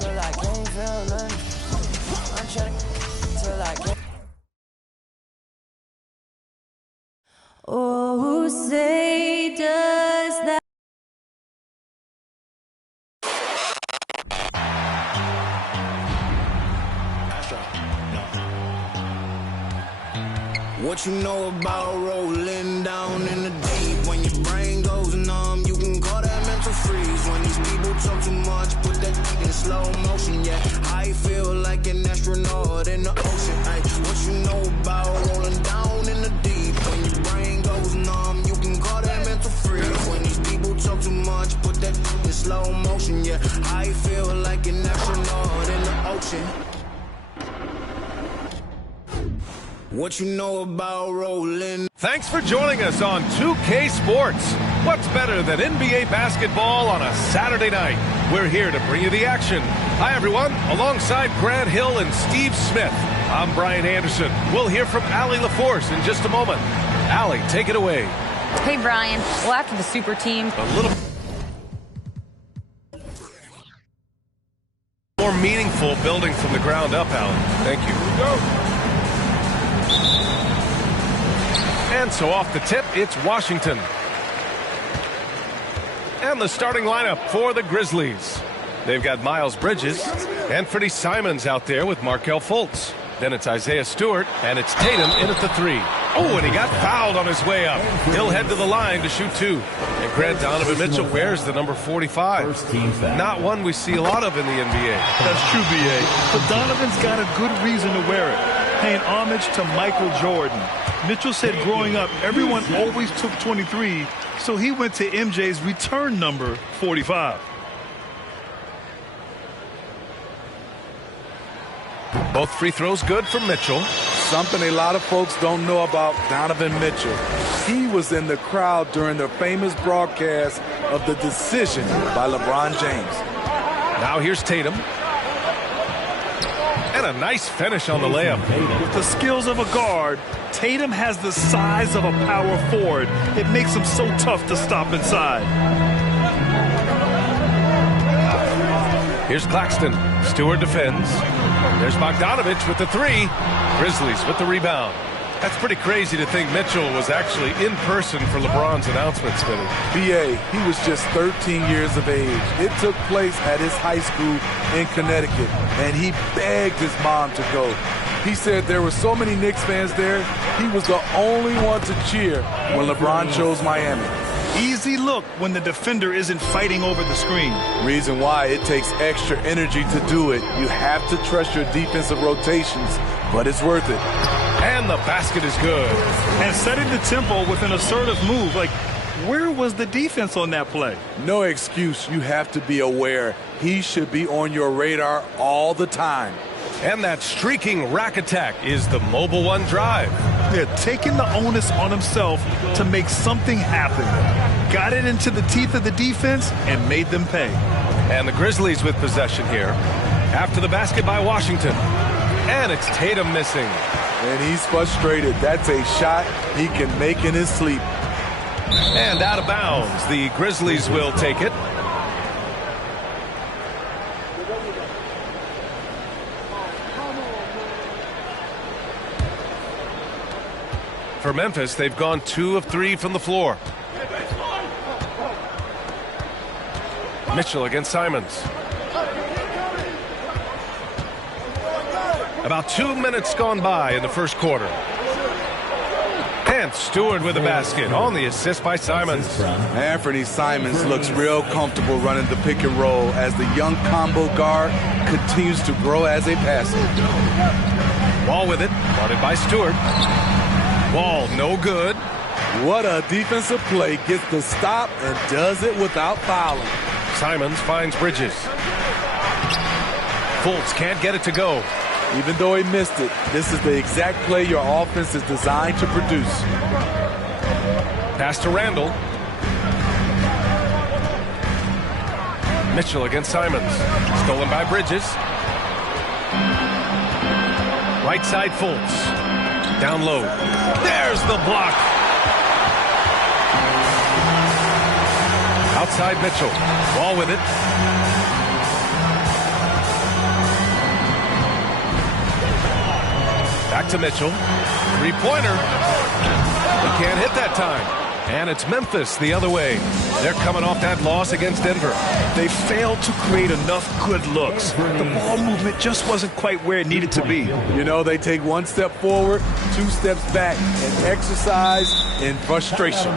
till I can't feel nothing. I'm trying till I can't. Oh, who say does that? What you know about rolling down in the deep? When your brain goes numb, you can call that mental freeze. When these people talk too much, put that in slow motion, yeah. I feel like an astronaut in the ocean, ay. What you know about rolling down in the deep? When your brain goes numb, you can call that mental freeze. When these people talk too much, put that in slow motion, yeah. I feel like an astronaut in the ocean. What you know about rolling? Thanks for joining us on 2K Sports. What's better than NBA basketball on a Saturday night? We're here to bring you the action. Hi, everyone. Alongside Grant Hill and Steve Smith, I'm Brian Anderson. We'll hear from Allie LaForce in just a moment. Allie, take it away. Hey, Brian. Well, after the super team, A little more meaningful building from the ground up, Allie. Thank you. Go. And so off the tip, it's Washington. And the starting lineup for the Grizzlies. They've got Miles Bridges and Freddie Simons out there with Markelle Fultz. Then it's Isaiah Stewart, and it's Tatum in at the 3. Oh, and he got fouled on his way up. He'll head to the line to shoot 2. And Grant Donovan Mitchell wears the number 45. Not one we see a lot of in the NBA. That's true, B.A. But Donovan's got a good reason to wear it, paying homage to Michael Jordan. Mitchell said growing up, everyone always took 23, so he went to MJ's return number 45. Both free throws good for Mitchell. Something a lot of folks don't know about Donovan Mitchell. He was in the crowd during the famous broadcast of the decision by LeBron James. Now here's Tatum. And a nice finish on the layup. With the skills of a guard, Tatum has the size of a power forward. It makes him so tough to stop inside. Here's Claxton. Stewart defends. There's Bogdanovich with the 3. Grizzlies with the rebound. That's pretty crazy to think Mitchell was actually in person for LeBron's announcement, Smitty. B.A., he was just 13 years of age. It took place at his high school in Connecticut, and he begged his mom to go. He said there were so many Knicks fans there, he was the only one to cheer when LeBron chose Miami. Easy look when the defender isn't fighting over the screen. Reason why it takes extra energy to do it. You have to trust your defensive rotations, but it's worth it. And the basket is good. And setting the tempo with an assertive move. Like, where was the defense on that play? No excuse. You have to be aware. He should be on your radar all the time. And that streaking rack attack is the Mobile One drive. Yeah, taking the onus on himself to make something happen. Got it into the teeth of the defense and made them pay. And the Grizzlies with possession here. After the basket by Washington. And it's Tatum missing. And he's frustrated. That's a shot he can make in his sleep. And out of bounds. The Grizzlies will take it. For Memphis, they've gone 2 of 3 from the floor. Mitchell against Simons. About 2 minutes gone by in the first quarter. And Stewart with the basket on the assist by Simons. Anthony Simons looks real comfortable running the pick and roll as the young combo guard continues to grow as a passer. Wall with it, guarded by Stewart. Wall no good. What a defensive play. Gets the stop and does it without fouling. Simons finds Bridges. Fultz can't get it to go. Even though he missed it, this is the exact play your offense is designed to produce. Pass to Randall. Mitchell against Simons. Stolen by Bridges. Right side Fultz. Down low. There's the block. Outside Mitchell. Ball with it. to Mitchell. Three-pointer. He can't hit that time. And it's Memphis the other way. They're coming off that loss against Denver. They failed to create enough good looks. The ball movement just wasn't quite where it needed to be. You know, they take one step forward, two steps back, and exercise in frustration.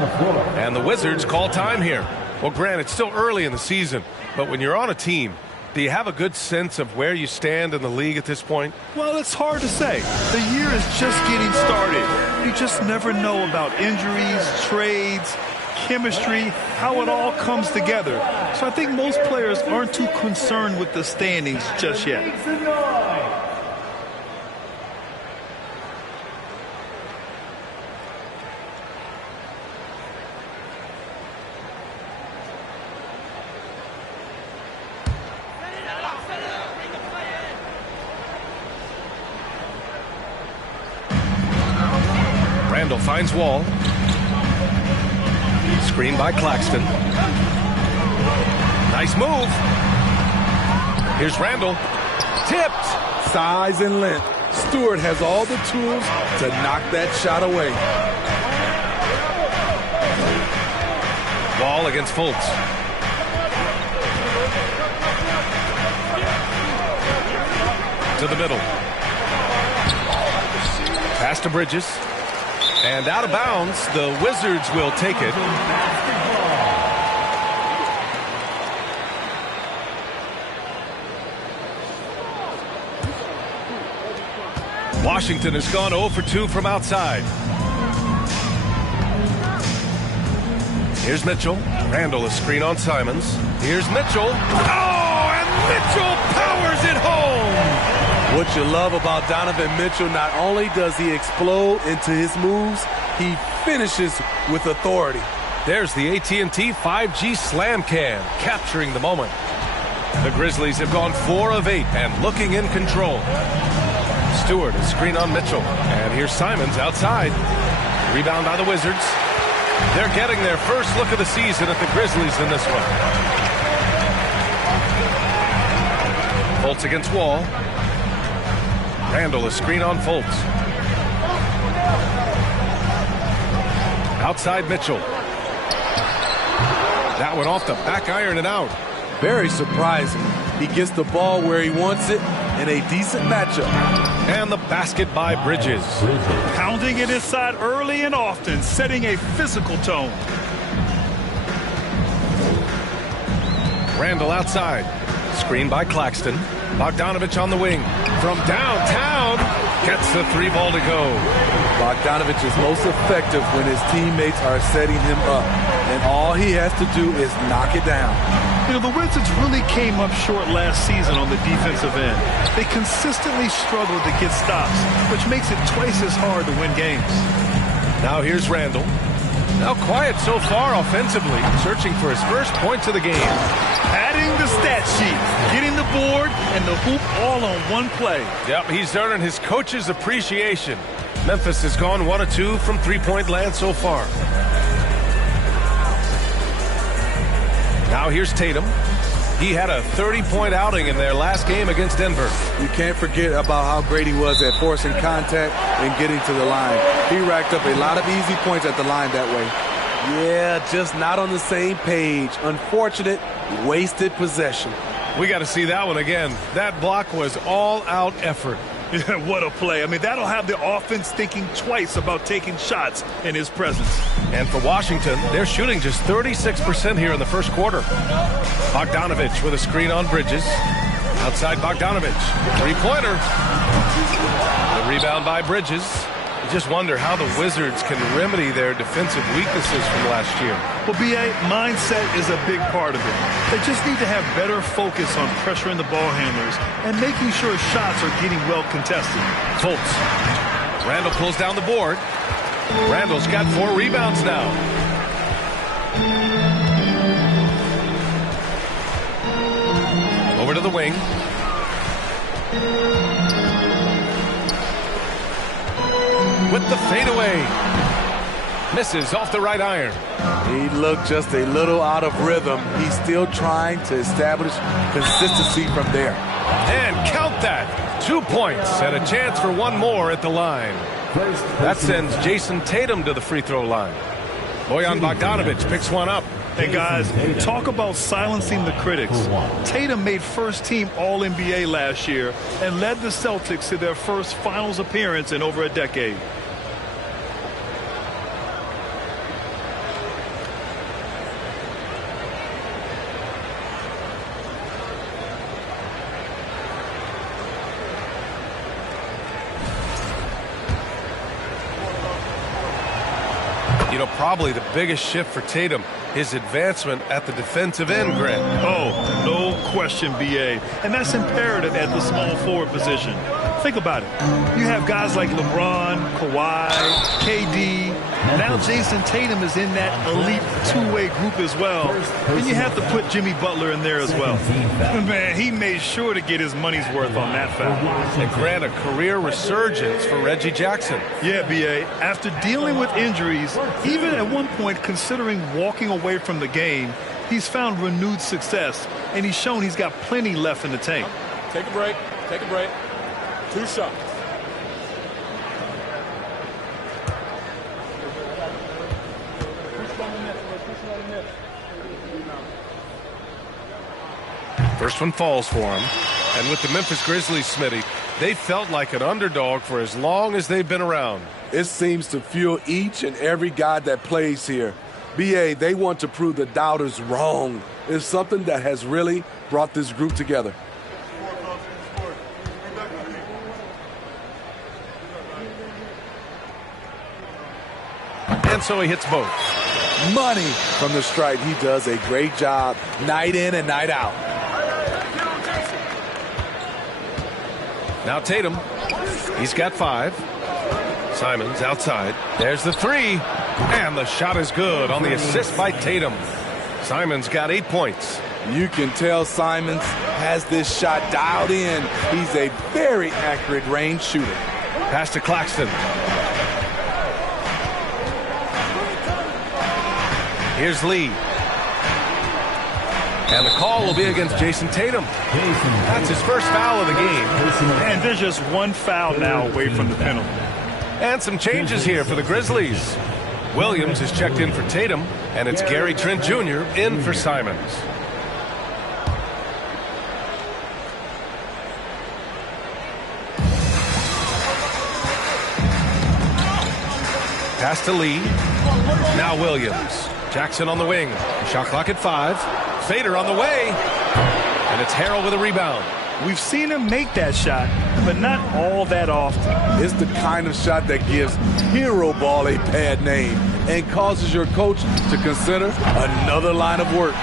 And the Wizards call time here. Well, Grant, it's still early in the season, but when you're on a team, do you have a good sense of where you stand in the league at this point? Well, it's hard to say. The year is just getting started. You just never know about injuries, trades, chemistry, how it all comes together. So I think most players aren't too concerned with the standings just yet. Randall finds Wall. Screen by Claxton. Nice move. Here's Randall. Tipped. Size and length. Stewart has all the tools to knock that shot away. Wall against Fultz. To the middle. Pass to Bridges. And out of bounds, the Wizards will take it. Washington has gone 0 for 2 from outside. Here's Mitchell. Randall, a screen on Simons. Here's Mitchell. Oh, and Mitchell powers it home. What you love about Donovan Mitchell, not only does he explode into his moves, he finishes with authority. There's the AT&T 5G Slam Cam, capturing the moment. The Grizzlies have gone 4 of 8 and looking in control. Stewart, a screen on Mitchell. And here's Simons outside. Rebound by the Wizards. They're getting their first look of the season at the Grizzlies in this one. Fultz against Wall. Randall, a screen on Fultz. Outside Mitchell. That one off the back iron and out. Very surprising. He gets the ball where he wants it in a decent matchup. And the basket by Bridges. Pounding it inside early and often, setting a physical tone. Randall outside. Screen by Claxton. Bogdanovich on the wing. From downtown, gets the 3 ball to go. Bogdanovich is most effective when his teammates are setting him up. And all he has to do is knock it down. You know, the Wizards really came up short last season on the defensive end. They consistently struggle to get stops, which makes it twice as hard to win games. Now here's Randall. Now quiet so far offensively, searching for his first points of the game. Adding the stat sheet, getting the board, and the hoop all on one play. Yep, he's earning his coach's appreciation. Memphis has gone 1 of 2 from three-point land so far. Now here's Tatum. He had a 30-point outing in their last game against Denver. You can't forget about how great he was at forcing contact and getting to the line. He racked up a lot of easy points at the line that way. Yeah, just not on the same page. Unfortunate, wasted possession. We got to see that one again. That block was all-out effort. Yeah, what a play. I mean, that'll have the offense thinking twice about taking shots in his presence. And for Washington, they're shooting just 36% here in the first quarter. Bogdanovich with a screen on Bridges. Outside Bogdanovich. Three-pointer. The rebound by Bridges. You just wonder how the Wizards can remedy their defensive weaknesses from last year. Well, B.A., mindset is a big part of it. They just need to have better focus on pressuring the ball handlers and making sure shots are getting well contested. Fultz. Randall pulls down the board. Randall's got 4 rebounds now. Over to the wing. With the fadeaway. Misses off the right iron. He looked just a little out of rhythm. He's still trying to establish consistency from there. And count that. 2 points and a chance for one more at the line. That sends Jason Tatum to the free throw line. Bojan Bogdanovic picks one up. Hey, guys, talk about silencing the critics. Tatum made first-team All-NBA last year and led the Celtics to their first finals appearance in over a decade. You know, probably the biggest shift for Tatum, his advancement at the defensive end, Grant. Oh, no question, B.A. And that's imperative at the small forward position. Think about it. You have guys like LeBron, Kawhi, KD. Now Jason Tatum is in that elite two-way group as well. And you have to put Jimmy Butler in there as well. Man, he made sure to get his money's worth on that foul. And Grant, a career resurgence for Reggie Jackson. Yeah, B.A. After dealing with injuries, even at one point considering walking away from the game, he's found renewed success, and he's shown he's got plenty left in the tank. Take a break. Take a break. 2 shots. First one falls for him. And with the Memphis Grizzlies, Smitty, they felt like an underdog for as long as they've been around. It seems to fuel each and every guy that plays here. B.A., they want to prove the doubters wrong. It's something that has really brought this group together. And so he hits both. Money from the stripe. He does a great job night in and night out. Now Tatum, he's got 5. Simons outside. There's the 3. And the shot is good on the assist by Tatum. Simons got 8 points. You can tell Simons has this shot dialed in. He's a very accurate range shooter. Pass to Claxton. Here's Lee. And the call will be against Jason Tatum. That's his first foul of the game. And there's just one foul now away from the penalty. And some changes here for the Grizzlies. Williams is checked in for Tatum, and it's Gary Trent Jr. in for Simons. Pass to Lee. Now Williams. Jackson on the wing. Shot clock at 5. Fader on the way. And it's Harrell with a rebound. We've seen him make that shot, but not all that often. It's the kind of shot that gives hero ball a bad name and causes your coach to consider another line of work.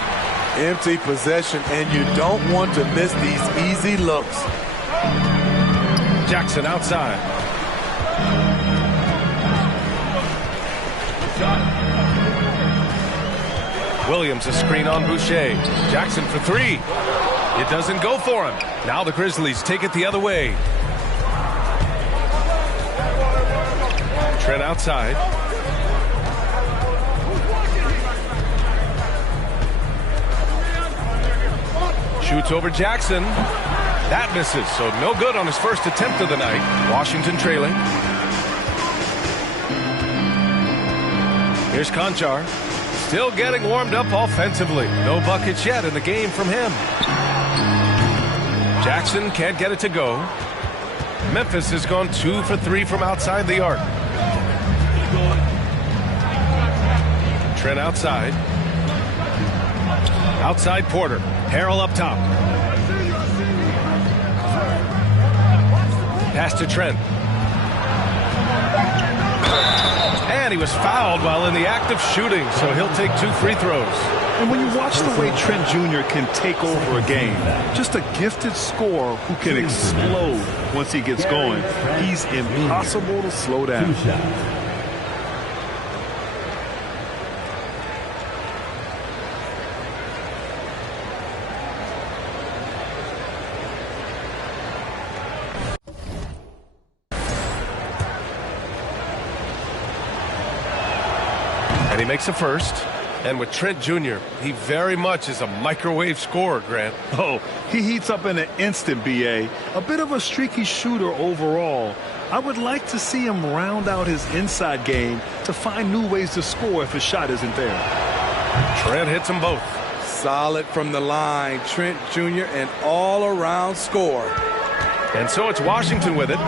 Empty possession, and you don't want to miss these easy looks. Jackson outside. Williams a screen on Boucher. Jackson for 3. It doesn't go for him. Now the Grizzlies take it the other way. Trent outside. Shoots over Jackson. That misses, so no good on his first attempt of the night. Washington trailing. Here's Conchar. Still getting warmed up offensively. No buckets yet in the game from him. Jackson can't get it to go. Memphis has gone 2 for 3 from outside the arc. Trent outside. Outside Porter. Harrell up top. Pass to Trent. And he was fouled while in the act of shooting, so he'll take 2 free throws. And when you watch the way Trent Jr. can take over a game, just a gifted scorer who can explode once he gets going, he's impossible to slow down. And he makes a first. And with Trent Jr., he very much is a microwave scorer, Grant. Oh, he heats up in an instant, B.A. A bit of a streaky shooter overall. I would like to see him round out his inside game to find new ways to score if his shot isn't there. Trent hits them both. Solid from the line. Trent Jr., an all-around scorer. And so it's Washington with it.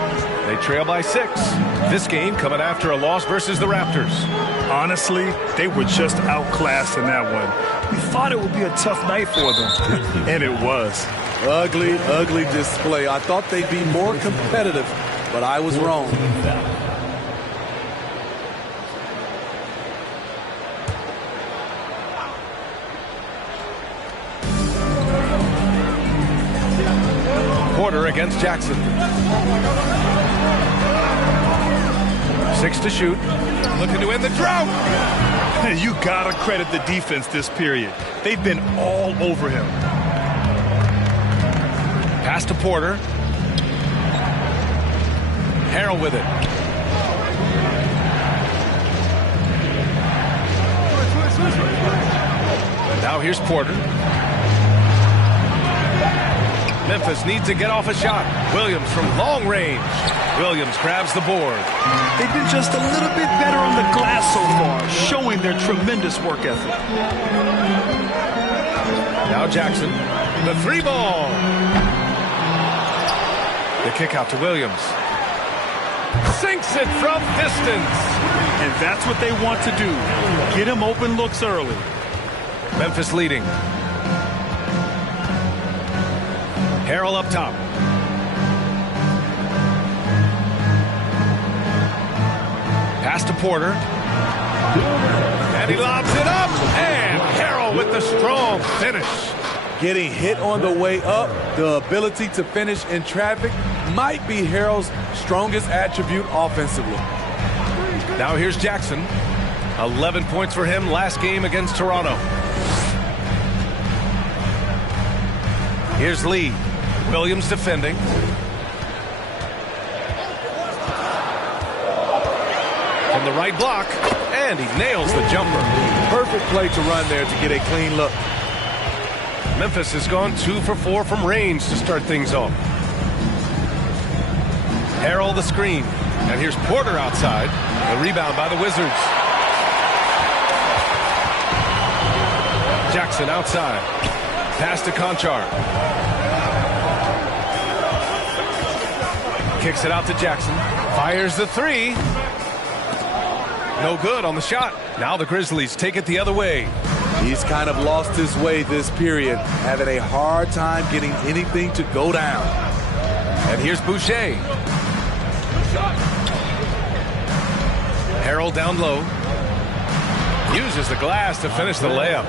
They trail by 6. This game coming after a loss versus the Raptors. Honestly, they were just outclassed in that one. We thought it would be a tough night for them, and it was. Ugly, ugly display. I thought they'd be more competitive, but I was wrong. Porter against Jackson. 6 to shoot. Looking to end the drought. You gotta credit the defense this period. They've been all over him. Pass to Porter. Harrell with it. Now here's Porter. Memphis needs to get off a shot. Williams from long range. Williams grabs the board. They've been just a little bit better on the glass so far, showing their tremendous work ethic. Now Jackson. The 3-ball. The kick out to Williams. Sinks it from distance. And that's what they want to do. Get him open looks early. Memphis leading. Harrell up top. Pass to Porter. And he lobs it up. And Harrell with the strong finish. Getting hit on the way up, the ability to finish in traffic might be Harrell's strongest attribute offensively. Now here's Jackson. 11 points for him last game against Toronto. Here's Lee. Williams defending. From the right block, and he nails the jumper. Perfect play to run there to get a clean look. Memphis has gone 2 for 4 from range to start things off. Harrell the screen, and here's Porter outside. The rebound by the Wizards. Jackson outside. Pass to Conchar. Kicks it out to Jackson. Fires the 3. No good on the shot. Now the Grizzlies take it the other way. He's kind of lost his way this period, having a hard time getting anything to go down. And here's Boucher. Harrell down low. Uses the glass to finish the layup.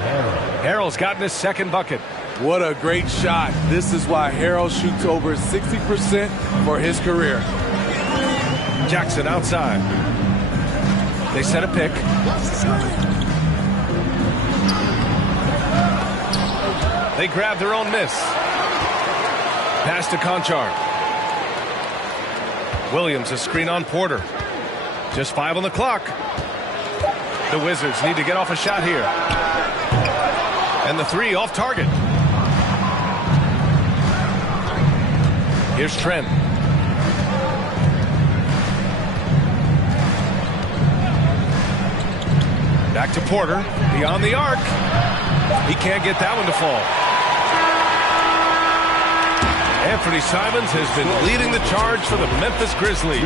Harrell's gotten his second bucket. What a great shot. This is why Harrell shoots over 60% for his career. Jackson outside. They set a pick. They grab their own miss. Pass to Conchar. Williams a screen on Porter. Just 5 on the clock. The Wizards need to get off a shot here. And the 3 off target. Here's Trent. Back to Porter. Beyond the arc. He can't get that one to fall. Anthony Simons has been leading the charge for the Memphis Grizzlies.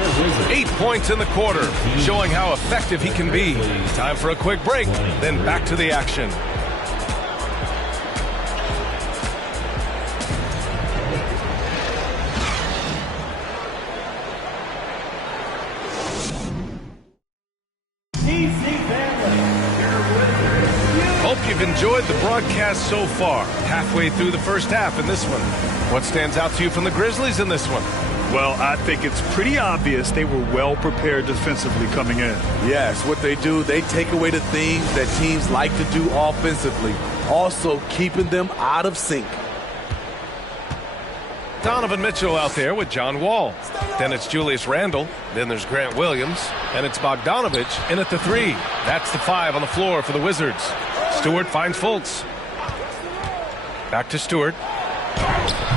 8 points in the quarter, showing how effective he can be. Time for a quick break, then back to the action. Hope you've enjoyed the broadcast so far. Halfway through the first half in this one. What stands out to you from the Grizzlies in this one? Well, I think it's pretty obvious they were well prepared defensively coming in. Yes, what they do, they take away the things that teams like to do offensively, also keeping them out of sync. Donovan Mitchell out there with John Wall. Then it's Julius Randle. Then there's Grant Williams. And it's Bogdanovich in at the 3. That's the 5 on the floor for the Wizards. Stewart finds Fultz. Back to Stewart.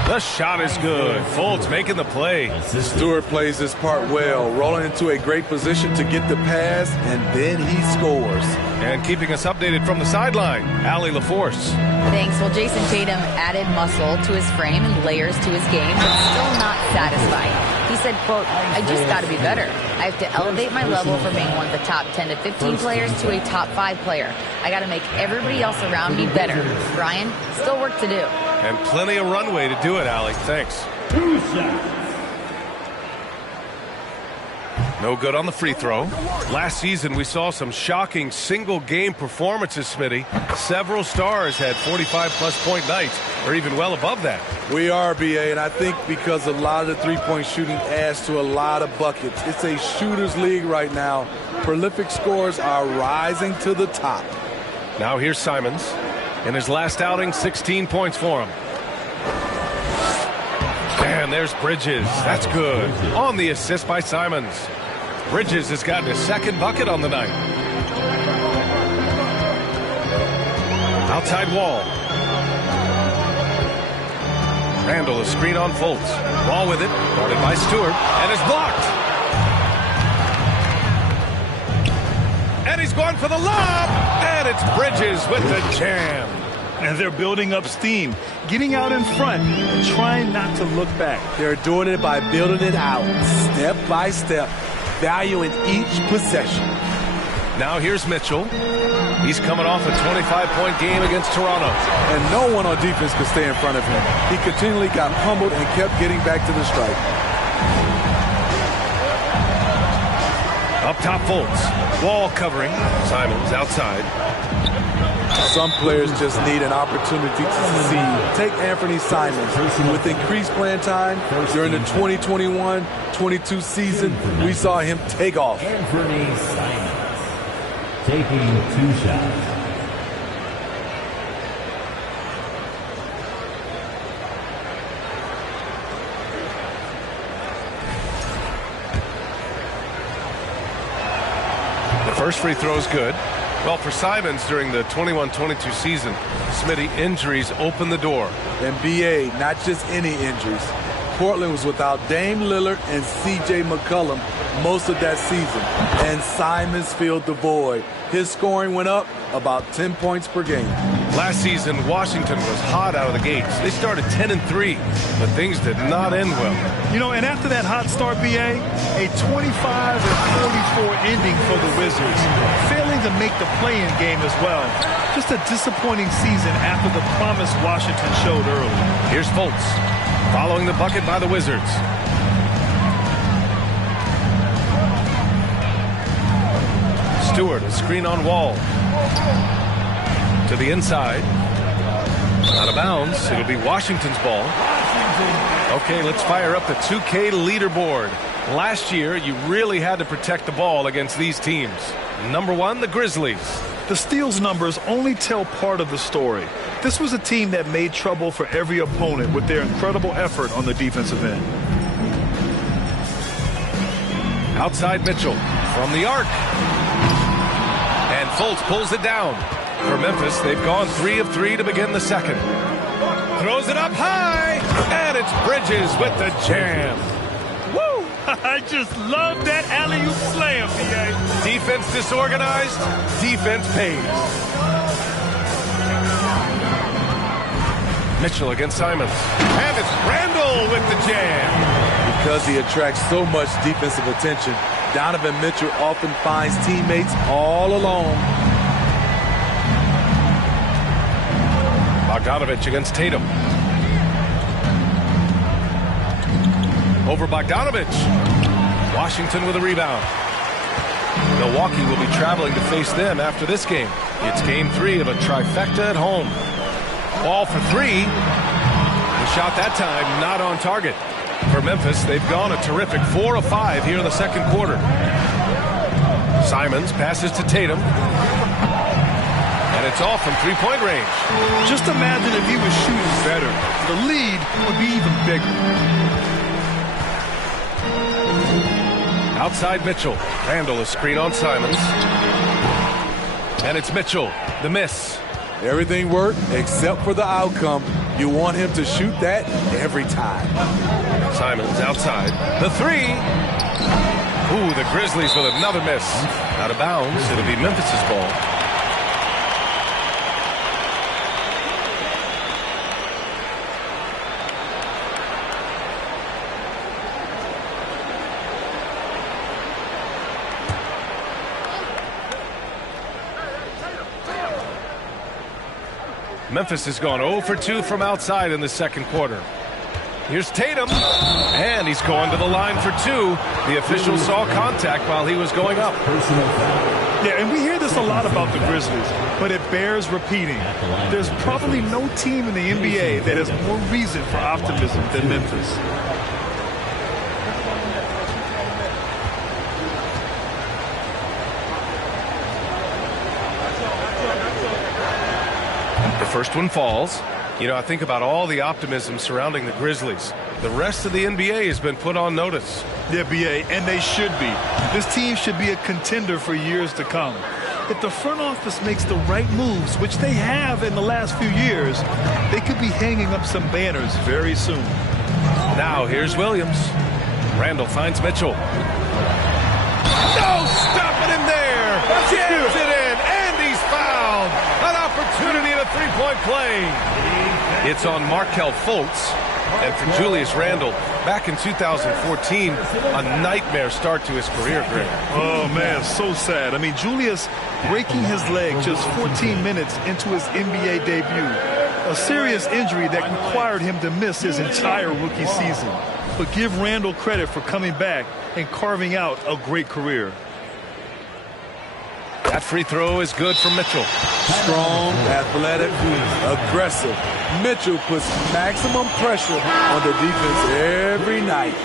The shot is good. Fultz making the play. Stewart plays his part well, rolling into a great position to get the pass, and then he scores. And keeping us updated from the sideline, Allie LaForce. Thanks. Well, Jason Tatum added muscle to his frame and layers to his game, but still not satisfied. He said, quote, "I just got to be better. I have to elevate my level from being one of the top 10 to 15 players to a top 5 player. I got to make everybody else around me better." Brian, still work to do. And plenty of runway to do it, Allie. Thanks. No good on the free throw. Last season, we saw some shocking single-game performances, Smitty. Several stars had 45-plus point nights, or even well above that. We are, B.A., and I think because a lot of the three-point shooting adds to a lot of buckets. It's a shooter's league right now. Prolific scorers are rising to the top. Now here's Simons. In his last outing, 16 points for him. And there's Bridges. That's good. On the assist by Simons. Bridges has gotten his second bucket on the night. Outside Wall. Randall, a screen on Fultz. Wall with it. Guarded by Stewart. And is blocked. And he's going for the lob. And it's Bridges with the jam. And they're building up steam, getting out in front, and trying not to look back. They're doing it by building it out, step by step, valuing each possession. Now here's Mitchell. He's coming off a 25-point game against Toronto. And no one on defense could stay in front of him. He continually got pummeled and kept getting back to the stripe. Up top, Fultz. Wall covering. Simons outside. Some players just need an opportunity to succeed. Take Anthony Simons. With increased playing time during the 2021-22 season, we saw him take off. Anthony Simons taking 2 shots. The first free throw is good. Well, for Simons during the 21-22 season, Smitty, injuries opened the door. And B.A., not just any injuries. Portland was without Dame Lillard and C.J. McCollum most of that season. And Simons filled the void. His scoring went up about 10 points per game. Last season, Washington was hot out of the gates. They started 10-3, but things did not end well. You know, and after that hot start, B.A., a 25-44 ending for the Wizards, failing to make the play-in game as well. Just a disappointing season after the promise Washington showed early. Here's Fultz, following the bucket by the Wizards. Stewart, a screen on Wall. To the inside. Out of bounds. It'll be Washington's ball. Okay, let's fire up the 2K leaderboard. Last year, you really had to protect the ball against these teams. Number 1, the Grizzlies. The steals numbers only tell part of the story. This was a team that made trouble for every opponent with their incredible effort on the defensive end. Outside Mitchell from the arc. And Fultz pulls it down. For Memphis, they've gone 3 of 3 to begin the second. Throws it up high. And it's Bridges with the jam. Woo! I just love that alley-oop slam, B.A. Defense disorganized. Defense pays. Mitchell against Simons. And it's Randall with the jam. Because he attracts so much defensive attention, Donovan Mitchell often finds teammates all alone. Bogdanovich against Tatum. Over Bogdanovich. Washington with a rebound. Milwaukee will be traveling to face them after this game. It's game 3 of a trifecta at home. Ball for 3. The shot that time not on target. For Memphis, they've gone a terrific 4 of 5 here in the second quarter. Simons passes to Tatum. And it's off from 3-point range. Just imagine if he was shooting better. The lead would be even bigger. Outside Mitchell. Randall, a screen on Simons. And it's Mitchell. The miss. Everything worked except for the outcome. You want him to shoot that every time. Simons outside. The three. Ooh, the Grizzlies with another miss. Out of bounds. It'll be Memphis's ball. Memphis has gone 0 for 2 from outside in the second quarter. Here's Tatum, and he's going to the line for 2. The official saw contact while he was going up. Yeah, and we hear this a lot about the Grizzlies, but it bears repeating. There's probably no team in the NBA that has more reason for optimism than Memphis. First one falls. You know, I think about all the optimism surrounding the Grizzlies. The rest of the NBA has been put on notice. Yeah, BA, and they should be. This team should be a contender for years to come. If the front office makes the right moves, which they have in the last few years, they could be hanging up some banners very soon. Now here's Williams. Randall finds Mitchell. No stopping him there. Jams it in, and he's fouled. An opportunity at a three-point play. It's on Markelle Fultz. And for Julius Randle, back in 2014, a nightmare start to his career, Greg. Oh, man, so sad. I mean, Julius breaking his leg just 14 minutes into his NBA debut. A serious injury that required him to miss his entire rookie season. But give Randle credit for coming back and carving out a great career. That free throw is good for Mitchell. Strong, athletic, aggressive. Mitchell puts maximum pressure on the defense every night.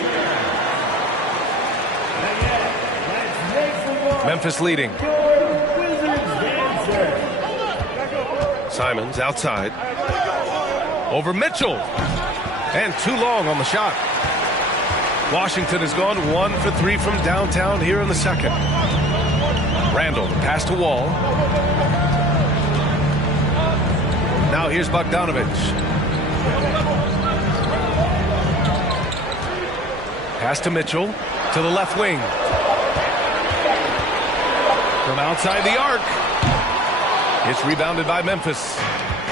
Memphis leading. Simons outside. Over Mitchell. And too long on the shot. Washington has gone 1 for 3 from downtown here in the second. Randall, pass to Wall. Now here's Bogdanovich. Pass to Mitchell, to the left wing. From outside the arc. It's rebounded by Memphis.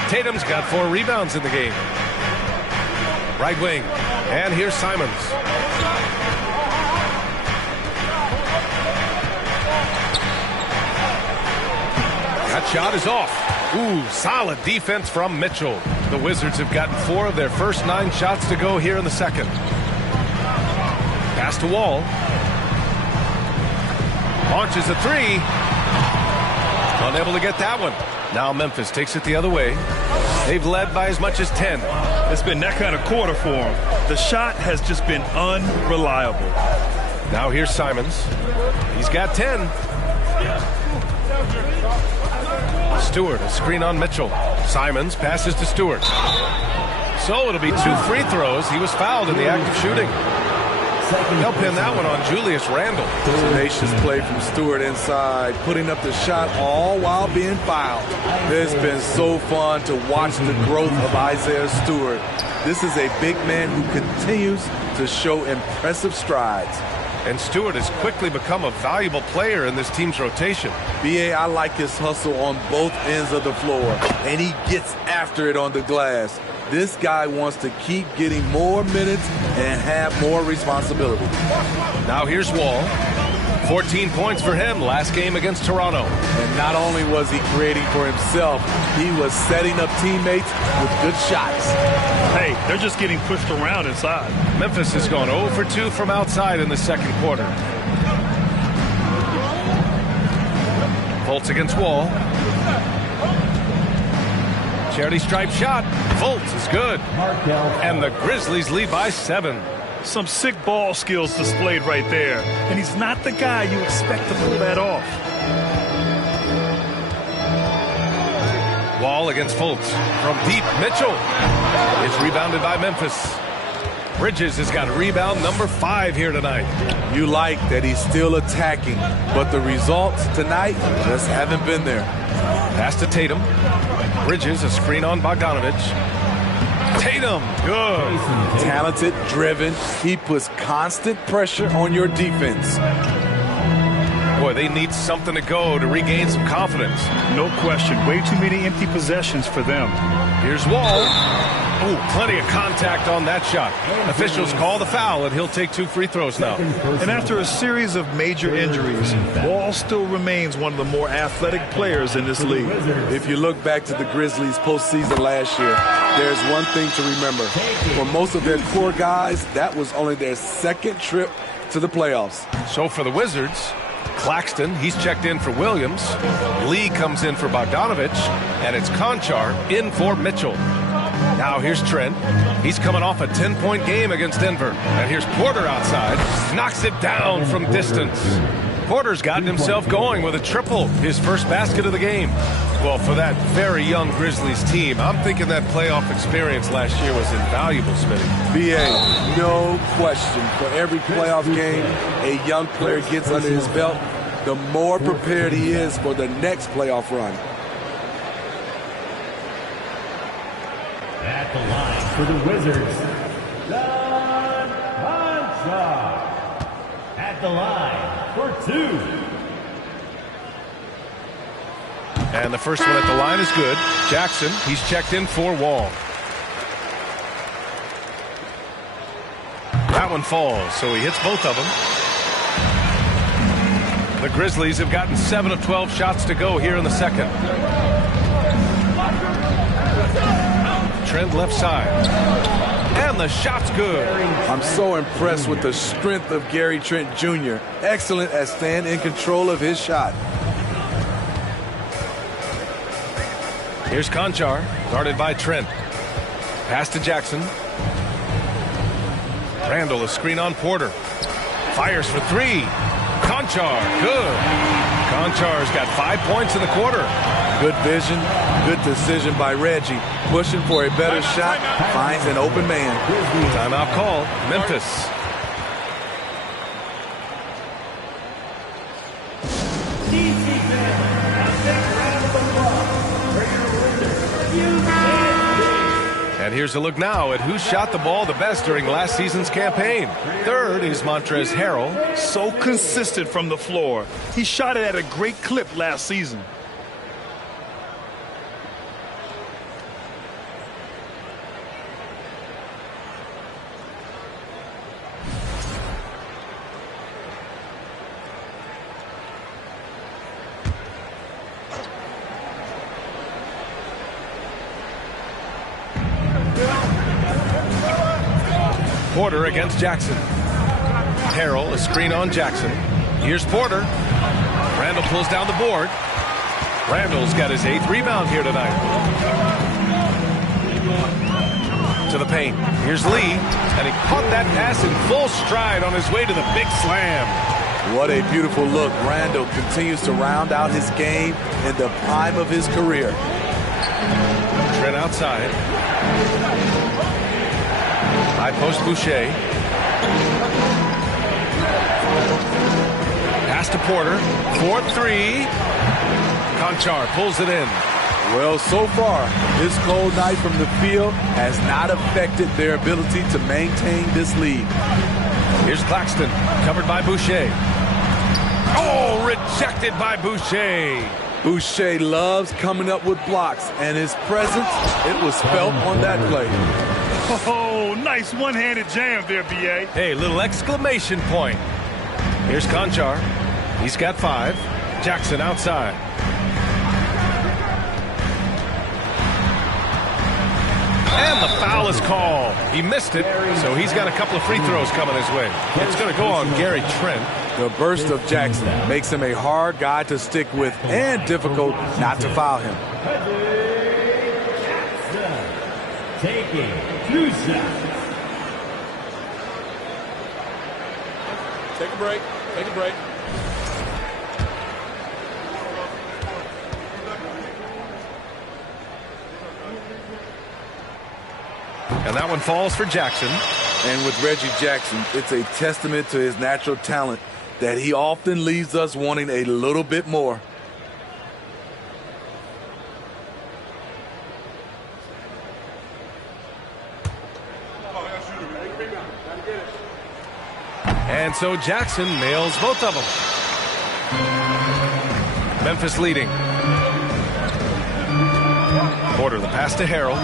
Tatum's got 4 rebounds in the game. Right wing, and here's Simons. That shot is off. Ooh, solid defense from Mitchell. The Wizards have gotten 4 of their first 9 shots to go here in the second. Pass to Wall. Launches a 3. Unable to get that one. Now Memphis takes it the other way. They've led by as much as 10. It's been that kind of quarter for them. The shot has just been unreliable. Now here's Simons. He's got 10. Stewart, a screen on Mitchell. Simons passes to Stewart. So it'll be 2 free throws. He was fouled in the act of shooting. They'll pin that one on Julius Randle. Tenacious play from Stewart inside, putting up the shot all while being fouled. It's been so fun to watch the growth of Isaiah Stewart. This is a big man who continues to show impressive strides. And Stewart has quickly become a valuable player in this team's rotation. B.A., I like his hustle on both ends of the floor, and he gets after it on the glass. This guy wants to keep getting more minutes and have more responsibility. Now here's Wall. 14 points for him last game against Toronto. And not only was he creating for himself, he was setting up teammates with good shots. Hey, they're just getting pushed around inside. Memphis has gone 0 for 2 from outside in the second quarter. Fultz against Wall. Charity stripe shot. Fultz is good. And the Grizzlies lead by 7. Some sick ball skills displayed right there. And he's not the guy you expect to pull that off. Wall against Fultz. From deep, Mitchell. It's rebounded by Memphis. Bridges has got rebound number 5 here tonight. You like that he's still attacking, but the results tonight just haven't been there. Pass to Tatum. Bridges, a screen on Bogdanovich. Tatum, good. Talented, driven. He puts constant pressure on your defense. Boy, they need something to go to regain some confidence. No question. Way too many empty possessions for them. Here's Wall. Oh, plenty of contact on that shot. Officials call the foul, and he'll take 2 free throws now. And after a series of major injuries, Wall still remains one of the more athletic players in this league. If you look back to the Grizzlies postseason last year, there's one thing to remember. For most of their core guys, that was only their 2nd trip to the playoffs. So for the Wizards, Claxton, he's checked in for Williams. Lee comes in for Bogdanovich, and it's Conchar in for Mitchell. Now here's Trent. He's coming off a 10-point game against Denver. And here's Porter outside. Knocks it down from distance. Porter's gotten himself going with a triple, his first basket of the game. Well, for that very young Grizzlies team, I'm thinking that playoff experience last year was invaluable, Smitty. B.A., no question. For every playoff game a young player gets under his belt, the more prepared he is for the next playoff run. At the line for the Wizards, John Conchar. At the line for 2. And the first one at the line is good. Jackson, he's checked in for Wall. That one falls, so he hits both of them. The Grizzlies have gotten 7 of 12 shots to go here in the second. Trent left side. And the shot's good. I'm so impressed with the strength of Gary Trent Jr. Excellent at staying in control of his shot. Here's Conchar, guarded by Trent. Pass to Jackson. Randall, a screen on Porter. Fires for 3. Conchar, good. Conchar's got 5 points in the quarter. Good vision, good decision by Reggie. Pushing for a better shot, finds an open man. Timeout call, Memphis. And here's a look now at who shot the ball the best during last season's campaign. Third is Montrezl Harrell. So consistent from the floor. He shot it at a great clip last season. Porter against Jackson. Harrell, a screen on Jackson. Here's Porter. Randall pulls down the board. Randall's got his 8th rebound here tonight. To the paint. Here's Lee. And he caught that pass in full stride on his way to the big slam. What a beautiful look. Randall continues to round out his game in the prime of his career. Trent outside. High post Boucher. Pass to Porter. 4-3. Conchar pulls it in. Well, so far, this cold night from the field has not affected their ability to maintain this lead. Here's Claxton, covered by Boucher. Oh, rejected by Boucher. Boucher loves coming up with blocks, and his presence, it was felt on that play. Oh, nice one-handed jam there, B.A. Hey, little exclamation point. Here's Conchar. He's got 5. Jackson outside. And the foul is called. He missed it, so he's got a couple of free throws coming his way. It's going to go on Gary Trent. The burst of Jackson makes him a hard guy to stick with and difficult not to foul him. Taking 2 shots. Take a break. Take a break. And that one falls for Jackson. And with Reggie Jackson, it's a testament to his natural talent that he often leaves us wanting a little bit more. And so Jackson nails both of them. Memphis leading. Porter the pass to Harrell.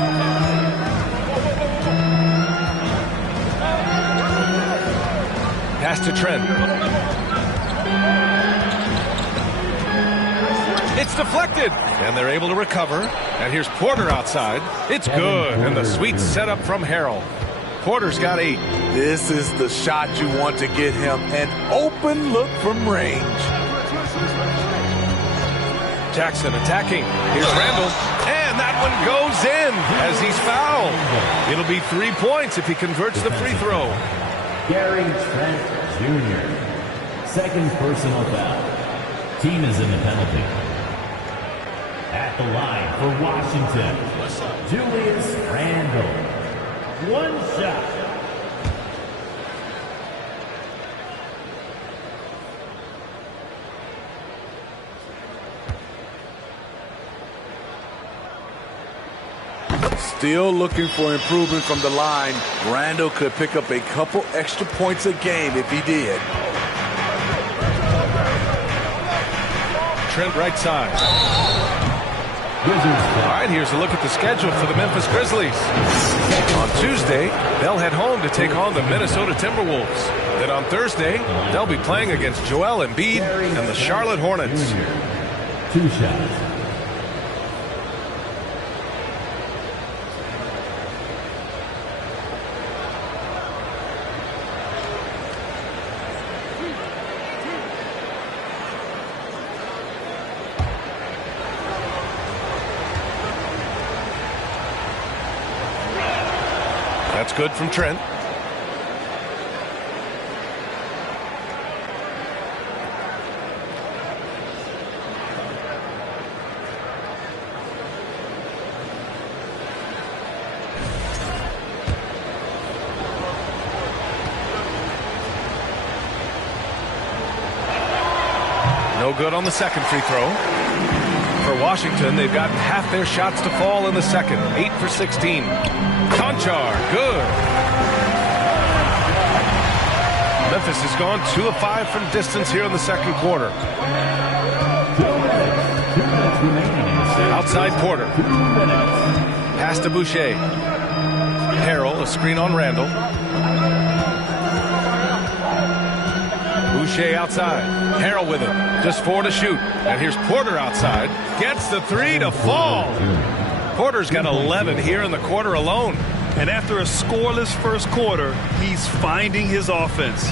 Pass to Trent. It's deflected, and they're able to recover. And here's Porter outside. It's good, and the sweet setup from Harrell. Porter's got 8. This is the shot you want to get him. An open look from range. Jackson attacking. Here's Randall. And that one goes in as he's fouled. It'll be 3 points if he converts the free throw. Gary Trent Jr. Second personal foul. Team is in the penalty. At the line for Washington, Julius Randle. One shot. Still looking for improvement from the line. Randle could pick up a couple extra points a game if he did. Trent right side. All right, here's a look at the schedule for the Memphis Grizzlies. On Tuesday, they'll head home to take on the Minnesota Timberwolves. Then on Thursday, they'll be playing against Joel Embiid and the Charlotte Hornets. 2 shots. That's good from Trent. No good on the second free throw. For Washington, they've gotten half their shots to fall in the second. 8 for 16. Conchar, good. Memphis has gone 2 of 5 from distance here in the second quarter. Outside Porter. Pass to Boucher. Harrell, a screen on Randall. Boucher outside. Harrell with it. Just 4 to shoot. And here's Porter outside. Gets the 3 to fall. Porter's got 11 here in the quarter alone. And after a scoreless first quarter, he's finding his offense.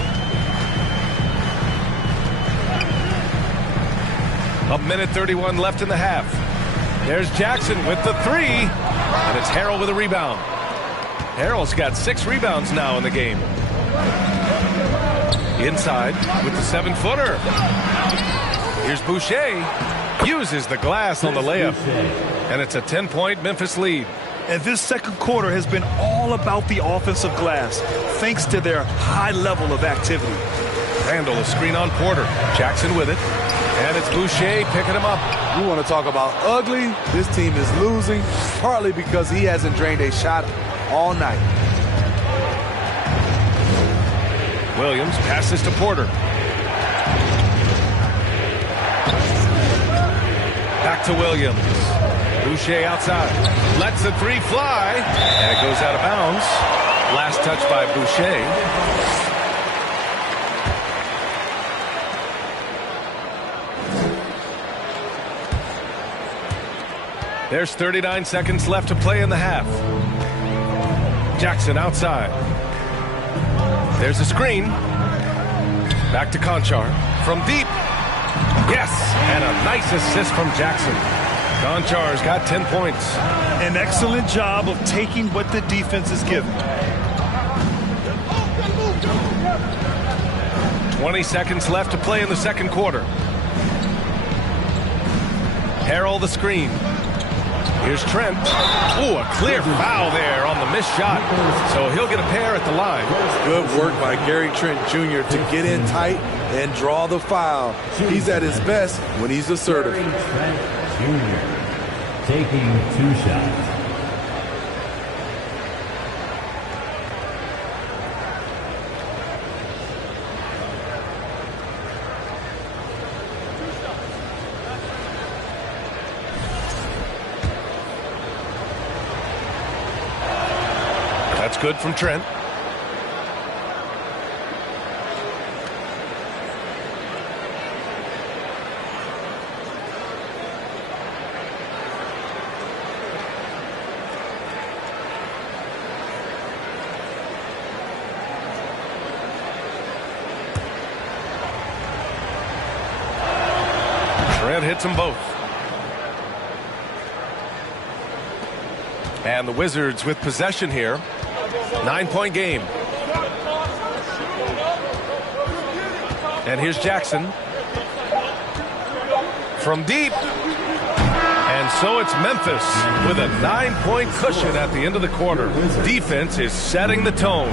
A minute 31 left in the half. There's Jackson with the 3. And it's Harrell with a rebound. Harrell's got 6 rebounds now in the game. Inside with the 7-footer. Here's Boucher. Uses the glass on the layup. And it's a 10-point Memphis lead. And this second quarter has been all about the offensive glass, thanks to their high level of activity. Randall, a screen on Porter. Jackson with it. And it's Boucher picking him up. You want to talk about ugly? This team is losing, partly because he hasn't drained a shot all night. Williams passes to Porter. Back to Williams. Boucher outside. Lets the 3 fly. And it goes out of bounds. Last touch by Boucher. There's 39 seconds left to play in the half. Jackson outside. There's a screen. Back to Conchar. From deep. Yes! And a nice assist from Jackson. Conchar's got 10 points. An excellent job of taking what the defense is given. 20 seconds left to play in the second quarter. Harrell the screen. Here's Trent. Ooh, a clear foul there on the missed shot. So he'll get a pair at the line. Good work by Gary Trent Jr. to get in tight and draw the foul. He's at his best when he's assertive. Trent Jr. taking 2 shots. That's good from Trent. Trent hits them both. And the Wizards with possession here. 9-point game. And here's Jackson. From deep. And so it's Memphis with a 9-point cushion at the end of the quarter. Defense is setting the tone.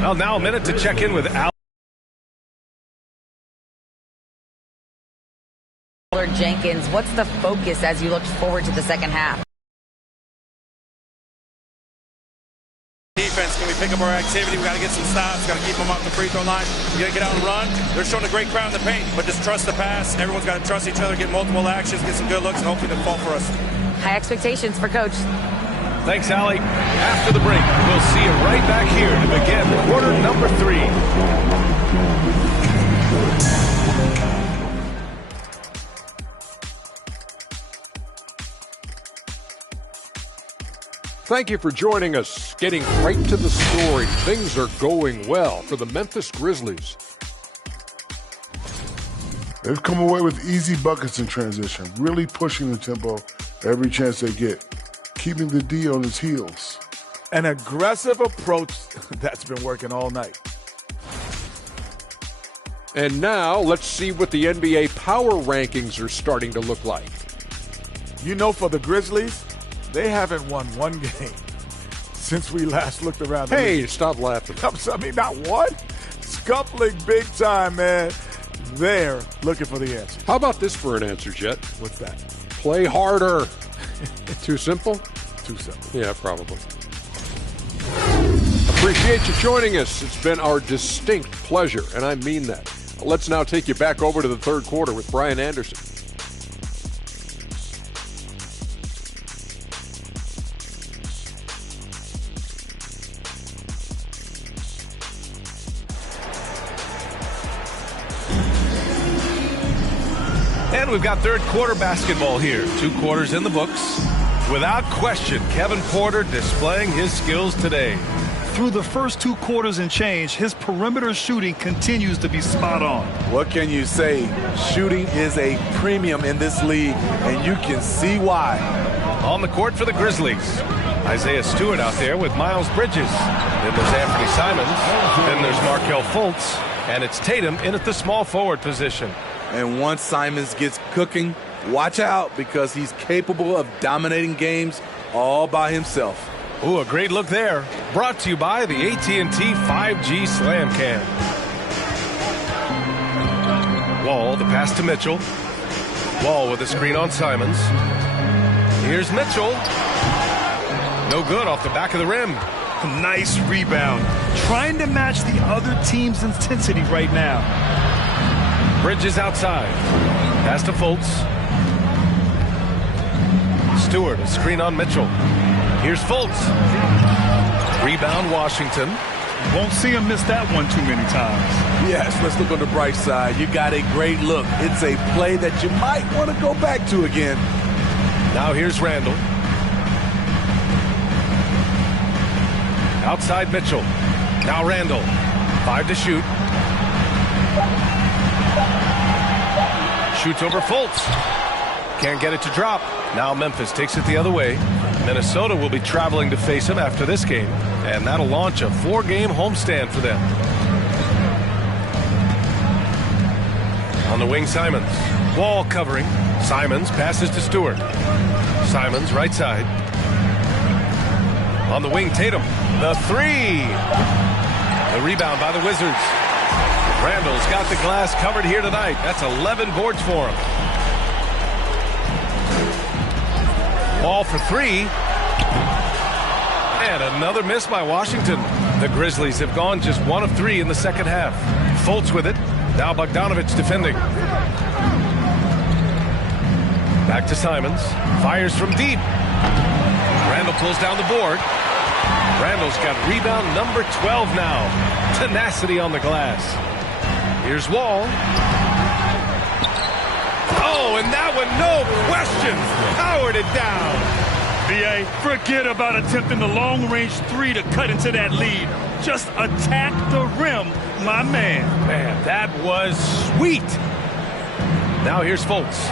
Well, now a minute to check in with Al. Jenkins, what's the focus as you look forward to the second half? Defense, can we pick up our activity? We got to get some stops. Got to keep them off the free throw line. We got to get out and run. They're showing a great crowd in the paint, but just trust the pass. Everyone's got to trust each other, get multiple actions, get some good looks, and hopefully they'll fall for us. High expectations for Coach. Thanks, Allie. After the break, we'll see you right back here to begin quarter number 3. Thank you for joining us. Getting right to the story. Things are going well for the Memphis Grizzlies. They've come away with easy buckets in transition, really pushing the tempo every chance they get, keeping the D on his heels. An aggressive approach that's been working all night. And now let's see what the NBA power rankings are starting to look like. You know, for the Grizzlies, they haven't won one game since we last looked around the league. Stop laughing. I mean, not one. Scuffling big time, man. They're looking for the answer. How about this for an answer, Jet? What's that? Play harder. Too simple? Too simple. Yeah, probably. Appreciate you joining us. It's been our distinct pleasure, and I mean that. Let's now take you back over to the third quarter with Brian Anderson. And we've got third quarter basketball here. 2 quarters in the books. Without question, Kevin Porter displaying his skills today. Through the first 2 quarters and change, his perimeter shooting continues to be spot on. What can you say? Shooting is a premium in this league, and you can see why. On the court for the Grizzlies, Isaiah Stewart out there with Miles Bridges. Then there's Anthony Simons. Then there's Markelle Fultz. And it's Tatum in at the small forward position. And once Simons gets cooking, watch out, because he's capable of dominating games all by himself. Ooh, a great look there. Brought to you by the AT&T 5G Slam Cam. Wall, the pass to Mitchell. Wall with a screen on Simons. Here's Mitchell. No good off the back of the rim. Nice rebound. Trying to match the other team's intensity right now. Bridges outside. Pass to Fultz. Stewart, a screen on Mitchell. Here's Fultz. Rebound Washington. Won't see him miss that one too many times. Yes, let's look on the bright side. You got a great look. It's a play that you might want to go back to again. Now here's Randall. Outside Mitchell. Now Randall. 5 to shoot. Shoots over Fultz. Can't get it to drop. Now Memphis takes it the other way. Minnesota will be traveling to face him after this game, and that'll launch a 4-game homestand for them. On the wing, Simons. Wall covering. Simons passes to Stewart. Simons right side. On the wing, Tatum. The three. The rebound by the Wizards. Randall's got the glass covered here tonight. That's 11 boards for him. Ball for three. And another miss by Washington. The Grizzlies have gone just 1 of 3 in the second half. Fultz with it. Now Bogdanovich defending. Back to Simons. Fires from deep. Randall pulls down the board. Randall's got rebound number 12 now. Tenacity on the glass. Here's Wall. Oh, and that one, no question, powered it down. B.A., forget about attempting the long-range three to cut into that lead. Just attack the rim, my man. Man, that was sweet. Now here's Fultz.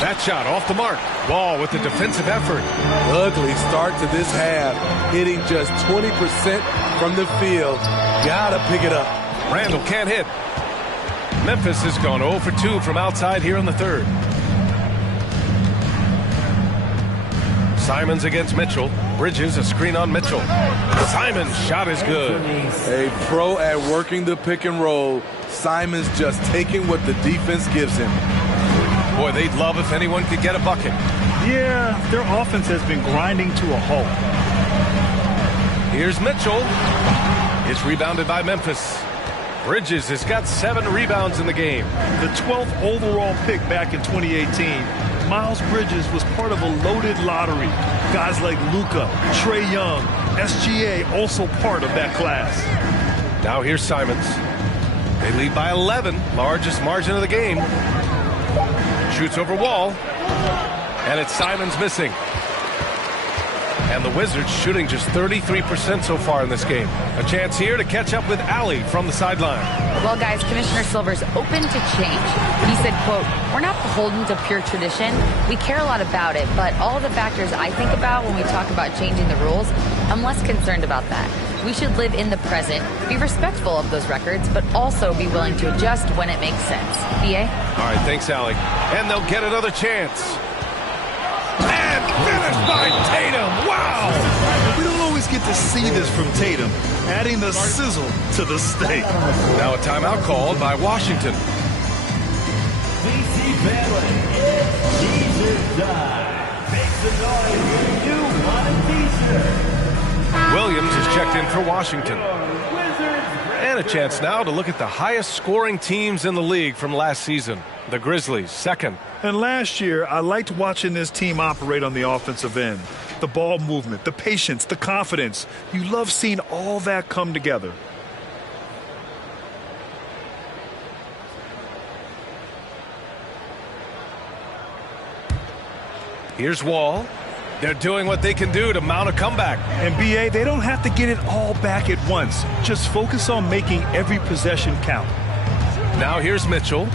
That shot off the mark. Wall with the defensive effort. Ugly start to this half. Hitting just 20% from the field. Gotta pick it up. Randall can't hit. Memphis has gone 0 for 2 from outside here in the third. Simons against Mitchell. Bridges a screen on Mitchell. Simons' shot is good. A pro at working the pick and roll. Simons just taking what the defense gives him. Boy, they'd love if anyone could get a bucket. Yeah, their offense has been grinding to a halt. Here's Mitchell. It's rebounded by Memphis. Bridges has got 7 rebounds in the game. The 12th overall pick back in 2018, Miles Bridges was part of a loaded lottery. Guys like Luka, Trae Young, SGA also part of that class. Now here's Simons. They lead by 11, largest margin of the game. Shoots over Wall, and it's Simons missing. And the Wizards shooting just 33% so far in this game. A chance here to catch up with Allie from the sideline. Well, guys, Commissioner Silver's open to change. He said, quote, "We're not beholden to pure tradition. We care a lot about it, but all the factors I think about when we talk about changing the rules, I'm less concerned about that. We should live in the present, be respectful of those records, but also be willing to adjust when it makes sense." B.A.? All right, thanks, Allie. And they'll get another chance. And finished by Tatum. Wow! We don't always get to see this from Tatum, adding the sizzle to the steak. Now a timeout called by Washington. DC family, it's t-shirt time. Make some noise if you want a t-shirt. Williams is checked in for Washington. And a chance now to look at the highest scoring teams in the league from last season. The Grizzlies, second. And last year, I liked watching this team operate on the offensive end. The ball movement, the patience, the confidence. You love seeing all that come together. Here's Wall. They're doing what they can do to mount a comeback. And B.A., they don't have to get it all back at once. Just focus on making every possession count. Now here's Mitchell.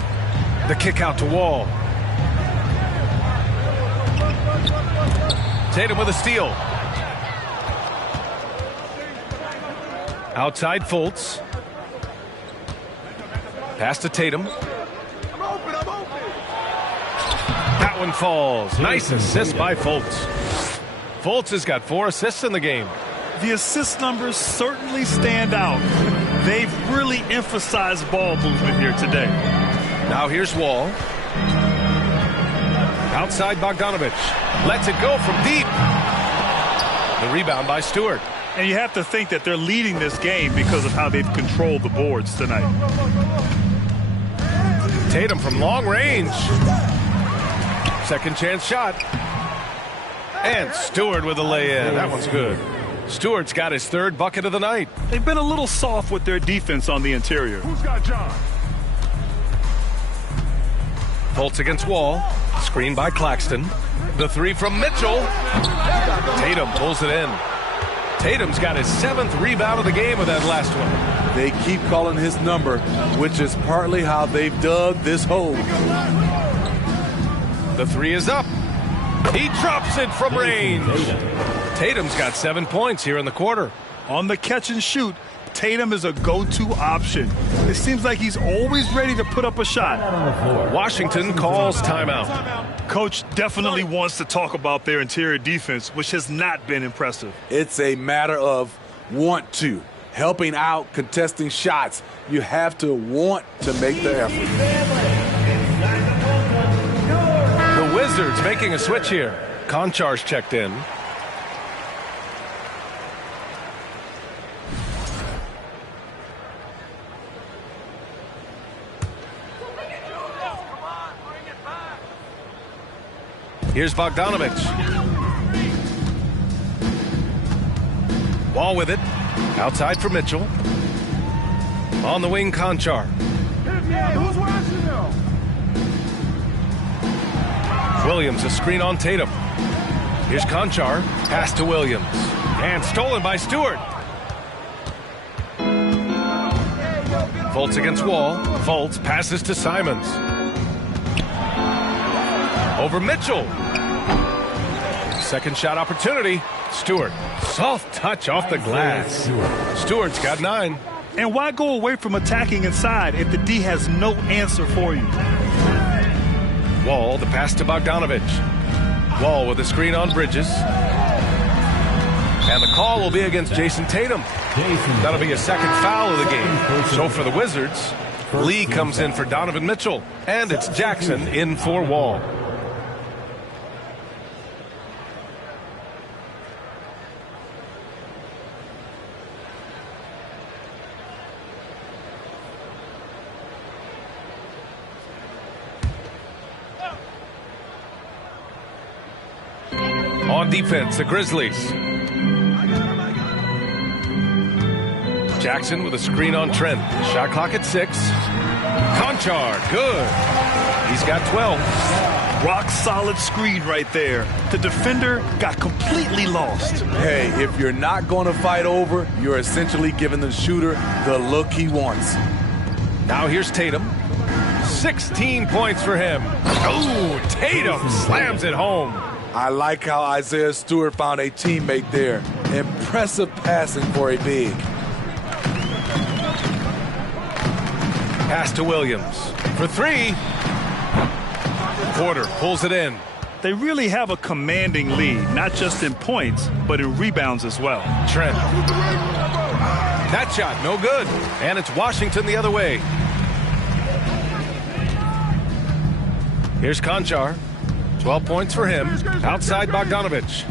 The kick out to Wall. Tatum with a steal. Outside Fultz. Pass to Tatum. That one falls. Nice assist by Fultz. Fultz has got 4 assists in the game. The assist numbers certainly stand out. They've really emphasized ball movement here today. Now here's Wall. Outside Bogdanovich. Lets it go from deep. The rebound by Stewart. And you have to think that they're leading this game because of how they've controlled the boards tonight. Tatum from long range. Second chance shot. And Stewart with a lay-in. That one's good. Stewart's got his 3rd bucket of the night. They've been a little soft with their defense on the interior. Who's got John? Fultz against Wall. Screen by Claxton. The 3 from Mitchell. Tatum pulls it in. Tatum's got his 7th rebound of the game with that last one. They keep calling his number, which is partly how they've dug this hole. The 3 is up. He drops it from range. Tatum's got 7 points here in the quarter. On the catch and shoot, Tatum is a go-to option. It seems like he's always ready to put up a shot. Washington calls timeout. Coach definitely wants to talk about their interior defense, which has not been impressive. It's a matter of want to. Helping out, contesting shots. You have to want to make the effort. The Wizards making a switch here. Konchar's checked in. Here's Bogdanovich. Wall with it. Outside for Mitchell. On the wing, Konchar. Who's watching now? Williams, a screen on Tatum. Here's Konchar. Pass to Williams. And stolen by Stewart. Fultz against Wall. Fultz passes to Simons. Over Mitchell. Second shot opportunity. Stewart. Soft touch off the glass. Stewart's got 9. And why go away from attacking inside if the D has no answer for you? Wall, the pass to Bogdanovich. Wall with a screen on Bridges. And the call will be against Jason Tatum. That'll be a second foul of the game. So for the Wizards, Lee comes in for Donovan Mitchell. And it's Jackson in for Wall. On defense, the Grizzlies. Jackson with a screen on Trent. Shot clock at 6. Konchar, good. He's got 12. Rock solid screen right there. The defender got completely lost. Hey, if you're not going to fight over, you're essentially giving the shooter the look he wants. Now here's Tatum. 16 points for him. Oh, Tatum slams it home. I like how Isaiah Stewart found a teammate there. Impressive passing for a big. Pass to Williams for 3. Porter pulls it in. They really have a commanding lead, not just in points, but in rebounds as well. Trent. That shot, no good. And it's Washington the other way. Here's Konchar. 12 points for him. Outside Bogdanovich.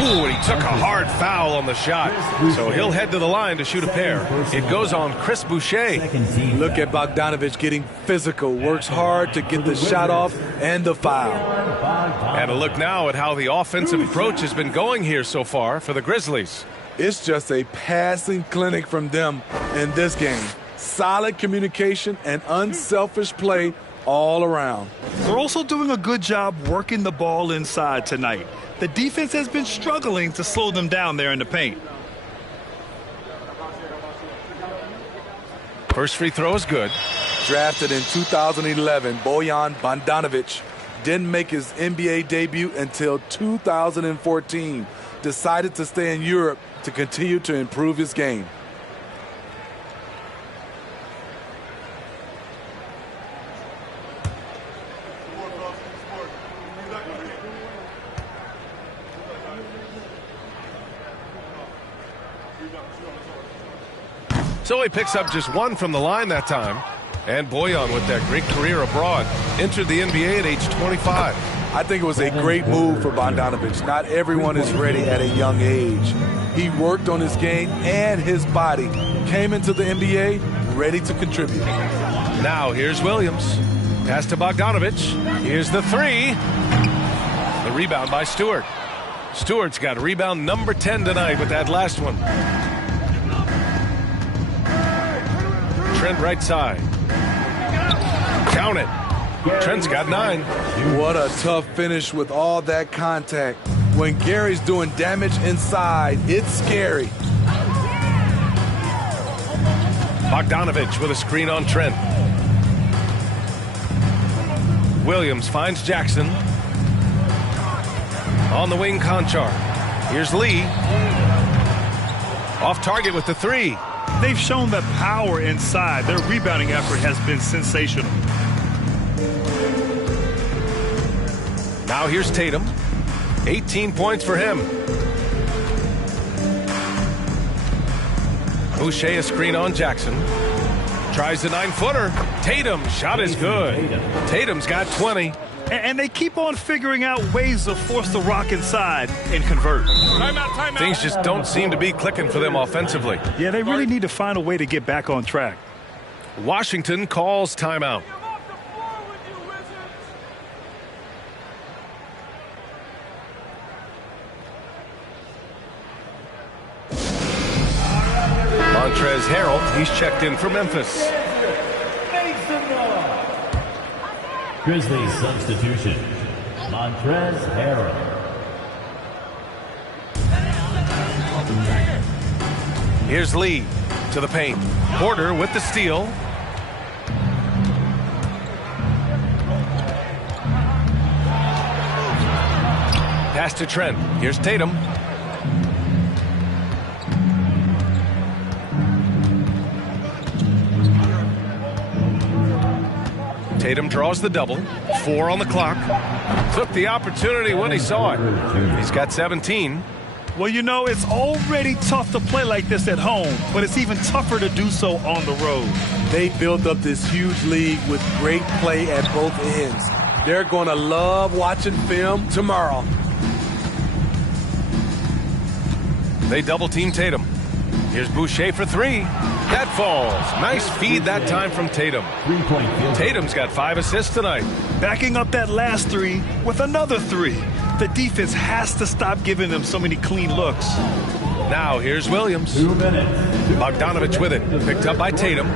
Ooh, and he took a hard foul on the shot. So he'll head to the line to shoot a pair. It goes on Chris Boucher. Look at Bogdanovich getting physical. Works hard to get the shot off and the foul. And a look now at how the offensive approach has been going here so far for the Grizzlies. It's just a passing clinic from them in this game. Solid communication and unselfish play all around. They're also doing a good job working the ball inside tonight. The defense has been struggling to slow them down there in the paint. First free throw is good. Drafted in 2011, Bojan Bogdanovic didn't make his NBA debut until 2014. Decided to stay in Europe to continue to improve his game. So he picks up just 1 from the line that time. And Bojan, with that great career abroad, entered the NBA at age 25. I think it was a great move for Bogdanovic. Not everyone is ready at a young age. He worked on his game and his body. Came into the NBA ready to contribute. Now here's Williams. Pass to Bogdanovich. Here's the 3. The rebound by Stewart. Stewart's got rebound number 10 tonight with that last one. Trent right side. Count it. Trent's got 9. What a tough finish with all that contact. When Gary's doing damage inside, it's scary. Bogdanovich with a screen on Trent. Williams finds Jackson. On the wing, Konchar. Here's Lee. Off target with the three. They've shown that power inside. Their rebounding effort has been sensational. Now here's Tatum. 18 points for him. Boucher a screen on Jackson. Tries the 9-footer. Tatum, shot is good. Tatum's got 20. And they keep on figuring out ways to force the rock inside and convert. Timeout. Things just don't seem to be clicking for them offensively. Yeah, they really need to find a way to get back on track. Washington calls timeout. Montrezl Harrell, he's checked in for Memphis. Grizzlies substitution. Montrezl Harrell. Here's Lee to the paint. Porter with the steal. Pass to Trent. Here's Tatum. Tatum draws the double. 4 on the clock. Took the opportunity when he saw it. He's got 17. Well, you know, it's already tough to play like this at home, but it's even tougher to do so on the road. They built up this huge league with great play at both ends. They're going to love watching film tomorrow. They double-team Tatum. Here's Boucher for 3. That falls. Nice feed that time from Tatum. Tatum's got 5 assists tonight. Backing up that last 3 with another 3. The defense has to stop giving them so many clean looks. Now here's Williams. 2 minutes. Bogdanovich with it. Picked up by Tatum.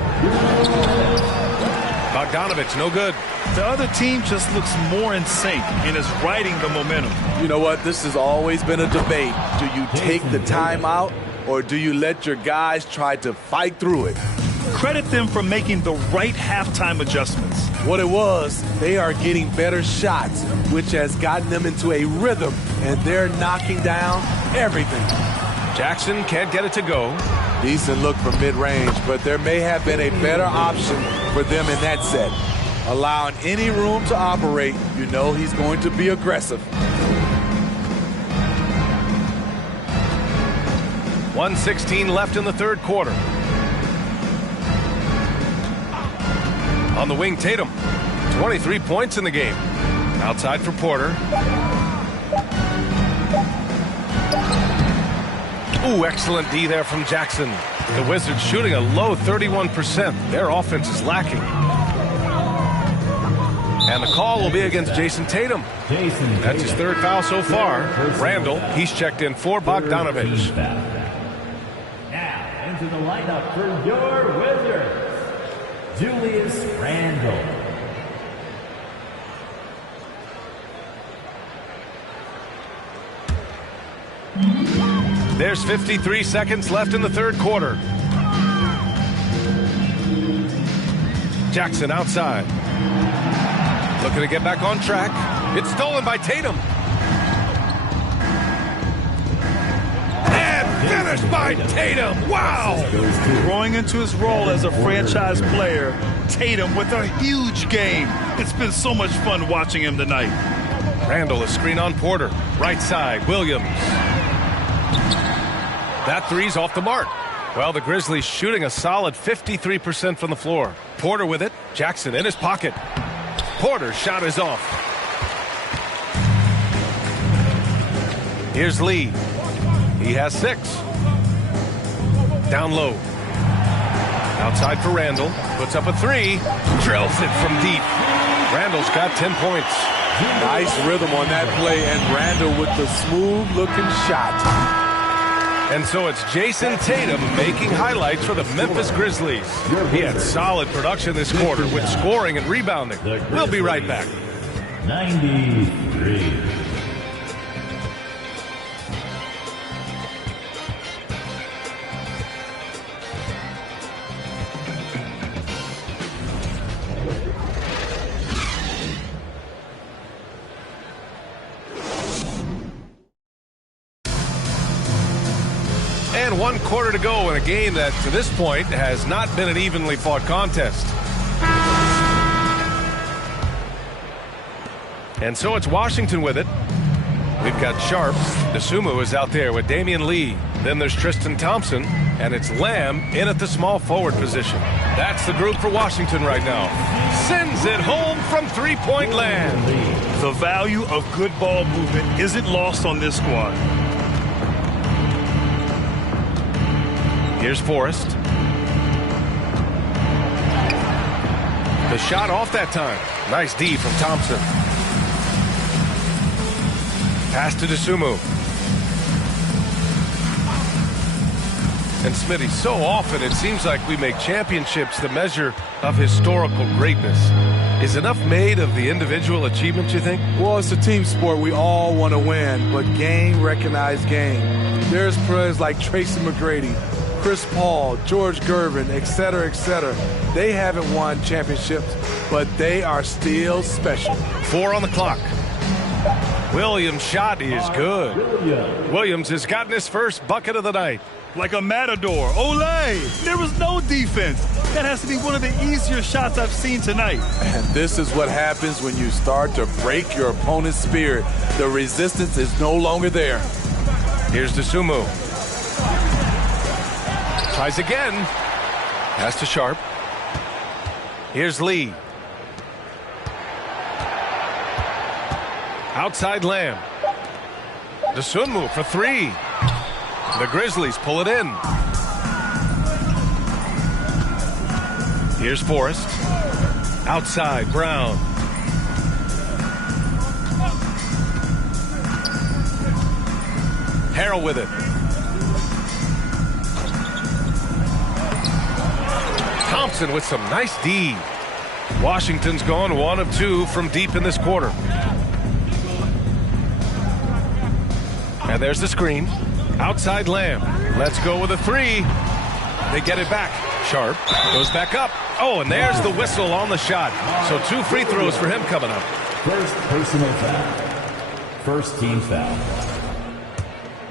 Bogdanovich, no good. The other team just looks more in sync and is riding the momentum. You know what? This has always been a debate. Do you take the timeout or do you let your guys try to fight through it? Credit them for making the right halftime adjustments. What it was, they are getting better shots, which has gotten them into a rhythm, and they're knocking down everything. Jackson can't get it to go. Decent look from mid-range, but there may have been a better option for them in that set. Allowing any room to operate, you know he's going to be aggressive. 1:16 left in the third quarter. On the wing, Tatum. 23 points in the game. Outside for Porter. Ooh, excellent D there from Jackson. The Wizards shooting a low 31%. Their offense is lacking. And the call will be against Jason Tatum. That's his 3rd foul so far. Randall, he's checked in for Bogdanovich. Now into the lineup for your Wizards, Julius Randle. There's 53 seconds left in the third quarter. Jackson outside. Looking to get back on track. It's stolen by Tatum. And finished by Tatum. Wow! Growing into his role as a franchise player, Tatum with a huge game. It's been so much fun watching him tonight. Randall, a screen on Porter. Right side, Williams. That three's off the mark. Well, the Grizzlies shooting a solid 53% from the floor. Porter with it. Jackson in his pocket. Porter's shot is off. Here's Lee. He has 6. Down low. Outside for Randall. Puts up a 3. Drills it from deep. Randall's got 10 points. Nice rhythm on that play, and Randall with the smooth-looking shot. And so it's Jason Tatum making highlights for the Memphis Grizzlies. He had solid production this quarter with scoring and rebounding. We'll be right back. 93. And 1 quarter to go in a game that, to this point, has not been an evenly fought contest. And so it's Washington with it. We've got Sharp. Dosunmu is out there with Damian Lee. Then there's Tristan Thompson. And it's Lamb in at the small forward position. That's the group for Washington right now. Sends it home from three-point land. The value of good ball movement isn't lost on this squad. Here's Forrest. The shot off that time. Nice D from Thompson. Pass to Dosunmu. And Smitty, so often it seems like we make championships the measure of historical greatness. Is enough made of the individual achievement, you think? Well, it's a team sport. We all want to win, but game recognized game. There's players like Tracy McGrady, Chris Paul, George Gervin, et cetera, et cetera. They haven't won championships, but they are still special. 4 on the clock. Williams' shot is good. Williams has gotten his first bucket of the night. Like a matador. Olay! There was no defense. That has to be one of the easier shots I've seen tonight. And this is what happens when you start to break your opponent's spirit. The resistance is no longer there. Here's Dosunmu. Tries again. Pass to Sharp. Here's Lee. Outside Lamb. Dosunmu for 3. The Grizzlies pull it in. Here's Forrest. Outside, Brown. Harrell with it. Thompson with some nice D. Washington's gone 1 of 2 from deep in this quarter. And there's the screen. Outside Lamb. Let's go with a 3. They get it back. Sharp goes back up. Oh, and there's the whistle on the shot. So 2 free throws for him coming up. First personal foul. First team foul.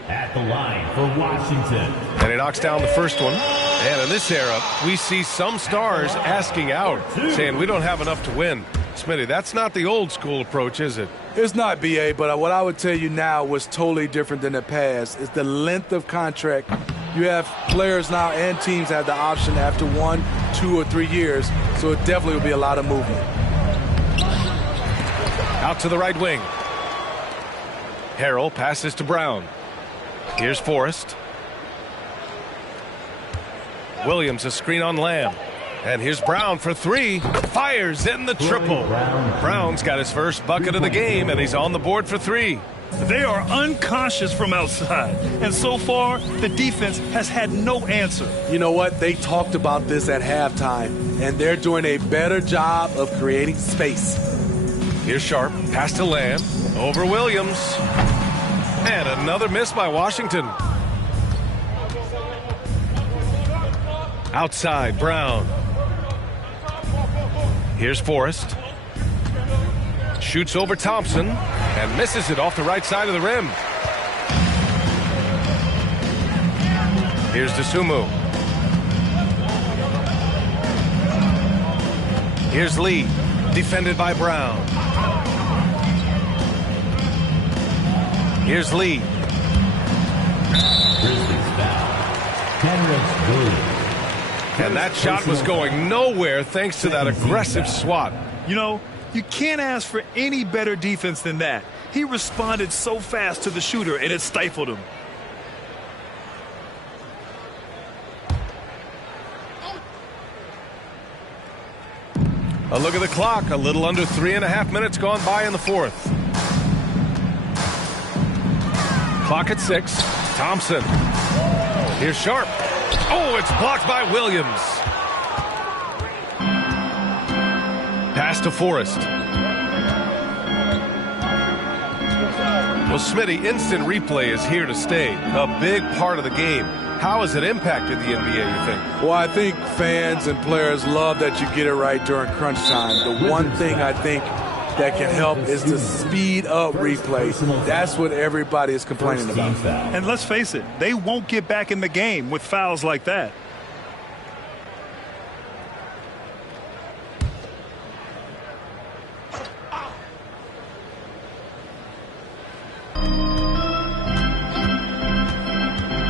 At the line for Washington. And he knocks down the first one. And in this era, we see some stars asking out, saying we don't have enough to win. Smitty, that's not the old school approach, is it? It's not, BA, but what I would tell you now was totally different than the past. It's the length of contract. You have players now and teams have the option after 1, 2, or 3 years, so it definitely will be a lot of movement. Out to the right wing. Harrell passes to Brown. Here's Forrest. Williams, a screen on Lamb. And here's Brown for 3. Fires in the triple. Brown's got his first bucket of the game, and he's on the board for 3. They are unconscious from outside. And so far, the defense has had no answer. You know what? They talked about this at halftime, and they're doing a better job of creating space. Here's Sharp. Pass to Lamb. Over Williams. And another miss by Washington. Outside, Brown. Here's Forrest. Shoots over Thompson and misses it off the right side of the rim. Here's Dosunmu. Here's Lee, defended by Brown. Here's Lee. And that shot was going nowhere thanks to that aggressive swat. You know, you can't ask for any better defense than that. He responded so fast to the shooter, and it stifled him. A look at the clock. A little under 3.5 minutes gone by in the fourth. Clock at 6. Thompson. Here's Sharp. Oh, it's blocked by Williams. Pass to Forrest. Well, Smitty, instant replay is here to stay. A big part of the game. How has it impacted the NBA, you think? Well, I think fans and players love that you get it right during crunch time. The one thing I think that can help is the speed up replay. That's what everybody is complaining about. And let's face it, they won't get back in the game with fouls like that.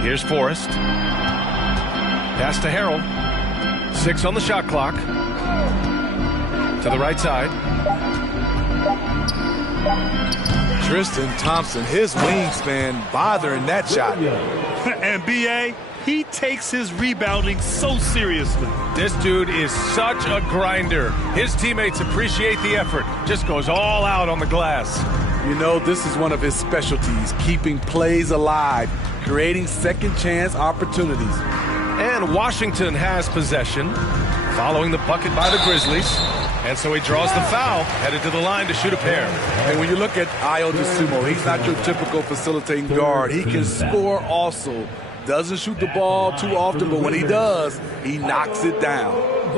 Here's Forrest. Pass to Harrell. 6 on the shot clock. To the right side. Tristan Thompson, his wingspan bothering that shot. And B.A., he takes his rebounding so seriously. This dude is such a grinder. His teammates appreciate the effort. Just goes all out on the glass. You know, this is one of his specialties, keeping plays alive, creating second chance opportunities. And Washington has possession, following the bucket by the Grizzlies. And so he draws the foul, headed to the line to shoot a pair. And when you look at Ayo Dosunmu, he's not your typical facilitating guard. He can score also. Doesn't shoot the ball too often, but when he does, he knocks it down.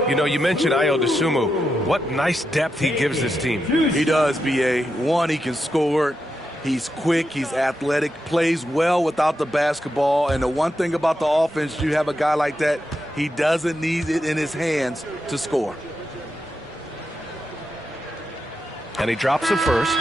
You know, you mentioned Ayo Dosunmu. What nice depth he gives this team. He does, B.A. One, he can score. He's quick, he's athletic, plays well without the basketball. And the one thing about the offense, you have a guy like that, he doesn't need it in his hands to score. And he drops it first.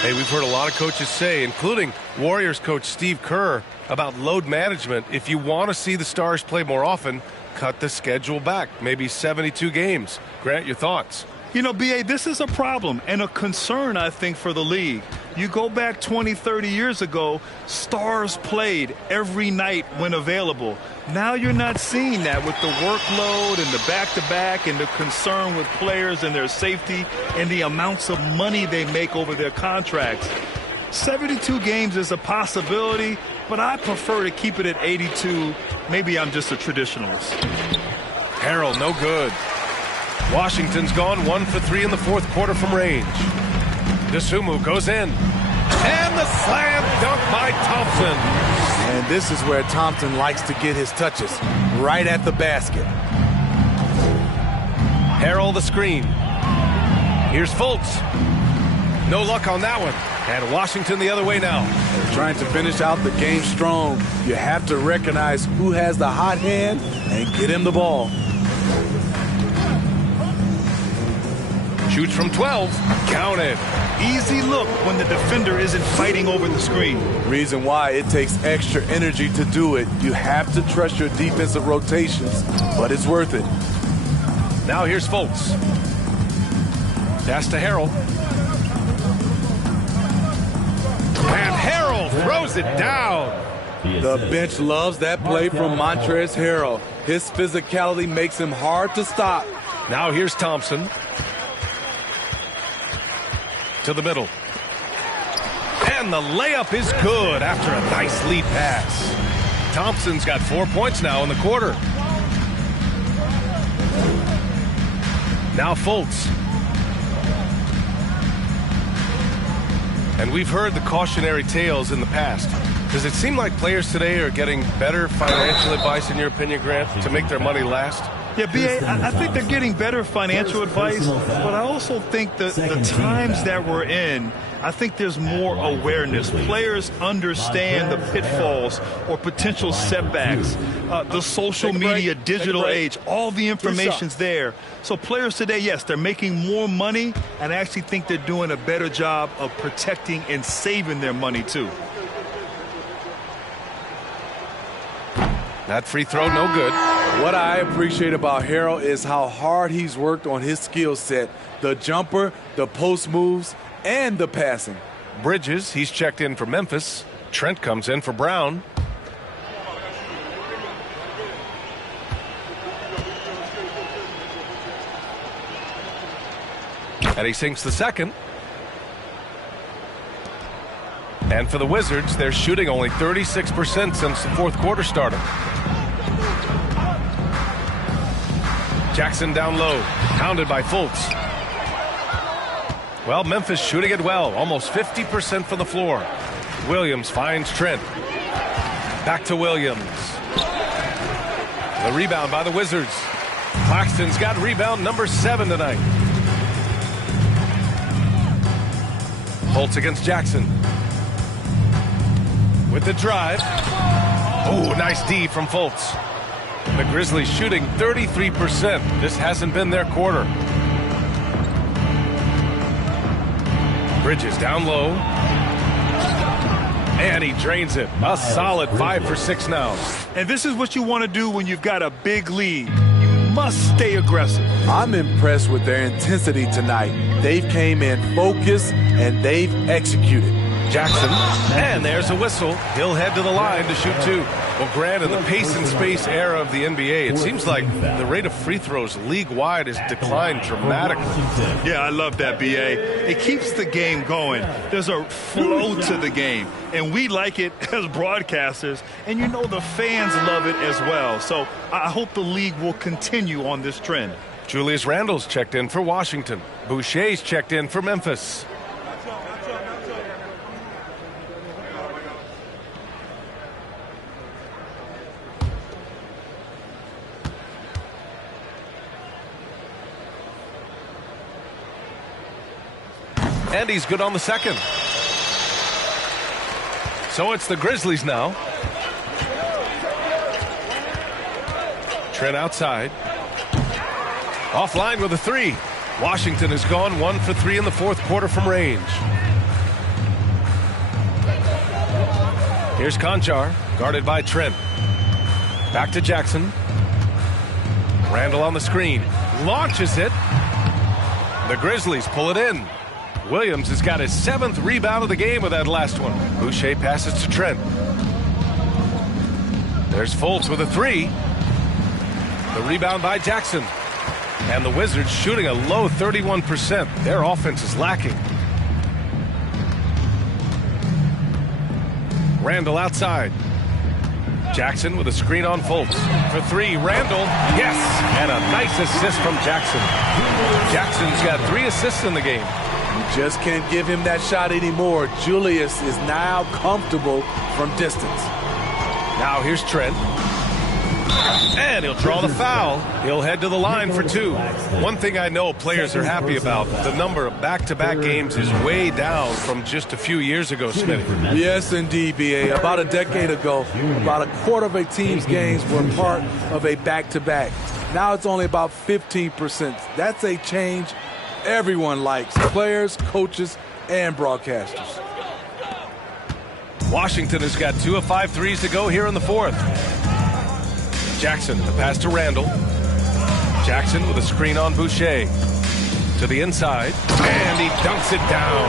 Hey, we've heard a lot of coaches say, including Warriors coach Steve Kerr, about load management. If you want to see the Stars play more often, cut the schedule back, maybe 72 games. Grant, your thoughts? You know, B.A., this is a problem and a concern, I think, for the league. You go back 20, 30 years ago, Stars played every night when available. Now you're not seeing that with the workload and the back-to-back and the concern with players and their safety and the amounts of money they make over their contracts. 72 games is a possibility, but I prefer to keep it at 82. Maybe I'm just a traditionalist. Harrell, no good. Washington's gone 1 for 3 in the fourth quarter from range. Dosunmu goes in. And the slam dunk by Thompson. And this is where Thompson likes to get his touches, right at the basket. Harrell the screen. Here's Fultz. No luck on that one. And Washington the other way now. Trying to finish out the game strong. You have to recognize who has the hot hand and get him the ball. Shoots from 12. Counted. Easy look when the defender isn't fighting over the screen. Reason why it takes extra energy to do it. You have to trust your defensive rotations, but it's worth it. Now here's Fultz. Pass to Harrell. And Harrell throws it down. The bench loves that play from Montrezl Harrell. His physicality makes him hard to stop. Now here's Thompson. To the middle. And the layup is good after a nice lead pass. Thompson's got 4 points now in the quarter. Now Fultz. And we've heard the cautionary tales in the past. Does it seem like players today are getting better financial advice, in your opinion, Grant, to make their money last? Yeah, B.A., I think they're getting better financial advice, but I also think that the times that we're in, I think there's more awareness. Players understand the pitfalls or potential setbacks, the social media, digital age, all the information's there. So players today, yes, they're making more money, and I actually think they're doing a better job of protecting and saving their money, too. That free throw, no good. What I appreciate about Harrell is how hard he's worked on his skill set. The jumper, the post moves, and the passing. Bridges, he's checked in for Memphis. Trent comes in for Brown. And he sinks the second. And for the Wizards, they're shooting only 36% since the fourth quarter started. Jackson down low, pounded by Fultz. Well, Memphis shooting it well, almost 50% from the floor. Williams finds Trent. Back to Williams. The rebound by the Wizards. Claxton's got rebound number 7 tonight. Fultz against Jackson. With the drive. Oh, nice D from Fultz. The Grizzlies shooting 33%. This hasn't been their quarter. Bridges down low. And he drains it. A solid 5 for 6 now. And this is what you want to do when you've got a big lead. You must stay aggressive. I'm impressed with their intensity tonight. They've came in focused and they've executed. Jackson, and there's a whistle. He'll head to the line to shoot 2. Well, Grant, in the pace and space era of the NBA, it seems like the rate of free throws league-wide has declined dramatically. Yeah, I love that, B.A. It keeps the game going. There's a flow to the game, and we like it as broadcasters, and you know the fans love it as well. So I hope the league will continue on this trend. Julius Randle's checked in for Washington. Boucher's checked in for Memphis. And he's good on the second. So it's the Grizzlies now. Trent outside. Offline with a 3. Washington has gone 1 for 3 in the fourth quarter from range. Here's Conchar, guarded by Trent. Back to Jackson. Randle on the screen. Launches it. The Grizzlies pull it in. Williams has got his 7th rebound of the game with that last one. Boucher passes to Trent. There's Fultz with a 3. The rebound by Jackson. And the Wizards shooting a low 31%. Their offense is lacking. Randle outside. Jackson with a screen on Fultz. For 3, Randle. Yes! And a nice assist from Jackson. Jackson's got 3 assists in the game. You just can't give him that shot anymore. Julius is now comfortable from distance. Now here's Trent. And he'll draw the foul. He'll head to the line for 2. One thing I know players are happy about, the number of back-to-back games is way down from just a few years ago, Smitty. Yes, indeed, B.A. About a decade ago, about a quarter of a team's games were part of a back-to-back. Now it's only about 15%. That's a change everyone likes, players, coaches, and broadcasters. Washington has got 2 of 5 threes to go here in the fourth. Jackson, the pass to Randle. Jackson with a screen on Boucher. To the inside, and he dunks it down.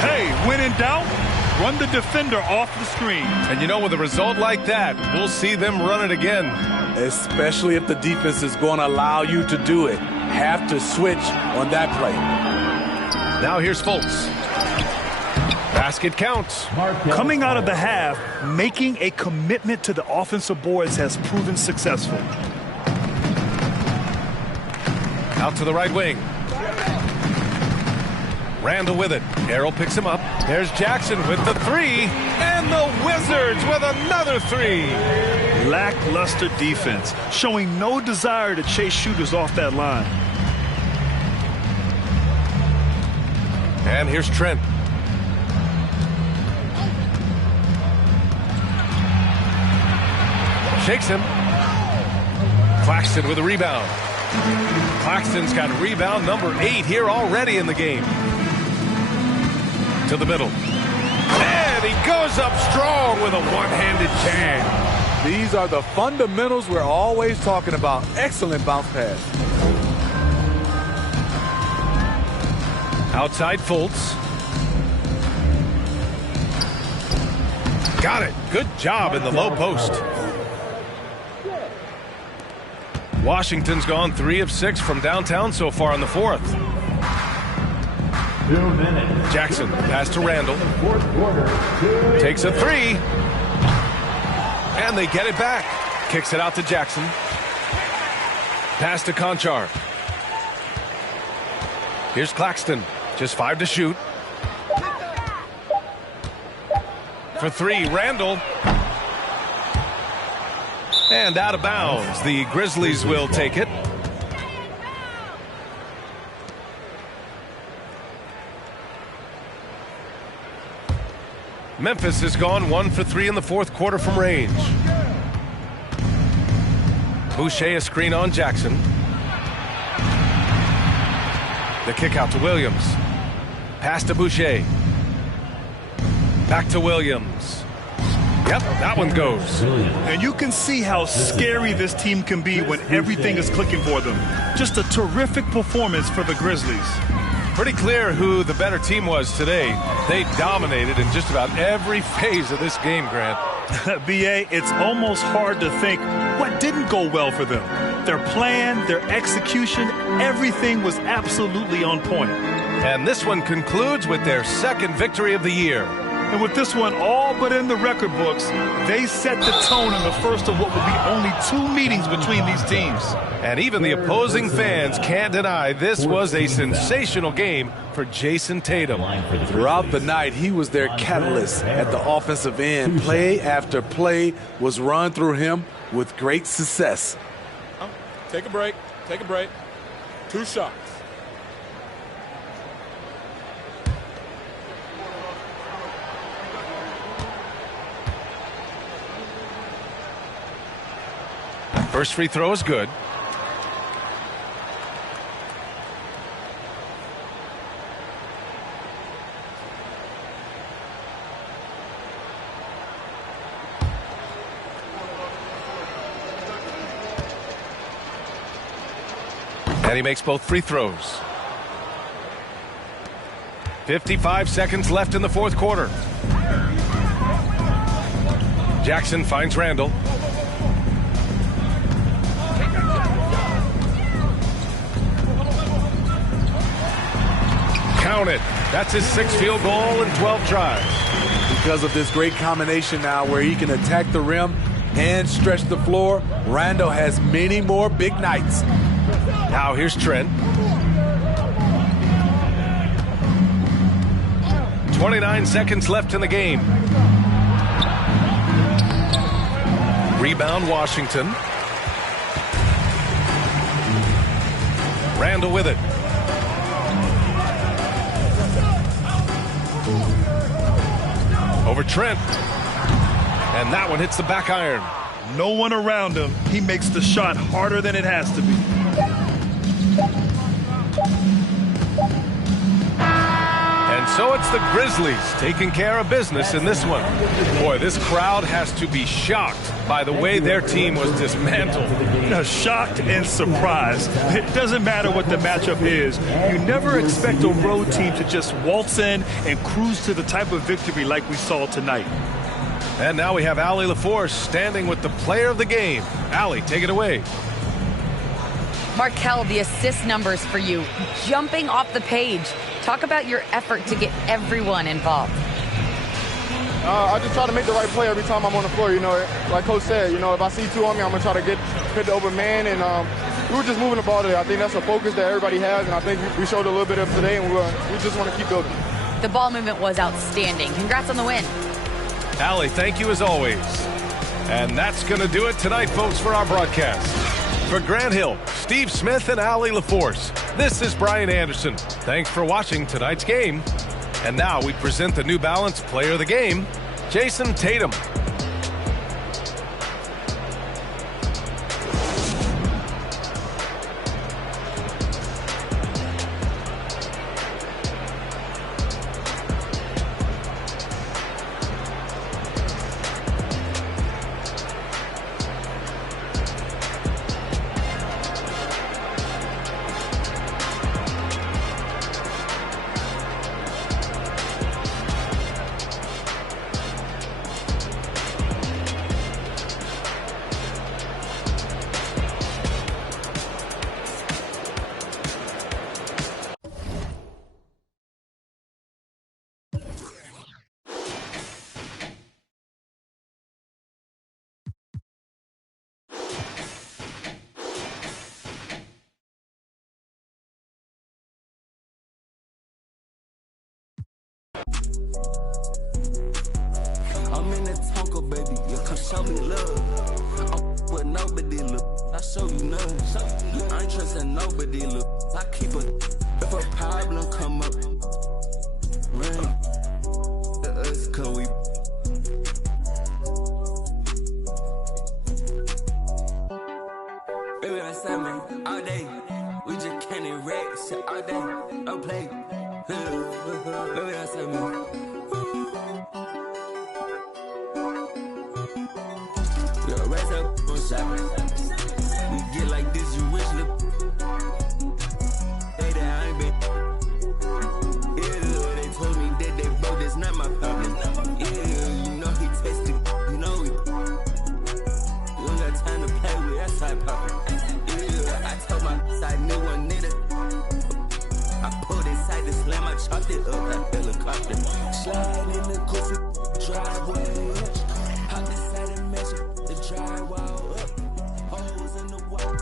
Hey, when in doubt, run the defender off the screen. And you know, with a result like that, we'll see them run it again. Especially if the defense is going to allow you to do it. Have to switch on that play. Now here's Fultz. Basket counts. Coming out of the half, making a commitment to the offensive boards has proven successful. Out to the right wing. Randle with it. Harrell picks him up. There's Jackson with the 3. And the Wizards with another 3. Lackluster defense, showing no desire to chase shooters off that line. And here's Trent. Shakes him. Claxton with a rebound. Claxton's got rebound number 8 here already in the game. To the middle. And he goes up strong with a one-handed jam. These are the fundamentals we're always talking about. Excellent bounce pass. Outside Fultz. Got it. Good job in the low post. Washington's gone 3 of 6 from downtown so far in the fourth. 2 minutes. Jackson, pass to Randle. Takes a 3. And they get it back. Kicks it out to Jackson. Pass to Conchar. Here's Claxton. Just 5 to shoot. For 3, Randle. And out of bounds. The Grizzlies will take it. Memphis has gone 1 for 3 in the fourth quarter from range. Boucher a screen on Jackson. The kick out to Williams. Pass to Boucher. Back to Williams. Yep, that one goes. And you can see how scary this team can be when everything is clicking for them. Just a terrific performance for the Grizzlies. Pretty clear who the better team was today. They dominated in just about every phase of this game, Grant. B.A., it's almost hard to think what didn't go well for them. Their plan, their execution, everything was absolutely on point. And this one concludes with their second victory of the year. And with this one all but in the record books, they set the tone in the first of what will be only 2 meetings between these teams. And even the opposing fans can't deny this was a sensational game for Jason Tatum. Throughout the night, he was their catalyst at the offensive end. Play after play was run through him with great success. Take a break. Take a break. 2 shots. First free throw is good. And he makes both free throws. 55 seconds left in the fourth quarter. Jackson finds Randall. Count it. That's his 6th field goal in 12 tries. Because of this great combination now where he can attack the rim and stretch the floor, Randall has many more big nights. Now here's Trent. 29 seconds left in the game. Rebound Washington. Randall with it. Over Trent. And that one hits the back iron. No one around him. He makes the shot harder than it has to be. And so it's the Grizzlies taking care of business in this one. Boy, this crowd has to be shocked by the way their team was dismantled. Shocked and surprised. It doesn't matter what the matchup is. You never expect a road team to just waltz in and cruise to the type of victory like we saw tonight. And now we have Allie LaForce standing with the player of the game. Allie, take it away. Markel, the assist numbers for you, jumping off the page. Talk about your effort to get everyone involved. I just try to make the right play every time I'm on the floor. You know, like Coach said, if I see 2 on me, I'm going to try to hit the open man. And we were just moving the ball today. I think that's a focus that everybody has, and I think we showed a little bit of today, and we just want to keep building. The ball movement was outstanding. Congrats on the win. Allie, thank you as always. And that's going to do it tonight, folks, for our broadcast. For Grant Hill, Steve Smith, and Allie LaForce, this is Brian Anderson. Thanks for watching tonight's game. And now we present the New Balance Player of the Game, Jason Tatum. I'm in that Tonka, baby. You come show me love. I'm with nobody, look. I show you none. I ain't trusting nobody, look. I keep a if a problem come up, ring to us, cause we Baby, I said, man, all day. We just can't erect shit all day. Don't play. Baby, I said, man. We gon' raise up on shopping. We get like this, you wish look. They that I ain't been. Yeah, they told me that they broke, that's not my problem. Yeah, you know he tested, you know we. You don't got time to play with that side poppin'. Yeah, I told my side new one nigga. I pulled inside the slam, I chopped it up like helicopter. Slide in the goofy driveway. Hop inside and measure the drywall up. Holes in the wall.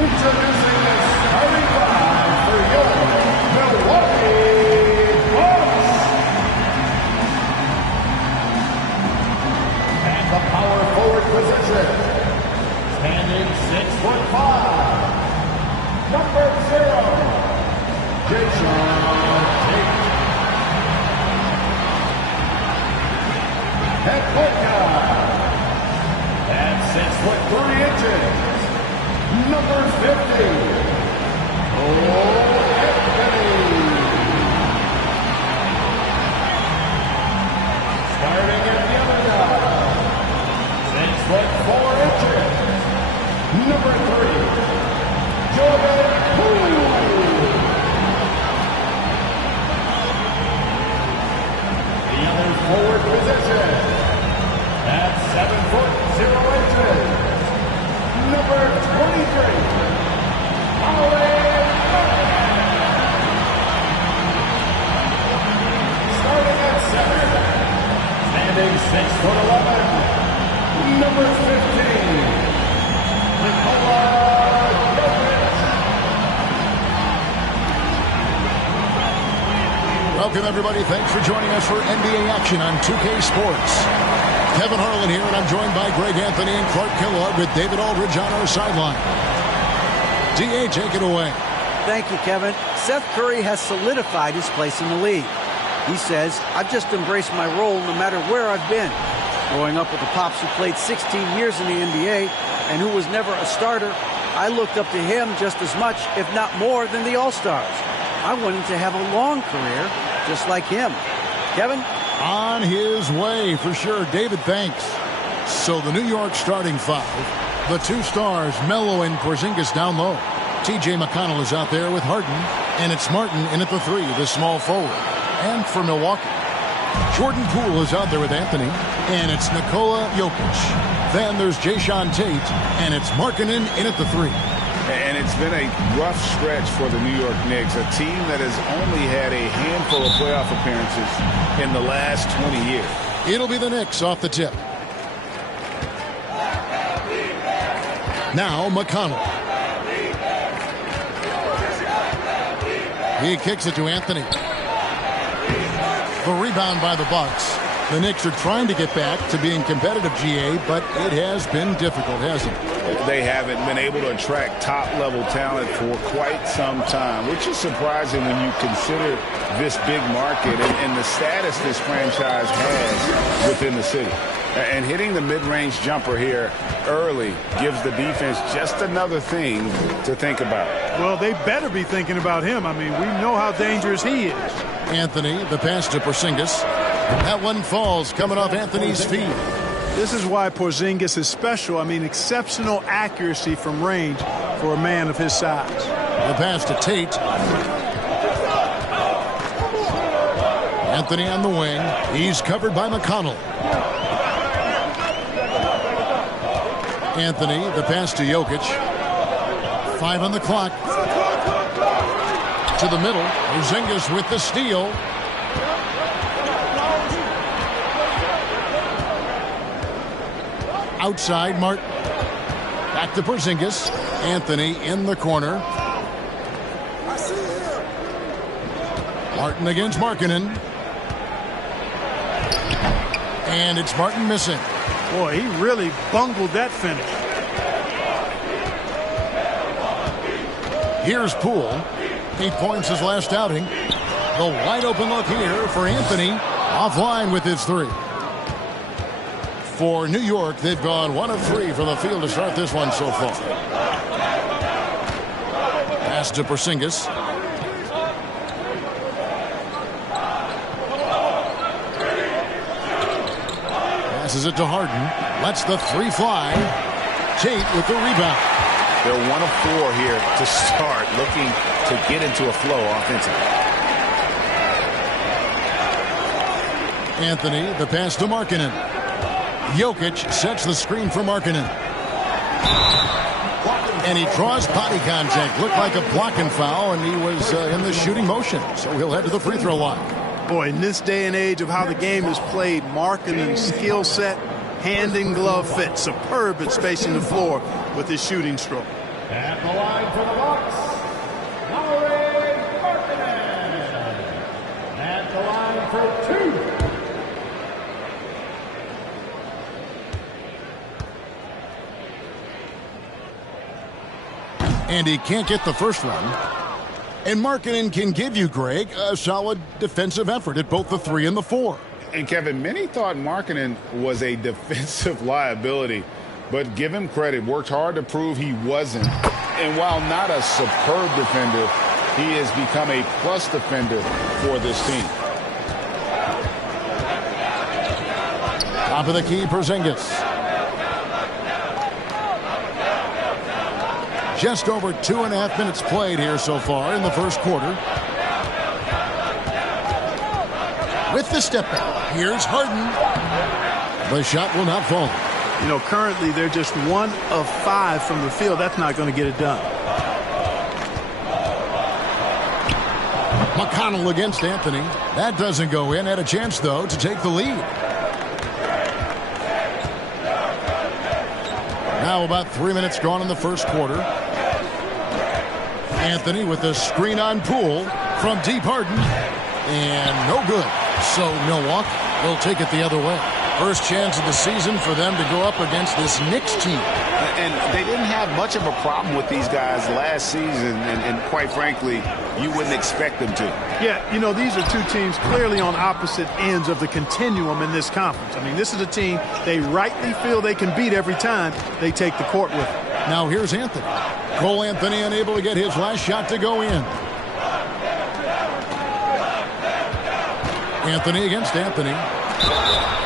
Introducing the starting five for your Milwaukee Bucks. At the power forward position, standing 6'5", number 0, Jason Tate. At point guard, at 6'3", number 50, Anthony. Starting at the other side, 6'4", number 3, Jordan Poole. The other forward position, at 7'0", number 23, starting at 7, standing 6'11", number 15, Nikola Jokic. Welcome, everybody. Thanks for joining us for NBA action on 2K Sports. Kevin Harlan here, and I'm joined by Greg Anthony and Clark Kellogg with David Aldridge on our sideline. D.A., take it away. Thank you, Kevin. Seth Curry has solidified his place in the league. He says, I've just embraced my role no matter where I've been. Growing up with a pops who played 16 years in the NBA and who was never a starter, I looked up to him just as much, if not more, than the All-Stars. I want him to have a long career just like him. Kevin? On his way, for sure. David, thanks. So the New York starting five, the two stars, Melo and Porzingis down low. T.J. McConnell is out there with Harden, and it's Martin in at the 3, the small forward. And for Milwaukee, Jordan Poole is out there with Anthony, and it's Nikola Jokic. Then there's Jason Tate, and it's Markkanen in at the 3. And it's been a rough stretch for the New York Knicks, a team that has only had a handful of playoff appearances in the last 20 years. It'll be the Knicks off the tip. Now McConnell. He kicks it to Anthony. The rebound by the Bucks. The Knicks are trying to get back to being competitive, GA, but it has been difficult, hasn't it? They haven't been able to attract top-level talent for quite some time, which is surprising when you consider this big market and the status this franchise has within the city. And hitting the mid-range jumper here early gives the defense just another thing to think about. Well, they better be thinking about him. I mean, we know how dangerous he is. Anthony, the pass to Porzingis. That one falls coming off Anthony's feet. This is why Porzingis is special. I mean, exceptional accuracy from range for a man of his size. The pass to Tate. Anthony on the wing. He's covered by McConnell. Anthony, the pass to Jokic. 5 on the clock. To the middle. Porzingis with the steal. outside Martin. Back to Porzingis. Anthony in the corner. Martin against Markkanen. And it's Martin missing. Boy, he really bungled that finish. Here's Poole. 8 points his last outing. The wide open look here for Anthony. Offline with his 3. For New York, they've gone 1 of 3 from the field to start this one so far. Pass to Porzingis. Passes it to Harden. Lets the 3 fly. Tate with the rebound. They're 1 of 4 here to start, looking to get into a flow offensively. Anthony, the pass to Markkanen. Jokic sets the screen for Markkanen. And he draws body contact. Looked like a blocking foul, and he was in the shooting motion. So he'll head to the free throw line. Boy, in this day and age of how the game is played, Markkanen's skill set, hand and glove fit. Superb at spacing the floor with his shooting stroke. At the line for the Bucks, Markkanen. At the line for 2. And he can't get the first one. And Markkanen can give you, Greg, a solid defensive effort at both the 3 and the 4. And Kevin, many thought Markkanen was a defensive liability, but give him credit, worked hard to prove he wasn't. And while not a superb defender, he has become a plus defender for this team. Top of the key, Porzingis. Just over 2.5 minutes played here so far in the first quarter. With the step back, here's Harden. The shot will not fall. You know, currently they're just 1 of 5 from the field. That's not going to get it done. McConnell against Anthony. That doesn't go in. Had a chance, though, to take the lead. Now about 3 minutes gone in the first quarter. Anthony with a screen on Poole from deep. Harden. And no good. So Milwaukee will take it the other way. First chance of the season for them to go up against this Knicks team. And they didn't have much of a problem with these guys last season, and quite frankly, you wouldn't expect them to. Yeah, you know, these are two teams clearly on opposite ends of the continuum in this conference. I mean, this is a team they rightly feel they can beat every time they take the court with them. Now here's Anthony. Cole Anthony unable to get his last shot to go in. Anthony against Anthony.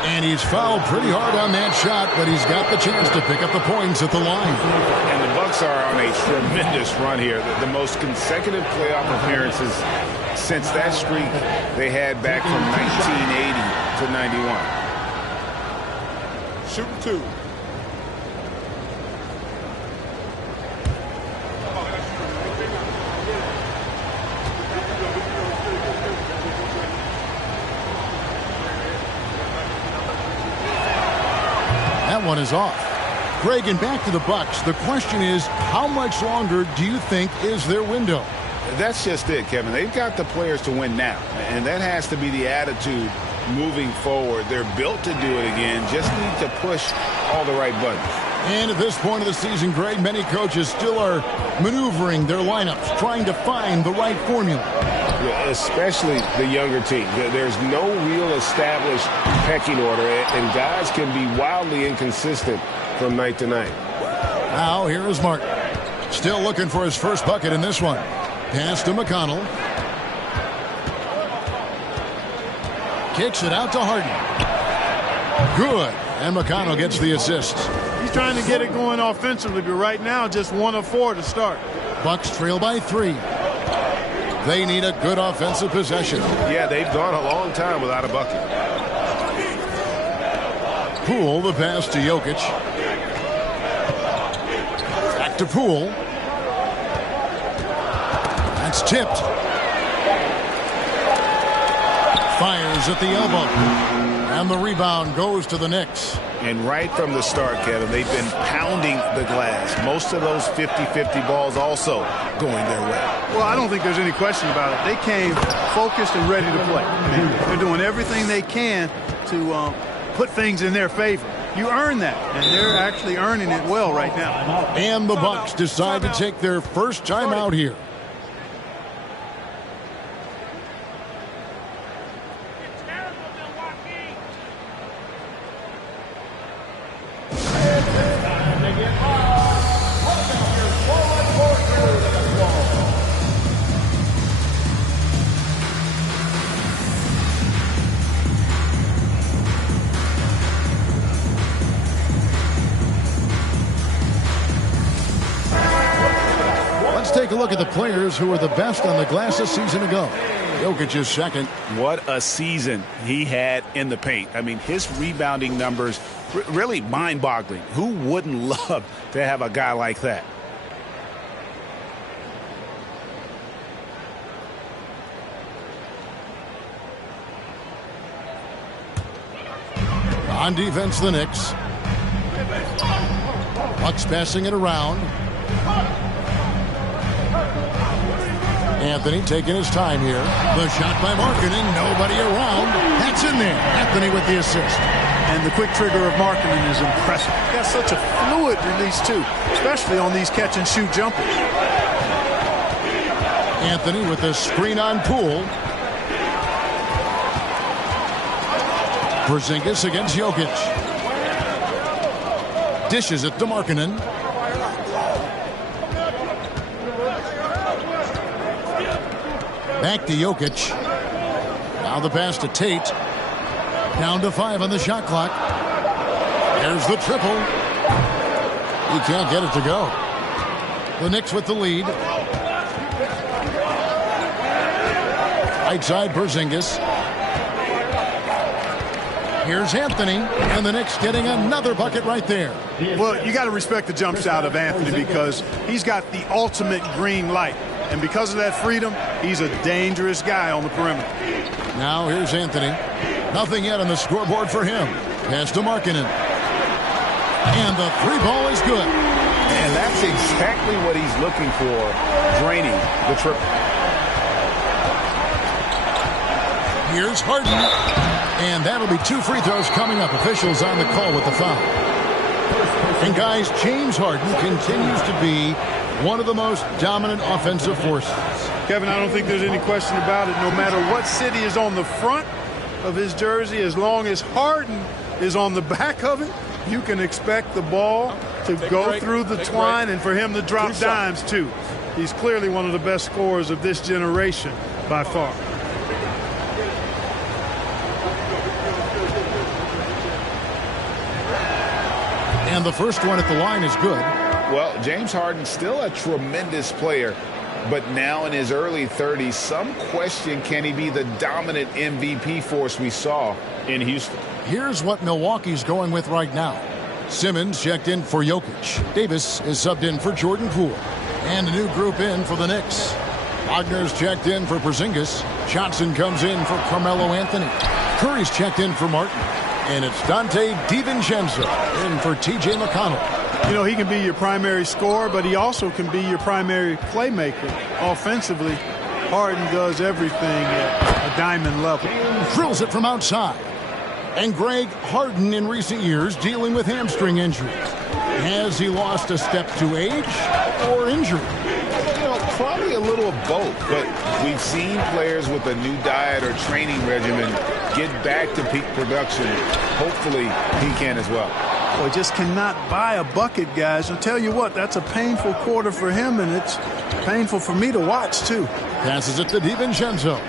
And he's fouled pretty hard on that shot, but he's got the chance to pick up the points at the line. And the Bucks are on a tremendous run here. The most consecutive playoff appearances since that streak they had back from 1980 to 91. Shooting 2. That one is off. Greg, and back to the Bucks. The question is, how much longer do you think is their window? That's just it, Kevin. They've got the players to win now, and that has to be the attitude moving forward. They're built to do it again, just need to push all the right buttons. And at this point of the season, Greg, many coaches still are maneuvering their lineups, trying to find the right formula. Especially the younger team. There's no real established pecking order, and guys can be wildly inconsistent from night to night. Now here is Martin. Still looking for his first bucket in this one. Pass to McConnell. Kicks it out to Harden. Good. And McConnell gets the assist. He's trying to get it going offensively, but right now just 1 of 4 to start. Bucks trail by 3. They need a good offensive possession. Yeah, they've gone a long time without a bucket. Poole, the pass to Jokic. Back to Poole. That's tipped. Fires at the elbow. And the rebound goes to the Knicks. And right from the start, Kevin, they've been pounding the glass. Most of those 50-50 balls also going their way. Well, I don't think there's any question about it. They came focused and ready to play. They're doing everything they can to put things in their favor. You earn that, and they're actually earning it well right now. And the Bucks decide to take their first time out here. Take a look at the players who were the best on the glass a season ago. Jokic is second. What a season he had in the paint. I mean, his rebounding numbers really mind-boggling. Who wouldn't love to have a guy like that? On defense, the Knicks. Bucks passing it around. Anthony taking his time here. The shot by Markkanen. Nobody around. That's in there. Anthony with the assist. And the quick trigger of Markkanen is impressive. He's got such a fluid release, too, especially on these catch-and-shoot jumpers. Anthony with the screen on Poole. Porzingis against Jokic. Dishes it to Markkanen. Back to Jokic. Now the pass to Tate. Down to 5 on the shot clock. There's the triple. He can't get it to go. The Knicks with the lead. Right side, Porzingis. Here's Anthony, and the Knicks getting another bucket right there. Well, you got to respect the jump shot of Anthony because he's got the ultimate green light. And because of that freedom, he's a dangerous guy on the perimeter. Now here's Anthony. Nothing yet on the scoreboard for him. Pass to Markkanen. And the 3-ball is good. And that's exactly what he's looking for, draining the triple. Here's Harden. And that'll be 2 free throws coming up. Officials on the call with the foul. And guys, James Harden continues to be one of the most dominant offensive forces. Kevin, I don't think there's any question about it. No matter what city is on the front of his jersey, as long as Harden is on the back of it, you can expect the ball to go through the twine and for him to drop dimes, too. He's clearly one of the best scorers of this generation by far. And the first one at the line is good. Well, James Harden still a tremendous player, but now in his early 30s, some question, can he be the dominant MVP force we saw in Houston? Here's what Milwaukee's going with right now. Simmons checked in for Jokic. Davis is subbed in for Jordan Poole. And a new group in for the Knicks. Wagner's checked in for Porzingis. Johnson comes in for Carmelo Anthony. Curry's checked in for Martin. And it's Dante DiVincenzo in for T.J. McConnell. You know, he can be your primary scorer, but he also can be your primary playmaker. Offensively, Harden does everything at a diamond level. Drills it from outside. And Greg, Harden in recent years dealing with hamstring injuries. Has he lost a step to age or injury? Probably a little of both, but we've seen players with a new diet or training regimen get back to peak production. Hopefully, he can as well. Well, just cannot buy a bucket, guys. I'll tell you what, that's a painful quarter for him, and it's painful for me to watch, too. Passes it to DiVincenzo.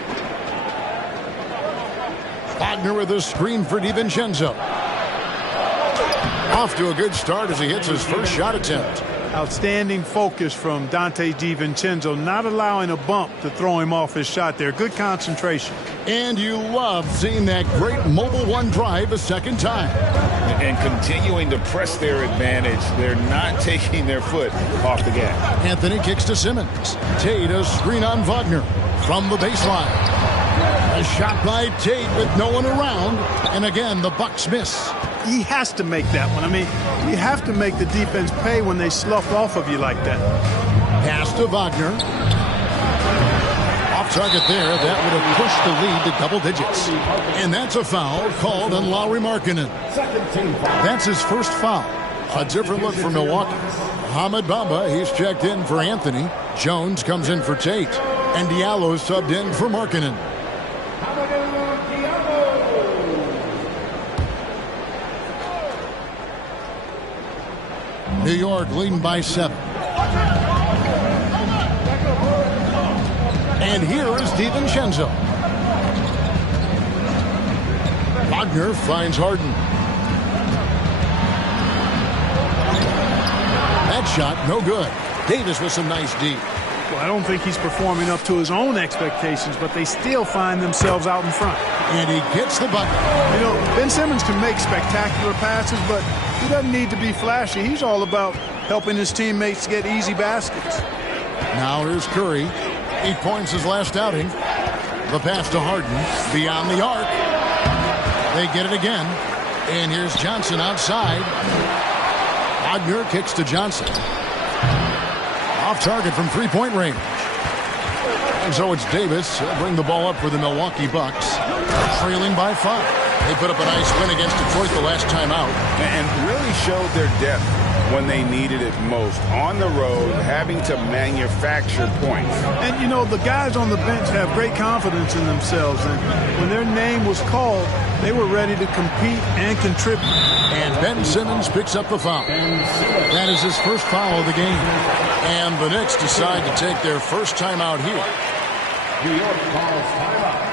Wagner with a screen for DiVincenzo. Off to a good start as he hits his first shot attempt. Outstanding focus from Dante DiVincenzo, not allowing a bump to throw him off his shot there. Good concentration. And you love seeing that great mobile one drive a second time. And continuing to press their advantage. They're not taking their foot off the gas. Anthony kicks to Simmons. Tate a screen on Wagner from the baseline. A shot by Tate with no one around. And again, the Bucks miss. he has to make that one. I mean, you have to make the defense pay when they slough off of you like that. Pass to Wagner. Off target there. That would have pushed the lead to double digits. And that's a foul called on Lauri Markkanen. That's his first foul. A different look for Milwaukee. Hamid Bamba, he's checked in for Anthony. Jones comes in for Tate. And Diallo subbed in for Markkanen. New York leading by 7. And here is DiVincenzo. Wagner finds Harden. That shot, no good. Davis with some nice D. Well, I don't think he's performing up to his own expectations, but they still find themselves out in front. And he gets the bucket. You know, Ben Simmons can make spectacular passes, but he doesn't need to be flashy. He's all about helping his teammates get easy baskets. Now here's Curry. 8 points his last outing. The pass to Harden. Beyond the arc. They get it again. And here's Johnson outside. Wagner kicks to Johnson. Off target from three-point range. And so it's Davis. He'll bring the ball up for the Milwaukee Bucks. Trailing by 5. They put up a nice win against Detroit the last time out. And really showed their depth when they needed it most. On the road, having to manufacture points. And, you know, the guys on the bench have great confidence in themselves. And when their name was called, they were ready to compete and contribute. And Ben Simmons picks up the foul. That is his first foul of the game. And the Knicks decide to take their first timeout here. New York calls timeout.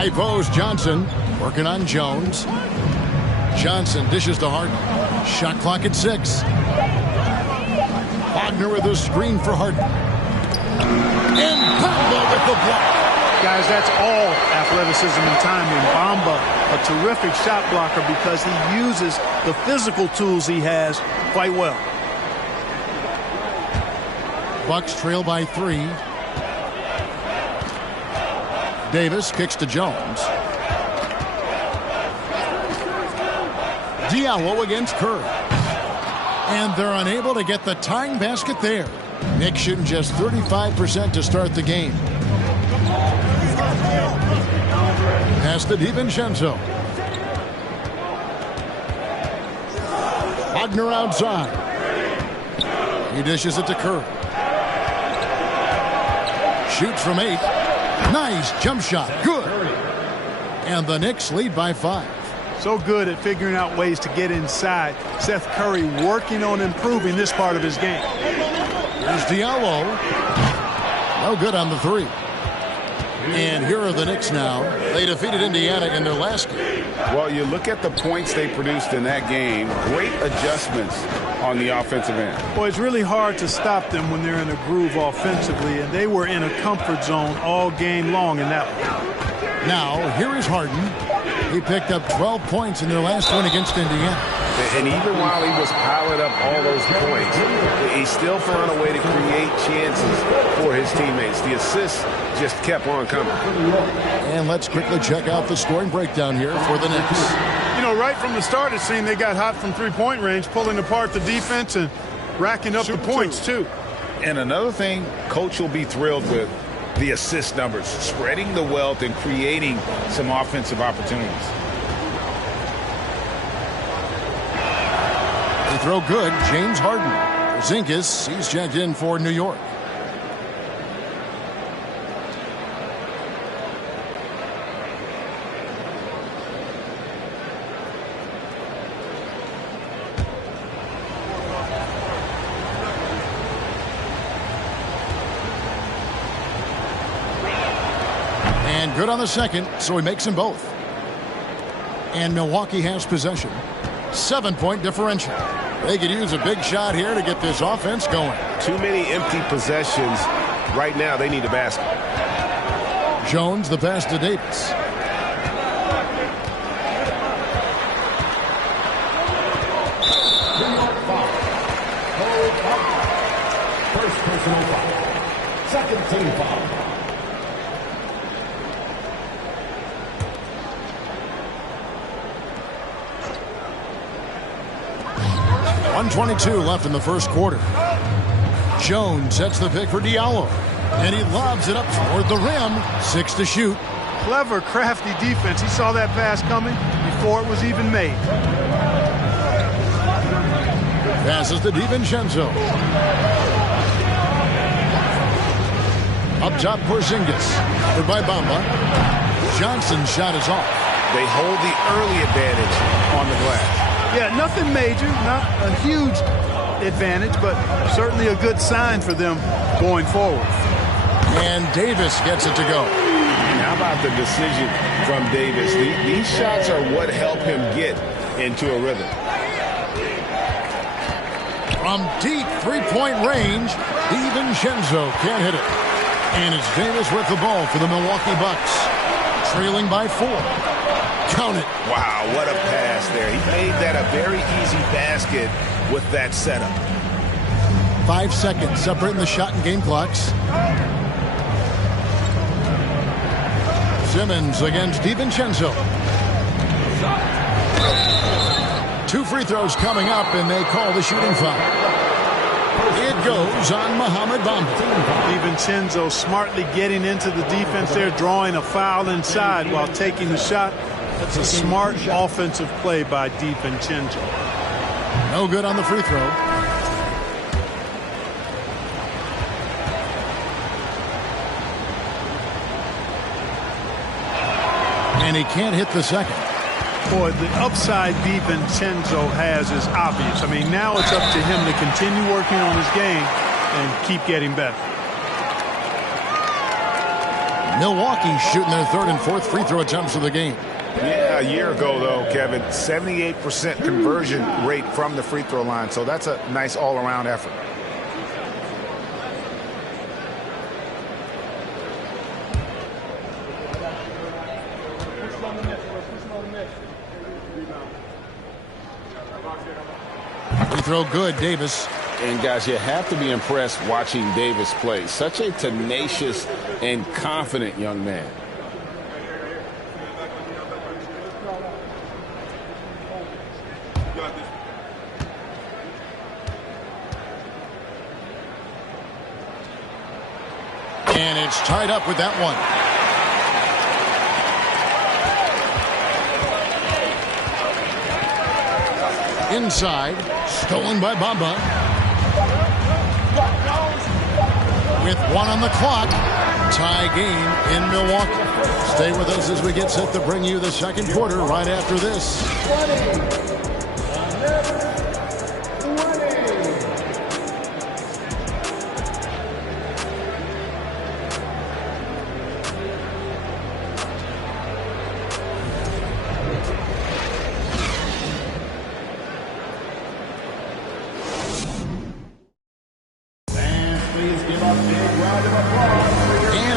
High post, Johnson working on Jones. Johnson dishes to Harden. Shot clock at 6. Wagner with a screen for Harden. And Bamba with the block. Guys, that's all athleticism and timing. Bamba, a terrific shot blocker because he uses the physical tools he has quite well. Bucks trail by 3. Davis kicks to Jones. Diallo against Curry. And they're unable to get the tying basket there. Knicks shooting just 35% to start the game. Pass to DiVincenzo. Wagner outside. He dishes it to Curry. Shoots from 8. Nice jump shot. Good. And the Knicks lead by 5. So good at figuring out ways to get inside. Seth Curry working on improving this part of his game. Here's Diallo. No good on the 3. And here are the Knicks now. They defeated Indiana in their last game. Well, you look at the points they produced in that game. Great adjustments on the offensive end. Boy, it's really hard to stop them when they're in a groove offensively, and they were in a comfort zone all game long in that one. Now, here is Harden. He picked up 12 points in their last one against Indiana. And even while he was piling up all those points, he still found a way to create chances for his teammates. The assists just kept on coming. And let's quickly check out the scoring breakdown here for the Knicks. You know, right from the start, it seemed they got hot from three-point range, pulling apart the defense and racking up the points, too. And another thing coach will be thrilled with, the assist numbers, spreading the wealth and creating some offensive opportunities. They throw good. James Harden. Porzingis, he's checked in for New York. And good on the second, so he makes them both. And Milwaukee has possession. 7-point differential. They could use a big shot here to get this offense going. Too many empty possessions. Right now, they need a basket. Jones, the pass to Davis. First personal foul. Second team foul. .122 left in the first quarter. Jones sets the pick for Diallo. And he lobs it up toward the rim. 6 to shoot. Clever, crafty defense. He saw that pass coming before it was even made. Passes to DiVincenzo. Up top, Porzingis. Covered by Bamba. Johnson's shot is off. They hold the early advantage on the glass. Yeah, nothing major, not a huge advantage, but certainly a good sign for them going forward. And Davis gets it to go. How about the decision from Davis? These shots are what help him get into a rhythm. From deep three-point range, DiVincenzo can't hit it. And it's Davis with the ball for the Milwaukee Bucks. Trailing by 4. Count it. Wow, what a pass there. He made that a very easy basket with that setup. 5 seconds separating the shot and game clocks. Simmons against DiVincenzo. 2 free throws coming up, and they call the shooting foul. It goes on Mohamed Bamba. DiVincenzo smartly getting into the defense there, drawing a foul inside while taking the shot. That's a smart offensive play by DiVincenzo. No good on the free throw. And he can't hit the second. Boy, the upside DiVincenzo has is obvious. I mean, now it's up to him to continue working on his game and keep getting better. Milwaukee shooting their 3rd and 4th free throw attempts of the game. Yeah, a year ago, though, Kevin, 78% conversion rate from the free throw line. So that's a nice all-around effort. Free throw good, Davis. And, guys, you have to be impressed watching Davis play. Such a tenacious and confident young man. And it's tied up with that one. Inside, stolen by Bamba. With 1 on the clock, tie game in Milwaukee. Stay with us as we get set to bring you the second quarter right after this.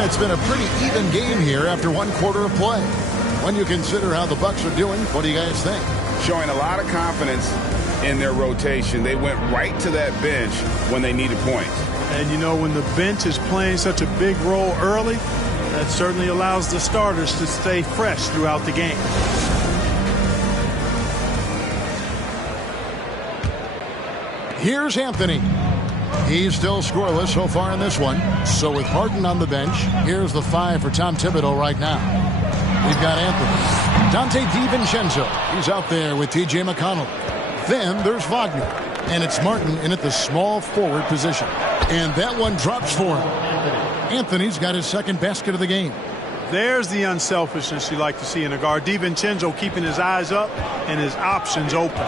It's been a pretty even game here after 1 quarter of play. When you consider how the Bucks are doing, what do you guys think? Showing a lot of confidence in their rotation. They went right to that bench when they needed points. And, you know, when the bench is playing such a big role early, that certainly allows the starters to stay fresh throughout the game. Here's Anthony. He's still scoreless so far in this one. So with Harden on the bench, here's the 5 for Tom Thibodeau right now. We've got Anthony. Dante DiVincenzo. He's out there with T.J. McConnell. Then there's Wagner. And it's Martin in at the small forward position. And that one drops for him. Anthony's got his second basket of the game. There's the unselfishness you like to see in a guard. DiVincenzo keeping his eyes up and his options open.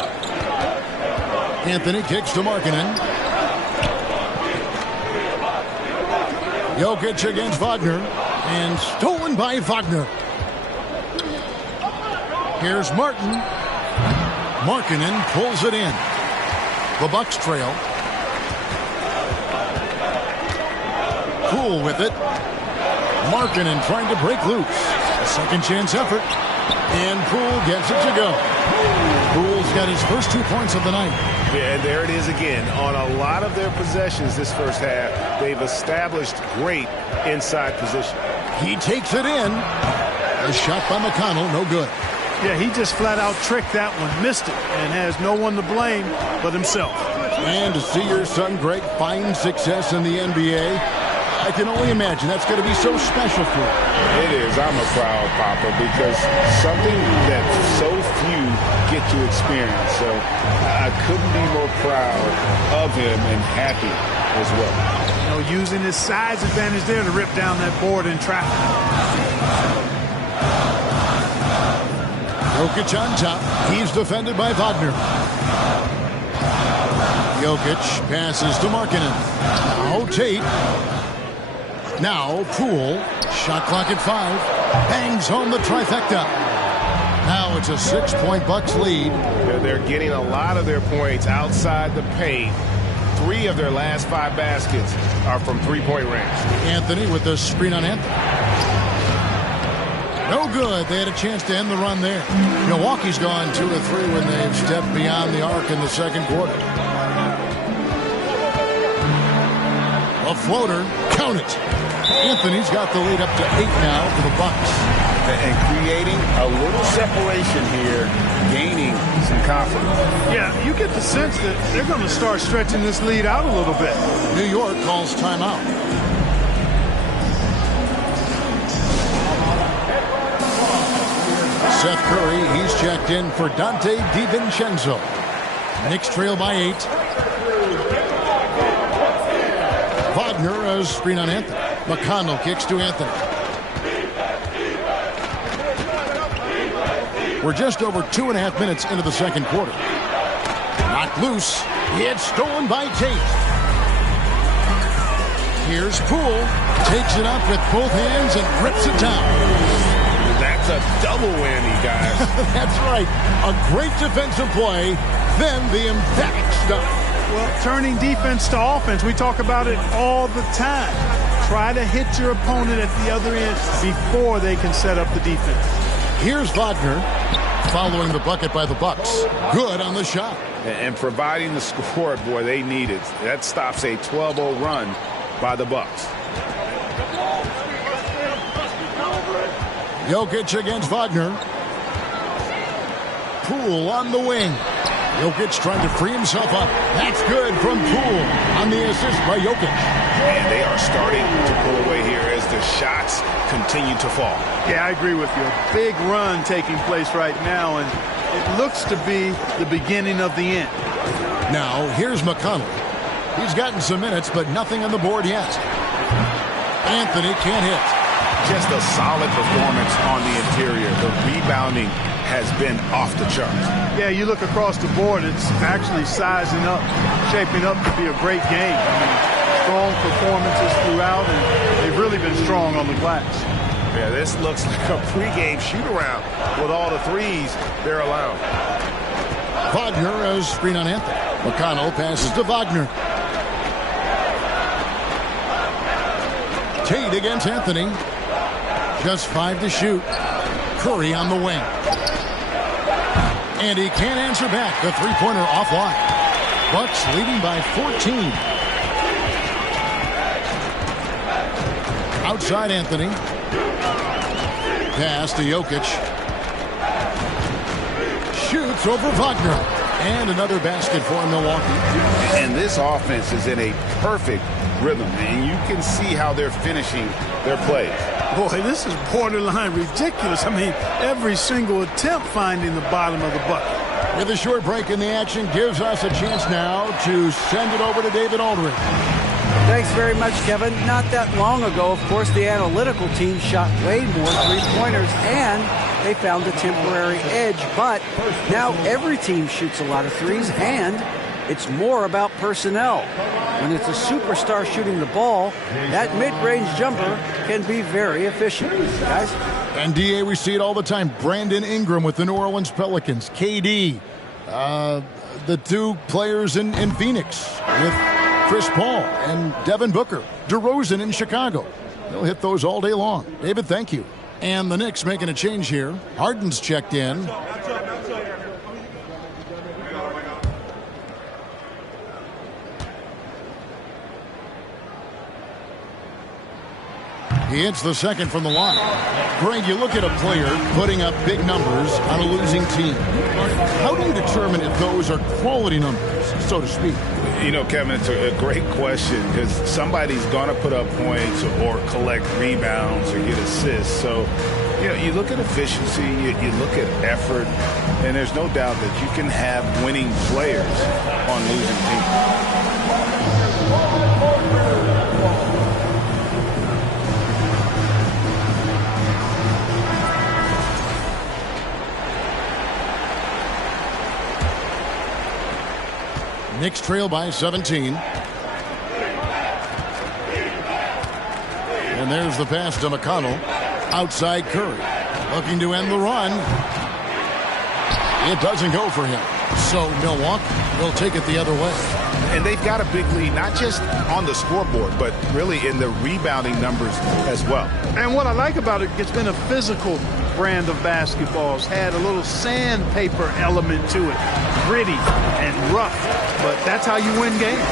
Anthony kicks to Markkanen. Jokic against Wagner. And stolen by Wagner. Here's Martin. Markkanen pulls it in. The Bucks trail. Poole with it. Markkanen trying to break loose. A second chance effort. And Poole gets it to go. Poole's got his first 2 points of the night. Yeah, and there it is again. On a lot of their possessions this first half, they've established great inside position. He takes it in. A shot by McConnell, no good. Yeah, he just flat out tricked that one, missed it, and has no one to blame but himself. And to see your son Greg find success in the NBA, I can only imagine that's going to be so special for him. It is. I'm a proud papa because something that so few get to experience. So I couldn't be more proud of him and happy as well. You know, using his size advantage there to rip down that board in traffic. Jokic on top. He's defended by Wagner. Jokic passes to Markkanen. Now Tate. Now Poole. Shot clock at 5. Bangs home the trifecta. Now it's a 6-point Bucks lead. They're getting a lot of their points outside the paint. 3 of their last 5 baskets are from three-point range. Anthony with the screen on Anthony. No good. They had a chance to end the run there. Milwaukee's gone 2 of 3 when they've stepped beyond the arc in the second quarter. A floater. Count it. Anthony's got the lead up to 8 now for the Bucks. And creating a little separation here, gaining some confidence. Yeah, you get the sense that they're going to start stretching this lead out a little bit. New York calls timeout. Seth Curry, he's checked in for Dante DiVincenzo. Knicks trail by 8. Wagner, a screen on Anthony. McConnell kicks to Anthony. We're just over 2.5 minutes into the second quarter. Knocked loose. It's stolen by Tate. Here's Poole. Takes it up with both hands and rips it down. That's a double whammy, guys. That's right. A great defensive play, then the emphatic stop. Well, turning defense to offense, we talk about it all the time. Try to hit your opponent at the other end before they can set up the defense. Here's Wagner following the bucket by the Bucks. Good on the shot. And providing the score, boy, they need it. That stops a 12-0 run by the Bucks. Jokic against Wagner. Poole on the wing. Jokic trying to free himself up. That's good from Poole on the assist by Jokic. And they are starting to pull away here as the shots continue to fall. Yeah, I agree with you. A big run taking place right now, and it looks to be the beginning of the end. Now, here's McConnell. He's gotten some minutes, but nothing on the board yet. Anthony can't hit. Just a solid performance on the interior. The rebounding has been off the charts. Yeah, you look across the board, it's actually sizing up, shaping up to be a great game. I mean, strong performances throughout, and they've really been strong on the glass. Yeah, this looks like a pregame shoot-around with all the threes they're allowing. Wagner as screen on Anthony. McConnell passes to Wagner. Tate against Anthony. Just 5 to shoot. Curry on the wing. And he can't answer back. The three-pointer offline. Bucks leading by 14. Outside Anthony. Pass to Jokic. Shoots over Wagner. And another basket for Milwaukee. And this offense is in a perfect rhythm, and you can see how they're finishing their plays. Boy, this is borderline ridiculous. I mean, every single attempt finding the bottom of the bucket. With a short break in the action, gives us a chance now to send it over to David Aldridge. Thanks very much, Kevin. Not that long ago, of course, the analytical team shot way more three-pointers, and they found a temporary edge. But now every team shoots a lot of threes, and it's more about personnel. When it's a superstar shooting the ball, that mid-range jumper can be very efficient, guys. And, D.A., we see it all the time. Brandon Ingram with the New Orleans Pelicans. KD, the two players in Phoenix with Chris Paul and Devin Booker. DeRozan in Chicago. They'll hit those all day long. David, thank you. And the Knicks making a change here. Harden's checked in. He hits the second from the line. Greg, you look at a player putting up big numbers on a losing team. How do you determine if those are quality numbers, so to speak? You know, Kevin, it's a great question because somebody's going to put up points or collect rebounds or get assists. So, you know, you look at efficiency, you look at effort, and there's no doubt that you can have winning players on losing teams. Knicks trail by 17. And there's the pass to McConnell. Outside Curry. Looking to end the run. It doesn't go for him. So Milwaukee will take it the other way. And they've got a big lead, not just on the scoreboard, but really in the rebounding numbers as well. And what I like about it, it's been a physical brand of basketball. It's had a little sandpaper element to it. Gritty and rough, but that's how you win games.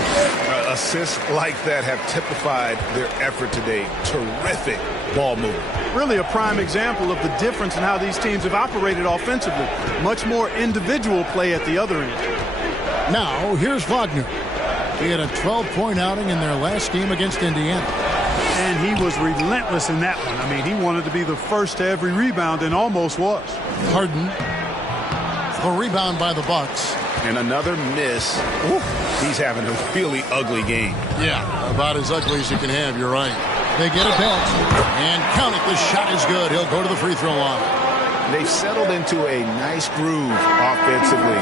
Assists like that have typified their effort today. Terrific ball movement. Really a prime example of the difference in how these teams have operated offensively. Much more individual play at the other end. Now, here's Wagner. He had a 12-point outing in their last game against Indiana. And he was relentless in that one. I mean, he wanted to be the first to every rebound and almost was. Harden. The rebound by the Bucks. And another miss. Ooh, he's having a really ugly game. Yeah, about as ugly as you can have, you're right. They get it back. And count it, the shot is good. He'll go to the free throw line. They've settled into a nice groove offensively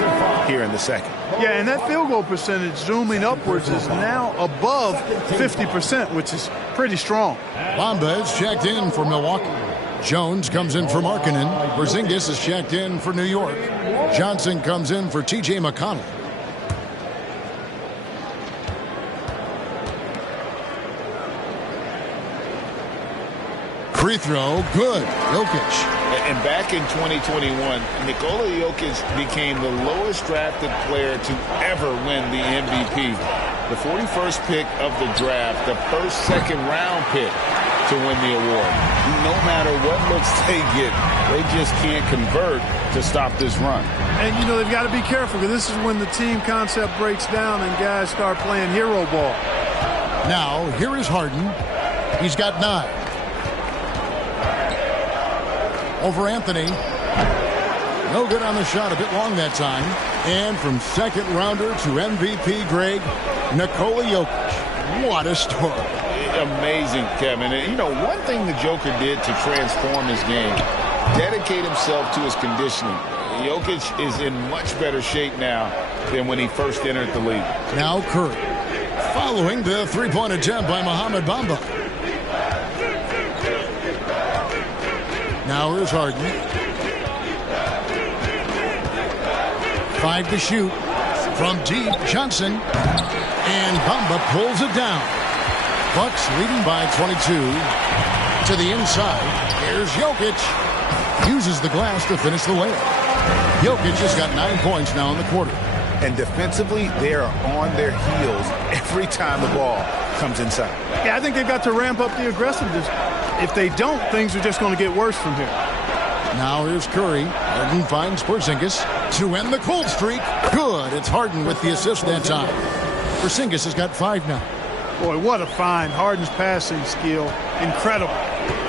here in the second. Yeah, and that field goal percentage zooming upwards is now above 50%, which is pretty strong. Bamba is checked in for Milwaukee. Jones comes in for Markkanen. Porzingis is checked in for New York. Johnson comes in for T.J. McConnell. Free throw, good. Jokic. And back in 2021, Nikola Jokic became the lowest drafted player to ever win the MVP. The 41st pick of the draft, the first second-round pick to win the award. No matter what looks they get, they just can't convert to stop this run. And, you know, they've got to be careful because this is when the team concept breaks down and guys start playing hero ball. Now, here is Harden. He's got 9. Over Anthony. No good on the shot. A bit long that time. And from second rounder to MVP, Greg, Nikola Jokic. What a story. Amazing, Kevin. And, you know, one thing the Joker did to transform his game, dedicate himself to his conditioning. Jokic is in much better shape now than when he first entered the league. Now Curry. Following the three-point attempt by Mohamed Bamba. Now here's Harden. 5 to shoot. From deep, Johnson. And Bamba pulls it down. Bucks leading by 22. To the inside. Here's Jokic. Uses the glass to finish the layup. Jokic has got 9 points now in the quarter. And defensively, they are on their heels every time the ball comes inside. Yeah, I think they've got to ramp up the aggressiveness. If they don't, things are just going to get worse from here. Now here's Curry. Harden finds Porzingis to end the cold streak. Good. It's Harden with the assist that time. Porzingis has got 5 now. Boy, what a find. Harden's passing skill, incredible.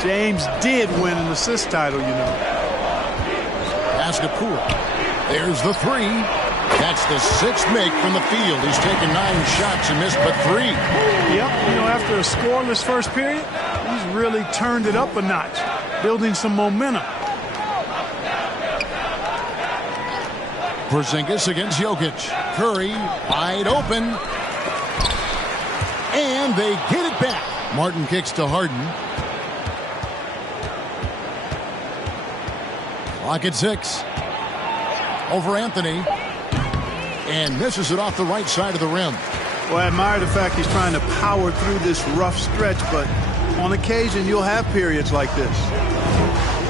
James did win an assist title, you know. Pass to Poole. There's the 3. That's the 6th make from the field. He's taken 9 shots and missed but 3. Yep, you know, after a scoreless first period, he's really turned it up a notch, building some momentum. Porzingis against Jokic. Curry wide open. And they get it back. Martin kicks to Harden. Clock at 6. Over Anthony. And misses it off the right side of the rim. Well, I admire the fact he's trying to power through this rough stretch, but on occasion you'll have periods like this.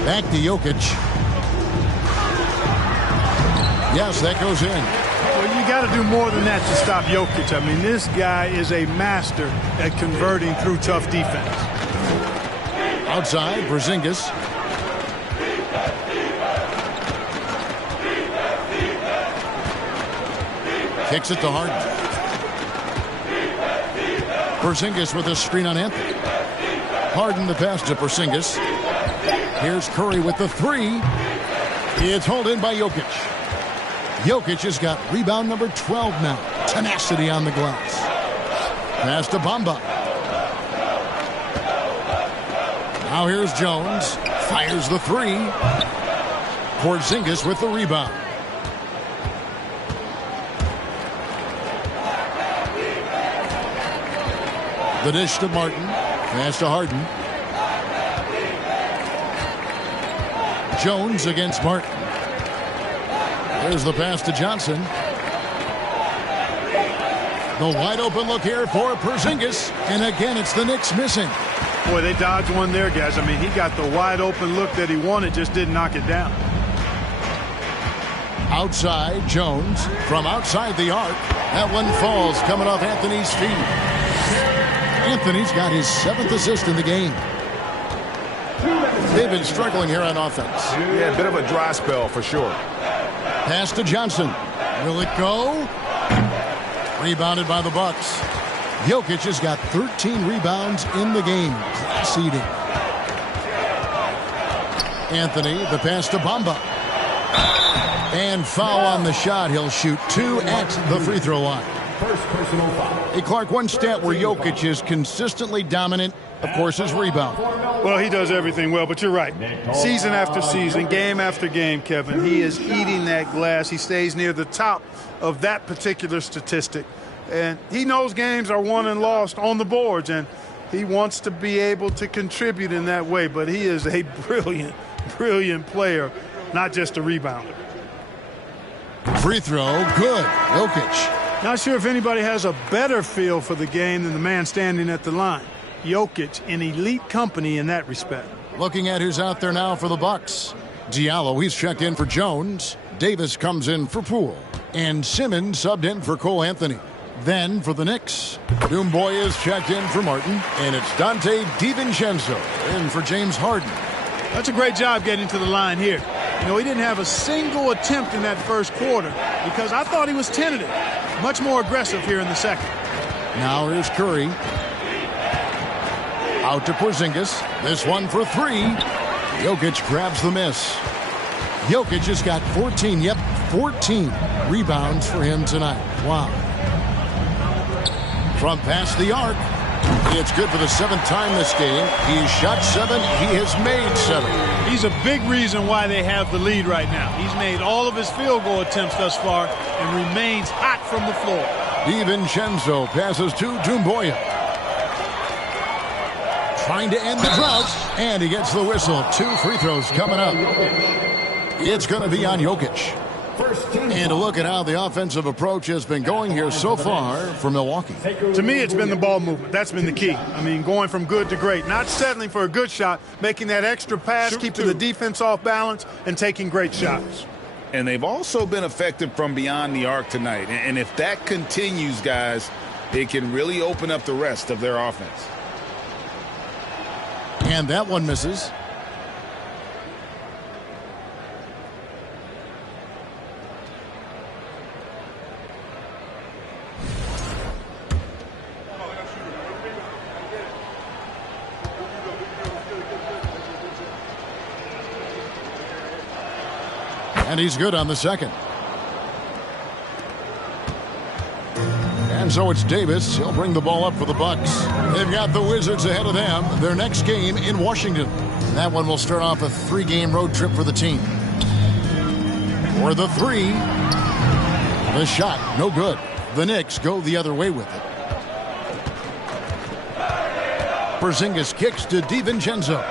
Back to Jokic. Yes, that goes in. Well, you got to do more than that to stop Jokic. I mean, this guy is a master at converting through tough defense. Outside, Porzingis. Kicks it to Harden. Porzingis with a screen on Anthony. Harden the pass to Porzingis. Here's Curry with the 3. It's hauled in by Jokic. Jokic has got rebound number 12 now. Tenacity on the glass. Pass to Bamba. Now here's Jones. Fires the 3. Porzingis with the rebound. The dish to Martin. Pass to Harden. Jones against Martin. There's the pass to Johnson. The wide open look here for Porzingis. And again, it's the Knicks missing. Boy, they dodged one there, guys. I mean, he got the wide open look that he wanted, just didn't knock it down. Outside, Jones from outside the arc. That one falls coming off Anthony's feet. Anthony's got his 7th assist in the game. They've been struggling here on offense. Yeah, a bit of a dry spell for sure. Pass to Johnson. Will it go? Rebounded by the Bucks. Jokic has got 13 rebounds in the game. Class eating. Anthony, the pass to Bamba. And foul on the shot. He'll shoot 2 at the free throw line. First personal foul. Hey, Clark, one stat where Jokic is consistently dominant, of course, is rebound. Well, he does everything well, but you're right. Season after season, game after game, Kevin, he is eating that glass. He stays near the top of that particular statistic. And he knows games are won and lost on the boards, and he wants to be able to contribute in that way. But he is a brilliant, brilliant player, not just a rebounder. Free throw, good. Jokic. Not sure if anybody has a better feel for the game than the man standing at the line. Jokic in elite company in that respect. Looking at who's out there now for the Bucks. Diallo, he's checked in for Jones. Davis comes in for Poole. And Simmons subbed in for Cole Anthony. Then for the Knicks, Doomboy is checked in for Martin. And it's Dante DiVincenzo in for James Harden. That's a great job getting to the line here. You know, he didn't have a single attempt in that first quarter because I thought he was tentative. Much more aggressive here in the second. Now here's Curry. Out to Porzingis. This one for 3. Jokic grabs the miss. Jokic has got 14 rebounds for him tonight. Wow. From past the arc. It's good for the 7th time this game. He's shot 7. He has made 7. He's a big reason why they have the lead right now. He's made all of his field goal attempts thus far and remains hot from the floor. DiVincenzo passes to Doomboy. Trying to end the drought, and he gets the whistle. 2 free throws coming up. It's going to be on Jokic. And to look at how the offensive approach has been going here so far for Milwaukee. To me, it's been the ball movement. That's been the key. I mean, going from good to great. Not settling for a good shot, making that extra pass, keeping the defense off balance, and taking great shots. And they've also been effective from beyond the arc tonight. And if that continues, guys, it can really open up the rest of their offense. And that one misses. And he's good on the second. And so it's Davis. He'll bring the ball up for the Bucks. They've got the Wizards ahead of them. Their next game in Washington. That one will start off a 3-game road trip for the team. For the three. The shot, no good. The Knicks go the other way with it. Porzingis kicks to DiVincenzo.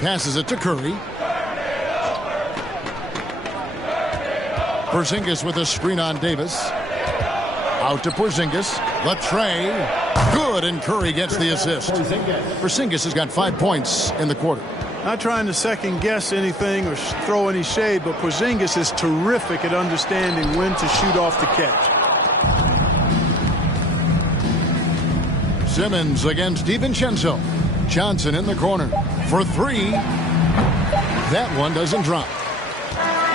Passes it to Curry. Porzingis with a screen on Davis. Out to Porzingis. The tray. Good, and Curry gets the assist. Porzingis has got 5 points in the quarter. Not trying to second-guess anything or throw any shade, but Porzingis is terrific at understanding when to shoot off the catch. Simmons against DiVincenzo. Johnson in the corner for three. That one doesn't drop.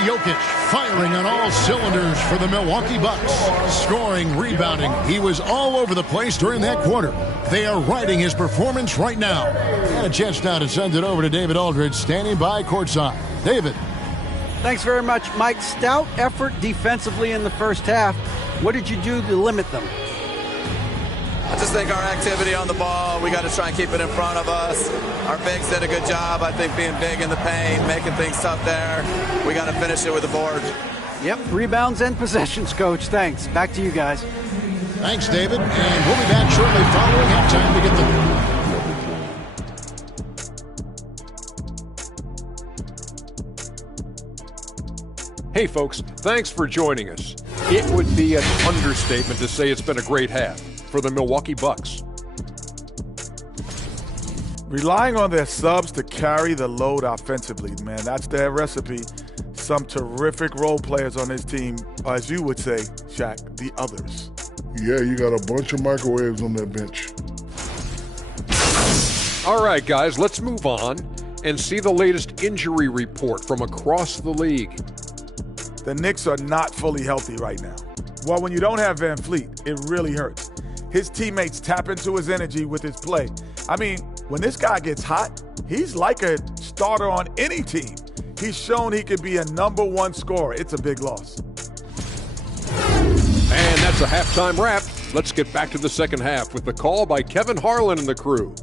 Jokic firing on all cylinders for the Milwaukee Bucks. Scoring, rebounding. He was all over the place during that quarter. They are riding his performance right now. And a chance now to send it over to David Aldridge, standing by courtside. David. Thanks very much, Mike. Stout effort defensively in the first half. What did you do to limit them? I just think our activity on the ball, we got to try and keep it in front of us. Our bigs did a good job, I think, being big in the paint, making things tough there. We got to finish it with the board. Yep, rebounds and possessions, Coach. Thanks. Back to you guys. Thanks, David. And we'll be back shortly following halftime to get the... Hey, folks, thanks for joining us. It would be an understatement to say it's been a great half for the Milwaukee Bucks. Relying on their subs to carry the load offensively, man, that's their recipe. Some terrific role players on this team, as you would say, Shaq, the others. Yeah, you got a bunch of microwaves on that bench. All right, guys, let's move on and see the latest injury report from across the league. The Knicks are not fully healthy right now. Well, when you don't have Van Fleet, it really hurts. His teammates tap into his energy with his play. I mean, when this guy gets hot, he's like a starter on any team. He's shown he can be a #1 scorer. It's a big loss. And that's a halftime wrap. Let's get back to the second half with the call by Kevin Harlan and the crew.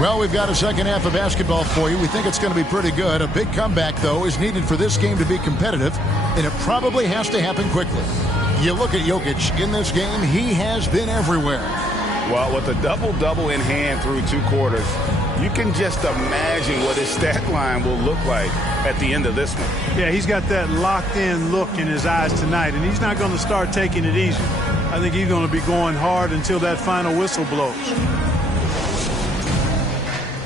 Well, we've got a second half of basketball for you. We think it's going to be pretty good. A big comeback, though, is needed for this game to be competitive, and it probably has to happen quickly. You look at Jokic in this game, he has been everywhere. Well, with a double-double in hand through 2 quarters, you can just imagine what his stat line will look like at the end of this one. Yeah, he's got that locked-in look in his eyes tonight, and he's not going to start taking it easy. I think he's going to be going hard until that final whistle blows.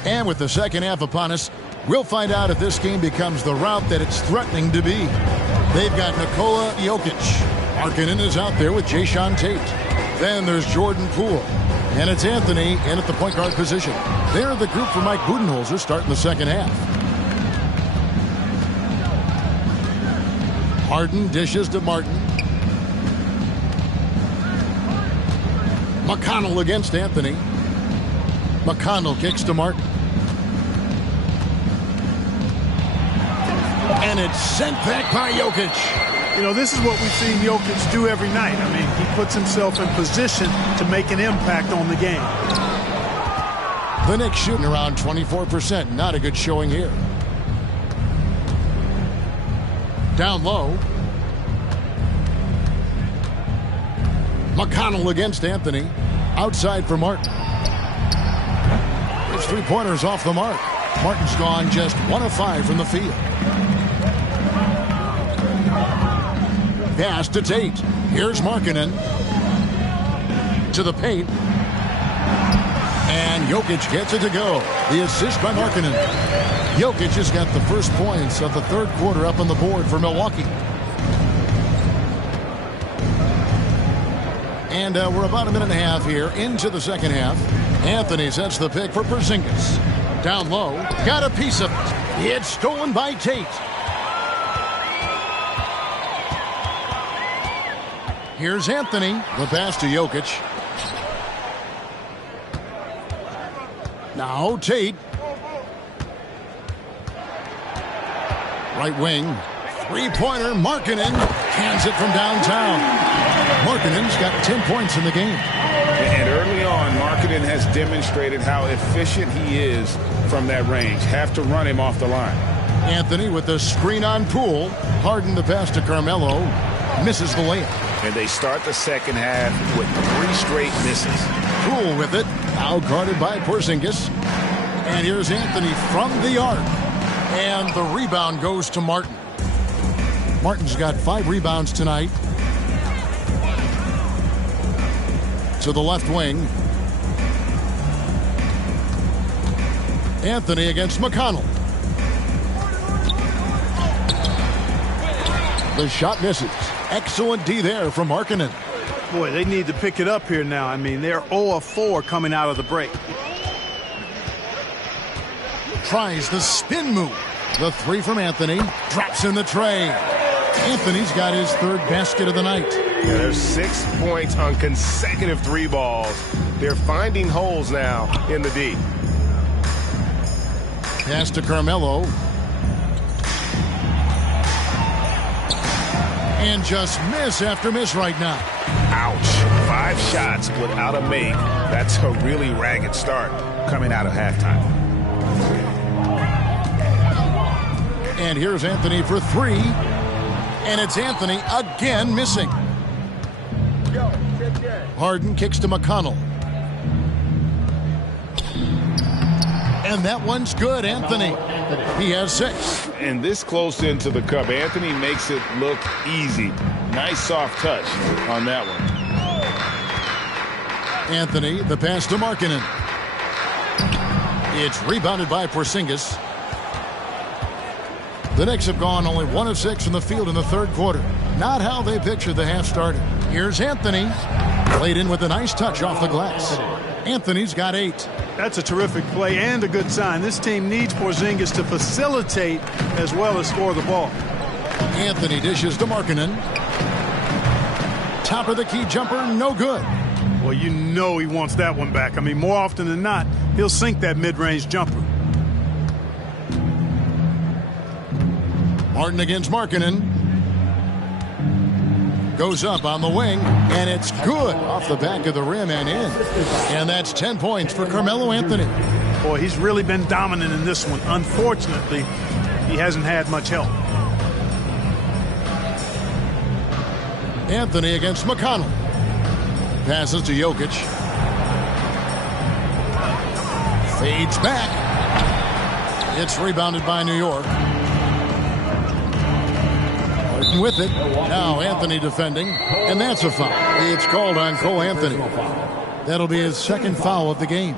And with the second half upon us, we'll find out if this game becomes the route that it's threatening to be. They've got Nikola Jokic. Markkanen is out there with Jayshawn Tate. Then there's Jordan Poole. And it's Anthony in at the point guard position. They're the group for Mike Budenholzer starting the second half. Harden dishes to Martin. McConnell against Anthony. McConnell kicks to Martin. And it's sent back by Jokic. You know, this is what we've seen Jokic do every night. I mean, he puts himself in position to make an impact on the game. The Knicks shooting around 24%. Not a good showing here. Down low. McConnell against Anthony. Outside for Martin. His three-pointers off the mark. Martin's gone just 1 of 5 from the field. Pass to Tate. Here's Markkanen. To the paint. And Jokic gets it to go. The assist by Markkanen. Jokic has got the first points of the third quarter up on the board for Milwaukee. And we're about a minute and a half here into the second half. Anthony sets the pick for Porzingis. Down low. Got a piece of it. It's stolen by Tate. Here's Anthony. The pass to Jokic. Now Tate. Right wing. Three-pointer. Markkanen hands it from downtown. Markkanen's got 10 points in the game. And early on, Markkanen has demonstrated how efficient he is from that range. Have to run him off the line. Anthony with the screen on Poole. Harden the pass to Carmelo. Misses the layup. And they start the second half with 3 straight misses. Poole with it. Now guarded by Porzingis. And here's Anthony from the arc. And the rebound goes to Martin. Martin's got 5 rebounds tonight. To the left wing. Anthony against McConnell. The shot misses. Excellent D there from Markkanen. Boy, they need to pick it up here now. I mean, they're 0 of 4 coming out of the break. Tries the spin move. The 3 from Anthony. Drops in the tray. Anthony's got his 3rd basket of the night. Yeah, there's 6 points on consecutive 3 balls. They're finding holes now in the D. Pass to Carmelo. And just miss after miss right now. Ouch. 5 shots without a make. That's a really ragged start coming out of halftime. And here's Anthony for 3. And it's Anthony again missing. Harden kicks to McConnell. And that one's good, Anthony. He has 6. And this close into the cup, Anthony makes it look easy. Nice soft touch on that one. Anthony, the pass to Markkanen. It's rebounded by Porzingis. The Knicks have gone only 1 of 6 from the field in the 3rd quarter. Not how they pictured the half started. Here's Anthony. Played in with a nice touch off the glass. Anthony's got 8. That's a terrific play and a good sign. This team needs Porzingis to facilitate as well as score the ball. Anthony dishes to Markkanen. Top of the key jumper, no good. Well, you know he wants that one back. I mean, more often than not, he'll sink that mid-range jumper. Martin against Markkanen. Goes up on the wing, and it's good off the back of the rim and in. And that's 10 points for Carmelo Anthony. Boy, he's really been dominant in this one. Unfortunately, he hasn't had much help. Anthony against McConnell. Passes to Jokic. Fades back. It's rebounded by New York. With it. Now Anthony defending. And that's a foul. It's called on Cole Anthony. That'll be his 2nd foul of the game.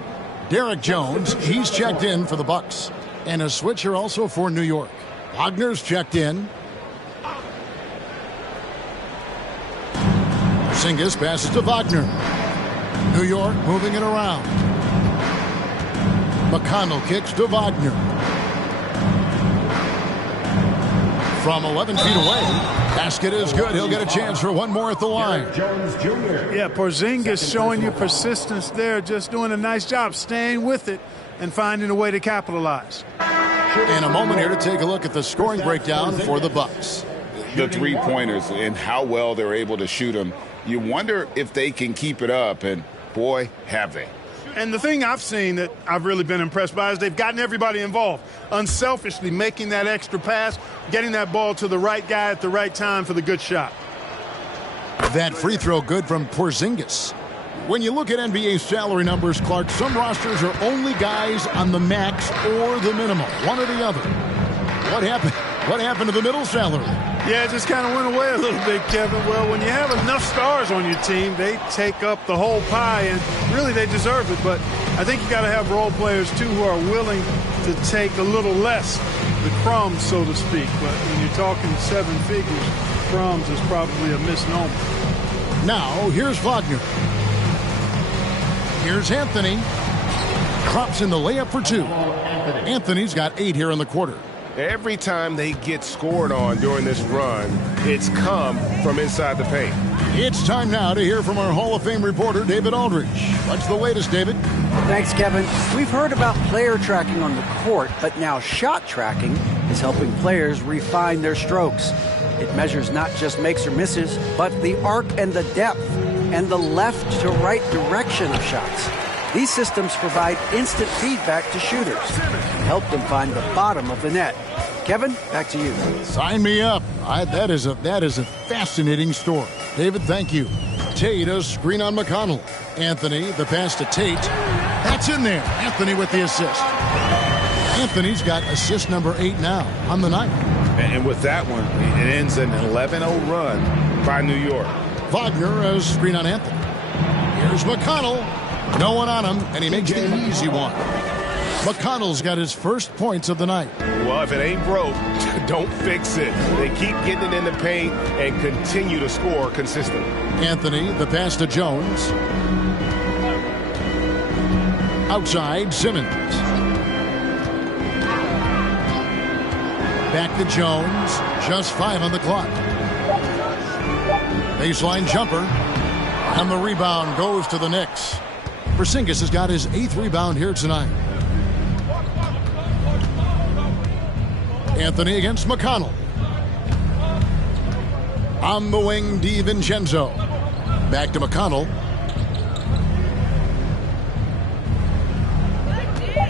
Derek Jones, he's checked in for the Bucks. And a switcher also for New York. Wagner's checked in. Porzingis passes to Wagner. New York moving it around. McConnell kicks to Wagner. From 11 feet away. Basket is good. He'll get a chance for one more at the line. Yeah, Porzingis showing you persistence there. Just doing a nice job staying with it and finding a way to capitalize. In a moment here to take a look at the scoring breakdown for the Bucks. The 3-pointers and how well they're able to shoot them. You wonder if they can keep it up, and boy, have they. And the thing I've seen that I've really been impressed by is they've gotten everybody involved. Unselfishly making that extra pass, getting that ball to the right guy at the right time for the good shot. That free throw good from Porzingis. When you look at NBA salary numbers, Clark, some rosters are only guys on the max or the minimum, one or the other. What happened? What happened to the middle salary? Yeah, it just kind of went away a little bit, Kevin. Well, when you have enough stars on your team, they take up the whole pie, and really they deserve it. But I think you got to have role players, too, who are willing to take a little less, the crumbs, so to speak. But when you're talking 7 figures, crumbs is probably a misnomer. Now, here's Wagner. Here's Anthony. Drops in the layup for 2. Anthony's got 8 here in the quarter. Every time they get scored on during this run, it's come from inside the paint. It's time now to hear from our Hall of Fame reporter, David Aldridge. What's the latest, David? Thanks, Kevin. We've heard about player tracking on the court, but now shot tracking is helping players refine their strokes. It measures not just makes or misses, but the arc and the depth and the left to right direction of shots. These systems provide instant feedback to shooters and help them find the bottom of the net. Kevin, back to you. Sign me up. That is a fascinating story. David, thank you. Tate, a screen on McConnell. Anthony, the pass to Tate. That's in there. Anthony with the assist. Anthony's got assist number 8 now on the night. And with that one, it ends an 11-0 run by New York. Wagner, a screen on Anthony. Here's McConnell. No one on him, and he makes the easy one. McConnell's got his first points of the night. Well, if it ain't broke, don't fix it. They keep getting it in the paint and continue to score consistently. Anthony, the pass to Jones. Outside, Simmons. Back to Jones. Just 5 on the clock. Baseline jumper. And the rebound goes to the Knicks. Porzingis has got his 8th rebound here tonight. Anthony against McConnell. On the wing, DiVincenzo. Back to McConnell.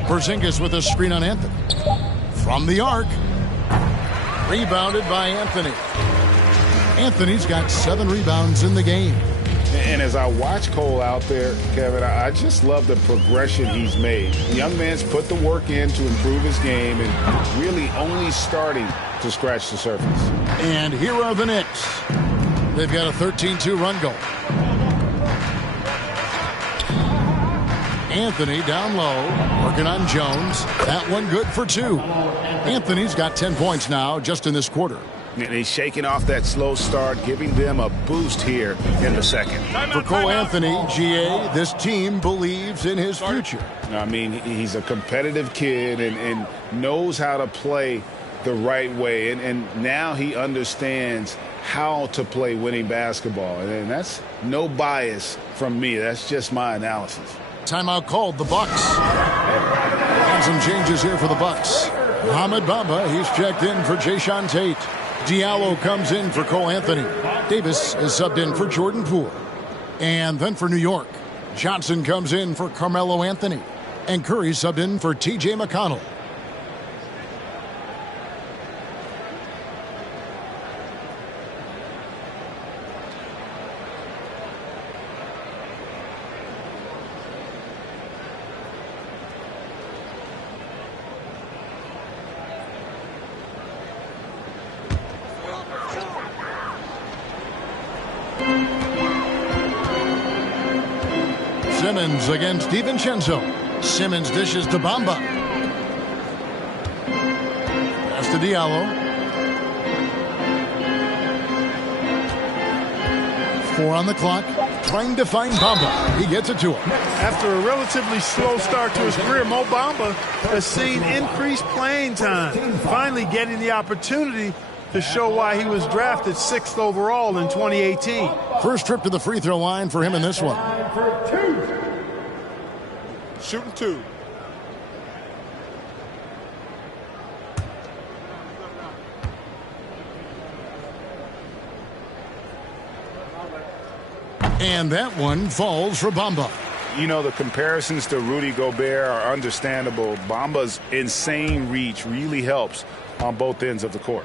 Porzingis with a screen on Anthony. From the arc. Rebounded by Anthony. Anthony's got 7 rebounds in the game. And as I watch Cole out there, Kevin, I just love the progression he's made. The young man's put the work in to improve his game and really only starting to scratch the surface. And here are the Knicks. They've got a 13-2 run goal. Anthony down low, working on Jones. That one good for 2. Anthony's got 10 points now just in this quarter. And he's shaking off that slow start, giving them a boost here in the second. For Cole Anthony, GA, this team believes in his future. I mean, he's a competitive kid and knows how to play the right way. And now he understands how to play winning basketball. And that's no bias from me. That's just my analysis. Timeout called, the Bucks. And some changes here for the Bucks. Mohamed Bamba, he's checked in for Jayshawn Tate. Diallo comes in for Cole Anthony. Davis is subbed in for Jordan Poole. And then for New York, Johnson comes in for Carmelo Anthony. And Curry subbed in for T.J. McConnell. Simmons against DiVincenzo. Simmons dishes to Bamba. Pass to Diallo. 4 on the clock. Trying to find Bamba. He gets it to him. After a relatively slow start to his career, Mo Bamba has seen increased playing time. Finally getting the opportunity to show why he was drafted 6th overall in 2018. First trip to the free throw line for him in this one. Shooting 2. And that one falls for Bamba. You know, the comparisons to Rudy Gobert are understandable. Bamba's insane reach really helps on both ends of the court.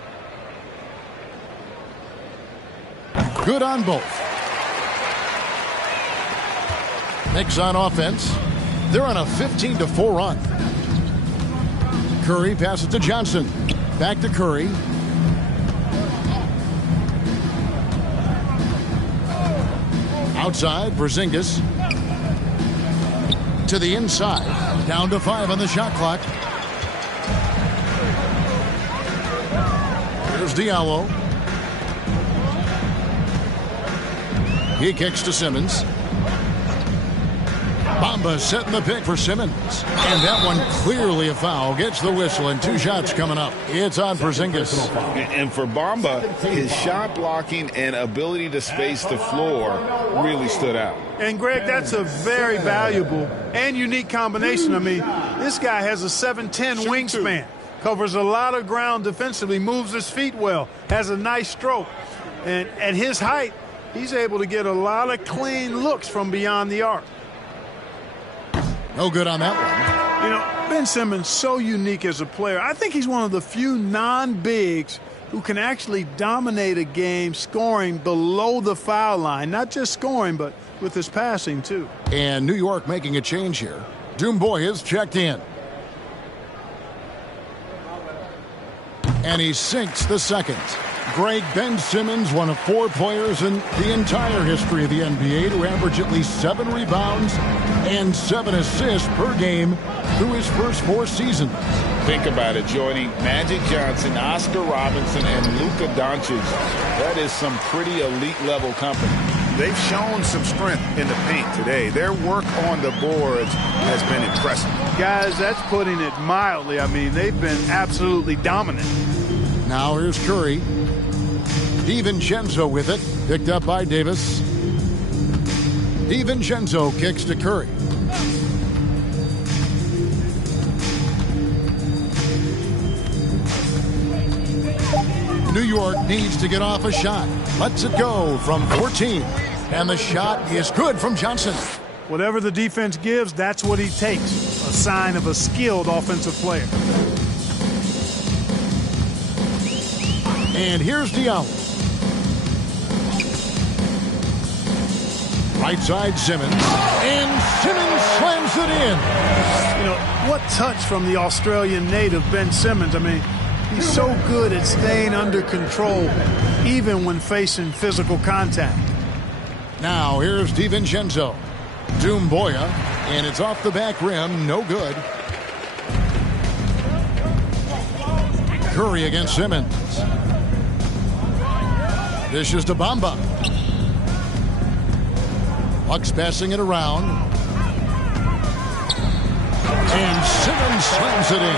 Good on both. Knicks on offense. They're on a 15-4 run. Curry passes to Johnson. Back to Curry. Outside, Porzingis. To the inside. Down to 5 on the shot clock. Here's Diallo. He kicks to Simmons. Bamba setting the pick for Simmons. And that one clearly a foul. Gets the whistle, and 2 shots coming up. It's on Porzingis. And for Bamba, his shot blocking and ability to space the floor really stood out. And, Greg, that's a very valuable and unique combination. I mean, this guy has a 7'10" wingspan, covers a lot of ground defensively, moves his feet well, has a nice stroke. And at his height, he's able to get a lot of clean looks from beyond the arc. No good on that one. You know, Ben Simmons, so unique as a player. I think he's one of the few non-bigs who can actually dominate a game scoring below the foul line. Not just scoring, but with his passing, too. And New York making a change here. Doomboy is checked in. And he sinks the second. Greg, Ben Simmons, one of 4 players in the entire history of the NBA to average at least 7 rebounds and 7 assists per game through his first 4 seasons. Think about it, joining Magic Johnson, Oscar Robinson, and Luka Doncic. That is some pretty elite-level company. They've shown some strength in the paint today. Their work on the boards has been impressive. Guys, that's putting it mildly. I mean, they've been absolutely dominant. Now here's Curry. DiVincenzo with it. Picked up by Davis. DiVincenzo kicks to Curry. New York needs to get off a shot. Lets it go from 14. And the shot is good from Johnson. Whatever the defense gives, that's what he takes. A sign of a skilled offensive player. And here's Diallo. Right side Simmons. And Simmons slams it in. You know, what touch from the Australian native, Ben Simmons. I mean, he's so good at staying under control, even when facing physical contact. Now here's DiVincenzo. Doomboya, and it's off the back rim, no good. Curry against Simmons. This is to Bamba. Bucks passing it around. And Simmons slams it in.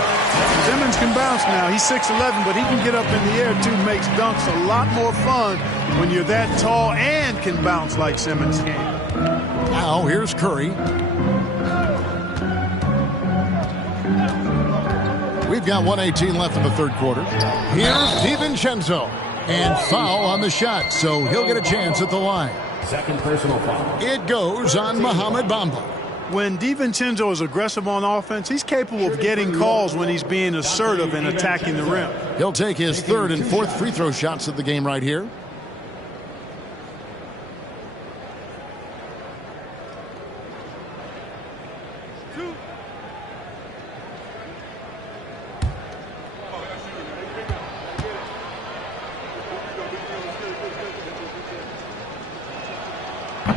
Simmons can bounce now. He's 6'11", but he can get up in the air, too. Makes dunks a lot more fun when you're that tall and can bounce like Simmons can. Now here's Curry. We've got 1:18 left in the third quarter. Here's DiVincenzo. And foul on the shot, so he'll get a chance at the line. Second personal foul. It goes on Mohamed Bamba. When DiVincenzo is aggressive on offense, he's capable of getting calls when he's being assertive and attacking the rim. He'll take his 3rd and 4th free throw shots of the game right here.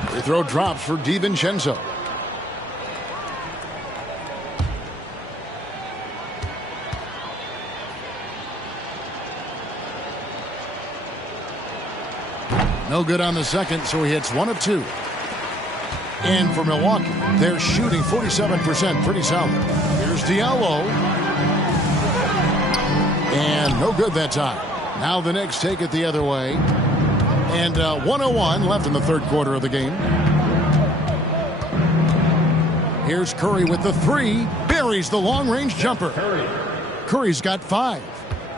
Free throw drops for DiVincenzo. No good on the second, so he hits 1 of 2. And for Milwaukee, they're shooting 47%, pretty solid. Here's Diallo. And no good that time. Now the Knicks take it the other way. And 1:01 left in the third quarter of the game. Here's Curry with the 3. Buries the long-range jumper. Curry's got 5.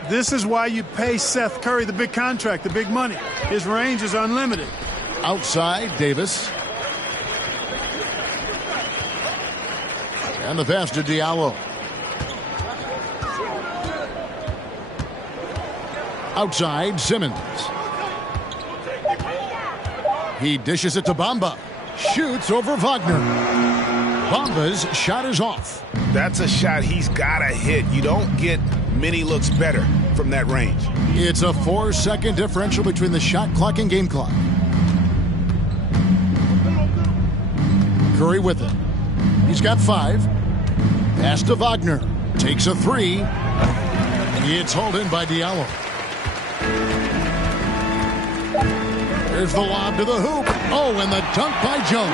This is why you pay Seth Curry the big contract, the big money. His range is unlimited. Outside, Davis. And the pass to Diallo. Outside, Simmons. He dishes it to Bamba. Shoots over Wagner. Bamba's shot is off. That's a shot he's got to hit. You don't get many looks better from that range. It's a 4-second differential between the shot clock and game clock. Curry with it. He's got 5. Pass to Wagner. Takes a 3. It's hauled in by Diallo. There's the lob to the hoop. Oh, and the dunk by Jones.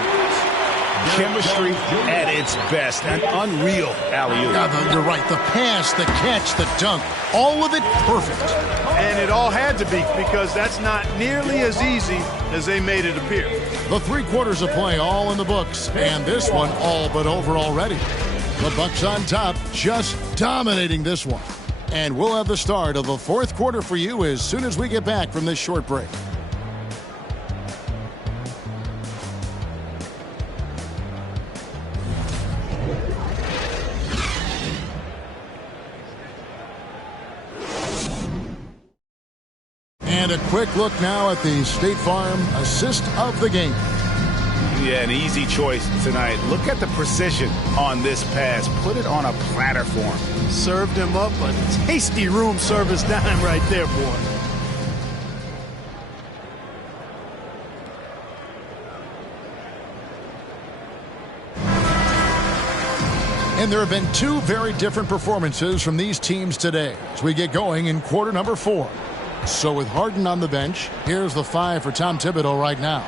Chemistry at its best. An unreal alley-oop. Yeah, you're right. The pass, the catch, the dunk, all of it perfect. And it all had to be, because that's not nearly as easy as they made it appear. The 3 quarters of play all in the books, and this one all but over already. The Bucks on top, just dominating this one. And we'll have the start of the 4th quarter for you as soon as we get back from this short break. And a quick look now at the State Farm assist of the game. Yeah, an easy choice tonight. Look at the precision on this pass. Put it on a platter for him. Served him up a tasty room service dime right there, boy. And there have been 2 very different performances from these teams today as we get going in quarter number 4. So with Harden on the bench, here's the 5 for Tom Thibodeau right now.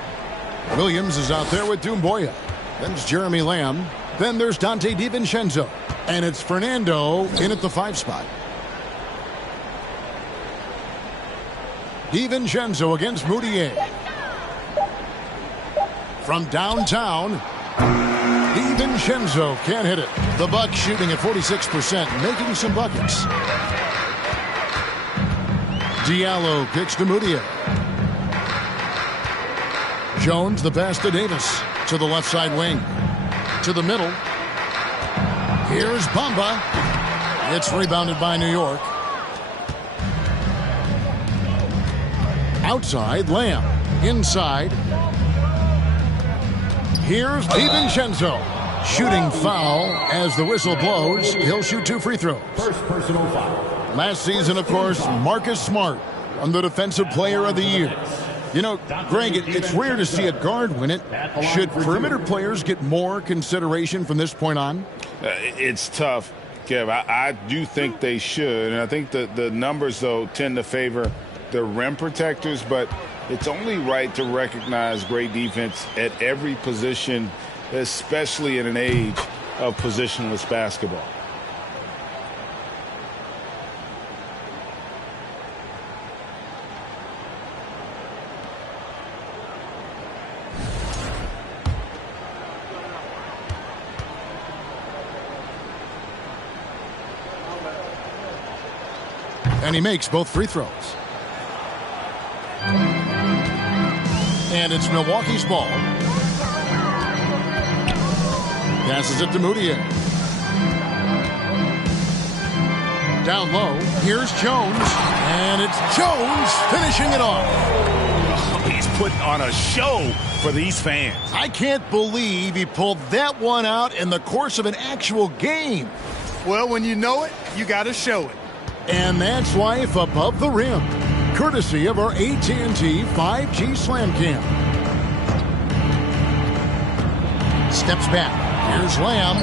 Williams is out there with Doumbouya. Then it's Jeremy Lamb. Then there's Dante DiVincenzo. And it's Fernando in at the 5 spot. DiVincenzo against Moutier. From downtown, DiVincenzo can't hit it. The Bucks shooting at 46%, making some buckets. Diallo kicks to Moutier. Jones, the pass to Davis. To the left side wing. To the middle. Here's Bamba. It's rebounded by New York. Outside, Lamb. Inside. Here's DiVincenzo. Shooting foul as the whistle blows. He'll shoot 2 free throws. First personal foul. Last season, of course, Marcus Smart won the Defensive Player of the Year. You know, Greg, it's rare to see a guard win it. Should perimeter players get more consideration from this point on? It's tough, Kev. I do think they should. And I think the numbers, though, tend to favor the rim protectors. But it's only right to recognize great defense at every position, especially in an age of positionless basketball. And he makes both free throws. And it's Milwaukee's ball. Passes it to Moutier. Down low. Here's Jones. And it's Jones finishing it off. Oh, he's putting on a show for these fans. I can't believe he pulled that one out in the course of an actual game. Well, when you know it, you got to show it. And that's Life Above the Rim, courtesy of our AT&T 5G Slam Cam. Steps back. Here's Lamb.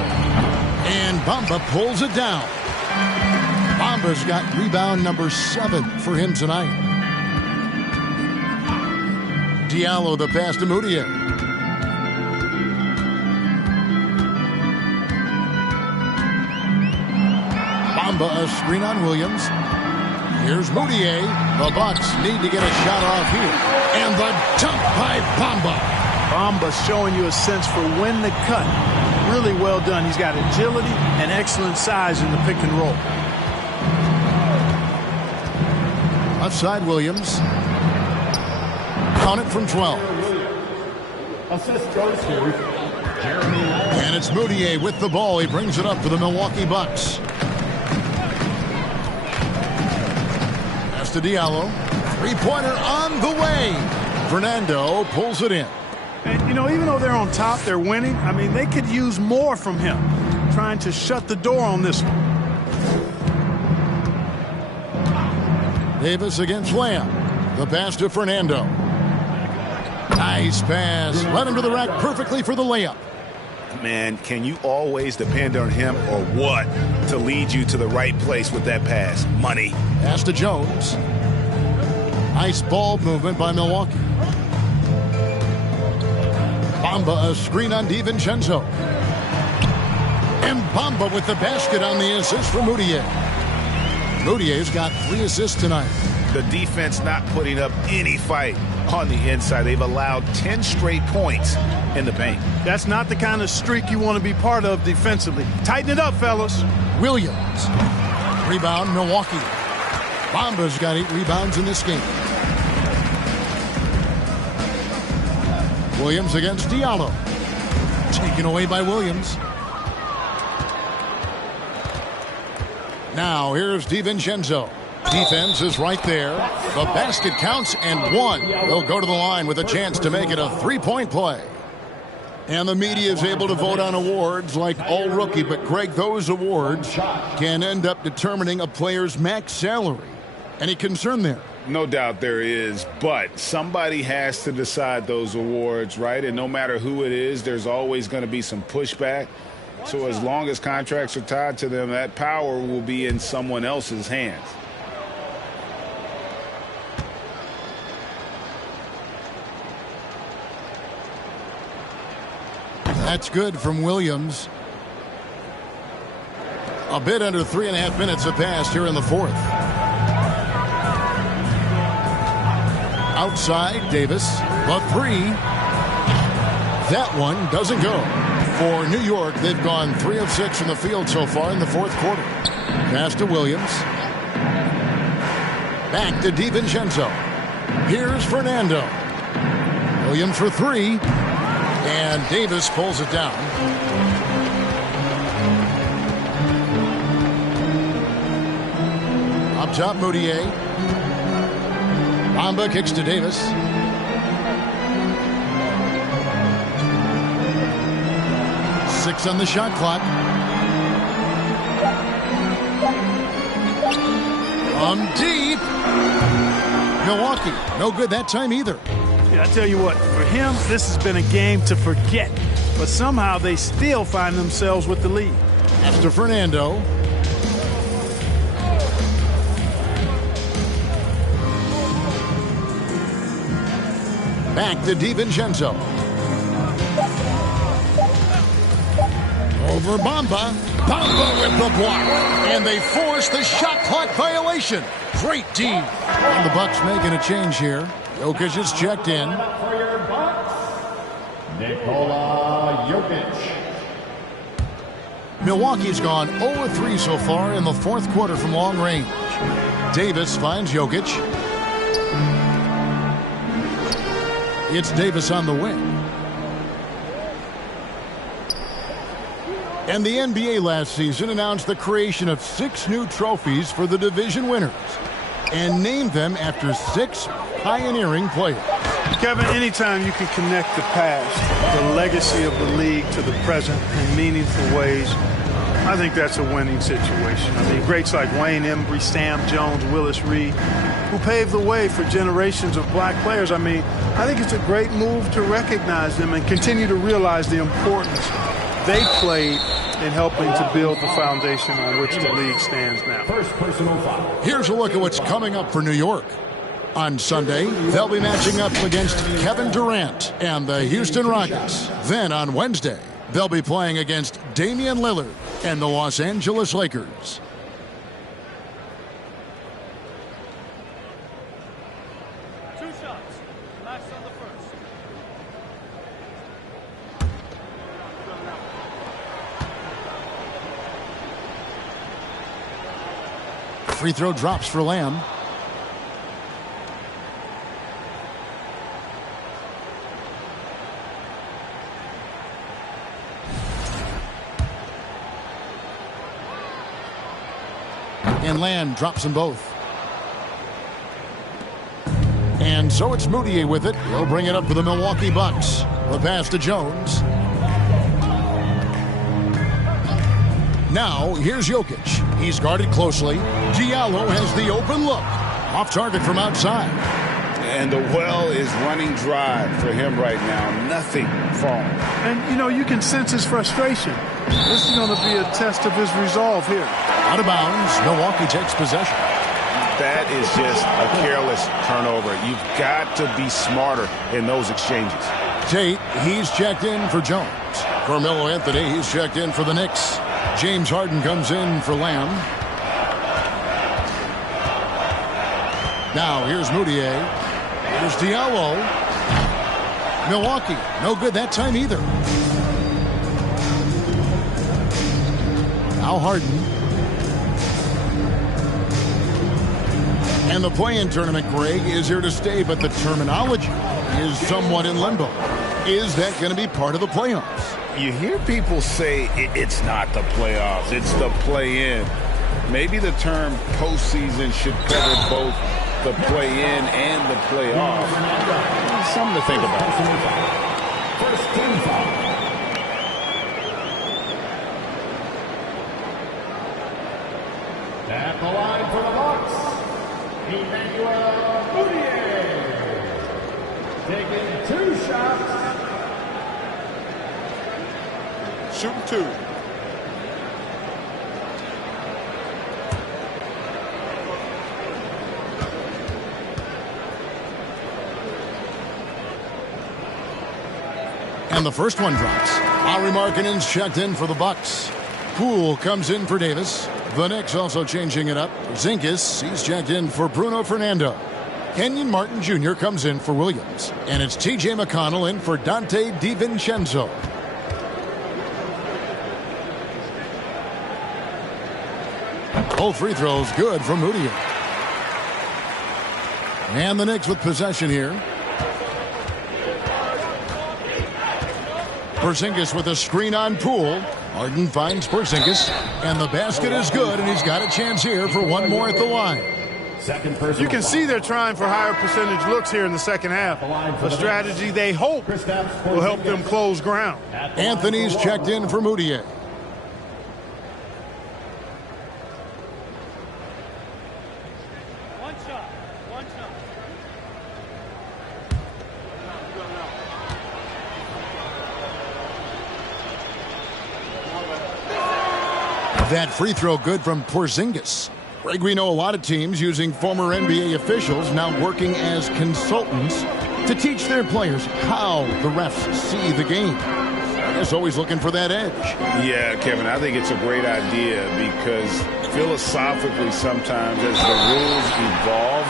And Bamba pulls it down. Bamba's got rebound number 7 for him tonight. Diallo the pass to Moutier. Bamba a screen on Williams. Here's Moutier. The Bucks need to get a shot off here. And the dunk by Bamba. Bamba showing you a sense for when to cut. Really well done. He's got agility and excellent size in the pick and roll. Left side Williams. Count it from 12. Assist goes to Jeremy Lamb. And it's Moutier with the ball. He brings it up for the Milwaukee Bucks. Pass to Diallo. Three-pointer on the way. Fernando pulls it in. And, you know, even though they're on top, they're winning. I mean, they could use more from him. Trying to shut the door on this one. Davis against Lamb. The pass to Fernando. Nice pass. Led him to the rack perfectly for the layup. Man, can you always depend on him or what to lead you to the right place with that pass? Money. Pass to Jones. Nice ball movement by Milwaukee. Bamba a screen on DiVincenzo. And Bamba with the basket on the assist for Moutier. Moutier's got 3 assists tonight. The defense not putting up any fight on the inside. They've allowed 10 straight points in the paint. That's not the kind of streak you want to be part of defensively. Tighten it up, fellas. Williams. Rebound, Milwaukee. Bamba's got 8 rebounds in this game. Williams against Diallo. Taken away by Williams. Now here's DiVincenzo. Defense is right there. The basket counts and 1. They'll go to the line with a chance to make it a 3-point play. And the media is able to vote on awards like All Rookie, but Greg, those awards can end up determining a player's max salary. Any concern there? No doubt there is, but somebody has to decide those awards, right? And no matter who it is, there's always going to be some pushback. So as long as contracts are tied to them, that power will be in someone else's hands. That's good from Williams. A bit under 3.5 minutes have passed here in the 4th. Outside, Davis. The 3. That one doesn't go. For New York, they've gone 3 of 6 from the field so far in the 4th quarter. Pass to Williams. Back to DiVincenzo. Here's Fernando. Williams for 3. And Davis pulls it down. Up top, Moutier. Bamba kicks to Davis. Six on the shot clock. Deep. Milwaukee, no good that time either. Yeah, I tell you what, for him, this has been a game to forget. But somehow they still find themselves with the lead. After Fernando. Back to DiVincenzo. Over Bamba. Bamba with the block. And they force the shot clock violation. Great D. And the Bucks making a change here. Jokic is checked in. For your Bucks, Nikola Jokic. Milwaukee's gone 0-3 so far in the 4th quarter from long range. Davis finds Jokic. It's Davis on the wing. And the NBA last season announced the creation of 6 new trophies for the division winners and named them after 6 pioneering players. Kevin, anytime you can connect the past, the legacy of the league to the present in meaningful ways, I think that's a winning situation. I mean, greats like Wayne Embry, Sam Jones, Willis Reed, who paved the way for generations of black players. I mean, I think it's a great move to recognize them and continue to realize the importance they played in helping to build the foundation on which the league stands now. First personal foul. Here's a look at what's coming up for New York. On Sunday, they'll be matching up against Kevin Durant and the Houston Rockets. Then on Wednesday, they'll be playing against Damian Lillard and the Los Angeles Lakers. Free throw drops for Lamb. And Lamb drops them both. And so it's Moutier with it. He'll bring it up for the Milwaukee Bucks. The pass to Jones. Now, here's Jokic. He's guarded closely. Diallo has the open look. Off target from outside. And the well is running dry for him right now. Nothing falling. And, you know, you can sense his frustration. This is going to be a test of his resolve here. Out of bounds. Milwaukee takes possession. That is just a careless turnover. You've got to be smarter in those exchanges. Tate, he's checked in for Jones. Carmelo Anthony, he's checked in for the Knicks. James Harden comes in for Lamb. Now here's Moutier. Here's Diallo. Milwaukee, no good that time either. Now Harden. And the play-in tournament, Greg, is here to stay, but the terminology is somewhat in limbo. Is that going to be part of the playoffs? You hear people say it's not the playoffs, it's the play-in. Maybe the term postseason should cover both the play-in and the playoff. Something to think about. First team foul. At the line for the Bucks, Emmanuel Moutier. Taking 2 shots. Shooting 2. And the first one drops. Lauri Markkanen's checked in for the Bucks. Poole comes in for Davis. The Knicks also changing it up. Zinkis, he's checked in for Bruno Fernando. Kenyon Martin Jr. comes in for Williams. And it's T.J. McConnell in for Dante DiVincenzo. Both free throws good from Moutier. And the Knicks with possession here. Porzingis with a screen on Poole. Harden finds Porzingis. And the basket is good, and he's got a chance here for one more at the line. You can see they're trying for higher percentage looks here in the second half. A strategy they hope will help them close ground. Anthony's checked in for Moutier. That free throw good from Porzingis. Greg, we know a lot of teams using former NBA officials now working as consultants to teach their players how the refs see the game. I guess always looking for that edge. Yeah, Kevin, I think it's a great idea because philosophically sometimes as the rules evolve,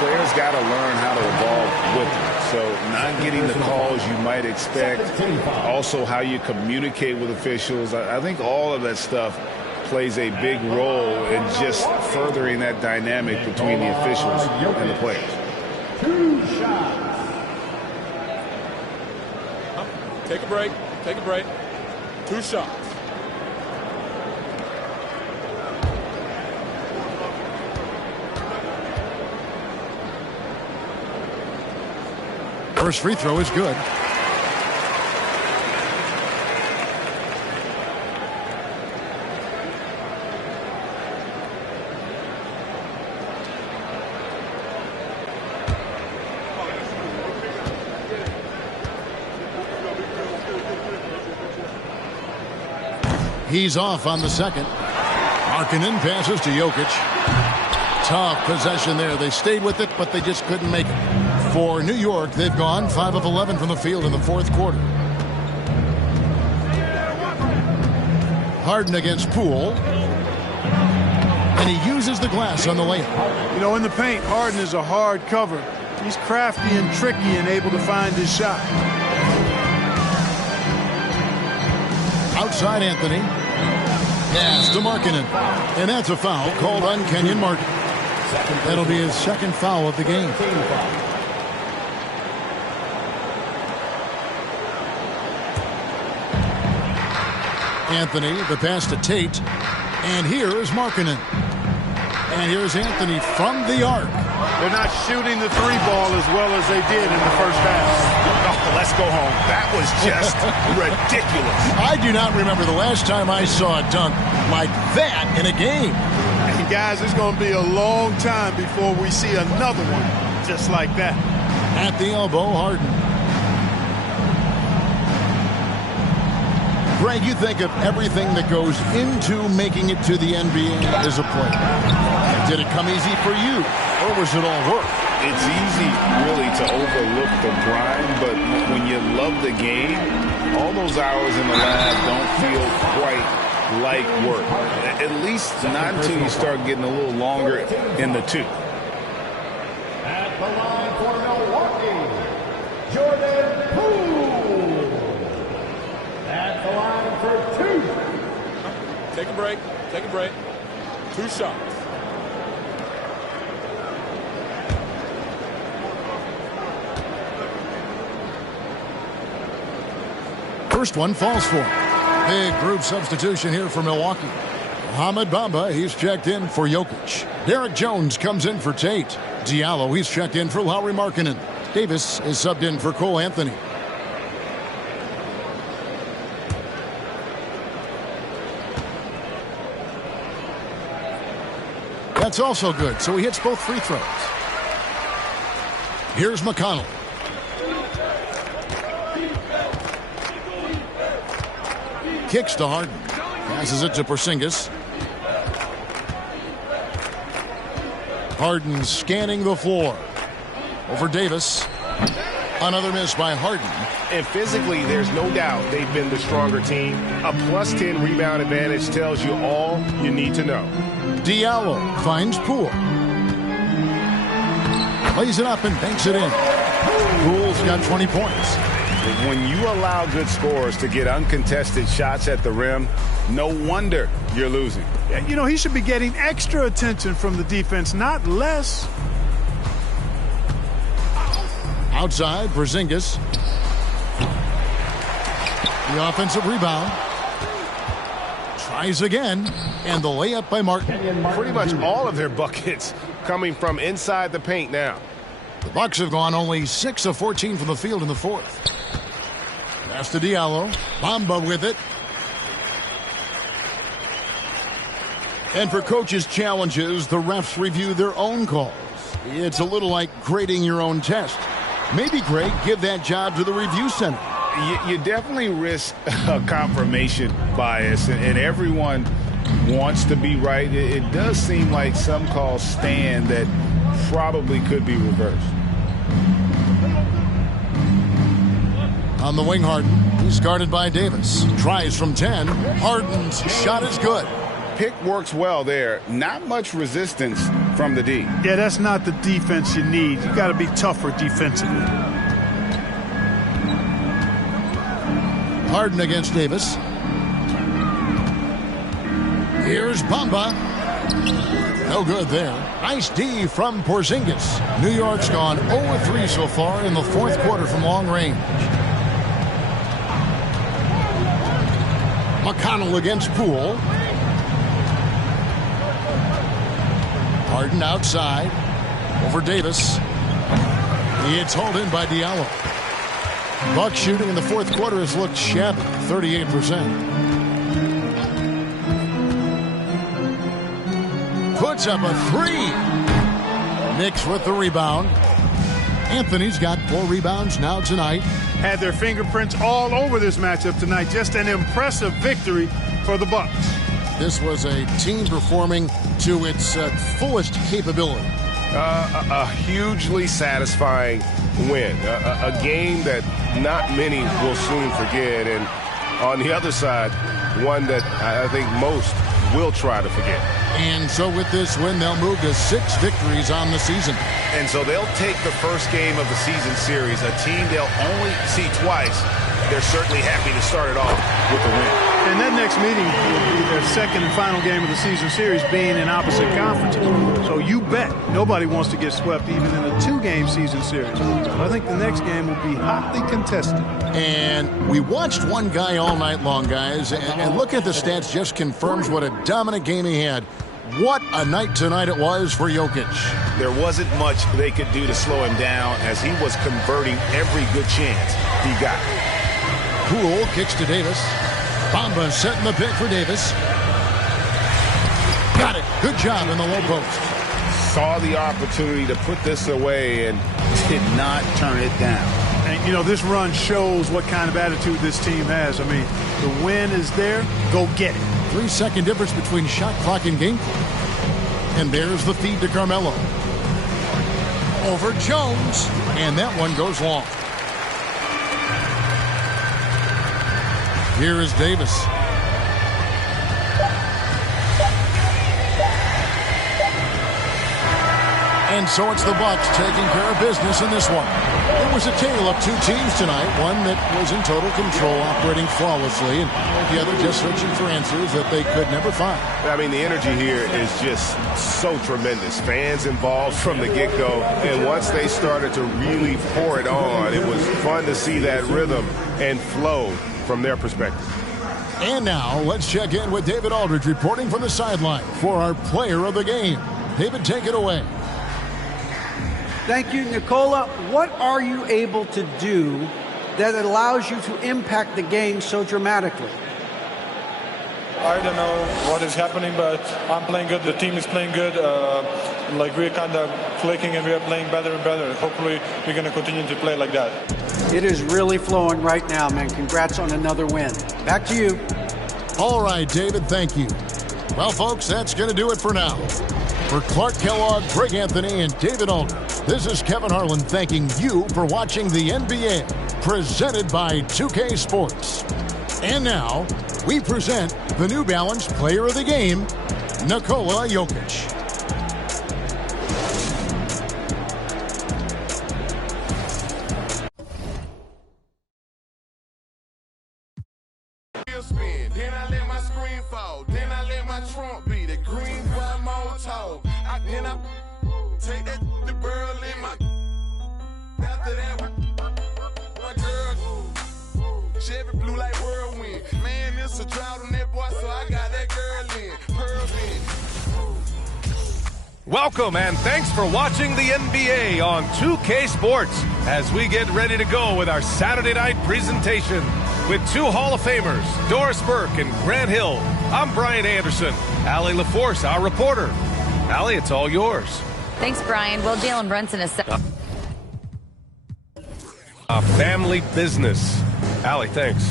players got to learn how to evolve with them. So not getting the calls you might expect, also how you communicate with officials. I think all of that stuff plays a big role in just furthering that dynamic between the officials and the players. 2 shots. Take a break. Take a break. 2 shots. First free throw is good. He's off on the second. Markkanen passes to Jokic. Tough possession there. They stayed with it, but they just couldn't make it. For New York, they've gone 5 of 11 from the field in the fourth quarter. Harden against Poole. And he uses the glass on the layup. You know, in the paint, Harden is a hard cover. He's crafty and tricky and able to find his shot. Outside Anthony. Pass to Markkanen. And that's a foul called on Kenyon Martin. That'll be his second foul of the game. Anthony, the pass to Tate. And here is Markkanen. And here's Anthony from the arc. They're not shooting the 3-ball as well as they did in the first half. Oh, let's go home. That was just ridiculous. I do not remember the last time I saw a dunk like that in a game. And guys, it's going to be a long time before we see another one just like that. At the elbow, Harden. Greg, you think of everything that goes into making it to the NBA as a player. Did it come easy for you, or was it all work? It's easy, really, to overlook the grind, but when you love the game, all those hours in the lab don't feel quite like work. At least not until you start getting a little longer in the tooth. At the line for Milwaukee, Jordan Poole. At the line for 2. Take a break. Take a break. 2 shots. First one falls for him. Big group substitution here for Milwaukee. Mohamed Bamba, he's checked in for Jokic. Derek Jones comes in for Tate. Diallo, he's checked in for Lauri Markkanen. Davis is subbed in for Cole Anthony. That's also good, so he hits both free throws. Here's McConnell. Kicks to Harden. Passes it to Porzingis. Harden scanning the floor. Over Davis. Another miss by Harden. And physically, there's no doubt they've been the stronger team. A plus 10 rebound advantage tells you all you need to know. Diallo finds Poole. Plays it up and banks it in. Poole's got 20 points. When you allow good scorers to get uncontested shots at the rim, no wonder you're losing. You know, he should be getting extra attention from the defense, not less. Outside, Porzingis. The offensive rebound. Tries again, and the layup by Martin. Pretty much all of their buckets coming from inside the paint now. The Bucks have gone only 6 of 14 from the field in the fourth. Pass to Diallo. Bamba with it. And for coaches' challenges, the refs review their own calls. It's a little like grading your own test. Maybe, Greg, give that job to the review center. You definitely risk a confirmation bias, and everyone wants to be right. It does seem like some calls stand that probably could be reversed. On the wing, Harden. He's guarded by Davis. Tries from 10. Harden's shot is good. Pick works well there. Not much resistance from the D. Yeah, that's not the defense you need. You got to be tougher defensively. Harden against Davis. Here's Bamba. No good there. Nice D from Porzingis. New York's gone 0-3 so far in the fourth quarter from long range. McConnell against Poole. Harden outside. Over Davis. It's hauled in by Diallo. Bucks shooting in the fourth quarter has looked shabby, 38%. Puts up a 3. Knicks with the rebound. Anthony's got 4 rebounds now tonight. Had their fingerprints all over this matchup tonight. Just an impressive victory for the Bucks. This was a team performing to its fullest capability. A hugely satisfying win. A game that not many will soon forget. And on the other side, one that I think most will try to forget. And so with this win, they'll move to 6 victories on the season. And so they'll take the first game of the season series, a team they'll only see twice. They're certainly happy to start it off with a win. And that next meeting will be their second and final game of the season series, being in opposite conferences. So you bet nobody wants to get swept even in a 2-game season series. But I think the next game will be hotly contested. And we watched one guy all night long, guys, and look at the stats, just confirms what a dominant game he had. What a night tonight it was for Jokic. There wasn't much they could do to slow him down as he was converting every good chance he got. Poole kicks to Davis. Bamba setting the pick for Davis. Got it. Good job in the low post. Saw the opportunity to put this away and did not turn it down. And, you know, this run shows what kind of attitude this team has. I mean, the win is there. Go get it. 3-second difference between shot clock and game clock. And there's the feed to Carmelo. over Jones, and that one goes long. Here is Davis. And so it's the Bucks taking care of business in this one. It was a tale of two teams tonight, one that was in total control, operating flawlessly, and the other just searching for answers that they could never find. I mean, the energy here is just so tremendous. Fans involved from the get-go, and once they started to really pour it on, it was fun to see that rhythm and flow from their perspective. And now, let's check in with David Aldridge reporting from the sideline for our player of the game. David, take it away. Thank you, Nicola. What are you able to do that allows you to impact the game so dramatically? I don't know what is happening, but I'm playing good. The team is playing good. We're kind of clicking and we're playing better and better. Hopefully, we're going to continue to play like that. It is really flowing right now, man. Congrats on another win. Back to you. All right, David, thank you. Well, folks, that's going to do it for now. For Clark Kellogg, Greg Anthony, and David Aldridge, this is Kevin Harlan thanking you for watching the NBA, presented by 2K Sports. And now, we present the New Balance Player of the Game, Nikola Jokic. Then I let my screen fall. Then I let my trunk be the green one more toe. Then I take that the burl in my. After that, my girl, Chevy blue like whirlwind. Man, it's a drought on that boy, so I got that girl in. Pearl in. Welcome and thanks for watching the NBA on 2K Sports as we get ready to go with our Saturday night presentation. With two Hall of Famers, Doris Burke and Grant Hill, I'm Brian Anderson. Allie LaForce, our reporter. Allie, it's all yours. Thanks, Brian. Well, Jalen Brunson is A family business. Allie, thanks.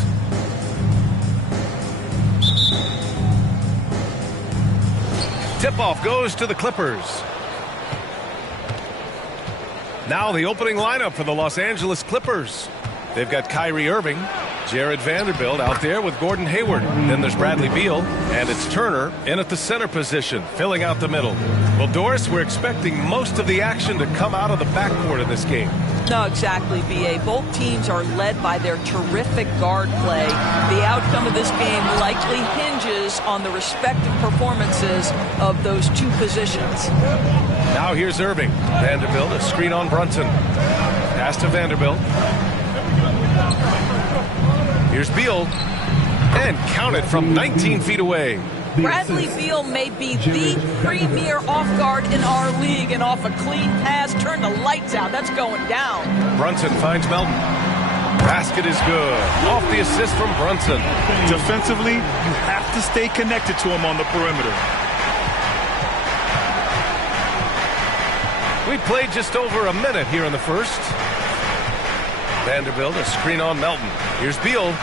Tip-off goes to the Clippers. Now the opening lineup for the Los Angeles Clippers. They've got Kyrie Irving, Jared Vanderbilt out there with Gordon Hayward. Then there's Bradley Beal, and it's Turner in at the center position, filling out the middle. Well, Doris, we're expecting most of the action to come out of the backcourt in this game. No, exactly, B.A. Both teams are led by their terrific guard play. The outcome of this game likely hinges on the respective performances of those two positions. Now here's Irving. Vanderbilt, a screen on Brunson. Pass to Vanderbilt. Here's Beal, and counted from 19 feet away. Bradley Beal may be the premier off guard in our league, and off a clean pass, turn the lights out. That's going down. Brunson finds Melton. Basket is good. Off the assist from Brunson. Defensively, you have to stay connected to him on the perimeter. We played just over a minute here in the first. Vanderbilt, a screen on Melton. Here's Beal,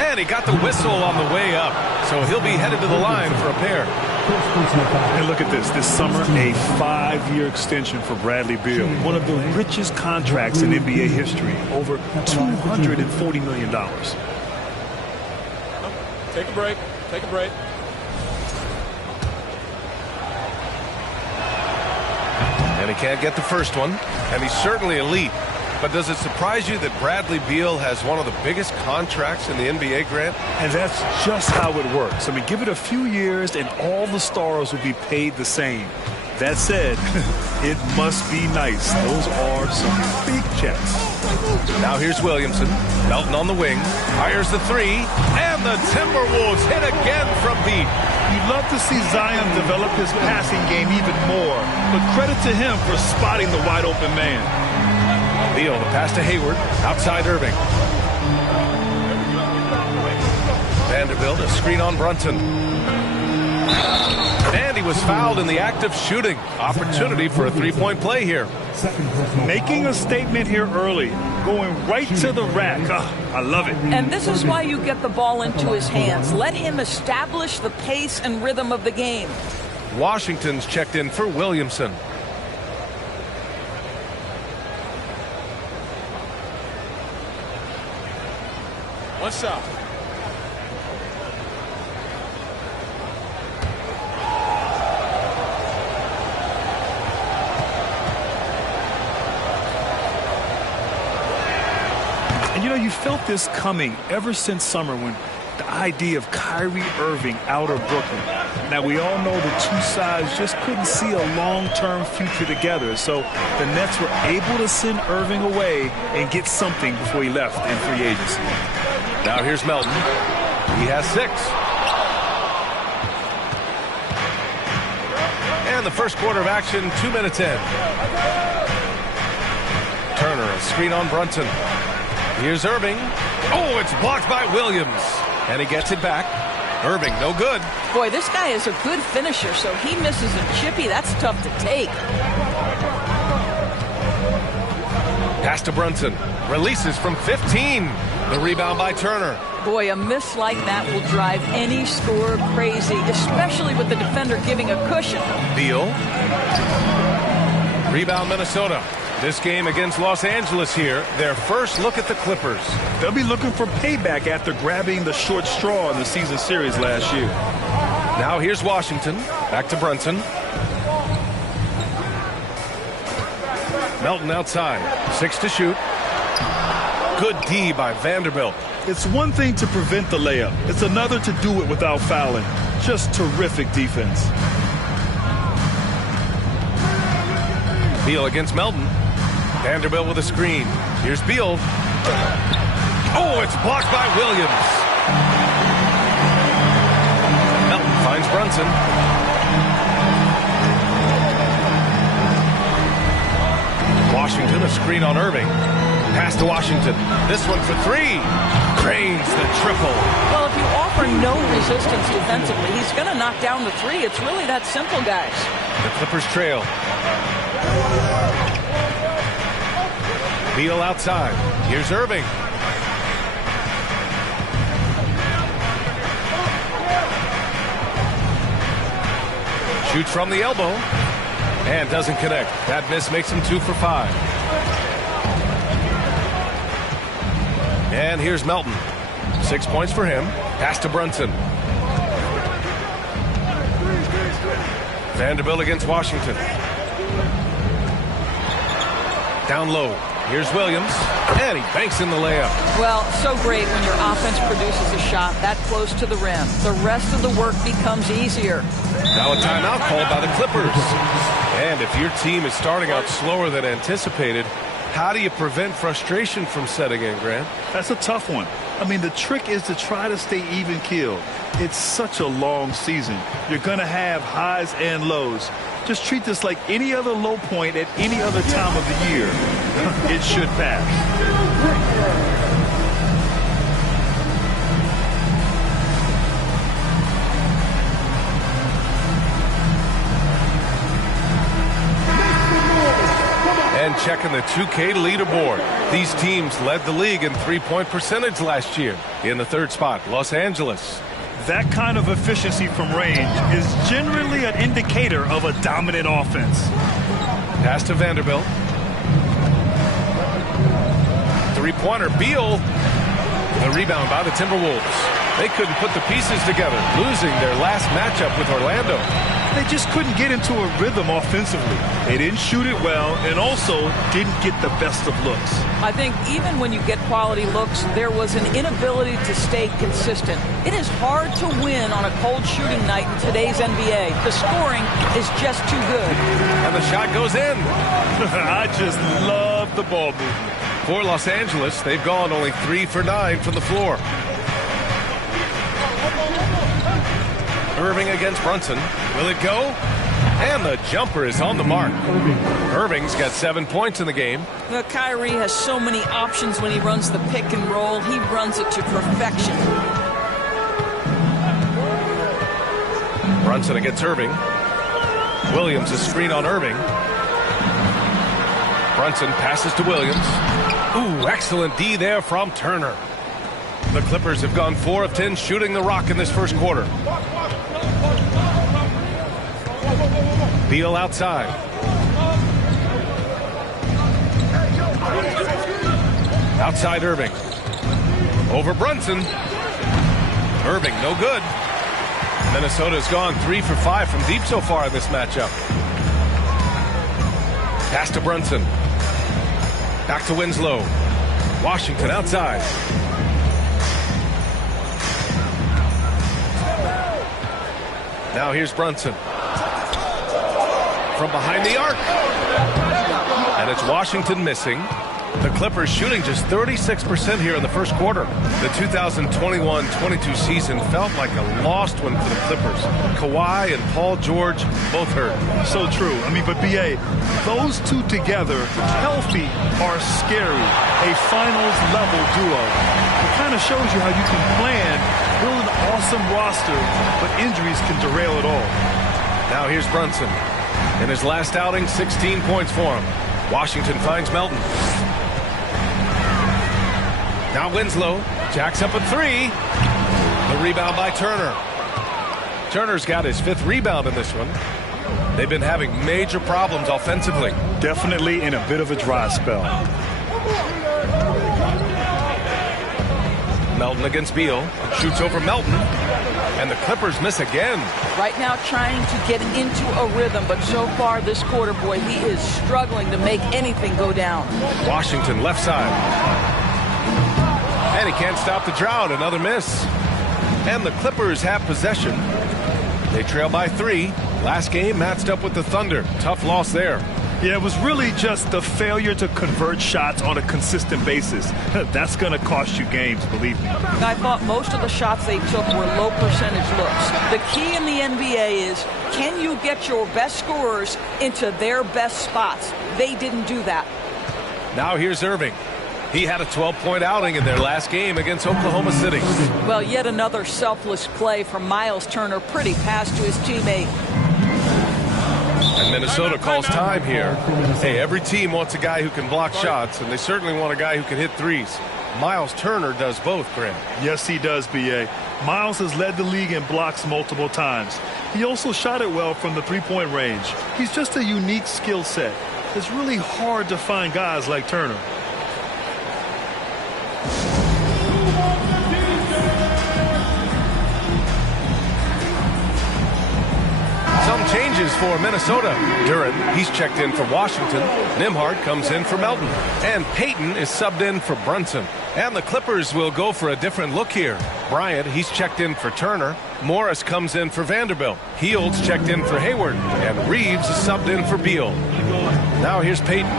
and he got the whistle on the way up, so he'll be headed to the line for a pair. And look at this. This summer, a 5-year extension for Bradley Beal, one of the richest contracts in NBA history, over $240 million. Take a break. Take a break. And he can't get the first one, and he's certainly elite. But does it surprise you that Bradley Beal has one of the biggest contracts in the NBA, Grant? And that's just how it works. I mean, give it a few years and all the stars will be paid the same. That said, it must be nice. Those are some big checks. Now here's Williamson. Melton on the wing. Fires the three. And the Timberwolves hit again from deep. You'd love to see Zion develop his passing game even more. But credit to him for spotting the wide open man. Beal, the pass to Hayward, outside Irving. Vanderbilt, a screen on Brunson. And he was fouled in the act of shooting. Opportunity for a three-point play here. Making a statement here early, going right to the rack. I love it. And this is why you get the ball into his hands. Let him establish the pace and rhythm of the game. Washington's checked in for Williamson. One shot. And you know, you felt this coming ever since summer when the idea of Kyrie Irving out of Brooklyn. Now, we all know the two sides just couldn't see a long-term future together. So the Nets were able to send Irving away and get something before he left in free agency. Now here's Melton. He has 6. And the first quarter of action, 2 minutes in. Turner, a screen on Brunson. Here's Irving. Oh, it's blocked by Williams. And he gets it back. Irving, no good. Boy, this guy is a good finisher, so he misses a chippy. That's tough to take. Pass to Brunson. Releases from 15. The rebound by Turner. Boy, a miss like that will drive any scorer crazy, especially with the defender giving a cushion. Beal. Rebound Minnesota. This game against Los Angeles here, their first look at the Clippers. They'll be looking for payback after grabbing the short straw in the season series last year. Now here's Washington. Back to Brunson. Melton outside. 6 to shoot. Good D by Vanderbilt. It's one thing to prevent the layup. It's another to do it without fouling. Just terrific defense. Beal against Melton. Vanderbilt with a screen. Here's Beal. Oh, it's blocked by Williams. Melton finds Brunson. Washington, a screen on Irving. Pass to Washington. This one for 3. Drains the triple. Well, if you offer no resistance defensively, he's going to knock down the 3. It's really that simple, guys. The Clippers trail. Beal outside. Here's Irving. Shoots from the elbow. And doesn't connect. That miss makes him 2 for 5. And here's Melton. 6 points for him. Pass to Brunson. Vanderbilt against Washington. Down low. Here's Williams. And he banks in the layup. Well, so great when your offense produces a shot that close to the rim. The rest of the work becomes easier. Now a timeout called by the Clippers. And if your team is starting out slower than anticipated, how do you prevent frustration from setting in, Grant? That's a tough one. I mean, the trick is to try to stay even-keeled. It's such a long season. You're going to have highs and lows. Just treat this like any other low point at any other time of the year. It should pass. And checking the 2K leaderboard. These teams led the league in three-point percentage last year. In the 3rd spot, Los Angeles. That kind of efficiency from range is generally an indicator of a dominant offense. Pass to Vanderbilt. Three-pointer, Beal. The rebound by the Timberwolves. They couldn't put the pieces together, losing their last matchup with Orlando. They just couldn't get into a rhythm offensively. They didn't shoot it well and also didn't get the best of looks. I think even when you get quality looks, there was an inability to stay consistent. It is hard to win on a cold shooting night in today's NBA. The scoring is just too good. And the shot goes in. I just love the ball movement. For Los Angeles, they've gone only 3 for 9 from the floor. Irving against Brunson. Will it go? And the jumper is on the mark. Irving's got 7 points in the game. Well, Kyrie has so many options when he runs the pick and roll. He runs it to perfection. Brunson against Irving. Williams a screen on Irving. Brunson passes to Williams. Ooh, excellent D there from Turner. The Clippers have gone 4 of 10 shooting the rock in this first quarter. Beal outside. Outside Irving. Over Brunson. Irving, no good. Minnesota's gone 3 for 5 from deep so far in this matchup. Pass to Brunson. Back to Winslow. Washington outside. Now here's Brunson. From behind the arc. And it's Washington missing. The Clippers shooting just 36% here in the first quarter. The 2021-22 season felt like a lost one for the Clippers. Kawhi and Paul George both hurt. So true. I mean, but B.A., those two together, healthy, are scary. A finals-level duo. It kind of shows you how you can plan, build an awesome roster, but injuries can derail it all. Now here's Brunson. In his last outing, 16 points for him. Washington finds Melton. Now Winslow jacks up a 3. The rebound by Turner. Turner's got his 5th rebound in this one. They've been having major problems offensively. Definitely in a bit of a dry spell. Melton against Beal. Shoots over Melton. And the Clippers miss again. Right now trying to get into a rhythm, but so far this quarter, boy, he is struggling to make anything go down. Washington left side. And he can't stop the drought. Another miss. And the Clippers have possession. They trail by 3. Last game matched up with the Thunder. Tough loss there. Yeah, it was really just the failure to convert shots on a consistent basis. That's going to cost you games, believe me. I thought most of the shots they took were low percentage looks. The key in the NBA is, can you get your best scorers into their best spots? They didn't do that. Now here's Irving. He had a 12-point outing in their last game against Oklahoma City. Well, yet another selfless play from Miles Turner. Pretty pass to his teammate. And Minnesota calls time here. Hey, every team wants a guy who can block shots, and they certainly want a guy who can hit threes. Miles Turner does both, Grant. Yes, he does, B.A. Miles has led the league in blocks multiple times. He also shot it well from the three-point range. He's just a unique skill set. It's really hard to find guys like Turner. Some changes for Minnesota. Duren, he's checked in for Washington. Nembhard comes in for Melton. And Payton is subbed in for Brunson. And the Clippers will go for a different look here. Bryant, he's checked in for Turner. Morris comes in for Vanderbilt. Heald's checked in for Hayward. And Reeves is subbed in for Beal. Now here's Payton.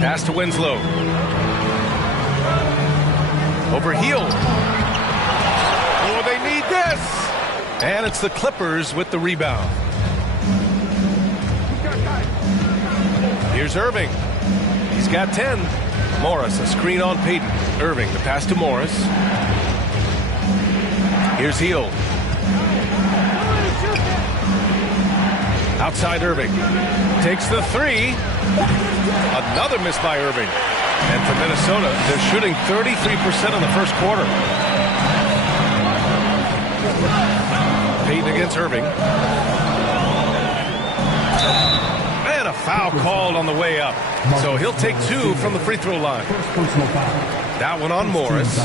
Pass to Winslow. Over Hield. Oh, they need this. And it's the Clippers with the rebound. Here's Irving. He's got 10. Morris, a screen on Payton. Irving, the pass to Morris. Here's Hield. Outside Irving. Takes the 3. Another miss by Irving. And for Minnesota, they're shooting 33% in the first quarter. Payton against Irving. And a foul called on the way up. So he'll take 2 from the free throw line. That one on Morris.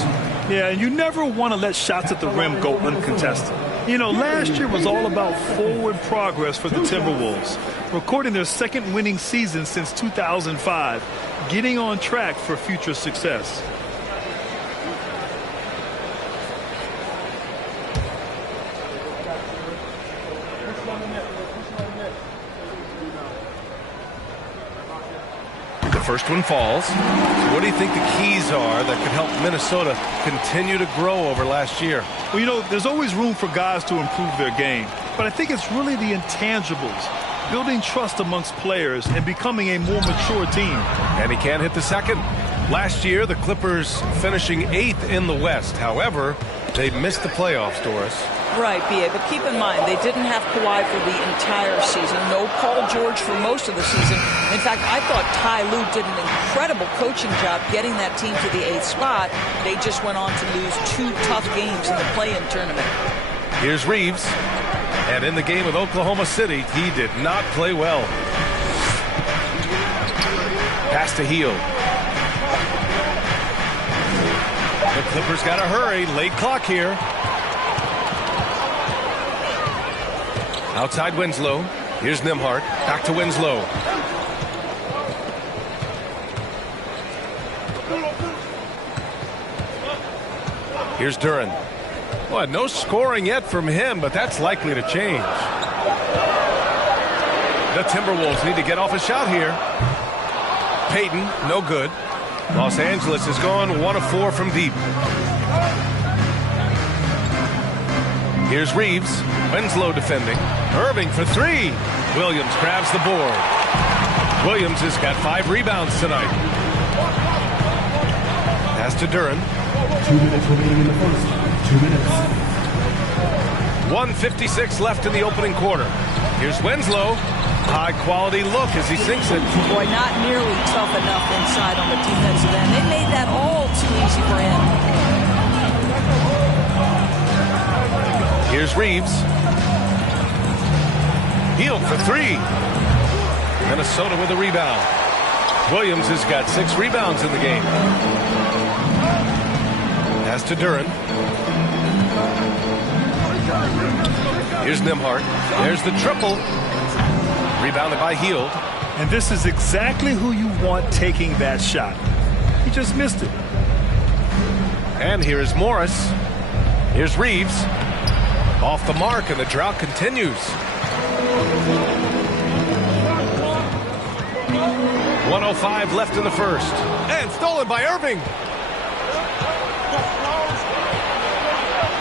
Yeah, and you never want to let shots at the rim go uncontested. You know, last year was all about forward progress for the Timberwolves, recording their second winning season since 2005, getting on track for future success. The first one falls. So what do you think the keys are that could help Minnesota continue to grow over last year? Well, you know, there's always room for guys to improve their game, but I think it's really the intangibles, building trust amongst players and becoming a more mature team. And he can't hit the second. Last year, the Clippers finishing 8th in the West. However, they missed the playoffs, Doris. Right, B.A., but keep in mind, they didn't have Kawhi for the entire season. No Paul George for most of the season. In fact, I thought Ty Lue did an incredible coaching job getting that team to the 8th spot. They just went on to lose 2 tough games in the play-in tournament. Here's Reeves. And in the game with Oklahoma City, he did not play well. Pass to Hield. The Clippers got to hurry. Late clock here. Outside Winslow. Here's Nembhard. Back to Winslow. Here's Duren. Well, no scoring yet from him, but that's likely to change. The Timberwolves need to get off a shot here. Payton, no good. Los Angeles has gone 1 of 4 from deep. Here's Reeves. Winslow defending. Irving for 3. Williams grabs the board. Williams has got 5 rebounds tonight. Pass to Duren. 2 minutes remaining in the first. 2 minutes. 1:56 left in the opening quarter. Here's Winslow. High quality look as he sinks it. Boy, not nearly tough enough inside on the defensive end. They made that all too easy for him. Here's Reeves. Hield for 3. Minnesota with a rebound. Williams has got 6 rebounds in the game. Pass to Duren. Here's Nembhard. There's the triple. Rebounded by Hield. And this is exactly who you want taking that shot. He just missed it. And here is Morris. Here's Reeves. Off the mark, and the drought continues. 1:05 left in the first. And stolen by Irving.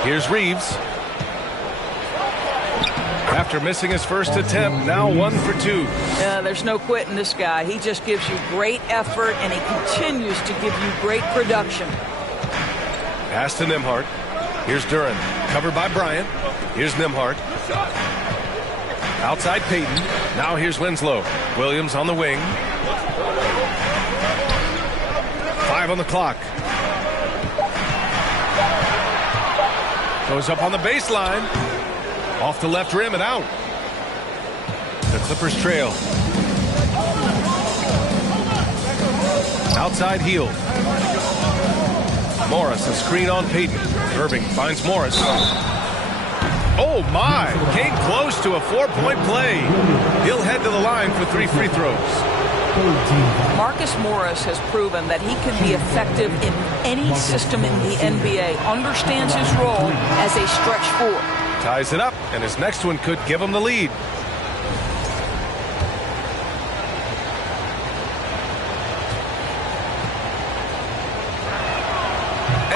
Here's Reeves. After missing his first attempt, now 1 for 2. There's no quitting this guy. He just gives you great effort, and he continues to give you great production. Pass to Nembhard. Here's Duren. Covered by Bryant. Here's Nembhard. Outside Payton. Now here's Winslow. Williams on the wing. 5 on the clock. Goes up on the baseline. Off the left rim and out. The Clippers trail. Outside Hield. Morris, a screen on Payton. Irving finds Morris. Oh my! Came close to a 4-point play. He'll head to the line for 3 free throws. Marcus Morris has proven that he can be effective in any system in the NBA. Understands his role as a stretch 4. Ties it up, and his next one could give him the lead.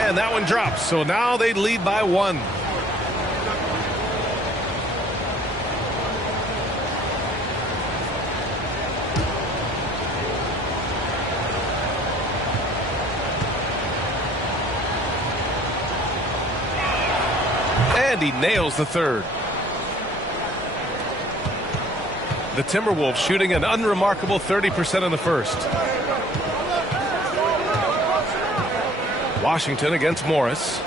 And that one drops, so now they lead by 1. And he nails the third. The Timberwolves shooting an unremarkable 30% in the first. Washington against Morris.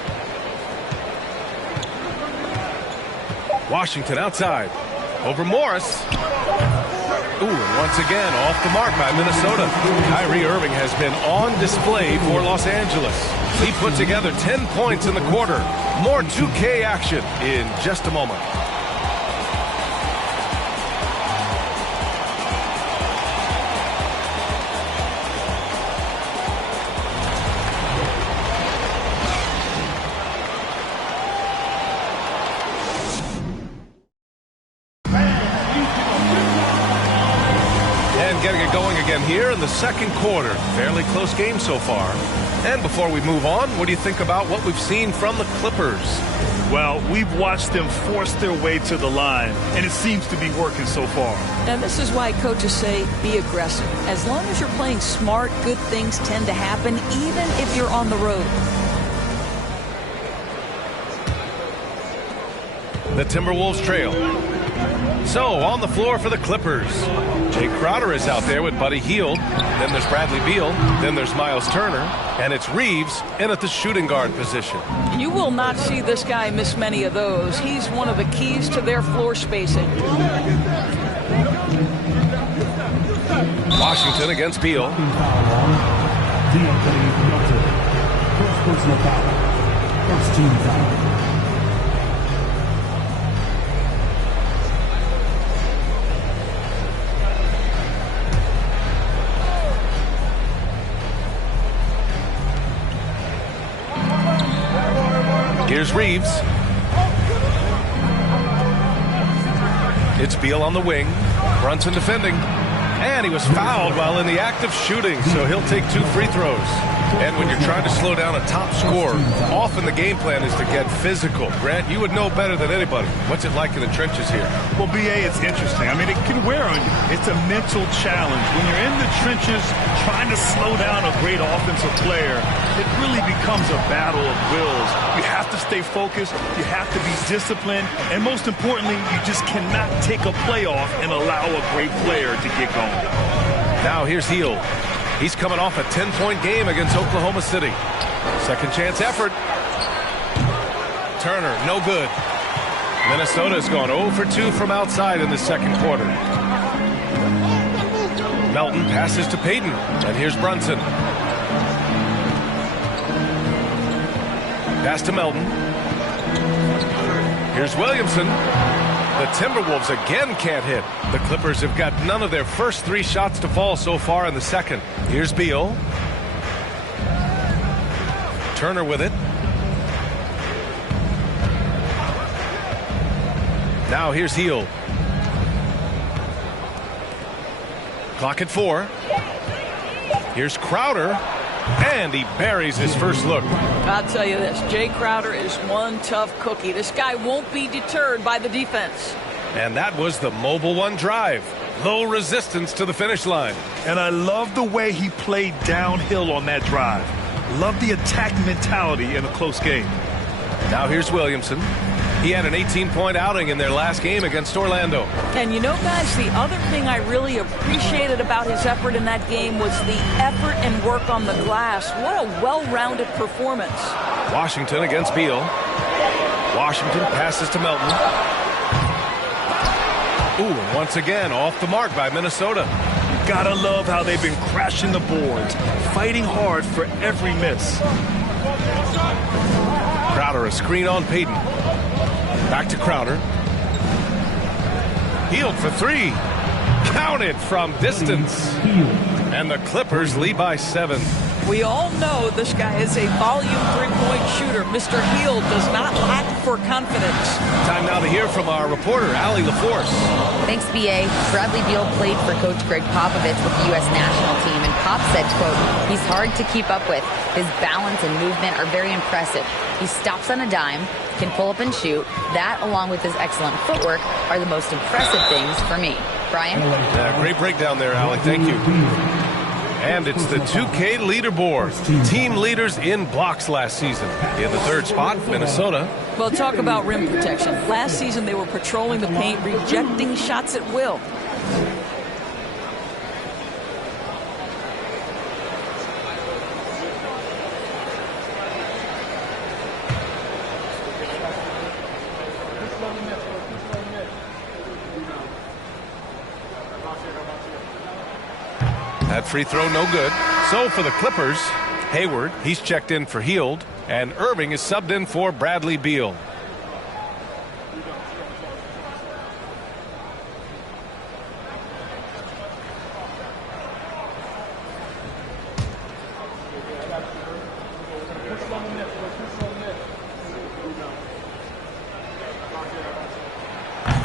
Washington outside. Over Morris. Ooh, and once again off the mark by Minnesota. Kyrie Irving has been on display for Los Angeles. He put together 10 points in the quarter. More 2K action in just a moment. And getting it going again here in the second quarter. Fairly close game so far. And before we move on, what do you think about what we've seen from the Clippers? Well, we've watched them force their way to the line, and it seems to be working so far. And this is why coaches say be aggressive. As long as you're playing smart, good things tend to happen, even if you're on the road. The Timberwolves trail. So, on the floor for the Clippers. Jay Crowder is out there with Buddy Hield. Then there's Bradley Beal. Then there's Miles Turner. And it's Reeves in at the shooting guard position. You will not see this guy miss many of those. He's one of the keys to their floor spacing. Washington against Beal. First personal foul. First team foul. Here's Reeves. It's Beal on the wing. Brunson defending. And he was fouled while in the act of shooting, so he'll take 2 free throws. And when you're trying to slow down a top scorer, often the game plan is to get physical. Grant, you would know better than anybody. What's it like in the trenches here? Well, BA, it's interesting. I mean, it can wear on you. It's a mental challenge. When you're in the trenches trying to slow down a great offensive player, it really becomes a battle of wills. You have to stay focused. You have to be disciplined. And most importantly, you just cannot take a play off and allow a great player to get going. Now here's Hield. He's coming off a 10-point game against Oklahoma City. Second chance effort. Turner, no good. Minnesota's gone 0 for 2 from outside in the second quarter. Melton passes to Payton, and here's Brunson. Pass to Melton. Here's Williamson. The Timberwolves again can't hit. The Clippers have got none of their first 3 shots to fall so far in the second. Here's Beal. Turner with it. Now here's Hield. Clock at 4. Here's Crowder. And he buries his first look. I'll tell you this, Jay Crowder is one tough cookie. This guy won't be deterred by the defense. And that was the Mobile One drive. Low resistance to the finish line. And I love the way he played downhill on that drive. Love the attack mentality in a close game. Now here's Williamson. He had an 18-point outing in their last game against Orlando. And you know, guys, the other thing I really appreciated about his effort in that game was the effort and work on the glass. What a well-rounded performance. Washington against Beal. Washington passes to Melton. Ooh, and once again, off the mark by Minnesota. Gotta love how they've been crashing the boards, fighting hard for every miss. Crowder, a screen on Payton. Back to Crowder. Hield for 3. Counted from distance. And the Clippers lead by 7. We all know this guy is a volume 3-point shooter. Mr. Hield does not lack for confidence. Time now to hear from our reporter, Allie LaForce. Thanks, B.A. Bradley Beal played for Coach Greg Popovich with the U.S. national team, and Pop said, quote, he's hard to keep up with. His balance and movement are very impressive. He stops on a dime, can pull up and shoot. That, along with his excellent footwork, are the most impressive things for me. Brian? Yeah, great breakdown there, Allie. Thank you. And it's the 2K leaderboard. Team leaders in blocks last season. In the 3rd spot, Minnesota. Well, talk about rim protection. Last season, they were patrolling the paint, rejecting shots at will. That free throw no good. So for the Clippers, Hayward, he's checked in for Hield, and Irving is subbed in for Bradley Beal.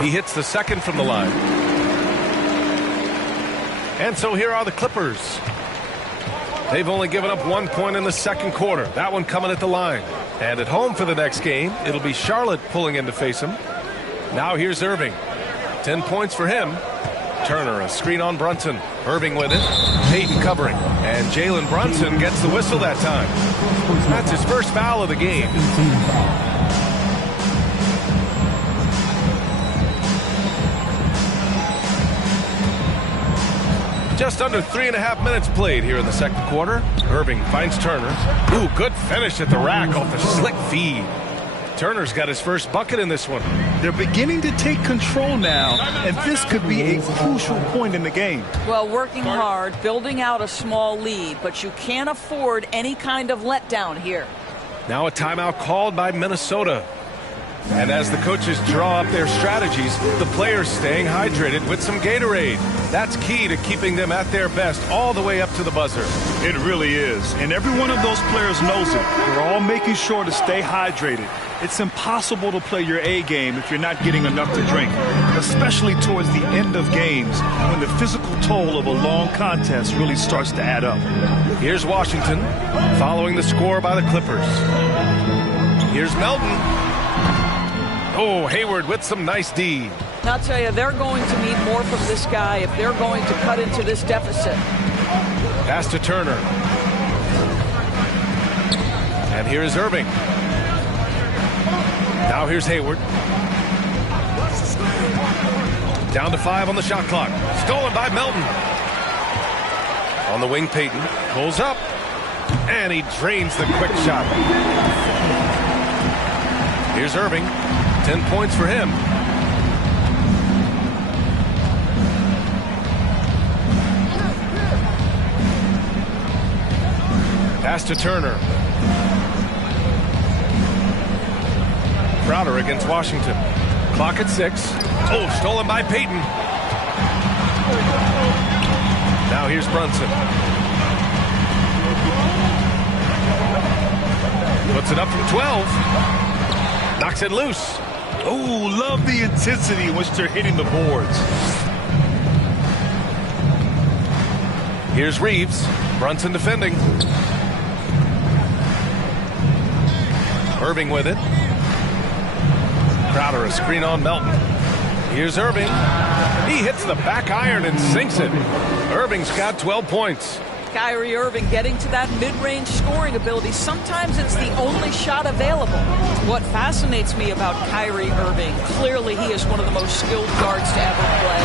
He hits the second from the line. And so here are the Clippers. They've only given up 1 point in the second quarter. That one coming at the line. And at home for the next game, it'll be Charlotte pulling in to face him. Now here's Irving. 10 points for him. Turner, a screen on Brunson. Irving with it. Payton covering. And Jalen Brunson gets the whistle that time. That's his first foul of the game. Just under 3.5 minutes played here in the second quarter. Irving finds Turner. Ooh, good finish at the rack off the slick feed. Turner's got his first bucket in this one. They're beginning to take control now, and this could be a crucial point in the game. Well, working hard, building out a small lead, but you can't afford any kind of letdown here. Now a timeout called by Minnesota. And as the coaches draw up their strategies, the players staying hydrated with some Gatorade. That's key to keeping them at their best all the way up to the buzzer. It really is. And every one of those players knows it. They're all making sure to stay hydrated. It's impossible to play your A game if you're not getting enough to drink, especially towards the end of games when the physical toll of a long contest really starts to add up. Here's Washington following the score by the Clippers. Here's Melton. Oh, Hayward with some nice D. I'll tell you, they're going to need more from this guy if they're going to cut into this deficit. Pass to Turner. And here is Irving. Now here's Hayward. Down to 5 on the shot clock. Stolen by Melton. On the wing, Payton pulls up. And he drains the quick shot. Here's Irving. 10 points for him. Pass to Turner. Crowder against Washington. Clock at 6. Oh, stolen by Payton. Now here's Brunson. Puts it up from 12. Knocks it loose. Oh, love the intensity in which they're hitting the boards. Here's Reeves. Brunson defending. Irving with it. Crowder a screen on Melton. Here's Irving. He hits the back iron and sinks it. Irving's got 12 points. Kyrie Irving getting to that mid-range scoring ability. Sometimes it's the only shot available. What fascinates me about Kyrie Irving, clearly he is one of the most skilled guards to ever play.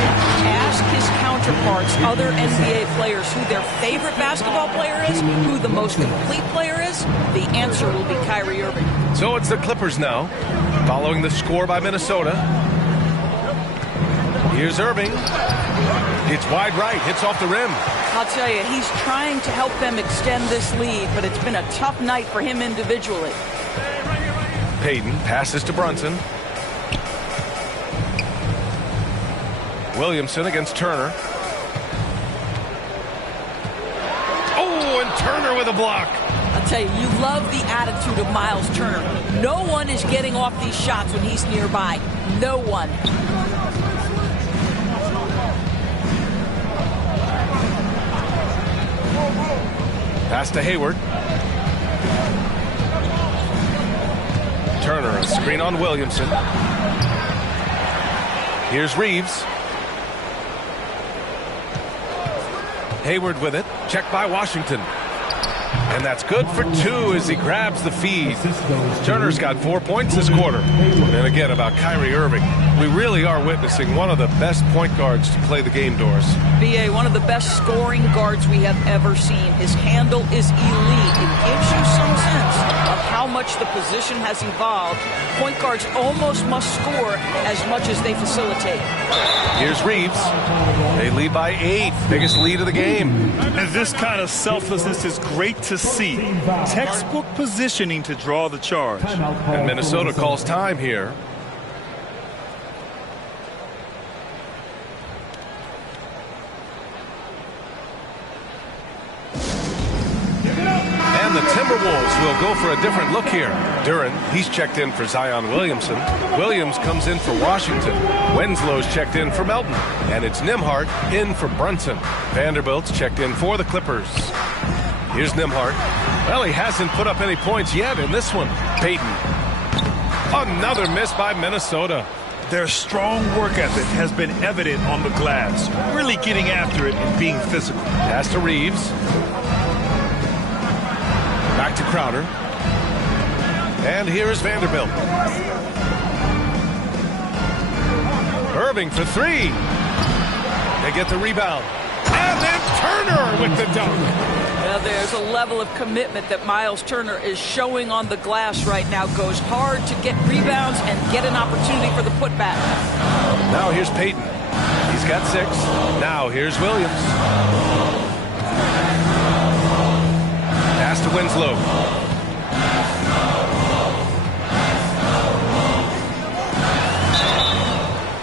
Ask his counterparts, other NBA players, who their favorite basketball player is, who the most complete player is. The answer will be Kyrie Irving. So it's the Clippers now, following the score by Minnesota. Here's Irving. It's wide right, hits off the rim. I'll tell you, he's trying to help them extend this lead, but it's been a tough night for him individually. Payton passes to Brunson. Williamson against Turner. Oh, and Turner with a block. I'll tell you, you love the attitude of Miles Turner. No one is getting off these shots when he's nearby. No one. Pass to Hayward. Turner, a screen on Williamson. Here's Reeves. Hayward with it. Checked by Washington. And that's good for 2 as he grabs the feed. Turner's got 4 points this quarter. And again, about Kyrie Irving, we really are witnessing one of the best point guards to play the game, Doris. BA, one of the best scoring guards we have ever seen. His handle is elite. It gives you some sense of how much the position has evolved. Point guards almost must score as much as they facilitate. Here's Reeves. They lead by 8. Biggest lead of the game. And this kind of selflessness is great to see. Textbook positioning to draw the charge. And Minnesota calls time here. And the Timberwolves will go for a different look here. Duren, he's checked in for Zion Williamson. Williams comes in for Washington. Wenslow's checked in for Melton. And it's Nembhard in for Brunson. Vanderbilt's checked in for the Clippers. Here's Nembhard. Well, he hasn't put up any points yet in this one. Payton. Another miss by Minnesota. Their strong work ethic has been evident on the glass. Really getting after it and being physical. Pass to Reeves. Back to Crowder. And here's Vanderbilt. Irving for 3. They get the rebound. And then Turner with the dunk. Well, there's a level of commitment that Miles Turner is showing on the glass right now. Goes hard to get rebounds and get an opportunity for the putback. Now here's Payton. He's got 6. Now here's Williams. Pass to Winslow.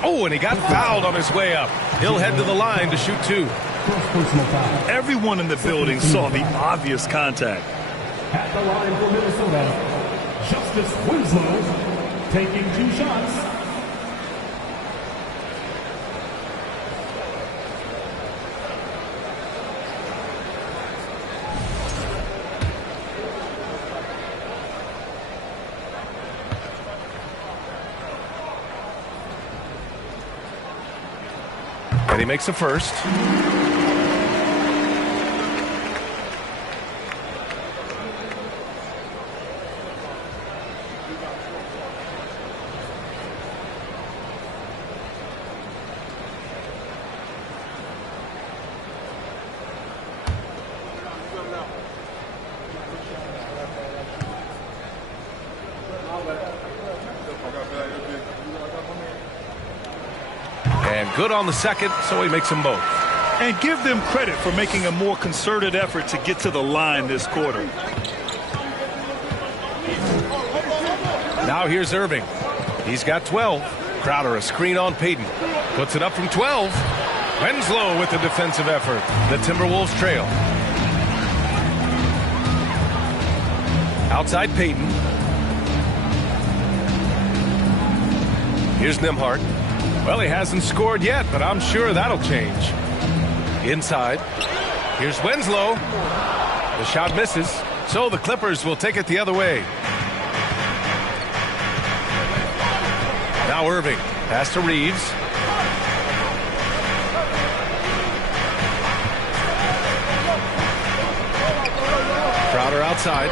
Oh, and he got fouled on his way up. He'll head to the line to shoot 2. Everyone in the building saw the obvious contact. At the line for Minnesota, Justice Winslow taking 2 shots. And he makes the first. And good on the second, so he makes them both. And give them credit for making a more concerted effort to get to the line this quarter. Now here's Irving. He's got 12. Crowder a screen on Payton. Puts it up from 12. Winslow with the defensive effort. The Timberwolves trail. Outside Payton. Here's Nembhard. Well, he hasn't scored yet, but I'm sure that'll change. Inside. Here's Winslow. The shot misses, so the Clippers will take it the other way. Now Irving. Pass to Reeves. Crowder outside.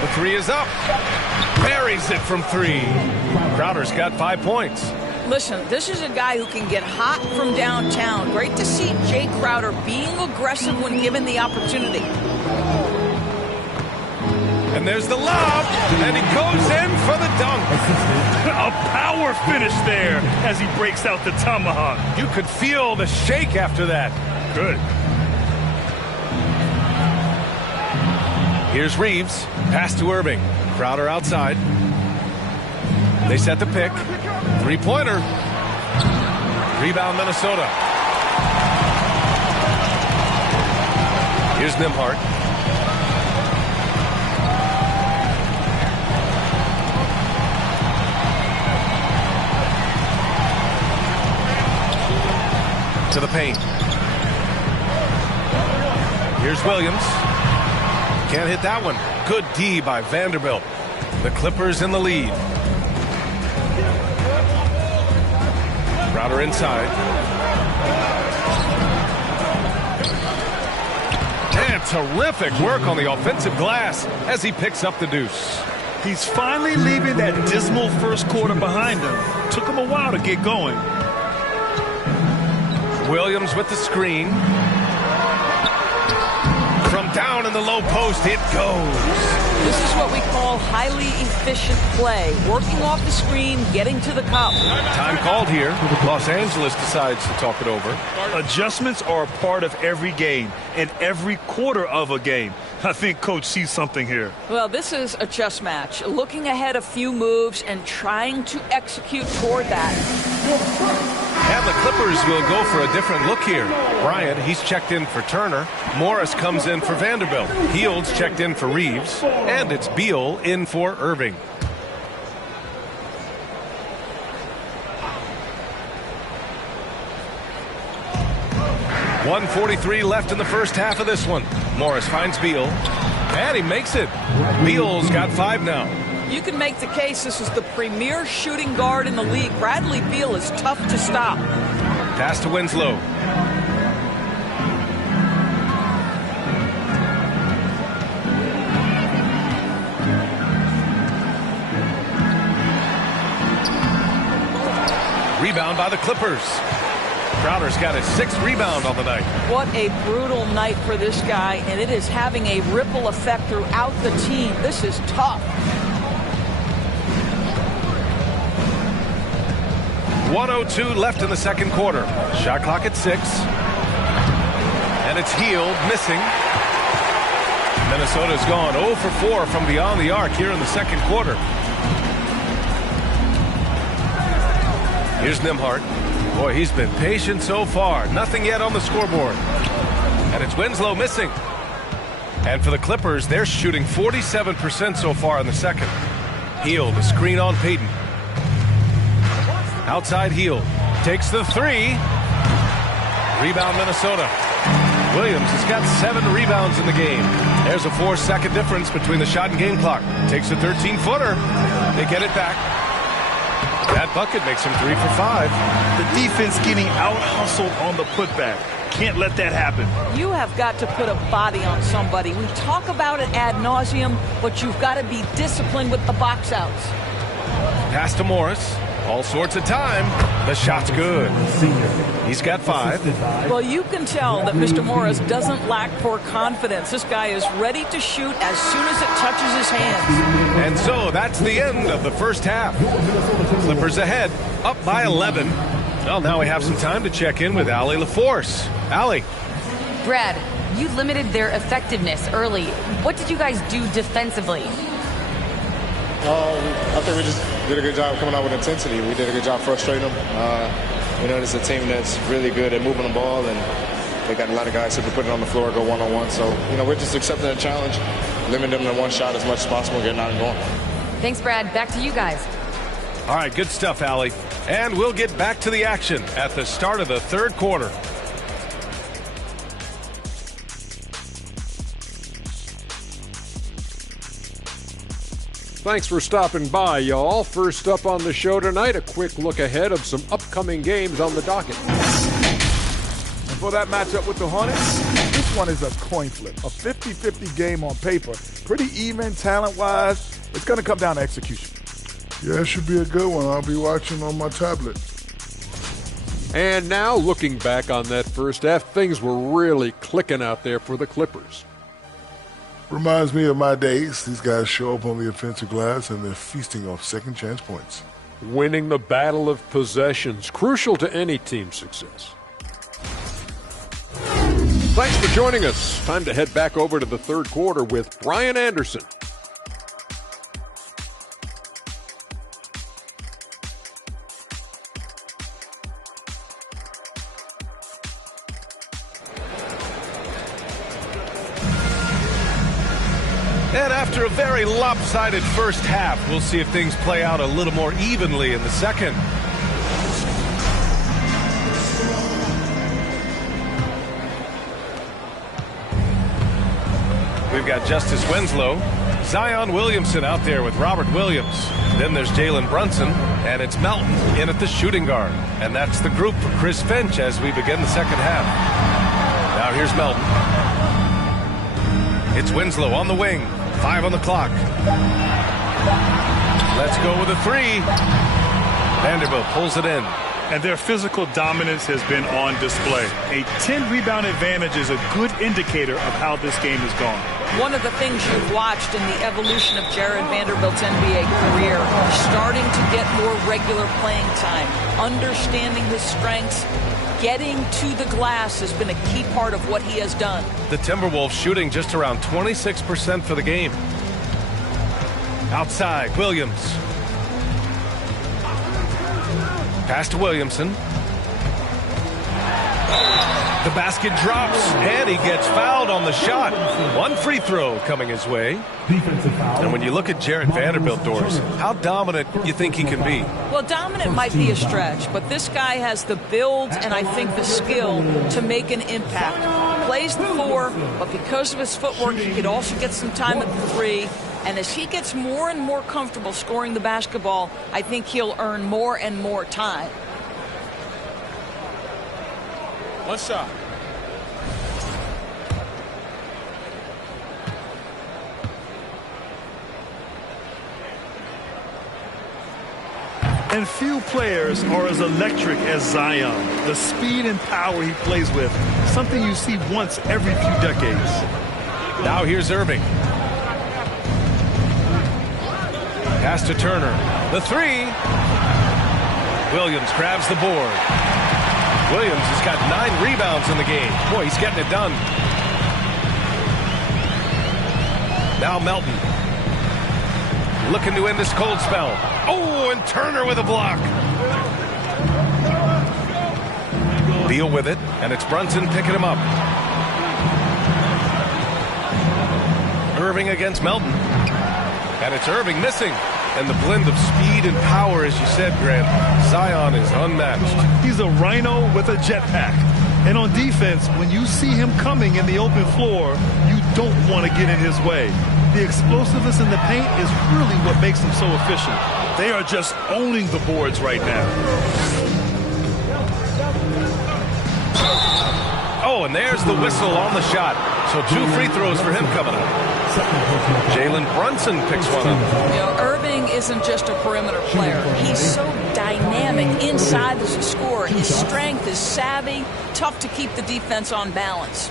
The 3 is up. Buries it from 3. Crowder's got 5 points. Listen, this is a guy who can get hot from downtown. Great to see Jay Crowder being aggressive when given the opportunity. And there's the lob, and he goes in for the dunk. A power finish there as he breaks out the tomahawk. You could feel the shake after that. Good. Here's Reeves. Pass to Irving. Crowder outside. They set the pick. 3-pointer. Rebound Minnesota. Here's Nembhard. To the paint. Here's Williams. Can't hit that one. Good D by Vanderbilt. The Clippers in the lead. Crowder inside. And terrific work on the offensive glass as he picks up the deuce. He's finally leaving that dismal first quarter behind him. Took him a while to get going. Williams with the screen. From down in the low post, it goes. This is what we call highly efficient play. Working off the screen, getting to the cup. Time called here. Los Angeles decides to talk it over. Adjustments are a part of every game and every quarter of a game. I think Coach sees something here. Well, this is a chess match. Looking ahead a few moves and trying to execute toward that. And the Clippers will go for a different look here. Bryant, he's checked in for Turner. Morris comes in for Vanderbilt. Fields checked in for Reeves. And it's Beal in for Irving. .143 left in the first half of this one. Morris finds Beal. And he makes it. Beal's got 5 now. You can make the case this is the premier shooting guard in the league. Bradley Beal is tough to stop. Pass to Winslow. Rebound by the Clippers. Crowder's got his 6th rebound on the night. What a brutal night for this guy, and it is having a ripple effect throughout the team. This is tough. 1:02 left in the second quarter. Shot clock at 6. And it's Hield missing. Minnesota's gone 0 for 4 from beyond the arc here in the second quarter. Here's Nembhard. Boy, he's been patient so far. Nothing yet on the scoreboard. And it's Winslow missing. And for the Clippers, they're shooting 47% so far in the second. Hield, a screen on Payton. Outside Hield. Takes the 3. Rebound Minnesota. Williams has got 7 rebounds in the game. There's a 4-second difference between the shot and game clock. Takes a 13-footer. They get it back. That bucket makes him 3 for 5. The defense getting out-hustled on the putback. Can't let that happen. You have got to put a body on somebody. We talk about it ad nauseum, but you've got to be disciplined with the box outs. Pass to Morris. All sorts of time. The shot's good. He's got 5. Well, you can tell that Mr. Morris doesn't lack for confidence. This guy is ready to shoot as soon as it touches his hands. And so that's the end of the first half. Clippers ahead, up by 11. Well, now we have some time to check in with Allie LaForce. Allie. Brad, you limited their effectiveness early. What did you guys do defensively? I think we just did a good job coming out with intensity. We did a good job frustrating them. We know this is a team that's really good at moving the ball, and they got a lot of guys who can put it on the floor, go one-on-one. So, we're just accepting a challenge, limiting them to one shot as much as possible, getting out and going. Thanks, Brad. Back to you guys. All right, good stuff, Allie. And we'll get back to the action at the start of the third quarter. Thanks for stopping by, y'all. First up on the show tonight, a quick look ahead of some upcoming games on the docket. And for that matchup with the Hornets, this one is a coin flip. A 50-50 game on paper. Pretty even talent-wise. It's going to come down to execution. Yeah, it should be a good one. I'll be watching on my tablet. And now, looking back on that first half, things were really clicking out there for the Clippers. Reminds me of my days. These guys show up on the offensive glass and they're feasting off second chance points. Winning the battle of possessions, crucial to any team's success. Thanks for joining us. Time to head back over to the third quarter with Brian Anderson. And after a very lopsided first half, we'll see if things play out a little more evenly in the second. We've got Justice Winslow, Zion Williamson out there with Robert Williams. Then there's Jalen Brunson, and it's Melton in at the shooting guard. And that's the group for Chris Finch as we begin the second half. Now here's Melton. It's Winslow on the wing. 5 on the clock. Let's go with a 3. Vanderbilt pulls it in. And their physical dominance has been on display. A 10-rebound advantage is a good indicator of how this game has gone. One of the things you've watched in the evolution of Jared Vanderbilt's NBA career, starting to get more regular playing time, understanding his strengths, getting to the glass has been a key part of what he has done. The Timberwolves shooting just around 26% for the game. Outside, Williams. Pass to Williamson. The basket drops, and he gets fouled on the shot. One free throw coming his way. And when you look at Jared Vanderbilt, Doris, how dominant you think he can be? Well, dominant might be a stretch, but this guy has the build and I think the skill to make an impact. Plays the 4, but because of his footwork, he could also get some time at the 3. And as he gets more and more comfortable scoring the basketball, I think he'll earn more and more time. One shot. And few players are as electric as Zion. The speed and power he plays with, something you see once every few decades. Now here's Irving. Pass to Turner. The three. Williams grabs the board. Williams has got 9 rebounds in the game. Boy, he's getting it done. Now Melton. Looking to end this cold spell. Oh, and Turner with a block. Beal with it, and it's Brunson picking him up. Irving against Melton. And it's Irving missing. And the blend of speed and power, as you said, Grant, Zion is unmatched. He's a rhino with a jetpack. And on defense, when you see him coming in the open floor, you don't want to get in his way. The explosiveness in the paint is really what makes him so efficient. They are just owning the boards right now. Oh, and there's the whistle on the shot. So 2 free throws for him coming up. Jalen Brunson picks one up. You know, Irving isn't just a perimeter player. He's so dynamic inside as a scorer. His strength, his savvy, tough to keep the defense on balance.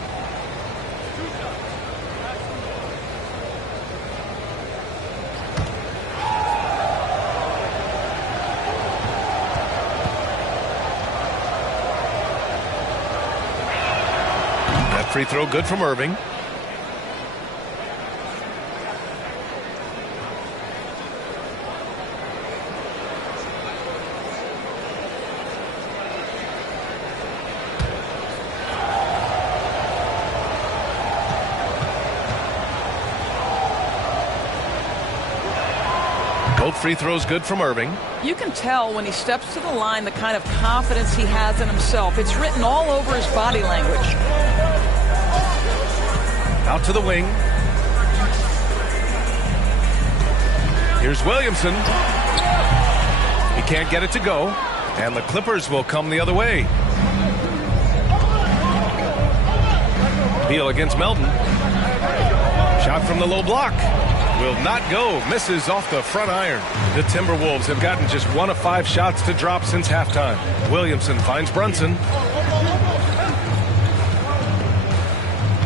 That free throw good from Irving. Both free throws good from Irving. You can tell when he steps to the line the kind of confidence he has in himself. It's written all over his body language. Out to the wing. Here's Williamson. He can't get it to go. And the Clippers will come the other way. Beal against Melton. Shot from the low block. Will not go. Misses off the front iron. The Timberwolves have gotten just 1 of 5 shots to drop since halftime. Williamson finds Brunson.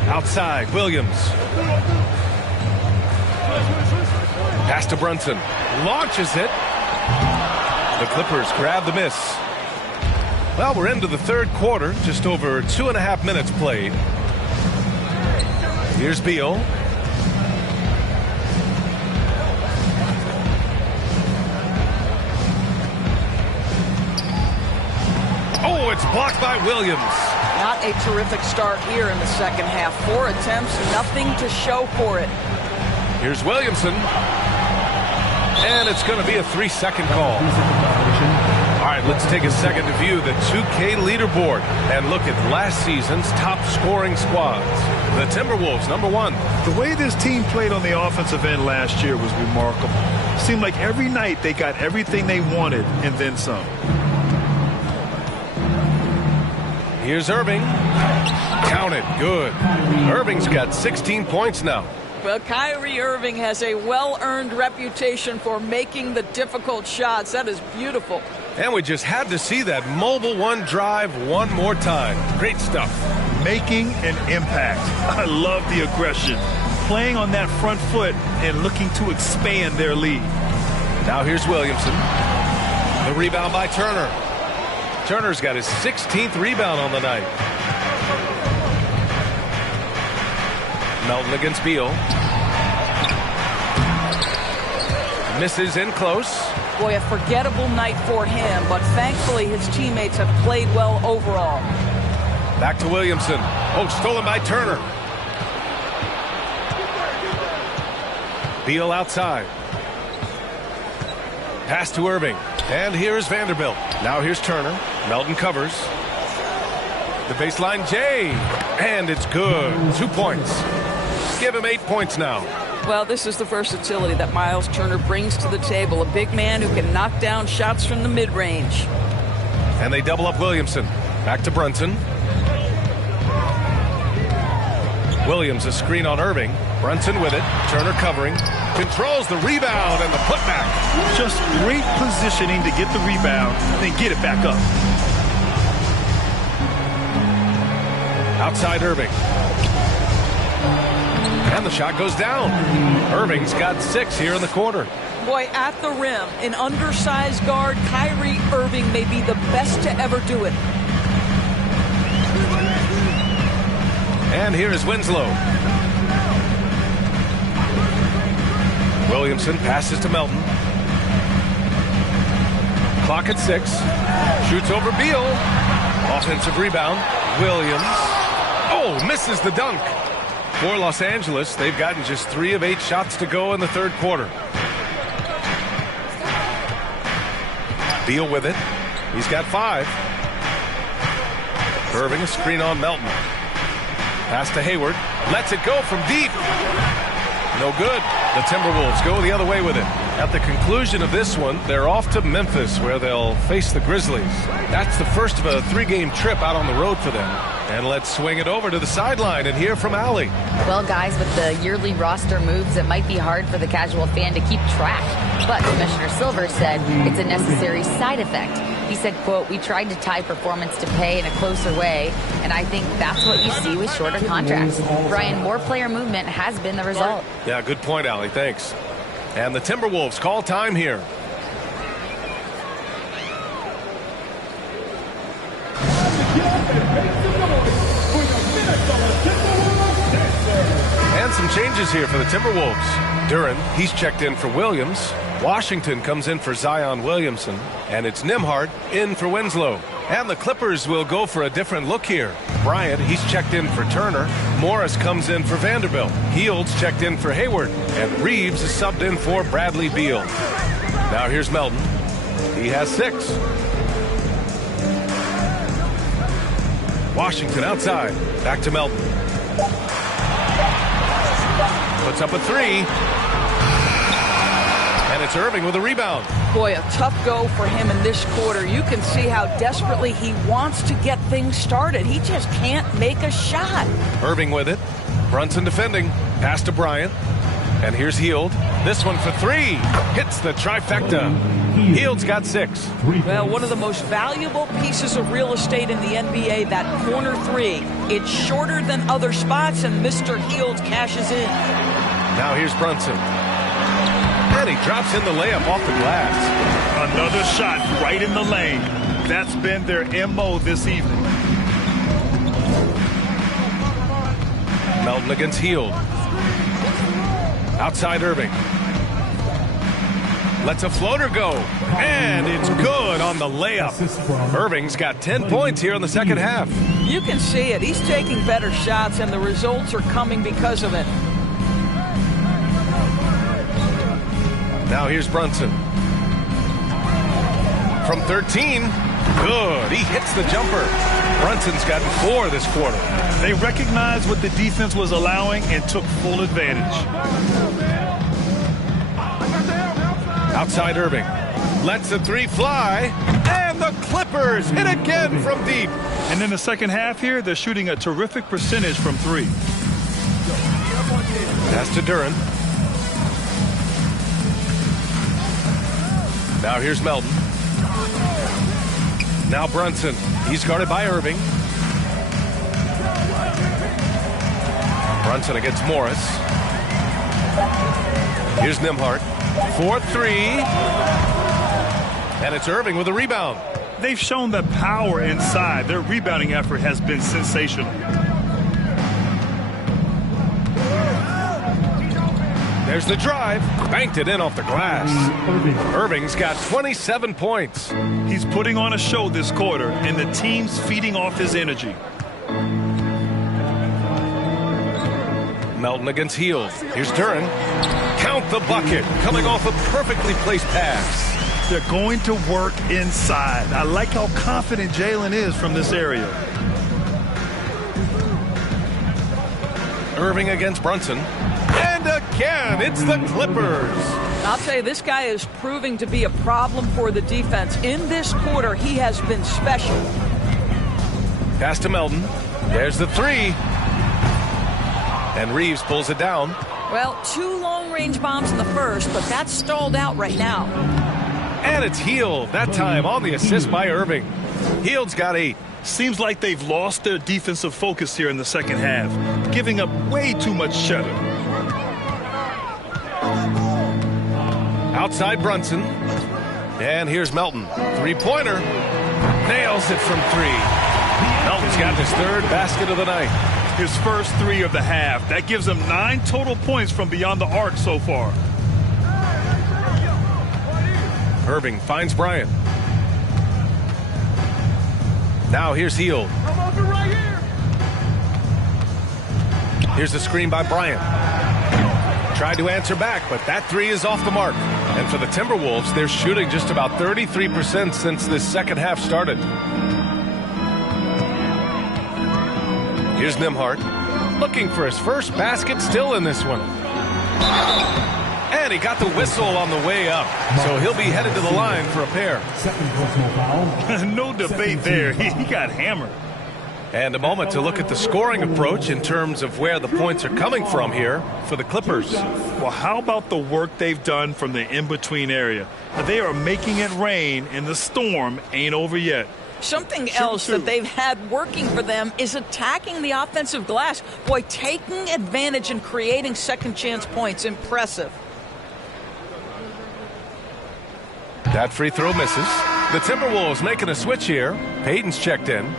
Outside, Williams. Pass to Brunson. Launches it. The Clippers grab the miss. Well, we're into the third quarter. Just over 2.5 minutes played. Here's Beal. Oh, it's blocked by Williams. Not a terrific start here in the second half. 4 attempts, nothing to show for it. Here's Williamson. And it's going to be a 3-second call. All right, let's take a second to view the 2K leaderboard and look at last season's top scoring squads. The Timberwolves, #1. The way this team played on the offensive end last year was remarkable. Seemed like every night they got everything they wanted and then some. Here's Irving. Count it. Good. Irving's got 16 points now. Well, Kyrie Irving has a well-earned reputation for making the difficult shots. That is beautiful. And we just had to see that mobile one drive one more time. Great stuff. Making an impact. I love the aggression. Playing on that front foot and looking to expand their lead. Now here's Williamson. The rebound by Turner. Turner's got his 16th rebound on the night. Melton against Beal. Misses in close. Boy, a forgettable night for him, but thankfully his teammates have played well overall. Back to Williamson. Oh, stolen by Turner. Beal outside. Pass to Irving. And here's Vanderbilt. Now here's Turner. Melton covers. The baseline J. And it's good. 2 points. Give him 8 points now. Well, this is the versatility that Miles Turner brings to the table. A big man who can knock down shots from the mid-range. And they double up Williamson. Back to Brunson. Williams a screen on Irving. Brunson with it. Turner covering. Controls the rebound and the putback. Just great positioning to get the rebound, then get it back up. Outside Irving. And the shot goes down. Irving's got 6 here in the quarter. Boy, at the rim, an undersized guard, Kyrie Irving may be the best to ever do it. And here is Winslow. Williamson passes to Melton. Clock at 6. Shoots over Beal. Offensive rebound. Williams. Oh, misses the dunk. For Los Angeles, they've gotten just 3 of 8 shots to go in the third quarter. Beal with it. He's got 5. Irving a screen on Melton. Pass to Hayward. Lets it go from deep. No good. The Timberwolves go the other way with it. At the conclusion of this one, they're off to Memphis, where they'll face the Grizzlies. That's the first of a 3-game trip out on the road for them. And let's swing it over to the sideline and hear from Allie. Well, guys, with the yearly roster moves, it might be hard for the casual fan to keep track. But Commissioner Silver said it's a necessary side effect. He said, quote, "We tried to tie performance to pay in a closer way, and I think that's what you see with shorter contracts." Brian, more player movement has been the result. Yeah, good point, Allie. Thanks. And the Timberwolves call time here. And some changes here for the Timberwolves. Duren, he's checked in for Williams. Washington comes in for Zion Williamson. And it's Nembhard in for Winslow. And the Clippers will go for a different look here. Bryant, he's checked in for Turner. Morris comes in for Vanderbilt. Heald's checked in for Hayward. And Reeves is subbed in for Bradley Beal. Now here's Melton. He has 6. Washington outside. Back to Melton. Puts up a 3. And it's Irving with a rebound. Boy, a tough go for him in this quarter. You can see how desperately he wants to get things started. He just can't make a shot. Irving with it. Brunson defending. Pass to Bryant. And here's Hield. This one for 3. Hits the trifecta. Hield's got 6. Well, one of the most valuable pieces of real estate in the NBA, that corner 3. It's shorter than other spots, and Mr. Hield cashes in. Now here's Brunson. And he drops in the layup off the glass. Another shot right in the lane. That's been their MO this evening. Melton against Hield. Outside Irving. Lets a floater go. And it's good on the layup. Irving's got 10 points here in the second half. You can see it. He's taking better shots, and the results are coming because of it. Now here's Brunson. From 13. Good. He hits the jumper. Brunson's gotten 4 this quarter. They recognized what the defense was allowing and took full advantage. Outside Irving. Lets the 3 fly. And the Clippers hit again from deep. And in the second half here, they're shooting a terrific percentage from 3. Pass to Duren. Now here's Melton. Now Brunson. He's guarded by Irving. Brunson against Morris. Here's Nembhard. 4-3. And it's Irving with a rebound. They've shown the power inside. Their rebounding effort has been sensational. There's the drive. Banked it in off the glass. Irving's got 27 points. He's putting on a show this quarter, and the team's feeding off his energy. Melton against Hield. Here's Duren. Count the bucket. Coming off a perfectly placed pass. They're going to work inside. I like how confident Jalen is from this area. Irving against Brunson. And again, it's the Clippers. I'll tell you, this guy is proving to be a problem for the defense. In this quarter, he has been special. Pass to Melton. There's the 3. And Reeves pulls it down. Well, 2 long-range bombs in the first, but that's stalled out right now. And it's Hield, that time on the assist by Irving. Hield's got 8. Seems like they've lost their defensive focus here in the second half, giving up way too much cheddar. Outside Brunson. And here's Melton. 3-pointer. Nails it from 3. Melton's got his 3rd basket of the night. His first 3 of the half. That gives him 9 total points from beyond the arc so far. Irving finds Bryant. Now here's Hield. Here's the screen by Bryant. Tried to answer back, but that 3 is off the mark. And for the Timberwolves, they're shooting just about 33% since this second half started. Here's Nembhard, looking for his first basket, still in this one. And he got the whistle on the way up, so he'll be headed to the line for a pair. No debate there. He got hammered. And a moment to look at the scoring approach in terms of where the points are coming from here for the Clippers. Well, how about the work they've done from the in-between area? They are making it rain, and the storm ain't over yet. Something else that they've had working for them is attacking the offensive glass. Boy, taking advantage and creating second chance points. Impressive. That free throw misses. The Timberwolves making a switch here. Payton's checked in.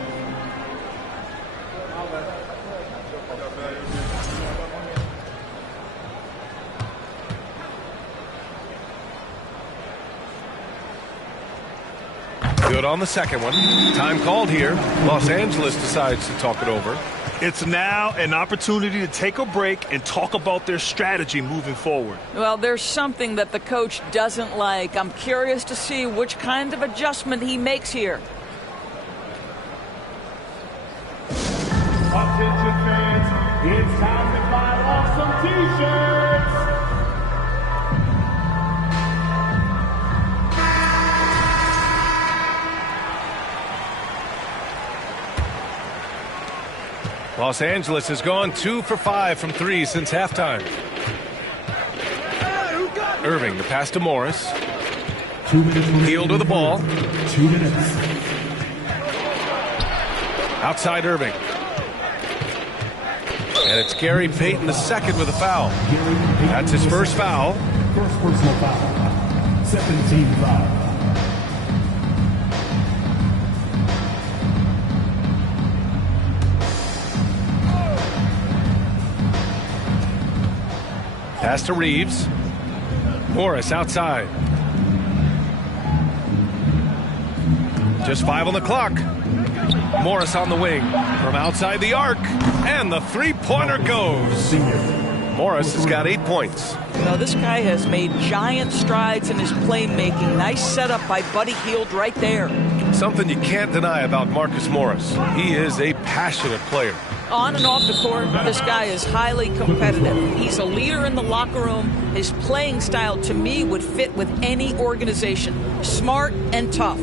Good on the second one. Time called here. Los Angeles decides to talk it over. It's now an opportunity to take a break and talk about their strategy moving forward. Well, there's something that the coach doesn't like. I'm curious to see which kind of adjustment he makes here. Attention fans, it's time to buy off some t-shirts. Los Angeles has gone 2 for 5 from 3 since halftime. Irving, the pass to Morris. 2 minutes. Hield with the ball. 2 minutes. Outside Irving. And it's Gary Payton the second with a foul. That's his first foul. First personal foul. 17 foul. Pass to Reeves. Morris outside. Just 5 on the clock. Morris on the wing from outside the arc. And the three-pointer goes. Morris has got 8 points. Now, this guy has made giant strides in his playmaking. Nice setup by Buddy Hield right there. Something you can't deny about Marcus Morris. He is a passionate player. On and off the court, this guy is highly competitive. He's a leader in the locker room. His playing style, to me, would fit with any organization. Smart and tough.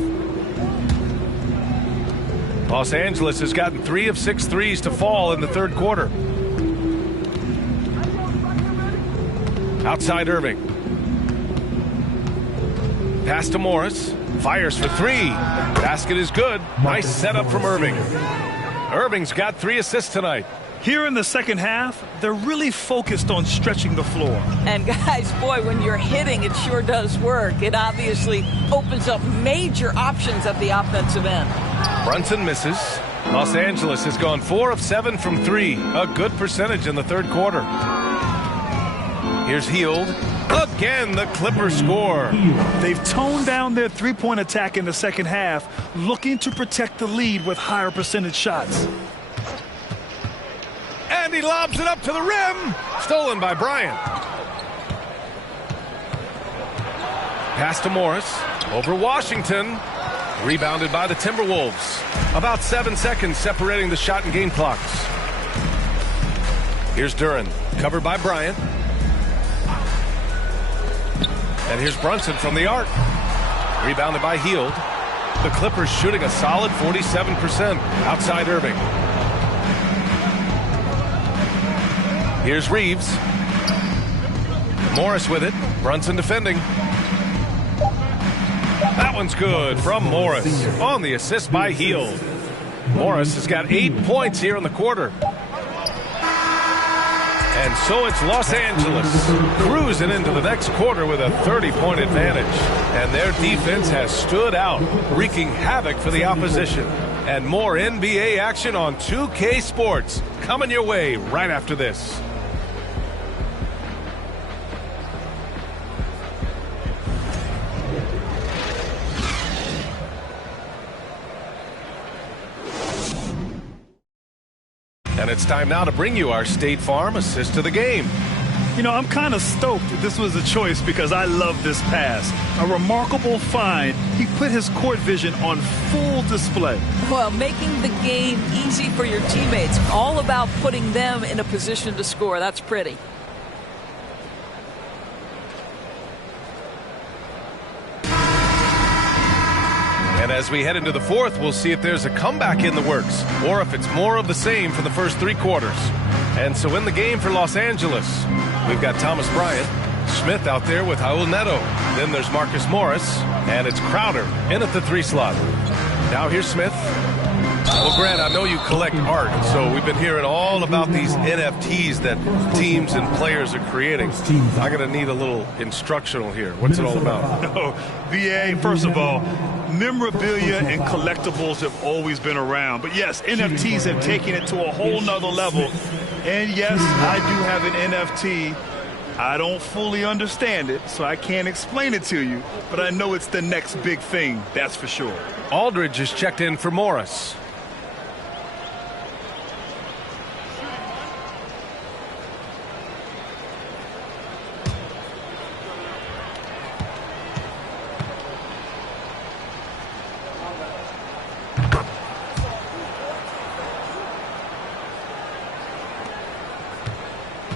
Los Angeles has gotten 3 of 6 threes to fall in the third quarter. Outside Irving. Pass to Morris. Fires for 3. Basket is good. Nice setup from Irving. Irving's got 3 assists tonight. Here in the second half, they're really focused on stretching the floor. And guys, boy, when you're hitting, it sure does work. It obviously opens up major options at the offensive end. Brunson misses. Los Angeles has gone 4 of 7 from 3. A good percentage in the third quarter. Here's Hield. Again, the Clippers score. They've toned down their three-point attack in the second half, looking to protect the lead with higher percentage shots. And he lobs it up to the rim. Stolen by Bryant. Pass to Morris. Over Washington. Rebounded by the Timberwolves. About 7 seconds separating the shot and game clocks. Here's Duran. Covered by Bryant. And here's Brunson from the arc. Rebounded by Hield. The Clippers shooting a solid 47%. Outside Irving. Here's Reeves. Morris with it. Brunson defending. That one's good from Morris on the assist by Heel. Morris has got 8 points here in the quarter. And so it's Los Angeles cruising into the next quarter with a 30-point advantage. And their defense has stood out, wreaking havoc for the opposition. And more NBA action on 2K Sports coming your way right after this. And it's time now to bring you our State Farm assist to the game. You know, I'm kind of stoked this was a choice because I love this pass. A remarkable find. He put his court vision on full display. Well, making the game easy for your teammates. All about putting them in a position to score. That's pretty. And as we head into the fourth, we'll see if there's a comeback in the works or if it's more of the same for the first 3 quarters. And so in the game for Los Angeles, we've got Thomas Bryant, Smith out there with Raul Neto. Then there's Marcus Morris, and it's Crowder in at the 3 slot. Now here's Smith. Well, Grant, I know you collect art, so we've been hearing all about these NFTs that teams and players are creating. I'm going to need a little instructional here. What's it all about? No, VA, first of all, memorabilia and collectibles have always been around. But yes, NFTs have taken it to a whole nother level. And yes, I do have an NFT. I don't fully understand it, so I can't explain it to you. But I know it's the next big thing, that's for sure. Aldridge is checked in for Morris.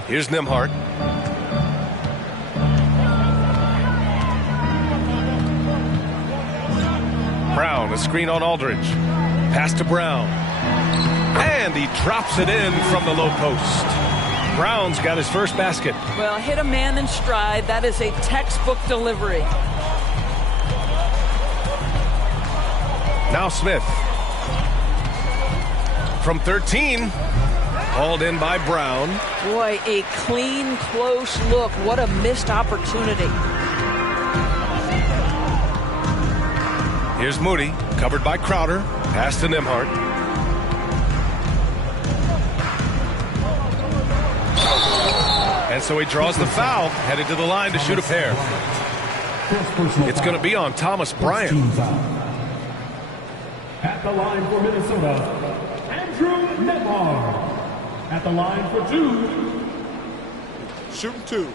Here's Nembhard. Brown, a screen on Aldridge. Pass to Brown. And he drops it in from the low post. Brown's got his first basket. Well, hit a man in stride. That is a textbook delivery. Now Smith. From 13. Hauled in by Brown. Boy, a clean, close look. What a missed opportunity. Here's Moody, covered by Crowder. Pass to Nembhard. And so he draws the foul, headed to the line to shoot a pair. It's going to be on Thomas Bryant. At the line for Minnesota, Andrew Nembhard. At the line for 2. Shooting 2.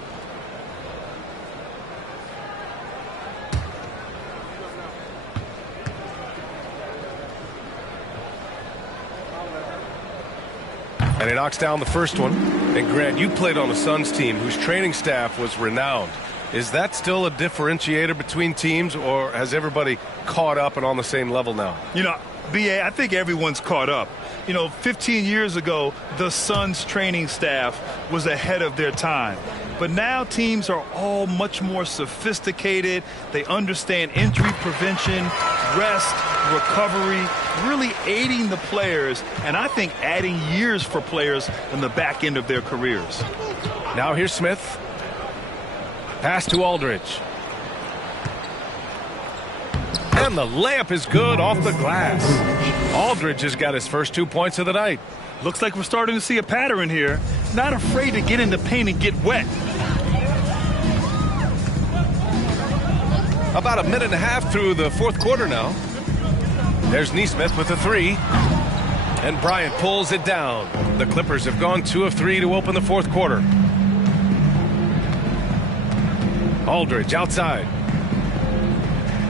And he knocks down the first one. And Grant, you played on a Suns team whose training staff was renowned. Is that still a differentiator between teams, or has everybody caught up and on the same level now? You know, BA, I think everyone's caught up. You know, 15 years ago, the Suns training staff was ahead of their time. But now teams are all much more sophisticated. They understand injury prevention, rest, recovery, really aiding the players, and I think adding years for players in the back end of their careers. Now here's Smith. Pass to Aldridge. And the layup is good off the glass. Aldridge has got his first 2 points of the night. Looks like we're starting to see a pattern here. Not afraid to get in the paint and get wet. About a minute and a half through the fourth quarter now. There's Nesmith with a 3. And Bryant pulls it down. The Clippers have gone 2 of 3 to open the fourth quarter. Aldridge outside.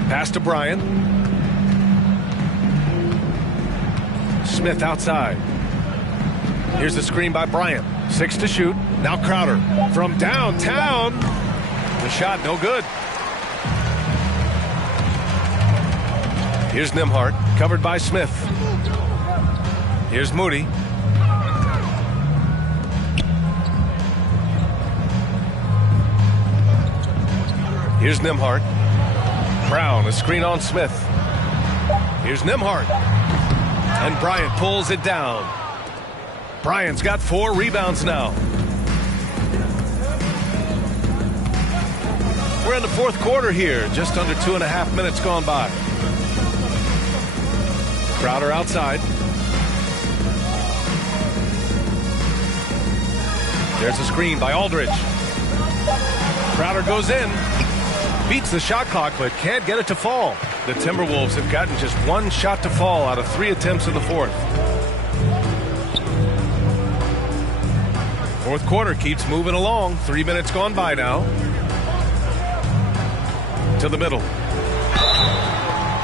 Pass to Bryant. Smith outside. Here's the screen by Bryant. 6 to shoot. Now Crowder from downtown. The shot no good. Here's Nembhard, covered by Smith. Here's Moody. Here's Nembhard. Brown, a screen on Smith. Here's Nembhard. And Bryant pulls it down. Bryant's got 4 rebounds now. We're in the fourth quarter here. Just under 2.5 minutes gone by. Crowder outside. There's a screen by Aldridge. Crowder goes in. Beats the shot clock, but can't get it to fall. The Timberwolves have gotten just 1 shot to fall out of 3 attempts in the fourth. Fourth quarter keeps moving along. 3 minutes gone by now. To the middle.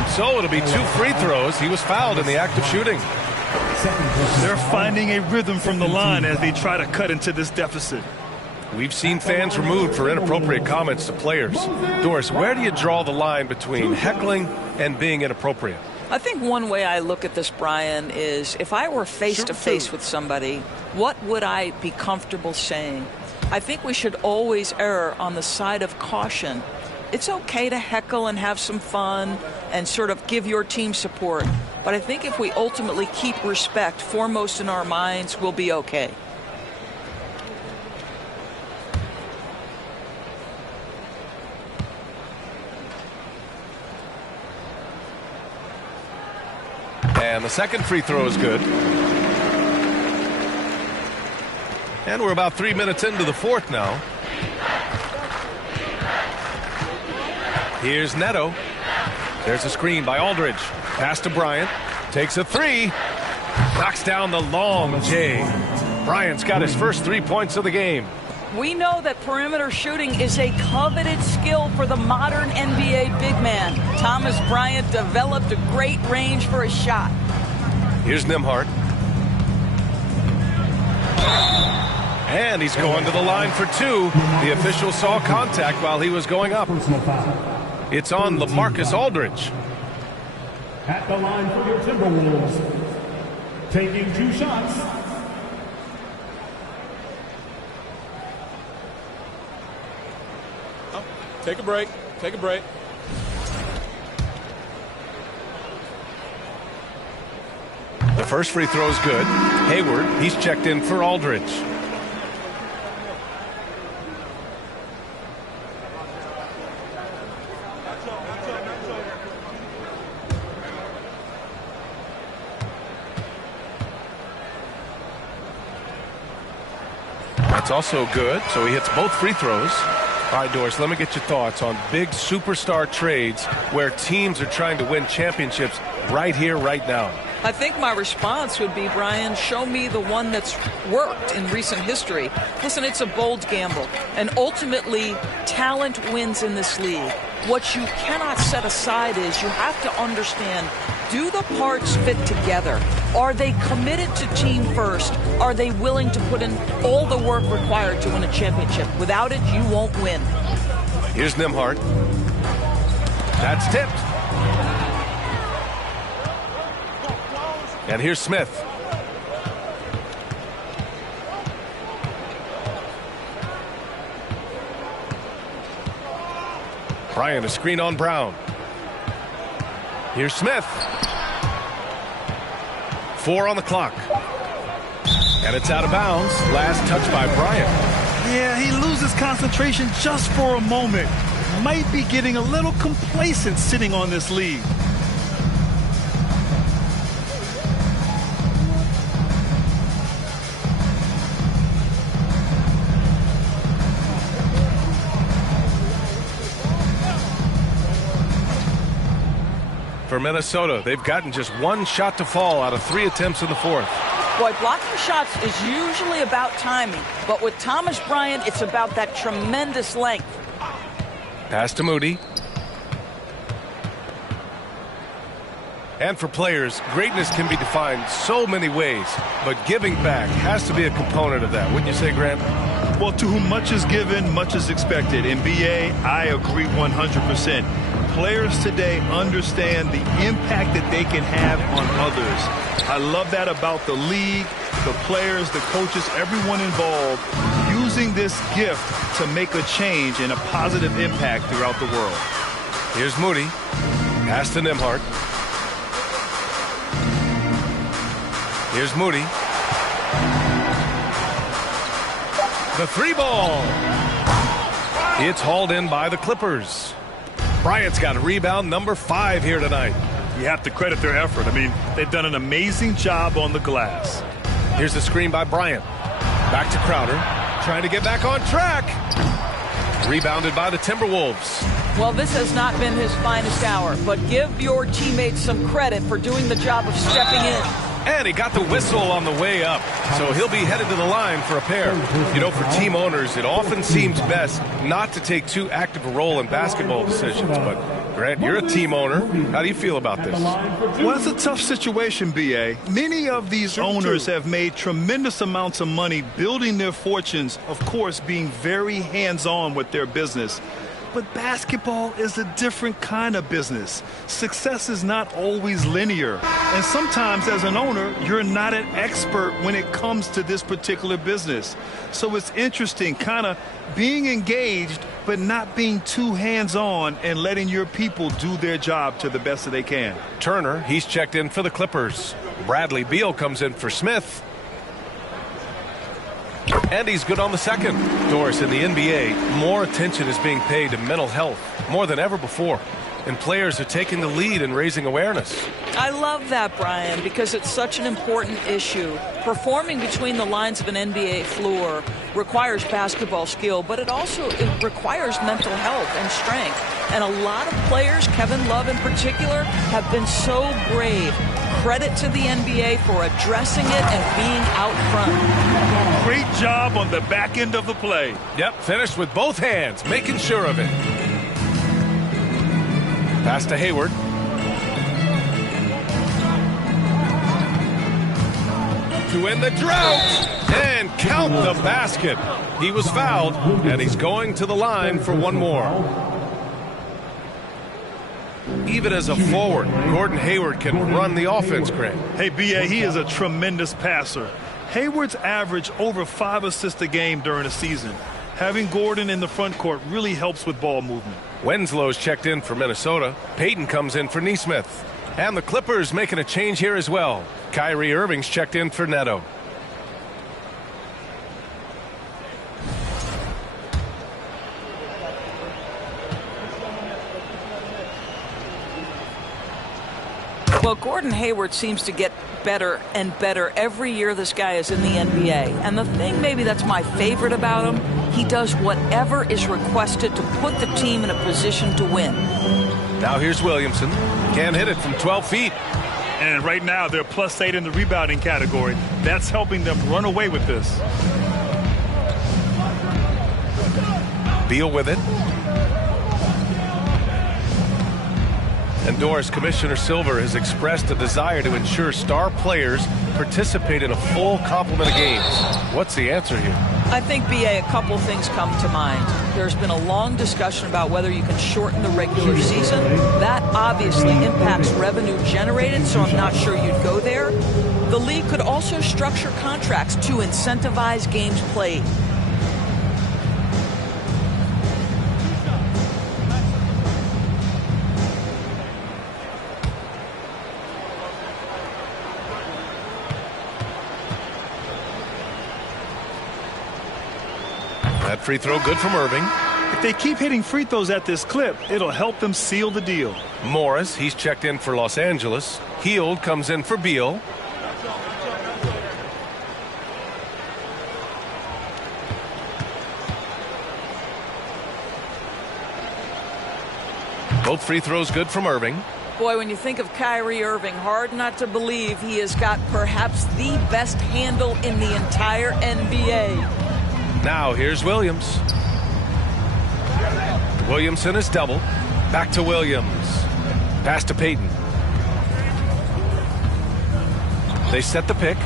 So it'll be 2 free throws. He was fouled in the act of shooting. They're finding a rhythm from the line as they try to cut into this deficit. We've seen fans removed for inappropriate comments to players. Doris, where do you draw the line between heckling and being inappropriate? I think one way I look at this, Brian, is if I were face-to-face with somebody, what would I be comfortable saying? I think we should always err on the side of caution. It's okay to heckle and have some fun and sort of give your team support. But I think if we ultimately keep respect foremost in our minds, we'll be okay. And the second free throw is good. And we're about 3 minutes into the fourth now. Here's Neto. There's a screen by Aldridge. Pass to Bryant. Takes a 3. Knocks down the long J. Bryant's got his first 3 points of the game. We know that perimeter shooting is a coveted skill for the modern NBA big man. Thomas Bryant developed a great range for his shot. Here's Nembhard. And he's going to the line for 2. The official saw contact while he was going up. It's on LaMarcus Aldridge. At the line for your Timberwolves, taking 2 shots. Take a break. Take a break. The first free throw is good. Hayward, he's checked in for Aldridge. That's also good, so he hits both free throws. All right, Doris, let me get your thoughts on big superstar trades where teams are trying to win championships right here, right now. I think my response would be, Brian, show me the one that's worked in recent history. Listen, it's a bold gamble, and ultimately, talent wins in this league. What you cannot set aside is you have to understand, do the parts fit together? Are they committed to team first? Are they willing to put in all the work required to win a championship? Without it, you won't win. Here's Nembhard. That's tipped. And here's Smith. Bryant, a screen on Brown. Here's Smith. 4 on the clock. And it's out of bounds. Last touch by Bryant. Yeah, he loses concentration just for a moment. Might be getting a little complacent sitting on this lead. For Minnesota, they've gotten just 1 shot to fall out of 3 attempts in the fourth. Boy, blocking shots is usually about timing, but with Thomas Bryant, it's about that tremendous length. Pass to Moody. And for players, greatness can be defined so many ways, but giving back has to be a component of that. Wouldn't you say, Grant? Well, to whom much is given, much is expected. In BA, I agree 100%. Players today understand the impact that they can have on others. I love that about the league, the players, the coaches, everyone involved. You using this gift to make a change and a positive impact throughout the world. Here's Moody. Pass to Nembhard. Here's Moody. The 3-ball. It's hauled in by the Clippers. Bryant's got rebound number 5 here tonight. You have to credit their effort. I mean, they've done an amazing job on the glass. Here's the screen by Bryant. Back to Crowder. Trying to get back on track. Rebounded by the Timberwolves. Well, this has not been his finest hour, but give your teammates some credit for doing the job of stepping in. And he got the whistle on the way up, so he'll be headed to the line for a pair. You know, for team owners, it often seems best not to take too active a role in basketball decisions. But, Grant, you're a team owner. How do you feel about this? Well, it's a tough situation, B.A. Many of these owners have made tremendous amounts of money building their fortunes, of course, being very hands-on with their business. But basketball is a different kind of business. Success is not always linear. And sometimes as an owner, you're not an expert when it comes to this particular business. So it's interesting kind of being engaged, but not being too hands-on and letting your people do their job to the best that they can. Turner, he's checked in for the Clippers. Bradley Beal comes in for Smith. And he's good on the second. Doris, in the NBA, more attention is being paid to mental health more than ever before. And players are taking the lead in raising awareness. I love that, Brian, because it's such an important issue. Performing between the lines of an NBA floor requires basketball skill, but it requires mental health and strength. And a lot of players, Kevin Love in particular, have been so brave. Credit to the NBA for addressing it and being out front. Great job on the back end of the play. Yep, finished with both hands, making sure of it. Pass to Hayward. To end the drought and count the basket. He was fouled, and he's going to the line for one more. Even as a forward, Gordon Hayward can run the offense, Grant. Hey, B.A., he is a tremendous passer. Hayward's averaged over 5 assists a game during the season. Having Gordon in the front court really helps with ball movement. Winslow's checked in for Minnesota. Payton comes in for Nesmith. And the Clippers making a change here as well. Kyrie Irving's checked in for Neto. Well, Gordon Hayward seems to get better and better every year this guy is in the NBA. And the thing maybe that's my favorite about him, he does whatever is requested to put the team in a position to win. Now here's Williamson. Can't hit it from 12 feet. And right now they're +8 in the rebounding category. That's helping them run away with this. Beal with it. And Doris, Commissioner Silver has expressed a desire to ensure star players participate in a full complement of games. What's the answer here? I think, B.A., a couple things come to mind. There's been a long discussion about whether you can shorten the regular season. That obviously impacts revenue generated, so I'm not sure you'd go there. The league could also structure contracts to incentivize games played. That free throw good from Irving. If they keep hitting free throws at this clip, it'll help them seal the deal. Morris, he's checked in for Los Angeles. Hield comes in for Beal. Both free throws good from Irving. Boy, when you think of Kyrie Irving, hard not to believe he has got perhaps the best handle in the entire NBA. Now here's Williams. Williamson is double. Back to Williams. Pass to Payton. They set the pick.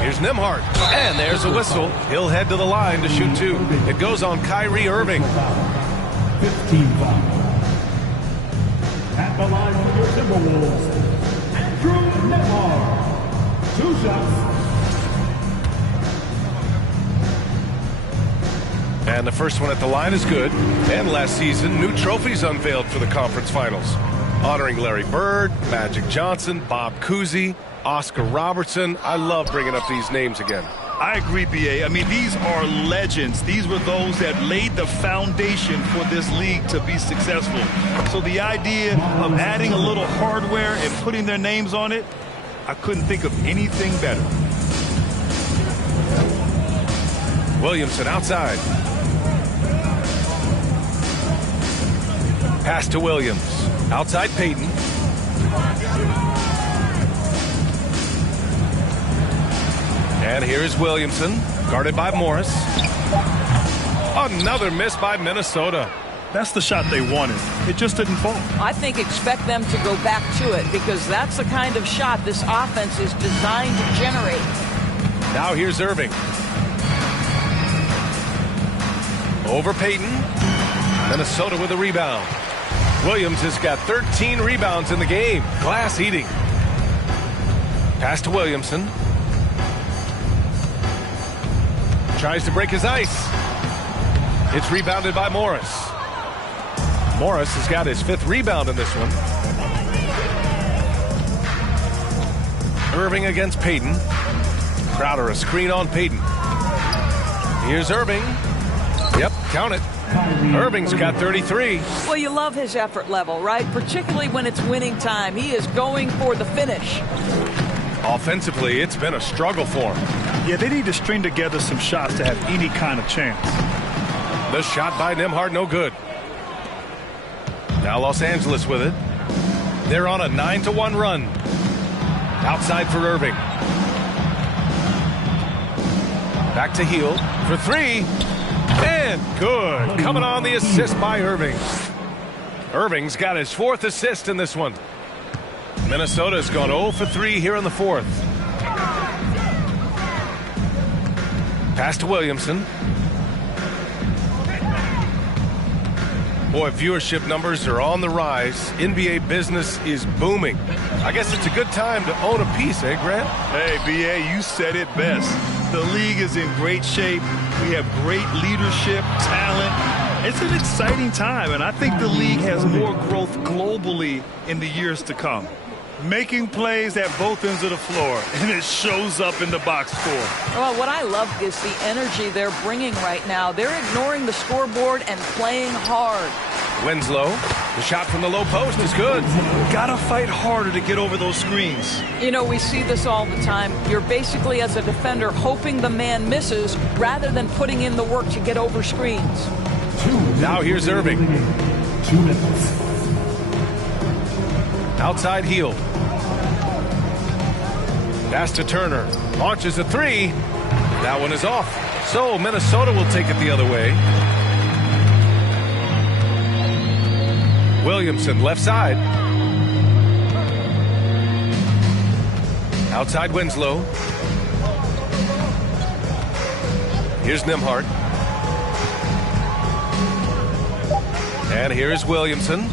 Here's Nembhard. And there's a whistle. He'll head to the line to shoot two. It goes on Kyrie Irving. 15 fouls. At the line for your Timberwolves, Andrew Nembhard. 2 shots. And the first one at the line is good. And last season, new trophies unveiled for the conference finals, honoring Larry Bird, Magic Johnson, Bob Cousy, Oscar Robertson. I love bringing up these names again. I agree, B.A. I mean, these are legends. These were those that laid the foundation for this league to be successful. So the idea of adding a little hardware and putting their names on it, I couldn't think of anything better. Williamson outside. Pass to Williams. Outside Payton. And here's Williamson, guarded by Morris. Another miss by Minnesota. That's the shot they wanted. It just didn't fall. I think expect them to go back to it because that's the kind of shot this offense is designed to generate. Now here's Irving. Over Payton. Minnesota with a rebound. Williams has got 13 rebounds in the game. Glass eating. Pass to Williamson. Tries to break his ice. It's rebounded by Morris. Morris has got his 5th rebound in this one. Irving against Payton. Crowder a screen on Payton. Here's Irving. Yep, count it. Irving's got 33. Well, you love his effort level, right? Particularly when it's winning time. He is going for the finish. Offensively, it's been a struggle for him. Yeah, they need to string together some shots to have any kind of chance. The shot by Nembhard, no good. Now Los Angeles with it. They're on a 9-1 run. Outside for Irving. Back to Hield for 3. And good. Coming on the assist by Irving. Irving's got his 4th assist in this one. Minnesota's gone 0 for 3 here in the 4th. Pass to Williamson. Boy, viewership numbers are on the rise. NBA business is booming. I guess it's a good time to own a piece, eh, Grant? Hey, B.A., you said it best. The league is in great shape. We have great leadership, talent. It's an exciting time, and I think the league has more growth globally in the years to come. Making plays at both ends of the floor, and it shows up in the box score. Well, what I love is the energy they're bringing right now. They're ignoring the scoreboard and playing hard. Winslow, the shot from the low post is good. Gotta fight harder to get over those screens. You know, we see this all the time. You're basically, as a defender, hoping the man misses rather than putting in the work to get over screens. Now here's Irving. 2 minutes. Outside Hield. Pass to Turner. Launches a 3. That one is off. So Minnesota will take it the other way. Williamson left side. Outside Winslow. Here's Nembhard. And here's Williamson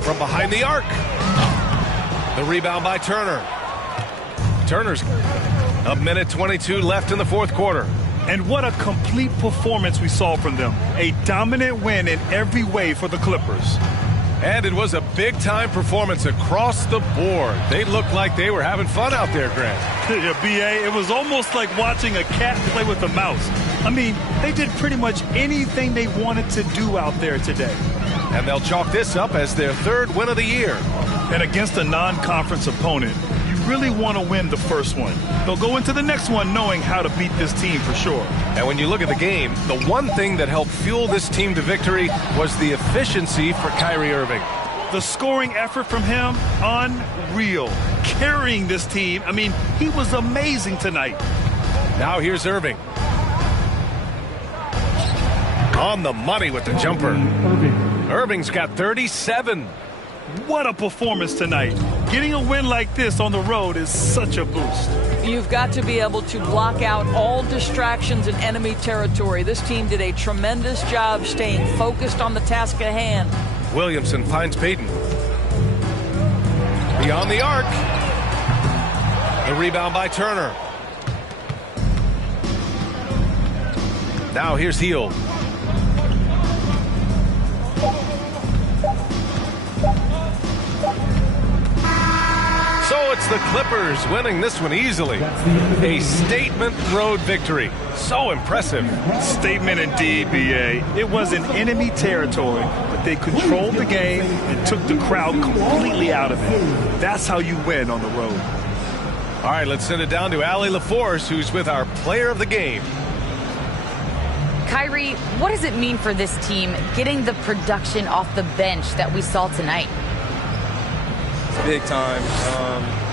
from behind the arc. The rebound by Turner. Turner's a minute 22 left in the 4th quarter. And what a complete performance we saw from them. A dominant win in every way for the Clippers. And it was a big-time performance across the board. They looked like they were having fun out there, Grant. Yeah, B.A., it was almost like watching a cat play with a mouse. I mean, they did pretty much anything they wanted to do out there today. And they'll chalk this up as their 3rd win of the year. And against a non-conference opponent, you really want to win the first one. They'll go into the next one knowing how to beat this team for sure. And when you look at the game, the one thing that helped fuel this team to victory was the efficiency for Kyrie Irving. The scoring effort from him, unreal. Carrying this team, I mean, he was amazing tonight. Now here's Irving. On the money with the jumper. Irving's got 37. What a performance tonight. Getting a win like this on the road is such a boost. You've got to be able to block out all distractions in enemy territory. This team did a tremendous job staying focused on the task at hand. Williamson finds Payton. Beyond the arc. The rebound by Turner. Now here's Hield. Oh, it's the Clippers winning this one easily. A statement road victory. So impressive. Statement indeed, B.A. It was in enemy territory, but they controlled the game and took the crowd completely out of it. That's how you win on the road. All right, let's send it down to Allie LaForce, who's with our player of the game. Kyrie, what does it mean for this team getting the production off the bench that we saw tonight? It's big time.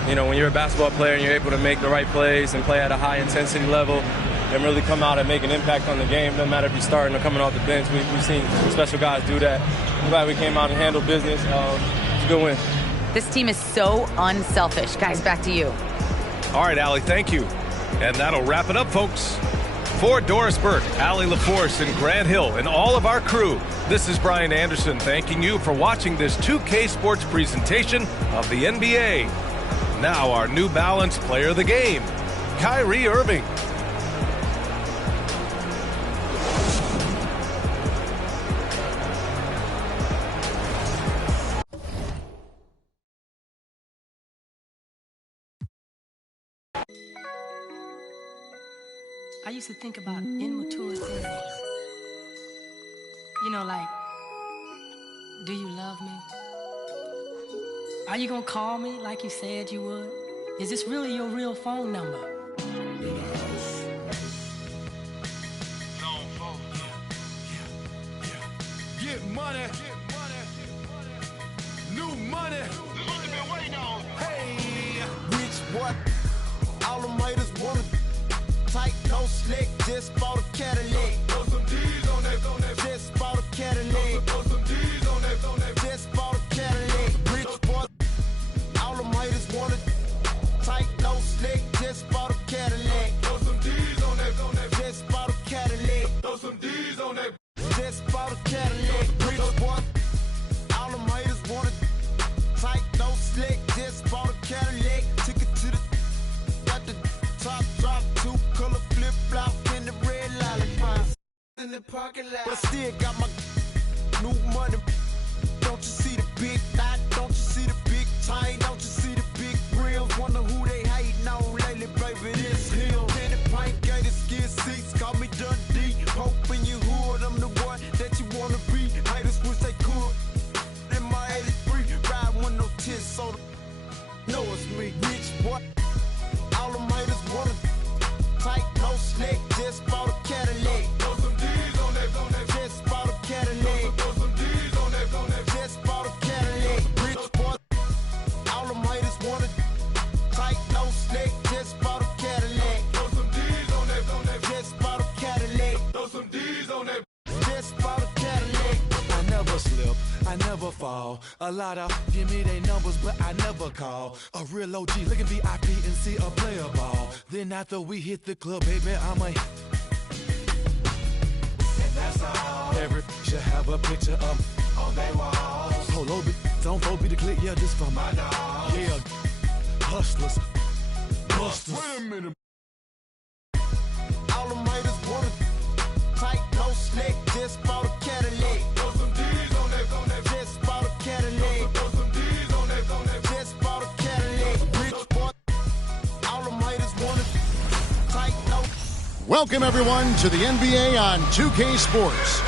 When you're a basketball player and you're able to make the right plays and play at a high intensity level and really come out and make an impact on the game, no matter if you're starting or coming off the bench, we've seen special guys do that. I'm glad we came out and handled business. It's a good win. This team is so unselfish. Guys, back to you. All right, Allie, thank you. And that'll wrap it up, folks. For Doris Burke, Allie LaForce, and Grant Hill, and all of our crew, this is Brian Anderson thanking you for watching this 2K Sports presentation of the NBA. Now our New Balance player of the game, Kyrie Irving. I used to think about immature things. Like, do you love me? Are you gonna call me like you said you would? Is this really your real phone number? Get money. New money. This is what you've been waiting on. Hey, rich what? All them haters wanna tight, no slick, just bought a Cadillac. Throw some D's on that, just bought a Cadillac. Throw some D's on that, just bought a Cadillac. Rich boy, all them haters wanna tight, no slick, just bought a Cadillac. Throw some D's on that, just bought a Cadillac. Throw some D's on that, just bought a Cadillac. Rich boy, all them haters wanna tight, no slick, just bought a Cadillac. Took it to the top drop, two-color flip-flop in the red lollipop in the parking lot. But I still got my new money. Don't you see the big knot? Don't you see the big chain? Don't you see the big grills? Wonder who they hating on lately, baby, this him. Candy paint, gated skin seats, call me Dundee. Hoping you hood, I'm the one that you wanna be. Haters wish they could. In my 83, ride with no tits, so know it's me. Rich what? All them haters wanna tight, no slick, just bought a Cadillac. Throw some D's on that, just bought a Cadillac. Throw some D's on that, just bought a Cadillac. Rich boy, all them haters wanna tight, no slick, just bought a Cadillac. Throw some D's on that, just bought a Cadillac. Throw some D's on that, just bought a Cadillac. I never slip, I never fall. A lot of give me their numbers, but I never call. A real OG, look at VIP and see a player ball. Then after we hit the club, baby, I'm a. And that's all. Every should have a picture of on their walls. Polo don't go be the click, yeah, this for my dog. Yeah, hustlers, busters. Wait a minute. All them haters wanna tight, no slick, just bought a Cadillac. Throw some D's on that, just bought a Cadillac. Throw some D's on that, just bought a Cadillac. Rich boy, all them haters wanna tight, no. Welcome, everyone, to the NBA on 2K Sports.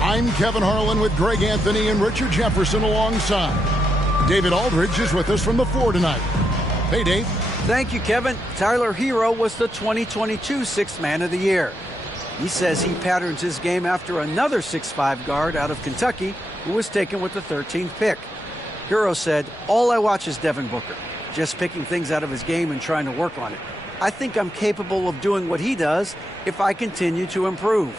I'm Kevin Harlan with Greg Anthony and Richard Jefferson alongside. David Aldridge is with us from the floor tonight. Hey, Dave. Thank you, Kevin. Tyler Hero was the 2022 Sixth Man of the Year. He says he patterns his game after another 6'5" guard out of Kentucky who was taken with the 13th pick. Hero said, "All I watch is Devin Booker, just picking things out of his game and trying to work on it. I think I'm capable of doing what he does if I continue to improve."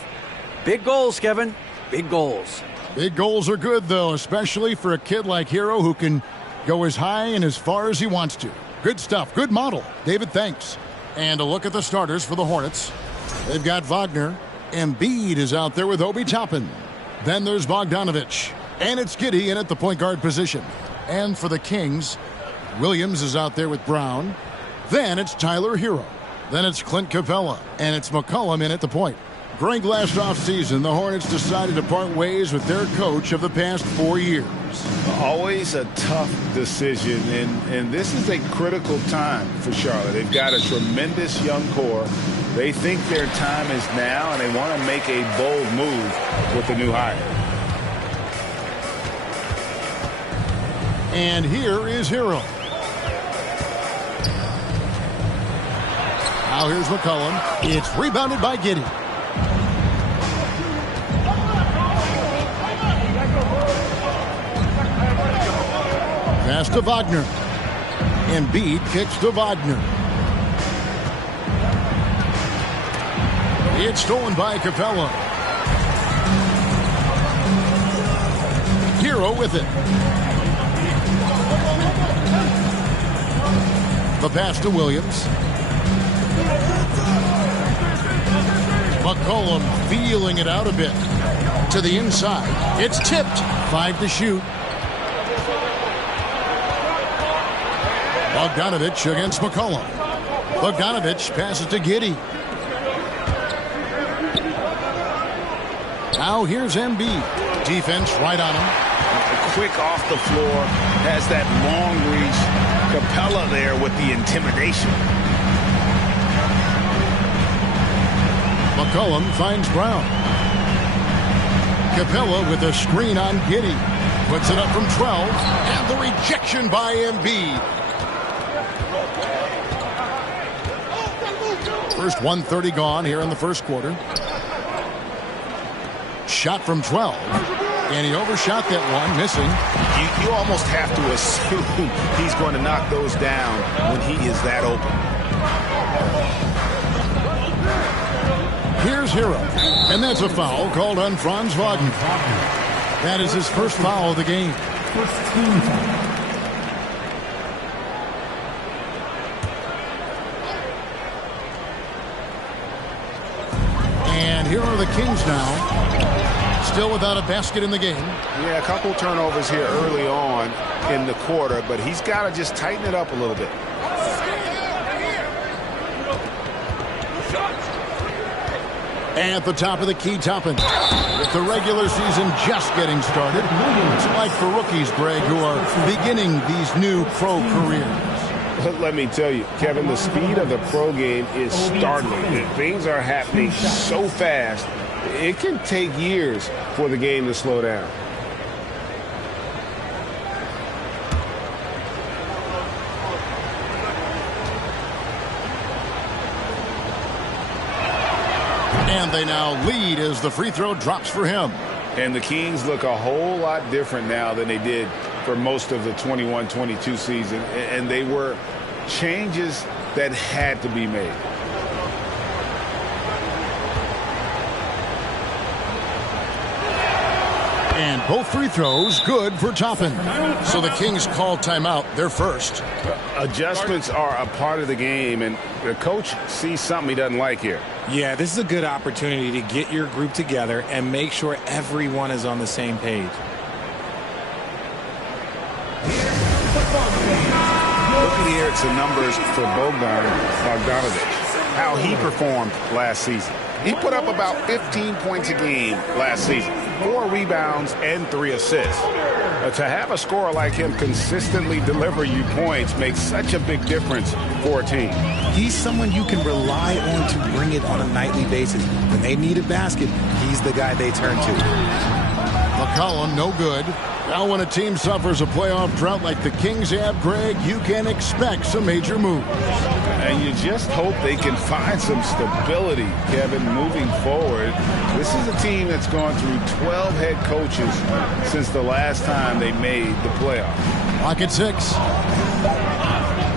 Big goals, Kevin. Big goals. Big goals are good, though, especially for a kid like Hero who can go as high and as far as he wants to. Good stuff. Good model. David, thanks. And a look at the starters for the Hornets. They've got Wagner. Embiid is out there with Obi Toppin. Then there's Bogdanovic. And it's Giddey in at the point guard position. And for the Kings, Williams is out there with Brown. Then it's Tyler Hero. Then it's Clint Capella. And it's McCollum in at the point. Greg, last offseason, the Hornets decided to part ways with their coach of the past 4 years. Always a tough decision, and this is a critical time for Charlotte. They've got a tremendous young core. They think their time is now, and they want to make a bold move with the new hire. And here is Hero. Now here's McCollum. It's rebounded by Giddey. Pass to Wagner. Embiid kicks to Wagner. It's stolen by Capella. Hero with it. The pass to Williams. McCollum feeling it out a bit. To the inside. It's tipped. 5 to shoot. Bogdanovich against McCollum. Bogdanovich passes to Giddey. Now here's Embiid. Defense right on him. Quick off the floor. Has that long reach. Capella there with the intimidation. McCollum finds Brown. Capella with a screen on Giddey. Puts it up from 12. And the rejection by Embiid. First 1:30 gone here in the first quarter. Shot from 12. And he overshot that one, missing. You almost have to assume he's going to knock those down when he is that open. Here's Hero. And that's a foul called on Franz Wagner. That is his first foul of the game. First team foul. And here are the Kings now. Still without a basket in the game. Yeah, a couple turnovers here early on in the quarter, but he's got to just tighten it up a little bit. At the top of the key, Toppin. With the regular season just getting started, it's like for rookies, Greg, who are beginning these new pro careers. Let me tell you, Kevin, the speed of the pro game is startling. Things are happening so fast, it can take years for the game to slow down. And they now lead as the free throw drops for him. And the Kings look a whole lot different now than they did for most of the 21-22 season. And they were changes that had to be made. And both free throws good for Toppin. So the Kings call timeout, their first. Adjustments are a part of the game, and the coach sees something he doesn't like here. Yeah, this is a good opportunity to get your group together and make sure everyone is on the same page. Looking here at some numbers for Bogdanovich, how he performed last season. He put up about 15 points a game last season, 4 rebounds and 3 assists. To have a scorer like him consistently deliver you points makes such a big difference for a team. He's someone you can rely on to bring it on a nightly basis. When they need a basket, he's the guy they turn to. McCollum, no good. Now when a team suffers a playoff drought like the Kings have, Greg, you can expect some major moves. And you just hope they can find some stability, Kevin, moving forward. This is a team that's gone through 12 head coaches since the last time they made the playoffs. Lock at 6.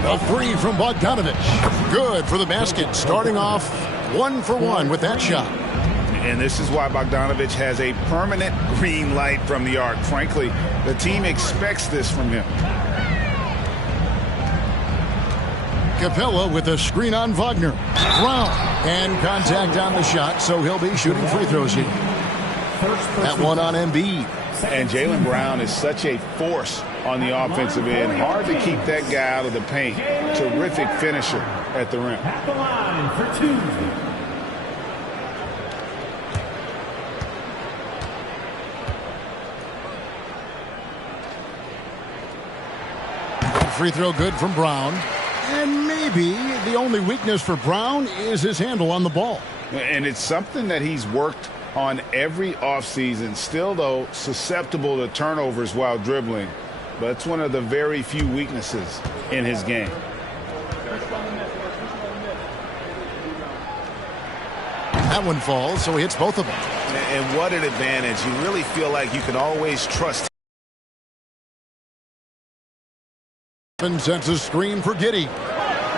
A three from Bogdanovich. Good for the basket. Starting off 1 for 1 with that shot. And this is why Bogdanovich has a permanent green light from the arc. Frankly, the team expects this from him. Capella with a screen on Wagner. Brown. And contact on the shot, so he'll be shooting free throws here. That one on Embiid. And Jaylen Brown is such a force on the offensive end. Hard to keep that guy out of the paint. Terrific finisher at the rim. At the line for 2. free throw good from Brown. And maybe the only weakness for Brown is his handle on the ball. And it's something that he's worked on every offseason. Still, though, susceptible to turnovers while dribbling. But it's one of the very few weaknesses in his game. That one falls, so he hits both of them. And what an advantage. You really feel like you can always trust. Sets a screen for Giddey.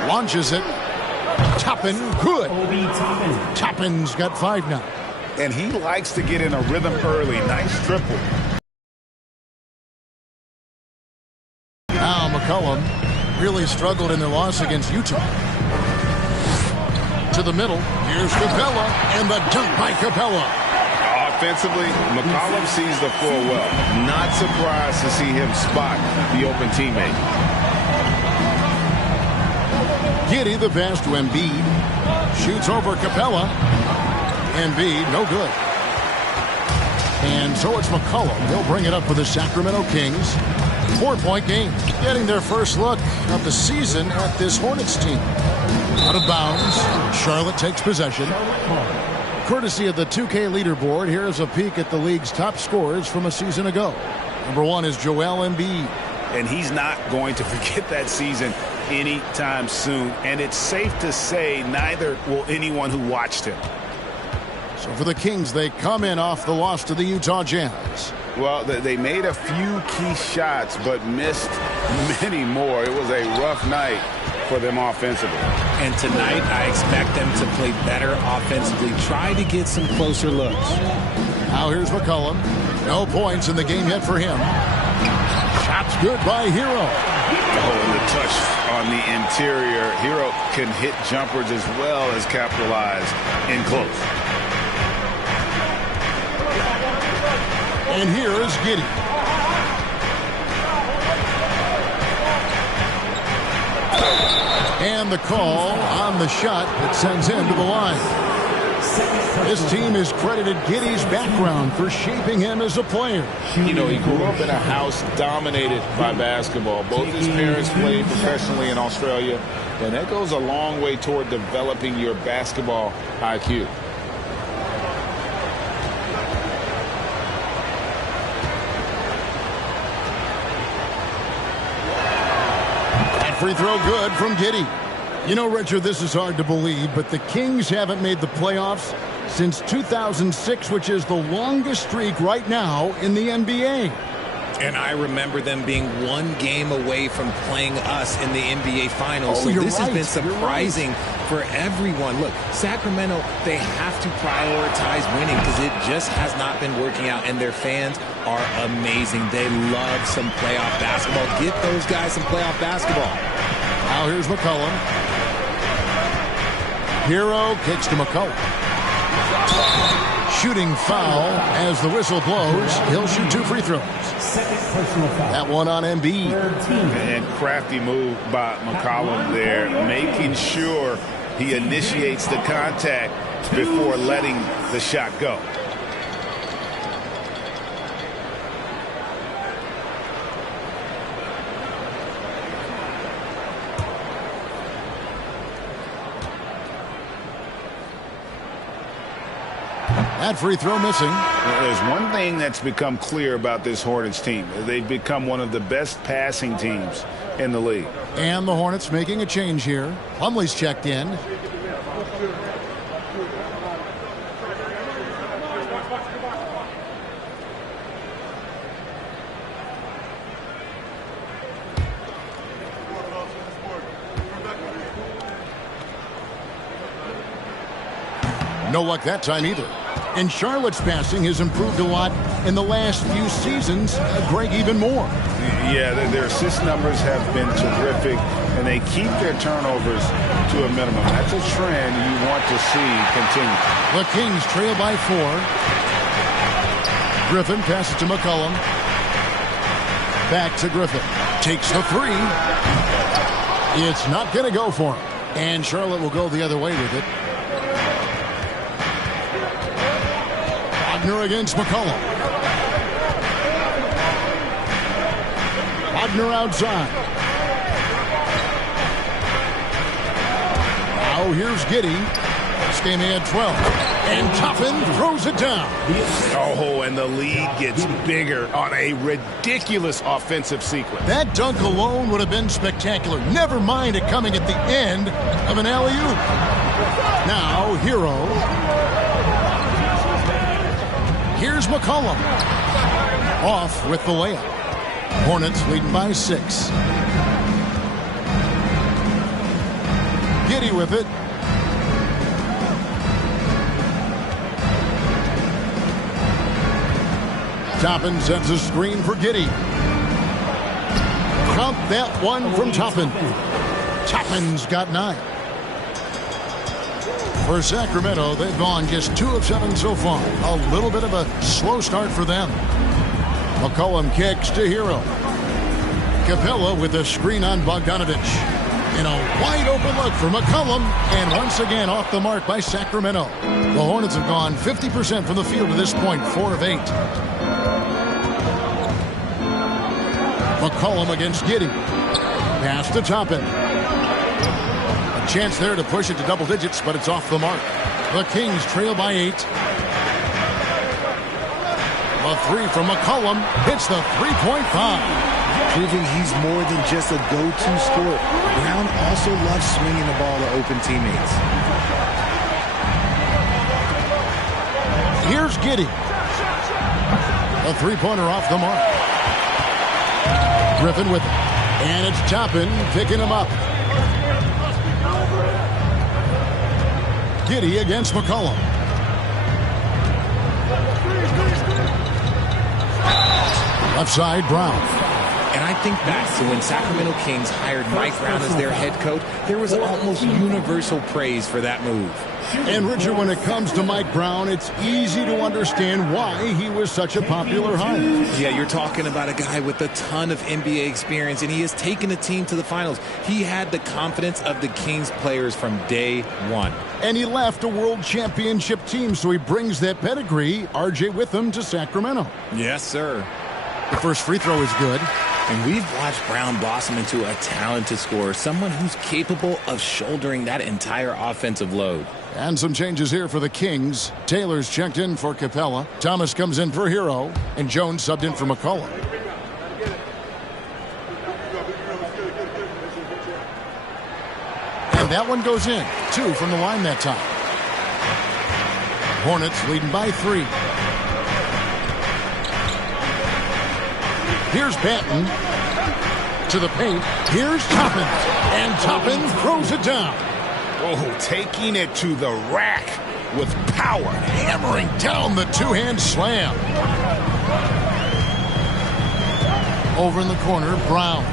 Launches it. Toppin, good. Toppin's got 5 now. And he likes to get in a rhythm early. Nice triple. Now McCollum really struggled in their loss against Utah. To the middle. Here's Capella, and the dunk by Capella. Offensively, McCollum sees the floor well. Not surprised to see him spot the open teammate. Giddey the pass to Embiid. Shoots over Capella. Embiid, no good. And so it's McCollum. He'll bring it up for the Sacramento Kings. 4-point game. Getting their first look of the season at this Hornets team. Out of bounds. Charlotte takes possession. Courtesy of the 2K leaderboard, here's a peek at the league's top scorers from a season ago. Number 1 is Joel Embiid. And he's not going to forget that season anytime soon. And it's safe to say neither will anyone who watched him. So for the Kings, they come in off the loss to the Utah Jazz. Well, they made a few key shots, but missed many more. It was a rough night for them offensively. And tonight, I expect them to play better offensively. Try to get some closer looks. Now here's McCollum. No points in the game yet for him. Shots good by Hero. Oh, and the touch on the interior. Hero can hit jumpers as well as capitalize in close. And here is Giddey. And the call on the shot that sends him to the line. This team has credited Giddey's background for shaping him as a player. You know, he grew up in a house dominated by basketball. Both his parents played professionally in Australia, and that goes a long way toward developing your basketball IQ. Free throw good from Giddey. You know, Richard, this is hard to believe, but the Kings haven't made the playoffs since 2006, which is the longest streak right now in the NBA. And I remember them being 1 game away from playing us in the NBA Finals. So this has been surprising for everyone. Look, Sacramento, they have to prioritize winning because it just has not been working out, and their fans are amazing. They love some playoff basketball. Get those guys some playoff basketball. Now here's McCollum. Hero kicks to McCollum. Shooting foul as the whistle blows. He'll shoot 2 free throws. That one on Embiid. And crafty move by McCollum there, making sure he initiates the contact before letting the shot go. That free throw missing. There's one thing that's become clear about this Hornets team. They've become one of the best passing teams in the league. And the Hornets making a change here. Plumlee's checked in. No luck that time either. And Charlotte's passing has improved a lot in the last few seasons. Greg, even more. Yeah, their assist numbers have been terrific, and they keep their turnovers to a minimum. That's a trend you want to see continue. The Kings trail by 4. Griffin passes to McCollum. Back to Griffin. Takes the 3. It's not going to go for him. And Charlotte will go the other way with it. Wagner against McCollum. Wagner outside. So here's Giddey. This game he had 12. And Toppin throws it down. Oh, and the lead gets bigger on a ridiculous offensive sequence. That dunk alone would have been spectacular. Never mind it coming at the end of an alley-oop. Now, Hero. Here's McCollum. Off with the layup. Hornets leading by 6. Giddey with it. Toppin sets a screen for Giddey. Count that one from Toppin. Toppin's got 9. For Sacramento, they've gone just 2 of 7 so far. A little bit of a slow start for them. McCollum kicks to Hero. Capella with a screen on Bogdanovich. And a wide open look for McCollum. And once again off the mark by Sacramento. The Hornets have gone 50% from the field to this point, 4 of 8. McCollum against Giddey. Pass to Toppin. A chance there to push it to double digits, but it's off the mark. The Kings trail by 8. A 3 from McCollum hits the three-point line. Proving he's more than just a go-to scorer. Brown also loves swinging the ball to open teammates. Here's Giddey. A three-pointer off the mark. Griffin with it. And it's Toppin picking him up. Giddey against McCollum. Left side, Brown. And I think back to when Sacramento Kings hired Mike Brown as their head coach, there was almost universal praise for that move. And Richard, when it comes to Mike Brown, it's easy to understand why he was such a popular hire. Yeah, you're talking about a guy with a ton of NBA experience, and he has taken a team to the finals. He had the confidence of the Kings players from day one. And he left a world championship team, so he brings that pedigree, RJ, with him to Sacramento. Yes, sir. The first free throw is good. And we've watched Brown blossom into a talented scorer, someone who's capable of shouldering that entire offensive load. And some changes here for the Kings. Taylor's checked in for Capella. Thomas comes in for Hero. And Jones subbed in for McCollum. And that one goes in. 2 from the line that time. Hornets leading by 3. Here's Banton to the paint. Here's Toppin. And Toppin throws it down. Oh, taking it to the rack with power. Hammering down the two-hand slam. Over in the corner, Brown.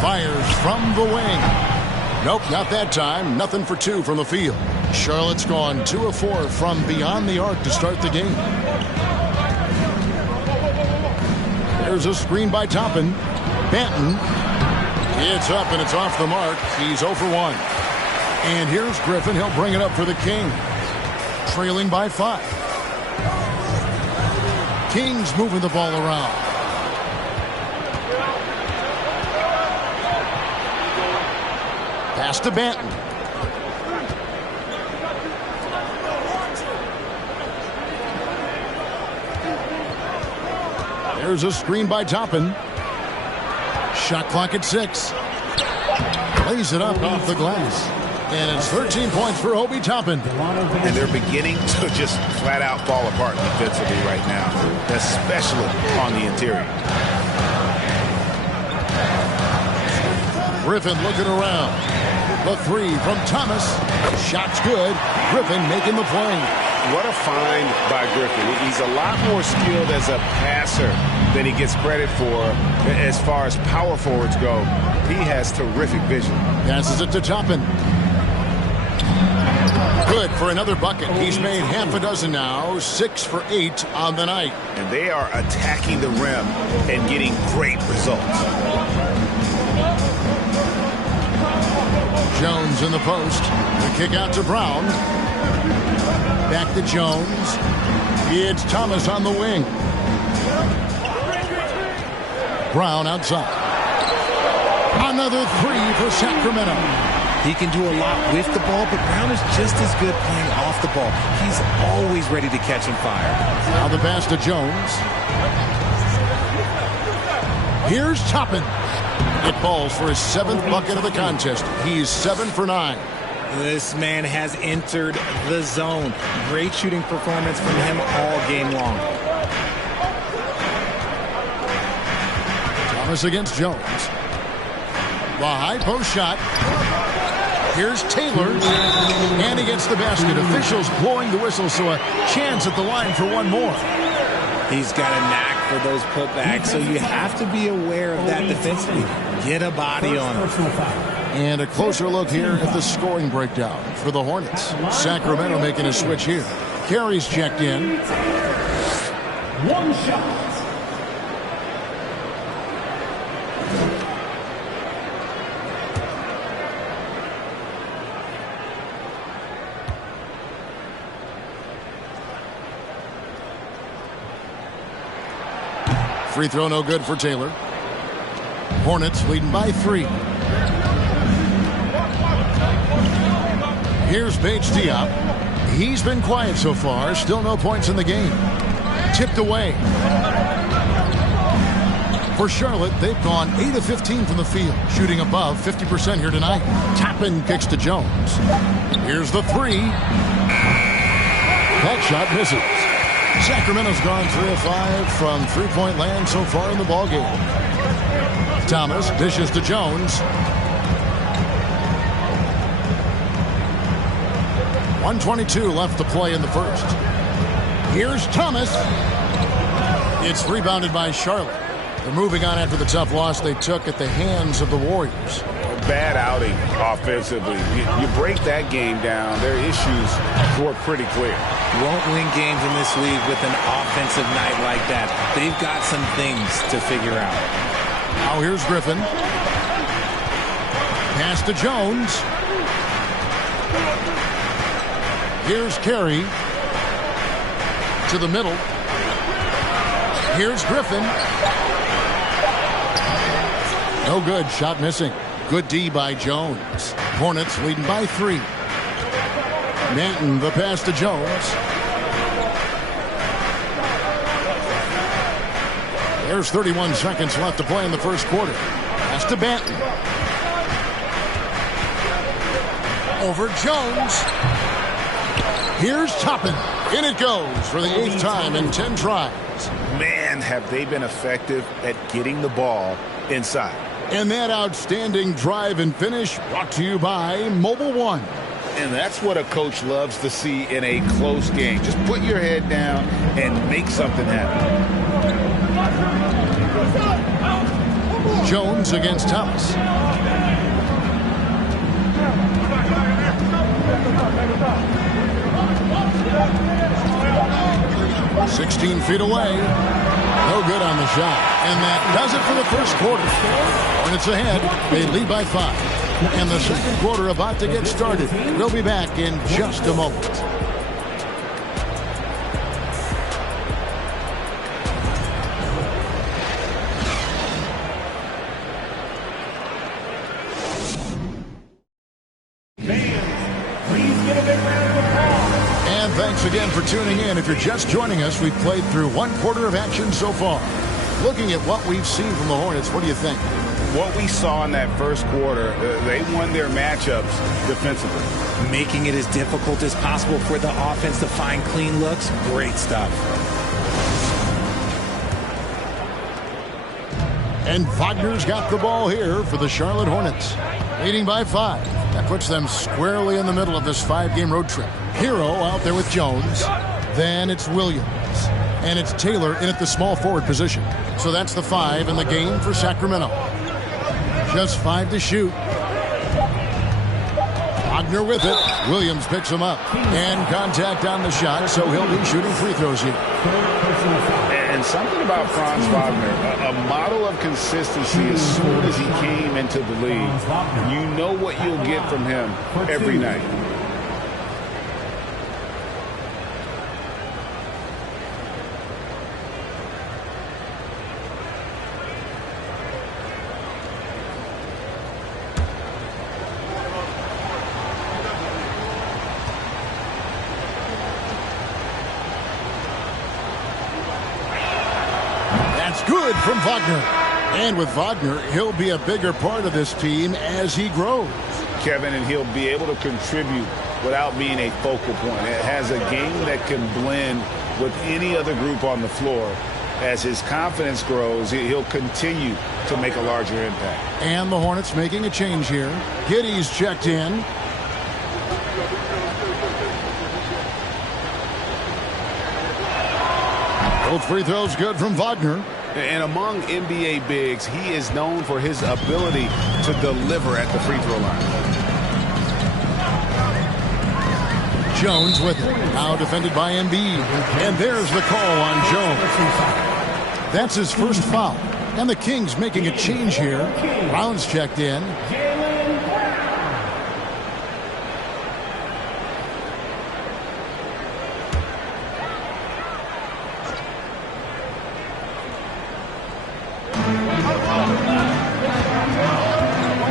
Fires from the wing. Nope, not that time. Nothing for 2 from the field. Charlotte's gone 2 of 4 from beyond the arc to start the game. There's a screen by Toppin. Banton. It's up and it's off the mark. He's 0 for 1. And here's Griffin. He'll bring it up for the Kings. Trailing by 5. Kings moving the ball around. Pass to Banton. There's a screen by Toppin. Shot clock at 6. Lays it up off the glass. And it's 13 points for Obi Toppin. And they're beginning to just flat out fall apart defensively right now, especially on the interior. Griffin looking around. The 3 from Thomas. Shot's good. Griffin making the play. What a find by Griffin. He's a lot more skilled as a passer than he gets credit for as far as power forwards go. He has terrific vision. Passes it to Toppin. Good for another bucket. He's made half a dozen now. 6 for 8 on the night. And they are attacking the rim and getting great results. Jones in the post. The kick out to Brown. Back to Jones. It's Thomas on the wing. Brown outside. Another 3 for Sacramento. He can do a lot with the ball, but Brown is just as good playing off the ball. He's always ready to catch and fire. Now the pass to Jones. Here's Toppin. It falls for his 7th bucket of the contest. He's 7 for 9. This man has entered the zone. Great shooting performance from him all game long. Thomas against Jones. The high post shot. Here's Taylor. And he gets the basket. Officials blowing the whistle, so a chance at the line for one more. He's got a knack for those putbacks, so you have to be aware of that defensively. Get a body on him. And a closer look here at the scoring breakdown for the Hornets. Sacramento making a switch here. Carey's checked in. One shot. Free throw no good for Taylor. Hornets leading by 3. Here's Paige Diop. He's been quiet so far. Still no points in the game. Tipped away. For Charlotte, they've gone 8 of 15 from the field, shooting above 50% here tonight. Toppin kicks to Jones. Here's the 3. That shot misses. Sacramento's gone 3 of 5 from three-point land so far in the ballgame. Thomas dishes to Jones. 1:22 left to play in the first. Here's Thomas. It's rebounded by Charlotte. They're moving on after the tough loss they took at the hands of the Warriors. Bad outing offensively. You break that game down, their issues were pretty clear. Won't win games in this league with an offensive night like that. They've got some things to figure out. Now here's Griffin. Pass to Jones. Here's Carey. To the middle. Here's Griffin. No good. Shot missing. Good D by Jones. Hornets leading by 3. Manton, the pass to Jones. There's 31 seconds left to play in the first quarter. Pass to Manton. Over Jones. Here's Toppin. In it goes for the 8th time in 10 tries. Man, have they been effective at getting the ball inside. And that outstanding drive and finish brought to you by Mobile One. And that's what a coach loves to see in a close game. Just put your head down and make something happen. Jones against Thomas. 16 feet away. No good on the shot. And that does it for the first quarter. Hornets ahead. They lead by 5. And the second quarter about to get started. We'll be back in just a moment. And thanks again for tuning in. If you're just joining us, we've played through one quarter of action so far. Looking at what we've seen from the Hornets, what do you think? What we saw in that first quarter, they won their matchups defensively. Making it as difficult as possible for the offense to find clean looks. Great stuff. And Wagner's got the ball here for the Charlotte Hornets. Leading by 5. That puts them squarely in the middle of this 5-game road trip. Hero out there with Jones. Then it's Williams. And it's Taylor in at the small forward position. So that's the 5 in the game for Sacramento. Just 5 to shoot. Wagner with it. Williams picks him up. And contact on the shot, so he'll be shooting free throws here. And something about Franz Wagner, a model of consistency as soon as he came into the league. You know what you'll get from him every night. good from Wagner. And with Wagner, he'll be a bigger part of this team as he grows. Kevin, and he'll be able to contribute without being a focal point. It has a game that can blend with any other group on the floor. As his confidence grows, he'll continue to make a larger impact. And the Hornets making a change here. Giddey's checked in. Both free throws good from Wagner. And among NBA bigs, he is known for his ability to deliver at the free throw line. Jones with it. Now defended by Embiid. And there's the call on Jones. That's his first foul. And the Kings making a change here. Brown's checked in.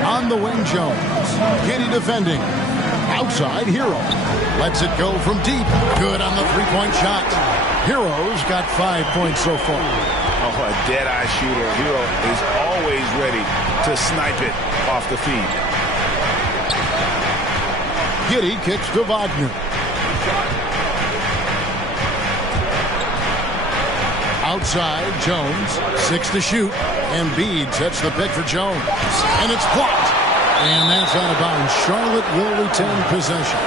On the wing, Jones. Giddey defending. Outside, Hero. Lets it go from deep. Good on the three-point shot. Hero's got 5 points so far. Oh, a dead-eye shooter. Hero is always ready to snipe it off the feed. Giddey kicks to Wagner. Outside, Jones. 6 to shoot. Embiid sets the pick for Jones. And it's blocked. And that's out of bounds. Charlotte will retain possession.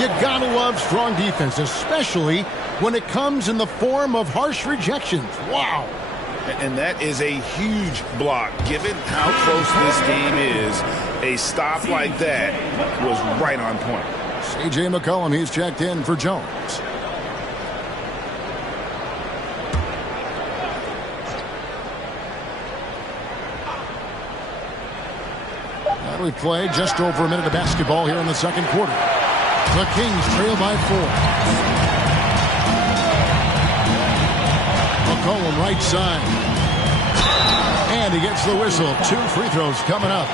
You gotta love strong defense, especially when it comes in the form of harsh rejections. Wow. And that is a huge block. Given how close this game is, a stop like that was right on point. C.J. McCollum, he's checked in for Jones. Now we play just over a minute of basketball here in the second quarter. The Kings trail by 4. McCollum right side. And he gets the whistle. 2 free throws coming up.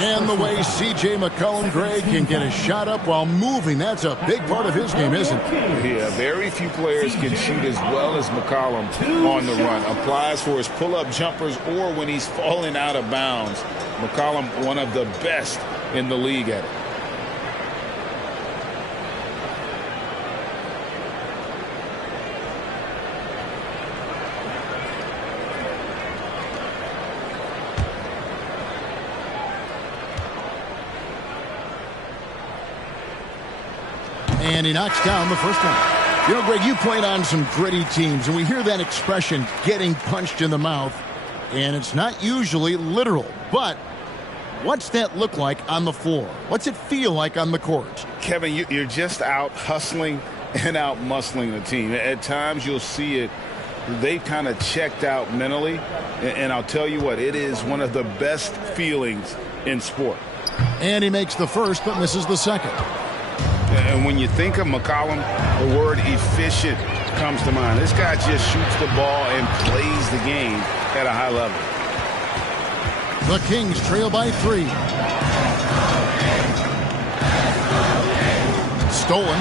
And the way C.J. McCollum, Greg, can get a shot up while moving, that's a big part of his game, isn't it? Yeah, very few players can shoot as well as McCollum on the run. Applies for his pull-up jumpers or when he's falling out of bounds. McCollum, one of the best in the league at it. And he knocks down the first one. You know, Greg, you played on some gritty teams, and we hear that expression, getting punched in the mouth, and it's not usually literal. But what's that look like on the floor? What's it feel like on the court? Kevin, you're just out hustling and out muscling the team. At times you'll see it. They've kind of checked out mentally, and I'll tell you what, it is one of the best feelings in sport. And he makes the first, but misses the second. And when you think of McCollum, the word efficient comes to mind. This guy just shoots the ball and plays the game at a high level. The Kings trail by 3. Stolen.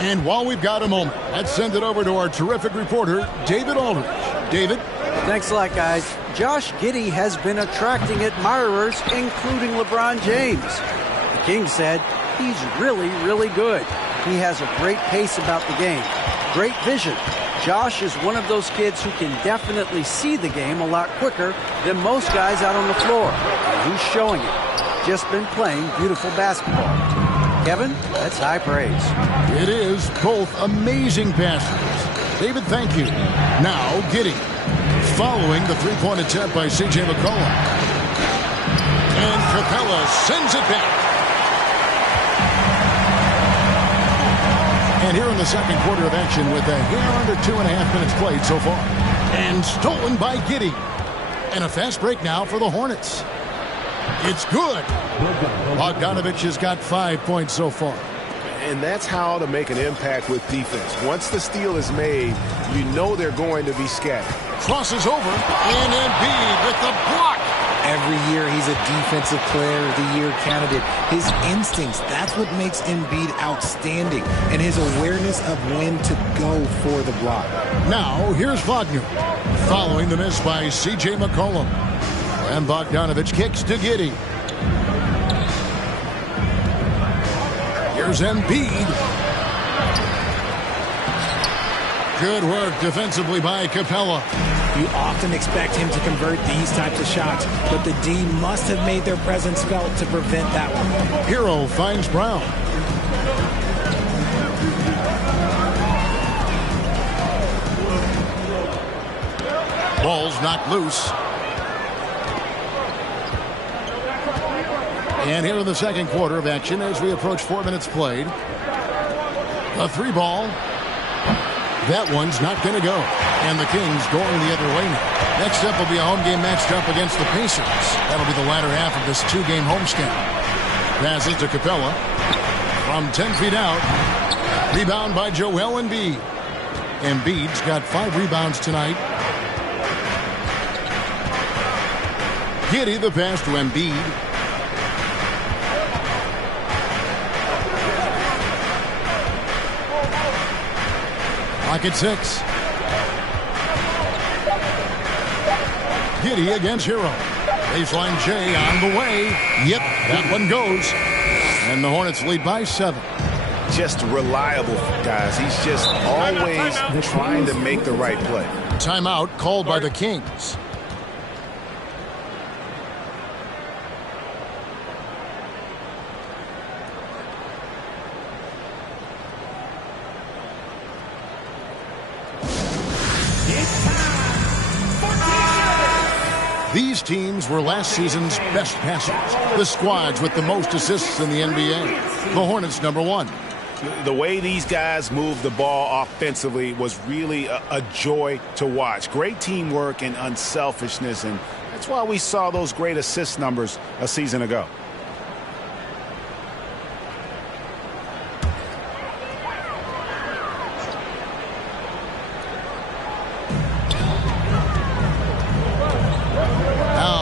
And while we've got a moment, let's send it over to our terrific reporter, David Aldridge. David? Thanks a lot, guys. Josh Giddey has been attracting admirers, including LeBron James. King said he's really, really good. He has a great pace about the game. Great vision. Josh is one of those kids who can definitely see the game a lot quicker than most guys out on the floor. And he's showing it. Just been playing beautiful basketball. Kevin, that's high praise. It is. Both amazing passes. David, thank you. Now, Giddey. Following the three-point attempt by C.J. McCollum. And Capella sends it back. And here in the second quarter of action with a hair under 2.5 minutes played so far. And stolen by Giddey. And a fast break now for the Hornets. It's good. Bogdanovich has got 5 points so far. And that's how to make an impact with defense. Once the steal is made, you know they're going to be scattered. Crosses over. And Embiid with the block. Every year he's a Defensive Player of the Year candidate. His instincts, that's what makes Embiid outstanding, and his awareness of when to go for the block. Now, here's Wagner, following the miss by C.J. McCollum. And Bogdanovich kicks to Giddey. Here's Embiid. Good work defensively by Capella. You often expect him to convert these types of shots, but the D must have made their presence felt to prevent that one. Hero finds Brown. Ball's knocked loose. And here in the second quarter of action as we approach 4 minutes played. A 3-ball. That one's not going to go. And the Kings going the other way now. Next up will be a home game matched up against the Pacers. That'll be the latter half of this 2-game homestand. Passes to Capella. From 10 feet out. Rebound by Joel Embiid. Embiid's got 5 rebounds tonight. Giddey the pass to Embiid. Clock at 6. Giddey against Hero. Baseline J on the way. Yep, that one goes. And the Hornets lead by 7. Just reliable, guys. He's just always trying to make the right play. Timeout called by the Kings. These teams were last season's best passers. The squads with the most assists in the NBA. The Hornets #1. The way these guys moved the ball offensively was really a joy to watch. Great teamwork and unselfishness, and that's why we saw those great assist numbers a season ago.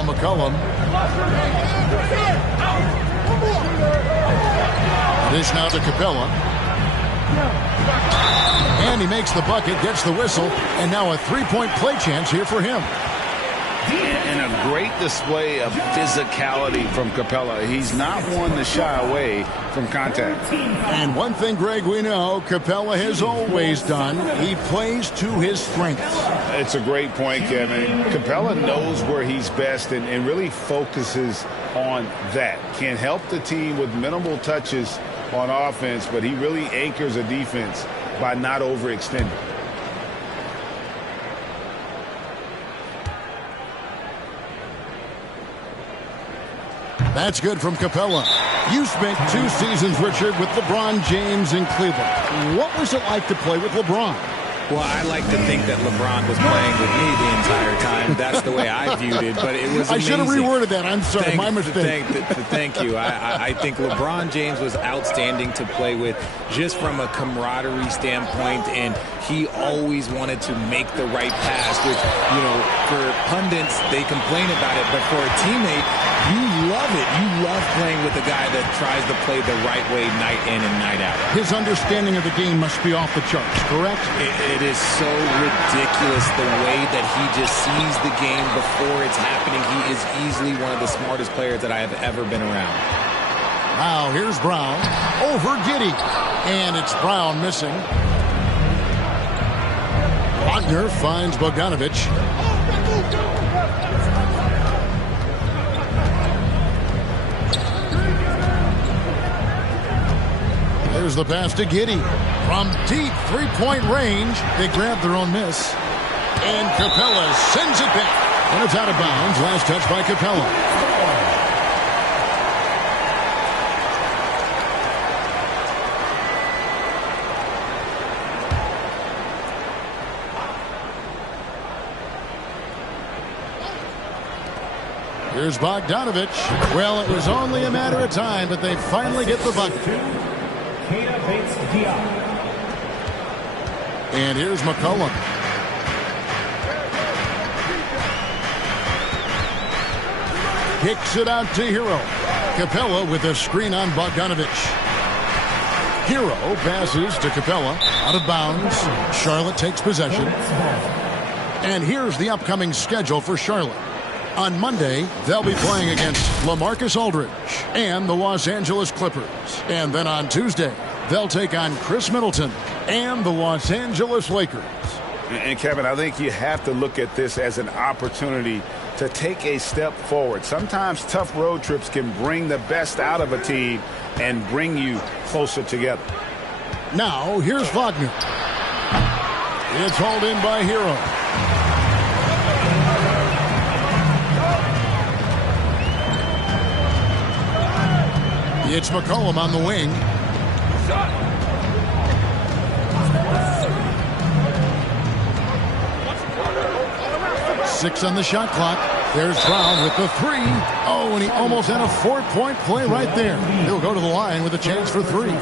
McCollum. Dish now to Capella. And he makes the bucket, gets the whistle, and now a 3-point play chance here for him. And a great display of physicality from Capella. He's not one to shy away from contact. And one thing, Greg, we know Capella has always done, he plays to his strengths. It's a great point, Kevin. Capella knows where he's best and really focuses on that. Can help the team with minimal touches on offense, but he really anchors a defense by not overextending. That's good from Capella. You spent 2 seasons, Richard, with LeBron James in Cleveland. What was it like to play with LeBron? Well, I like to think that LeBron was playing with me the entire time. That's the way I viewed it, but it was amazing. I should have reworded that. I'm sorry, my mistake. Thank you. I think LeBron James was outstanding to play with just from a camaraderie standpoint, and he always wanted to make the right pass, which, you know, for pundits, they complain about it, but for a teammate, you love it. You love playing with a guy that tries to play the right way night in and night out. His understanding of the game must be off the charts, correct? It is so ridiculous the way that he just sees the game before it's happening. He is easily one of the smartest players that I have ever been around. Now here's Brown over Giddey. And it's Brown missing. Wagner finds Bogdanovich. There's the pass to Giddey. From deep 3-point range, they grab their own miss. And Capella sends it back. And it's out of bounds. Last touch by Capella. Here's Bogdanovich. Well, it was only a matter of time, but they finally get the bucket. And here's McCollum. Kicks it out to Hero. Capella with a screen on Bogdanovich. Hero passes to Capella. Out of bounds. Charlotte takes possession. And here's the upcoming schedule for Charlotte. On Monday, they'll be playing against LaMarcus Aldridge and the Los Angeles Clippers. And then on Tuesday, they'll take on Chris Middleton and the Los Angeles Lakers. And Kevin, I think you have to look at this as an opportunity to take a step forward. Sometimes tough road trips can bring the best out of a team and bring you closer together. Now, here's Wagner. It's hauled in by Hero. It's McCollum on the wing. Six on the shot clock. There's Brown with the three. Oh, and he almost had a 4-point play right there. He'll go to the line with a chance for three.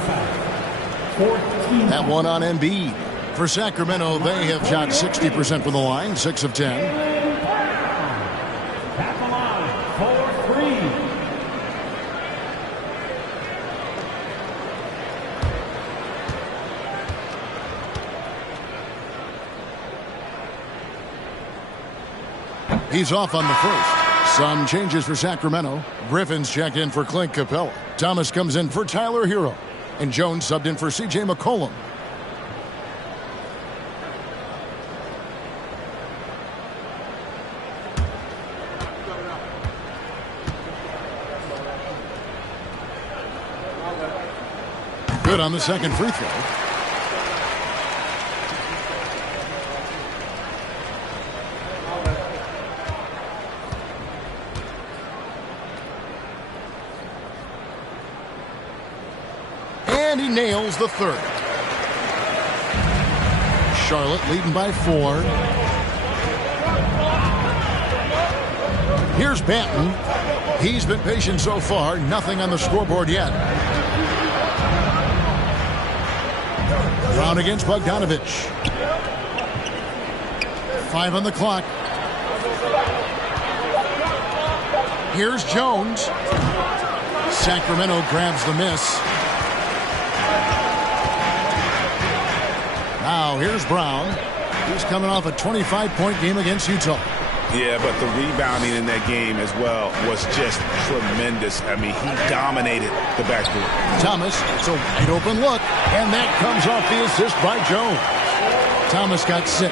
That one on Embiid. For Sacramento, they have shot 60% from the line, 6 of 10. At the line for three. He's off on the first. Some changes for Sacramento. Griffin's checked in for Clint Capella. Thomas comes in for Tyler Hero. And Jones subbed in for C.J. McCollum. Good on the second free throw. And he nails the third. Charlotte leading by 4. Here's Banton. He's been patient so far. Nothing on the scoreboard yet. Brown against Bogdanovich. 5 on the clock. Here's Jones. Sacramento grabs the miss. Now here's Brown. He's coming off a 25-point game against Utah. Yeah, but the rebounding in that game as well was just tremendous. I mean, he dominated the backcourt. Thomas, it's a wide open look, and that comes off the assist by Jones. Thomas got 6.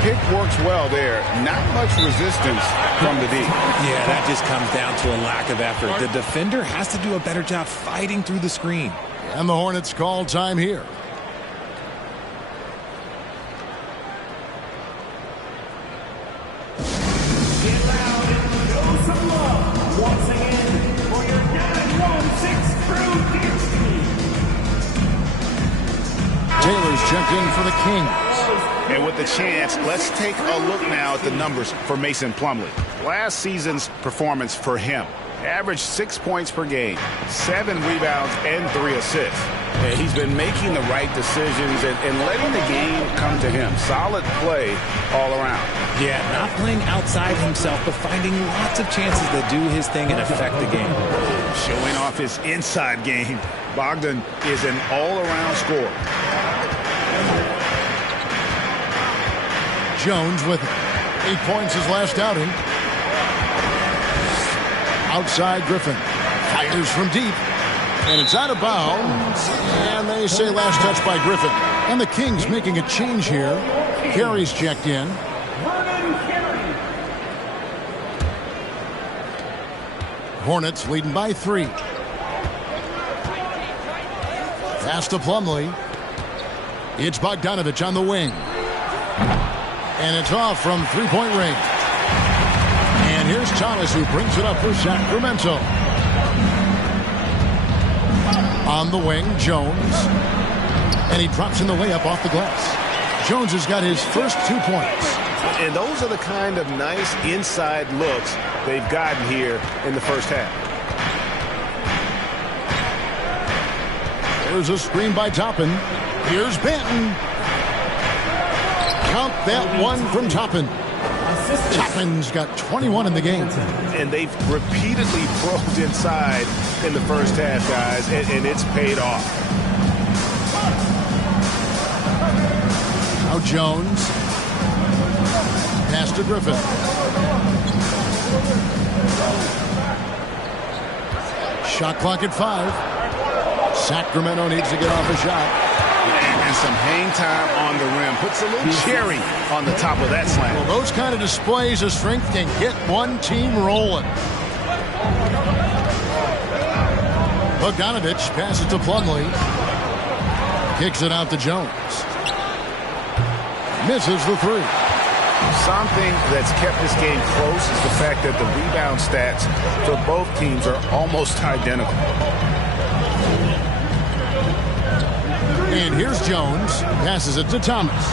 Pick works well there. Not much resistance from the D. Yeah, that just comes down to a lack of effort. The defender has to do a better job fighting through the screen. And the Hornets call time here. Taylor's checked in for the Kings. And with the chance, let's take a look now at the numbers for Mason Plumlee. Last season's performance for him. Averaged 6 points per game, 7 rebounds, and 3 assists. And he's been making the right decisions and letting the game come to him. Solid play all around. Yeah, not playing outside himself, but finding lots of chances to do his thing and affect the game. Showing off his inside game. Bogdan is an all-around scorer. Jones with 8 points his last outing. Outside Griffin. Fires from deep. And it's out of bounds. And they say last touch by Griffin. And the Kings making a change here. Carey's checked in. Hornets leading by 3. Pass to Plumlee. It's Bogdanovich on the wing. And it's off from three-point range. And here's Thomas who brings it up for Sacramento. On the wing, Jones. And he drops in the layup off the glass. Jones has got his first 2 points. And those are the kind of nice inside looks they've gotten here in the first half. There's a screen by Toppin. Here's Banton. Count that one from Toppin. Toppin's got 21 in the game. And they've repeatedly probed inside in the first half, guys, and it's paid off. Now Jones. Pass to Griffin. Shot clock at 5. Sacramento needs to get off a shot. And some hang time on the rim. Puts a little cherry on the top of that slam. Well, those kind of displays of strength can get one team rolling. Bogdanovich passes to Plumlee. Kicks it out to Jones. Misses the 3. Something that's kept this game close is the fact that the rebound stats for both teams are almost identical. And here's Jones. Passes it to Thomas.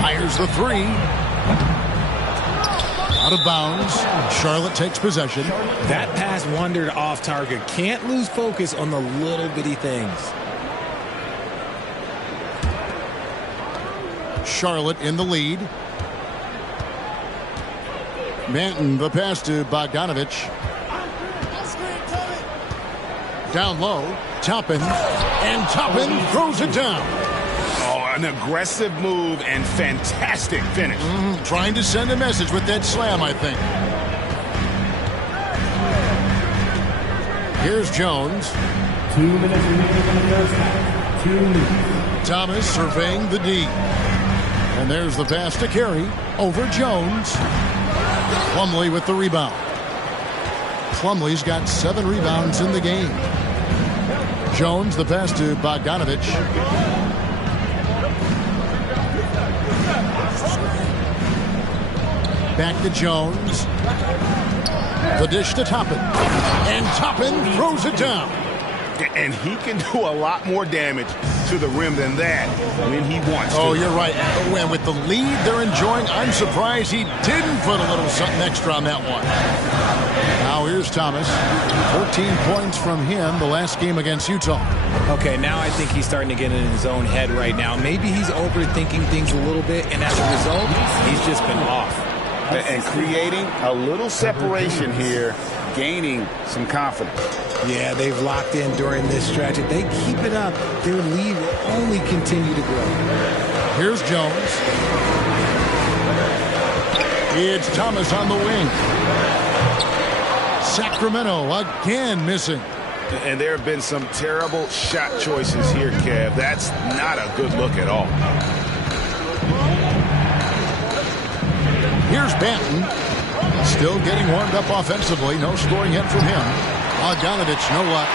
Fires the 3. Out of bounds. Charlotte takes possession. That pass wandered off target. Can't lose focus on the little bitty things. Charlotte in the lead. Manton, the pass to Bogdanovich. Down low, Toppin, and Toppin throws it down. Oh, an aggressive move and fantastic finish. Trying to send a message with that slam, I think. Here's Jones. 2 minutes remaining in the first half. 2 minutes. Thomas surveying the D. And there's the pass to Carey over Jones. Plumlee with the rebound. Plumlee's got 7 rebounds in the game. Jones, the pass to Bogdanovich. Back to Jones. The dish to Toppin. And Toppin throws it down. And he can do a lot more damage to the rim than that when he wants to. Oh, you're right. And with the lead they're enjoying, I'm surprised he didn't put a little something extra on that one. Now here's Thomas. 14 points from him the last game against Utah. Okay, now I think he's starting to get in his own head right now. Maybe he's overthinking things a little bit, and as a result, he's just been off. And creating a little separation here, gaining some confidence. Yeah, they've locked in during this stretch. If they keep it up, their lead will only continue to grow. Here's Jones. It's Thomas on the wing. Sacramento again missing. And there have been some terrible shot choices here, Kev. That's not a good look at all. Here's Banton. Still getting warmed up offensively. No scoring yet from him. Bogdanovich, no luck.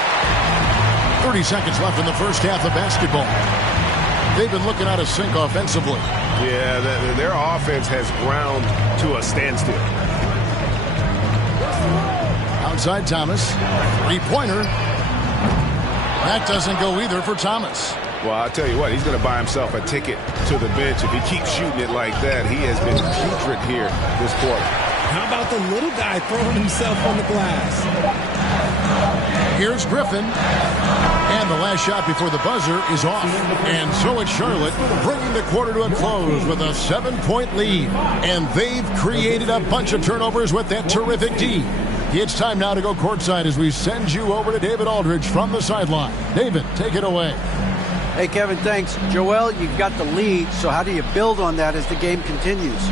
30 seconds left in the first half of basketball. They've been looking out of sync offensively. Yeah, their offense has ground to a standstill. Outside Thomas. Three-pointer. That doesn't go either for Thomas. Well, I'll tell you what, he's going to buy himself a ticket to the bench. If he keeps shooting it like that, he has been putrid here this quarter. How about the little guy throwing himself on the glass? Here's Griffin. And the last shot before the buzzer is off. And so it's Charlotte bringing the quarter to a close with a 7-point lead. And they've created a bunch of turnovers with that terrific D. It's time now to go courtside as we send you over to David Aldridge from the sideline. David, take it away. Hey, Kevin, thanks. Joel, you've got the lead, so how do you build on that as the game continues?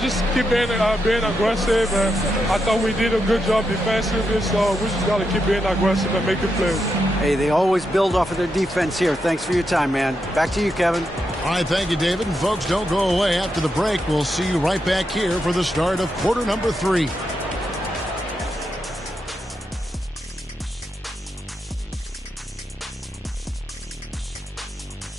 Just keep being aggressive, and I thought we did a good job defensively, so we just got to keep being aggressive and make the plays. Hey, they always build off of their defense here. Thanks for your time, man. Back to you, Kevin. All right, thank you, David. And folks, don't go away. After the break, we'll see you right back here for the start of quarter number 3.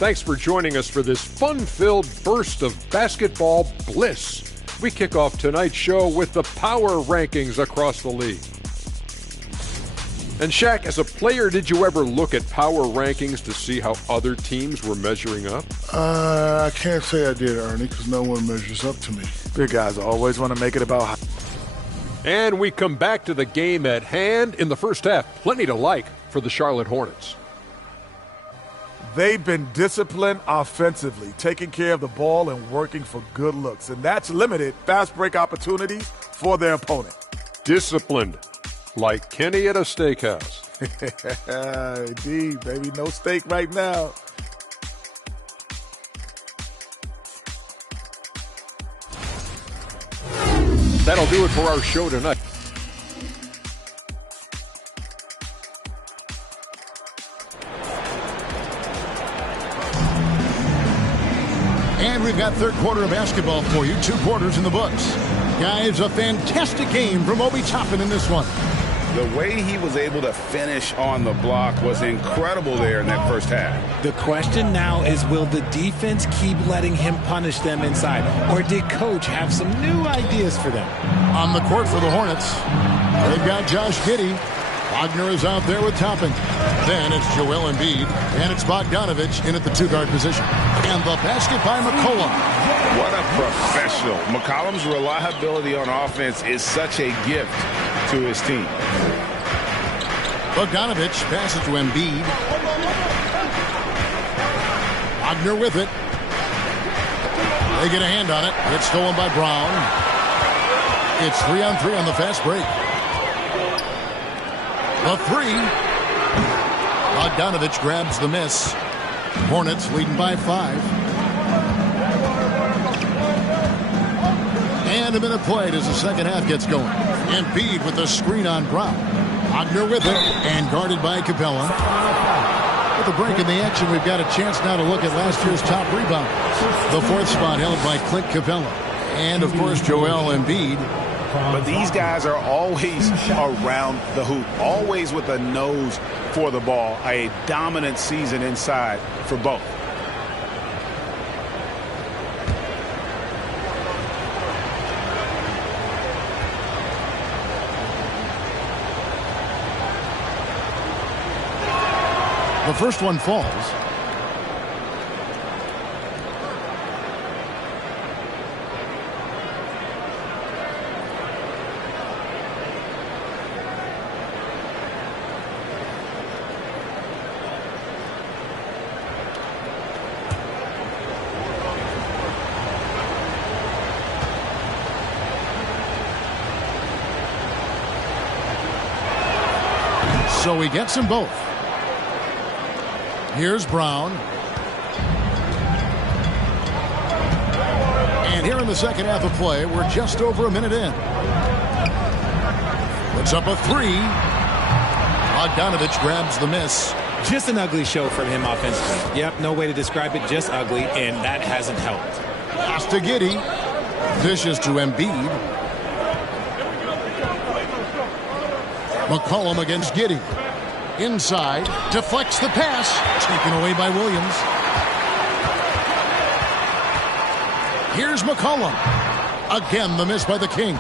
Thanks for joining us for this fun-filled burst of basketball bliss. We kick off tonight's show with the power rankings across the league. And Shaq, as a player, did you ever look at power rankings to see how other teams were measuring up? I can't say I did, Ernie, because no one measures up to me. Big guys always want to make it about. And we come back to the game at hand in the first half. Plenty to like for the Charlotte Hornets. They've been disciplined offensively, taking care of the ball and working for good looks. And that's limited fast break opportunities for their opponent. Disciplined, like Kenny at a steakhouse. Indeed, baby. No steak right now. That'll do it for our show tonight. And we've got third quarter of basketball for you. 2 quarters in the books. Guys, a fantastic game from Obi Toppin in this one. The way he was able to finish on the block was incredible there in that first half. The question now is, will the defense keep letting him punish them inside? Or did Coach have some new ideas for them? On the court for the Hornets, they've got Josh Giddey. Wagner is out there with Toppin. Then it's Joel Embiid, and it's Bogdanovich in at the 2-guard position. And the basket by McCollum. What a professional. McCollum's reliability on offense is such a gift to his team. Bogdanovich passes to Embiid. Wagner with it. They get a hand on it. It's stolen by Brown. It's 3-on-3 on the fast break. The 3. Bogdanovich grabs the miss. Hornets leading by 5. And a minute played as the second half gets going. Embiid with the screen on Brown. Wagner with it and guarded by Capella. With a break in the action, we've got a chance now to look at last year's top rebounders. The 4th spot held by Clint Capella. And, of course, Joel Embiid. But these guys are always around the hoop, always with a nose for the ball. A dominant season inside for both. The first one falls. So he gets them both. Here's Brown. And here in the second half of play, we're just over a minute in. Puts up a 3. Bogdanovich grabs the miss. Just an ugly show from him offensively. Yep, no way to describe it, just ugly, and that hasn't helped. Pass to Giddey. Dishes to Embiid. McCollum against Giddey. Inside, deflects the pass. Taken away by Williams. Here's McCollum. Again, the miss by the Kings.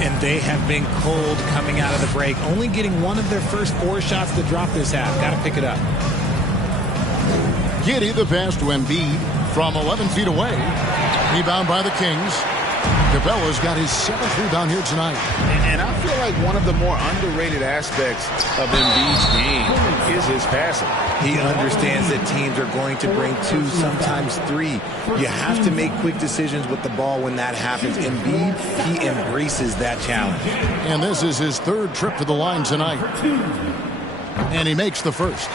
And they have been cold coming out of the break. Only getting one of their first 4 shots to drop this half. Got to pick it up. Giddey, the pass to Embiid from 11 feet away. Rebound by the Kings. Capella's got his 7th rebound here tonight. And I feel like one of the more underrated aspects of Embiid's game is his passing. He understands that teams are going to bring 2, sometimes 3. You have to make quick decisions with the ball when that happens. Embiid, he embraces that challenge. And this is his 3rd trip to the line tonight. And he makes the first.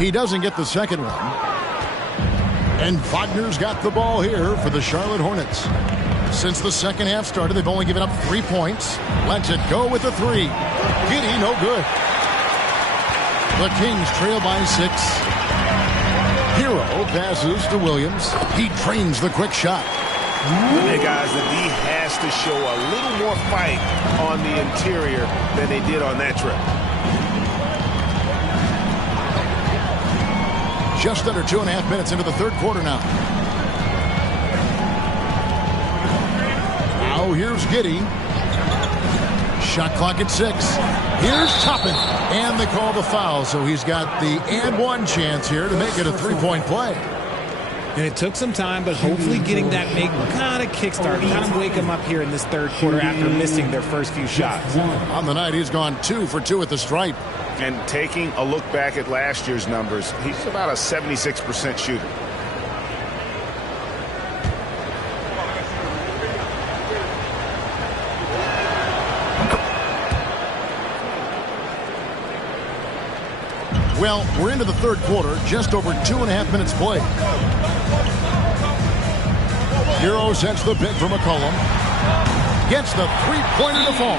He doesn't get the second one. And Wagner's got the ball here for the Charlotte Hornets. Since the second half started, they've only given up 3 points. Lets it go with the 3. Giddey, no good. The Kings trail by 6. Hero passes to Williams. He trains the quick shot. Hey, guys, the D has to show a little more fight on the interior than they did on that trip. Just under 2.5 minutes into the third quarter now. Now here's Giddey. Shot clock at 6. Here's Toppin. And they call the foul, so he's got the and one chance here to make it a three-point play. And it took some time, but hopefully getting that make kind of kickstart, kind of wake him up here in this third quarter after missing their first few shots. On the night, he's gone 2 for 2 at the stripe. And taking a look back at last year's numbers, he's about a 76% shooter. Well, we're into the third quarter, just over 2.5 minutes played. Hero sets the pick for McCollum. Gets the three-pointer to fall.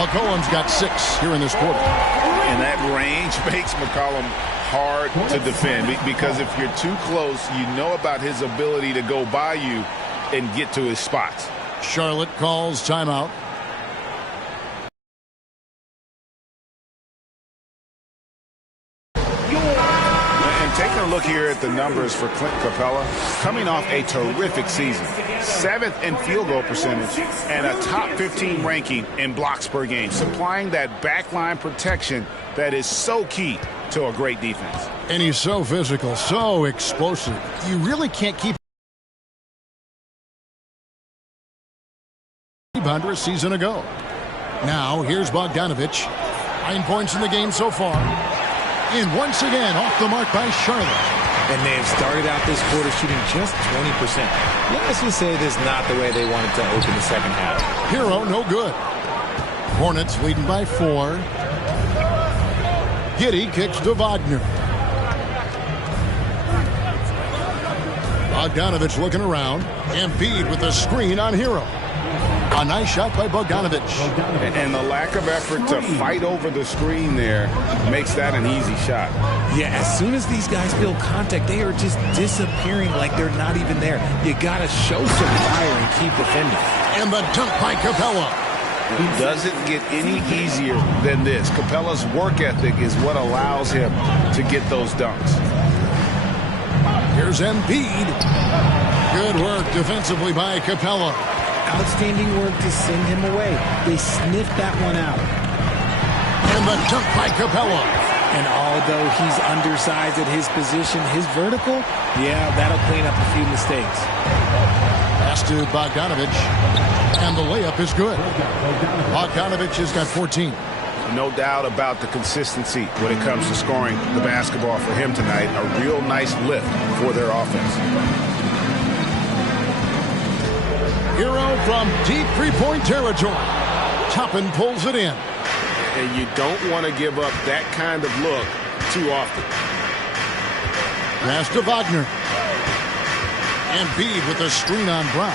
McCollum's got 6 here in this quarter. And that range makes McCollum hard to defend because if you're too close, you know about his ability to go by you and get to his spots. Charlotte calls timeout. Taking a look here at the numbers for Clint Capella, coming off a terrific season. 7th in field goal percentage and a top 15 ranking in blocks per game, supplying that backline protection that is so key to a great defense. And he's so physical, so explosive. You really can't keep under a season ago. Now, here's Bogdanovich. 9 points in the game so far. And once again, off the mark by Charlotte. And they have started out this quarter shooting just 20%. Let's just say this is not the way they wanted to open the second half. Hero, no good. Hornets leading by 4. Giddey kicks to Wagner. Bogdanovich looking around. Embiid with a screen on Hero. A nice shot by Bogdanovich. And the lack of effort to fight over the screen there makes that an easy shot. Yeah, as soon as these guys feel contact, they are just disappearing like they're not even there. You got to show some fire and keep defending. And the dunk by Capella. It doesn't get any easier than this. Capella's work ethic is what allows him to get those dunks. Here's Embiid. Good work defensively by Capella. Outstanding work to send him away. They sniffed that one out. And the dunk by Capella. And although he's undersized at his position, his vertical, yeah, that'll clean up a few mistakes. Pass to Bogdanovich. And the layup is good. Bogdanovich has got 14. No doubt about the consistency when it comes to scoring the basketball for him tonight. A real nice lift for their offense. Hero from deep three-point territory. Toppin pulls it in. And you don't want to give up that kind of look too often. Pass to Wagner. Embiid with a screen on Brown.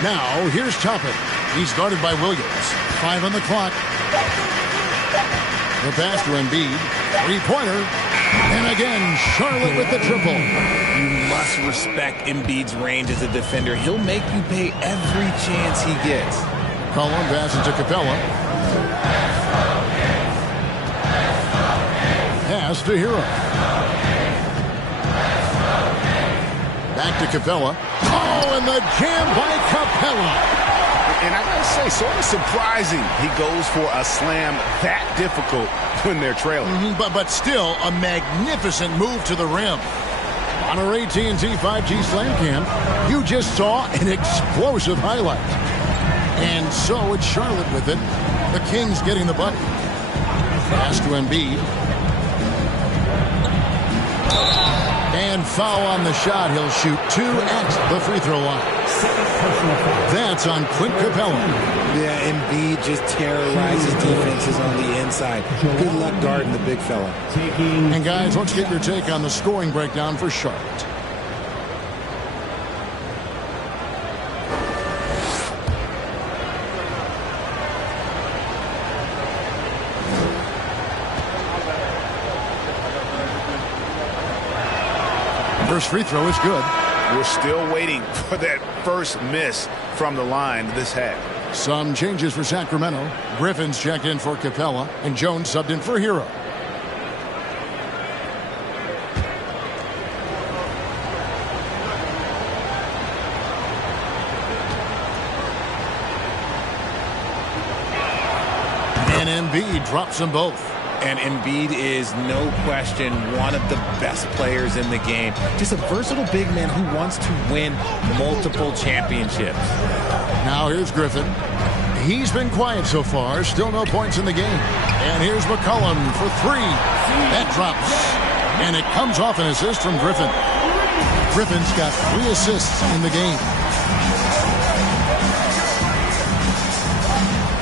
Now, here's Toppin. He's guarded by Williams. 5 on the clock. The pass to Embiid. Three-pointer. And again, Charlotte with the triple. You must respect Embiid's range as a defender. He'll make you pay every chance he gets. Collin passes to Capella. Pass to Hero. Back to Capella. Oh, and the jam by Capella. And I gotta say, sort of surprising he goes for a slam that difficult when they're trailing. But still, a magnificent move to the rim. On our AT&T 5G Slam Cam, you just saw an explosive highlight. And so it's Charlotte with it. The Kings getting the bucket. Pass to Embiid. And foul on the shot. He'll shoot 2 at the free throw line. That's on Clint Capella. Yeah, Embiid just terrorizes defenses on the inside. Good luck guarding the big fella. And guys, let's get your take on the scoring breakdown for Charlotte. First free throw is good. We're still waiting for that first miss from the line this half. Some changes for Sacramento. Griffin's checked in for Capella, and Jones subbed in for Hero. Embiid drops them both. And Embiid is, no question, one of the best players in the game. Just a versatile big man who wants to win multiple championships. Now here's Griffin. He's been quiet so far. Still no points in the game. And here's McCollum for three. That drops. And it comes off an assist from Griffin. Griffin's got 3 assists in the game.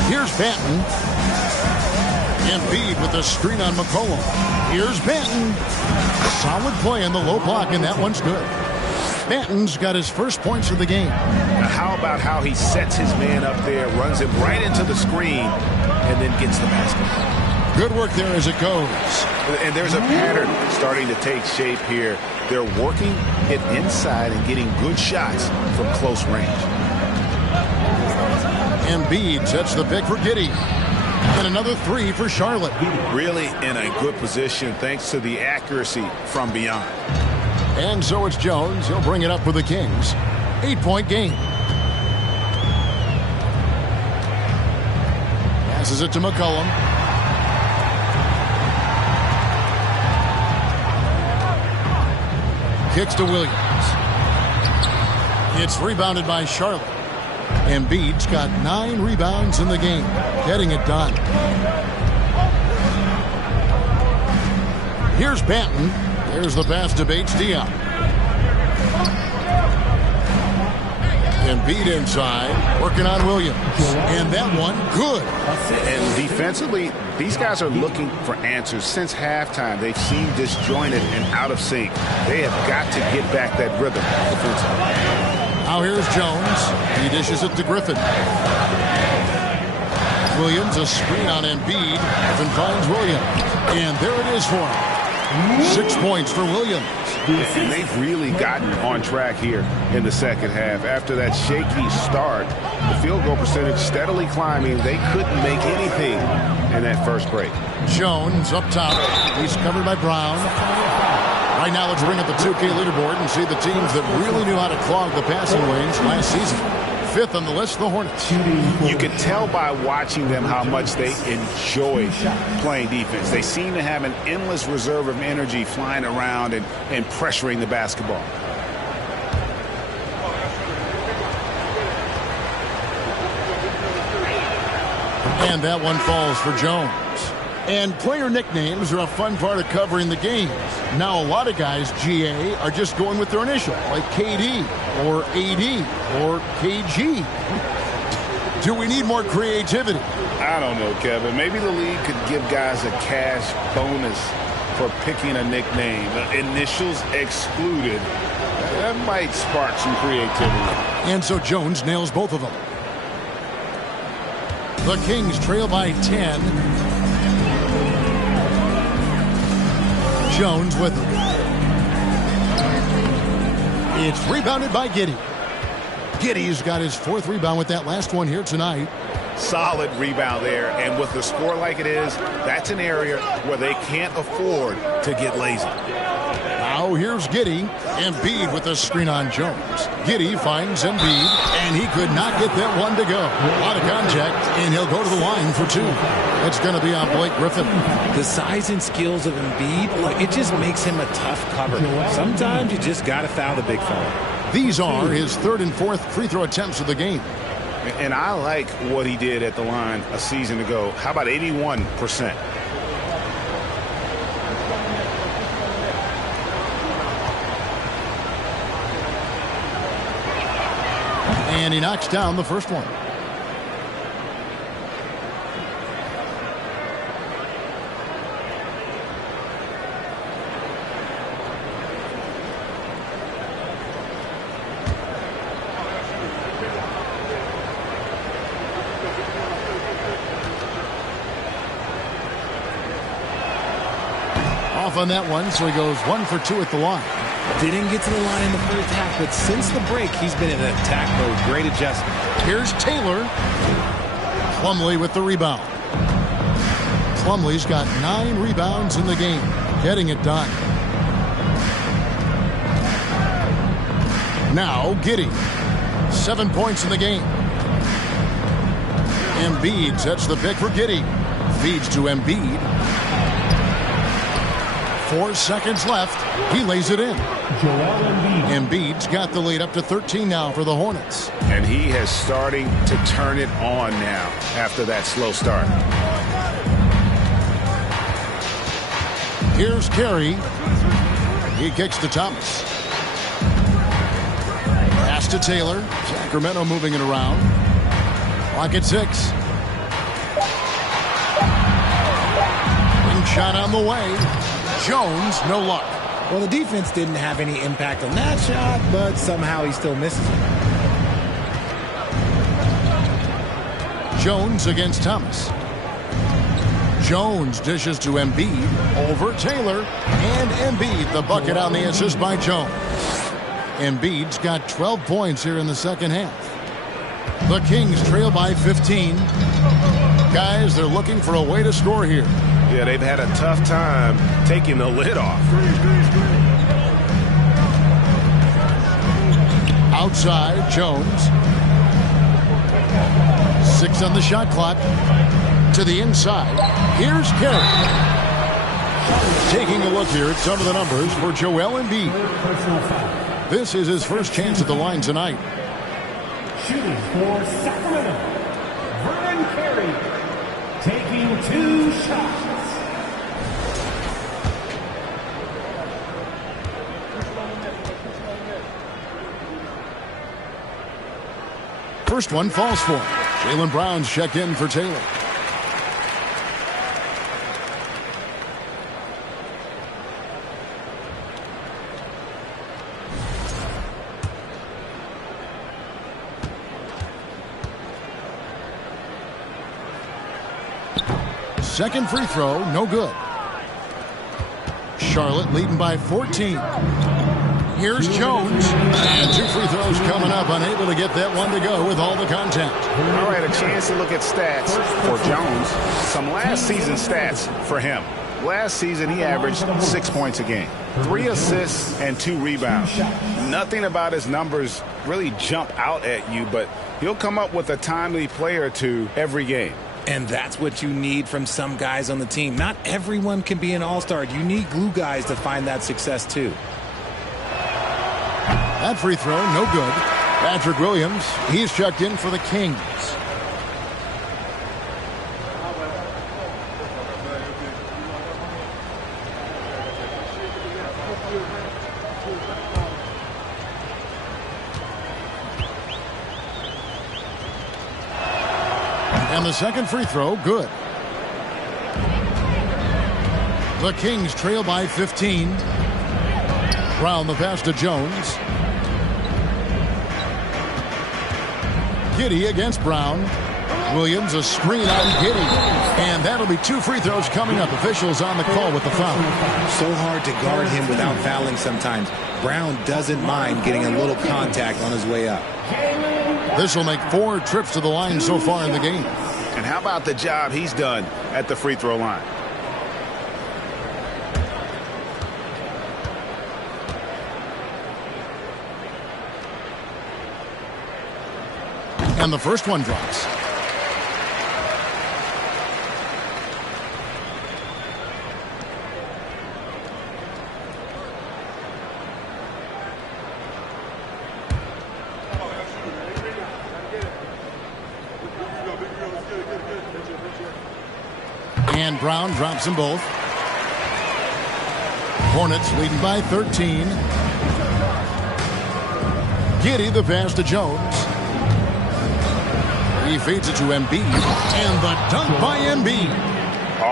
Here's Banton. Embiid with the screen on McCollum. Here's Banton. Solid play in the low block, and that one's good. Banton's got his first points of the game. Now how about how he sets his man up there, runs him right into the screen, and then gets the basket. Good work there as it goes. And there's a pattern starting to take shape here. They're working it inside and getting good shots from close range. Embiid sets the pick for Giddey. And another 3 for Charlotte. Really in a good position thanks to the accuracy from beyond. And so it's Jones. He'll bring it up for the Kings. 8-point game. Passes it to McCollum. Kicks to Williams. It's rebounded by Charlotte. Embiid's got 9 rebounds in the game, getting it done. Here's Banton. There's the pass to Bates-Diop. Embiid inside, working on Williams. And that one, good. And defensively, these guys are looking for answers. Since halftime, they've seemed disjointed and out of sync. They have got to get back that rhythm defensively. Now here's Jones. He dishes it to Griffin. Williams, a screen on Embiid. Griffin finds Williams. And there it is for him. 6 points for Williams. And they've really gotten on track here in the second half. After that shaky start, the field goal percentage steadily climbing. They couldn't make anything in that first break. Jones up top. He's covered by Brown. Right now, let's bring up the 2K leaderboard and see the teams that really knew how to clog the passing lanes last season. 5th on the list, the Hornets. You can tell by watching them how much they enjoy playing defense. They seem to have an endless reserve of energy flying around and pressuring the basketball. And that one falls for Jones. And player nicknames are a fun part of covering the games. Now, a lot of guys, GA, are just going with their initial, like KD or AD or KG. Do we need more creativity? I don't know, Kevin. Maybe the league could give guys a cash bonus for picking a nickname. Initials excluded. That might spark some creativity. And so Jones nails both of them. The Kings trail by 10. Jones with it. It's rebounded by Giddey. Giddey's got his 4th rebound with that last one here tonight. Solid rebound there, and with the score like it is, that's an area where they can't afford to get lazy. Now here's Giddey. Embiid with the screen on Jones. Giddey finds Embiid, and he could not get that one to go. A lot of contact, and he'll go to the line for 2. It's going to be on Blake Griffin. The size and skills of Embiid, like, it just makes him a tough cover. Sometimes you just got to foul the big fella. These are his 3rd and 4th free throw attempts of the game. And I like what he did at the line a season ago. How about 81%? And he knocks down the first one. Off on that one, so he goes 1 for 2 at the line. Didn't get to the line in the first half, but since the break, he's been in an attack mode. Great adjustment. Here's Taylor. Plumlee with the rebound. Plumlee's got 9 rebounds in the game, getting it done. Now Giddey. 7 points in the game. Embiid sets the pick for Giddey. Feeds to Embiid. 4 seconds left. He lays it in. Embiid's got the lead up to 13 now for the Hornets. And he has starting to turn it on now after that slow start. Here's Carey. He kicks to Thomas. Pass to Taylor. Sacramento moving it around. Clock at 6. Wing shot on the way. Jones, no luck. Well, the defense didn't have any impact on that shot, but somehow he still misses it. Jones against Thomas. Jones dishes to Embiid. Over Taylor. And Embiid, the bucket on the assist by Jones. Embiid's got 12 points here in the second half. The Kings trail by 15. Guys, they're looking for a way to score here. Yeah, they've had a tough time taking the lid off. Outside, Jones. 6 on the shot clock. To the inside. Here's Carey. Taking a look here at some of the numbers for Joel Embiid. This is his first chance at the line tonight. Shooting for Sacramento, Vernon Carey, taking 2 shots. First one falls for him. Jaylen Brown's checked in for Taylor. Second free throw, no good. Charlotte leading by 14. Here's Jones. And 2 free throws coming up. Unable to get that one to go with all the contact. All right, a chance to look at stats for Jones. Some last season stats for him. Last season, he averaged 6 points a game, 3 assists and 2 rebounds. Nothing about his numbers really jump out at you, but he'll come up with a timely play or two every game. And that's what you need from some guys on the team. Not everyone can be an all-star. You need glue guys to find that success too. That free throw, no good. Patrick Williams, he's checked in for the Kings. And the second free throw, good. The Kings trail by 15. Brown the pass to Jones. Giddey against Brown. Williams a screen on Giddey. And that'll be 2 free throws coming up. Officials on the call with the foul. So hard to guard him without fouling sometimes. Brown doesn't mind getting a little contact on his way up. This will make 4 trips to the line so far in the game. And how about the job he's done at the free throw line? And the first one drops. And Brown drops them both. Hornets leading by 13. Giddey the pass to Jones. He feeds it to Embiid. And the dunk by Embiid.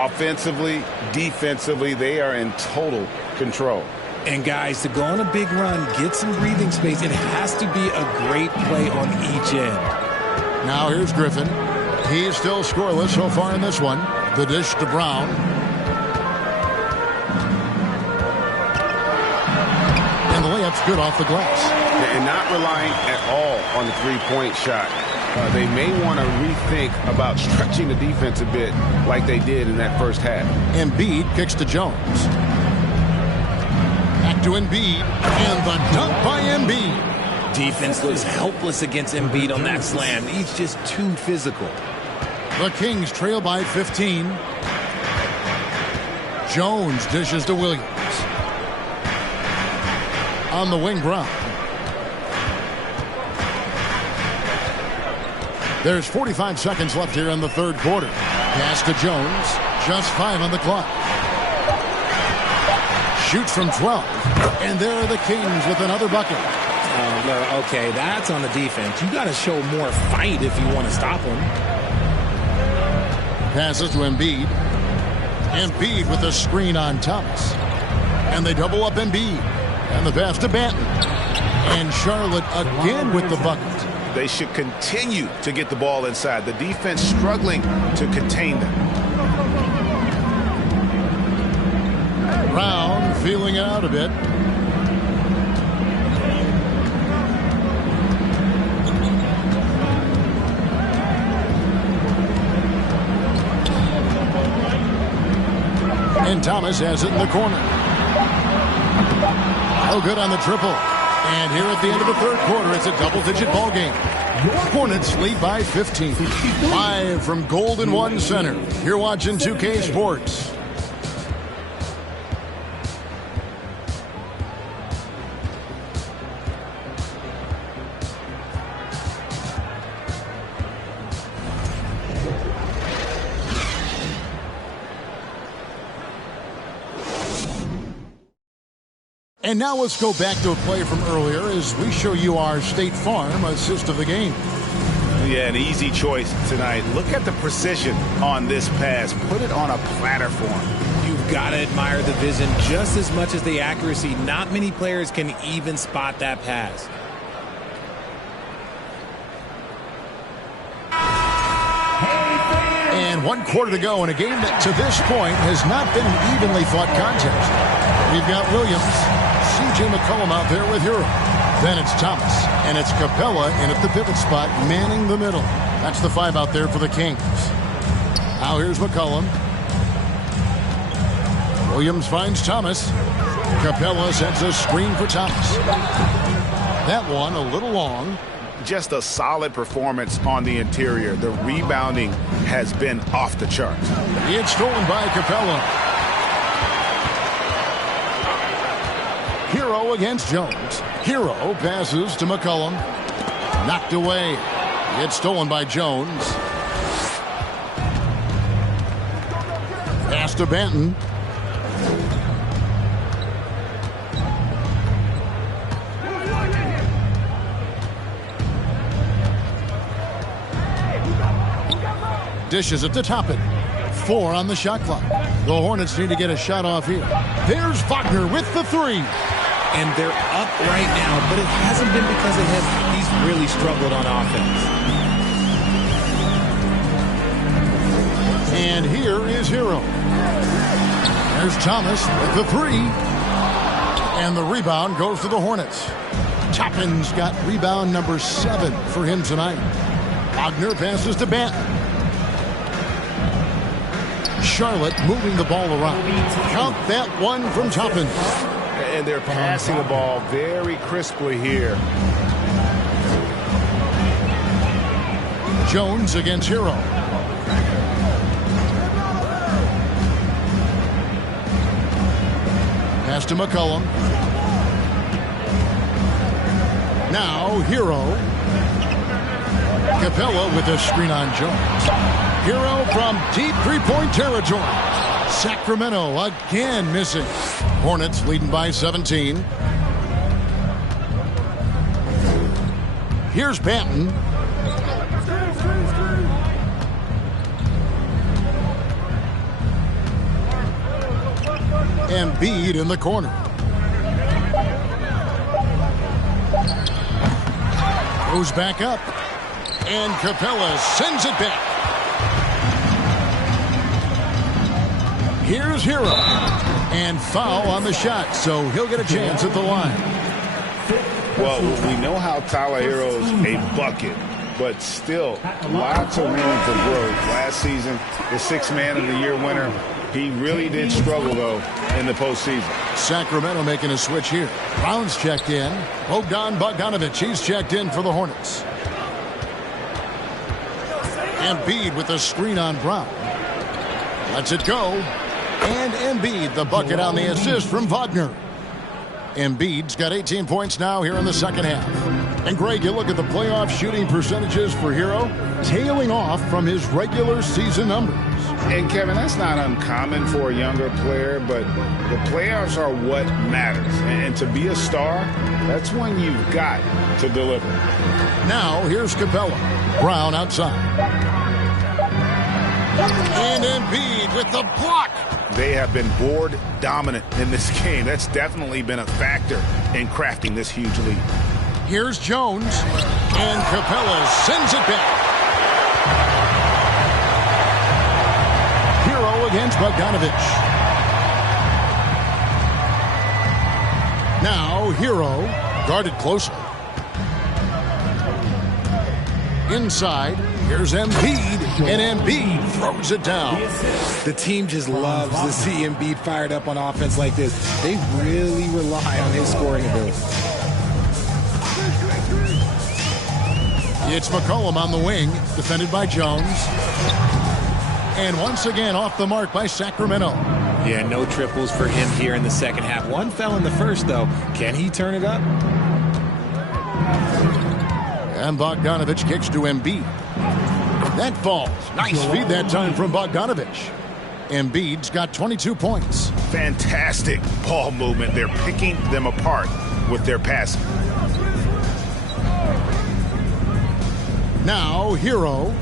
Offensively, defensively, they are in total control. And guys, to go on a big run, get some breathing space, it has to be a great play on each end. Now here's Griffin. He's still scoreless so far in this one. The dish to Brown. And the layup's good off the glass. And not relying at all on the three-point shot. They may want to rethink about stretching the defense a bit like they did in that first half. Embiid kicks to Jones. Back to Embiid. And the dunk by Embiid. Defense looks helpless against Embiid on that slam. He's just too physical. The Kings trail by 15. Jones dishes to Williams. On the wing, Brown. There's 45 seconds left here in the third quarter. Pass to Jones. Just 5 on the clock. Shoots from 12. And there are the Kings with another bucket. Okay, that's on the defense. You got to show more fight if you want to stop him. Passes to Embiid. Embiid with a screen on Thomas. And they double up Embiid. And the pass to Banton. And Charlotte again with the bucket. They should continue to get the ball inside. The defense struggling to contain them. Brown feeling it out a bit. And Thomas has it in the corner. No good on the triple. And here at the end of the third quarter, it's a double-digit ball game. Hornets lead by 15. Live from Golden One Center. You're watching 2K Sports. And now let's go back to a play from earlier as we show you our State Farm assist of the game. Yeah, an easy choice tonight. Look at the precision on this pass. Put it on a platter for him. You've got to admire the vision just as much as the accuracy. Not many players can even spot that pass. And 1 quarter to go in a game that to this point has not been an evenly fought contest. We've got Williams. C.J. McCollum out there with Hero. Then it's Thomas. And it's Capella in at the pivot spot, manning the middle. That's the 5 out there for the Kings. Now here's McCollum. Williams finds Thomas. Capella sets a screen for Thomas. That one a little long. Just a solid performance on the interior. The rebounding has been off the charts. It's stolen by Capella. Hero against Jones. Hero passes to McCollum. Knocked away. It's stolen by Jones. Pass to Banton. Dishes it to Toppin. 4 on the shot clock. The Hornets need to get a shot off here. There's Wagner with the 3. And they're up right now, but it hasn't been because he's really struggled on offense. And here is Hero. There's Thomas with the 3. And the rebound goes to the Hornets. Toppin's got rebound number 7 for him tonight. Wagner passes to Banton. Charlotte moving the ball around. Count that one from Toppin. And they're passing the ball very crisply here. Jones against Hero. Pass to McCollum. Now Hero. Capella with a screen on Jones. Hero from deep three-point territory. Sacramento again missing. Hornets leading by 17. Here's Banton. Embiid in the corner. Goes back up. And Capella sends it back. Here's Hero. And foul on the shot, so he'll get a chance at the line. Well, we know how Tyler Hero's a bucket, but still lots of room for growth. Last season, the 6th Man of the Year winner. He really did struggle, though, in the postseason. Sacramento making a switch here. Brown's checked in. Bogdan Bogdanovic, he's checked in for the Hornets. Embiid with a screen on Brown. Lets it go. And Embiid, the bucket on the assist from Wagner. Embiid's got 18 points now here in the second half. And Greg, you look at the playoff shooting percentages for Hero, tailing off from his regular season numbers. And Kevin, that's not uncommon for a younger player, but the playoffs are what matters. And to be a star, that's when you've got to deliver. Now here's Capella. Brown outside. And Embiid with the block. They have been board dominant in this game. That's definitely been a factor in crafting this huge lead. Here's Jones. And Capella sends it back. Hero against Bogdanovich. Now Hero guarded closer. Inside, here's Embiid, and Embiid throws it down. The team just loves to see Embiid fired up on offense like this. They really rely on his scoring ability. It's McCollum on the wing, defended by Jones. And once again off the mark by Sacramento. Yeah, no triples for him here in the second half. One fell in the first, though. Can he turn it up? And Bogdanovich kicks to Embiid. That falls. Nice feed that time from Bogdanovich. Embiid's got 22 points. Fantastic ball movement. They're picking them apart with their passing. Now, Hero.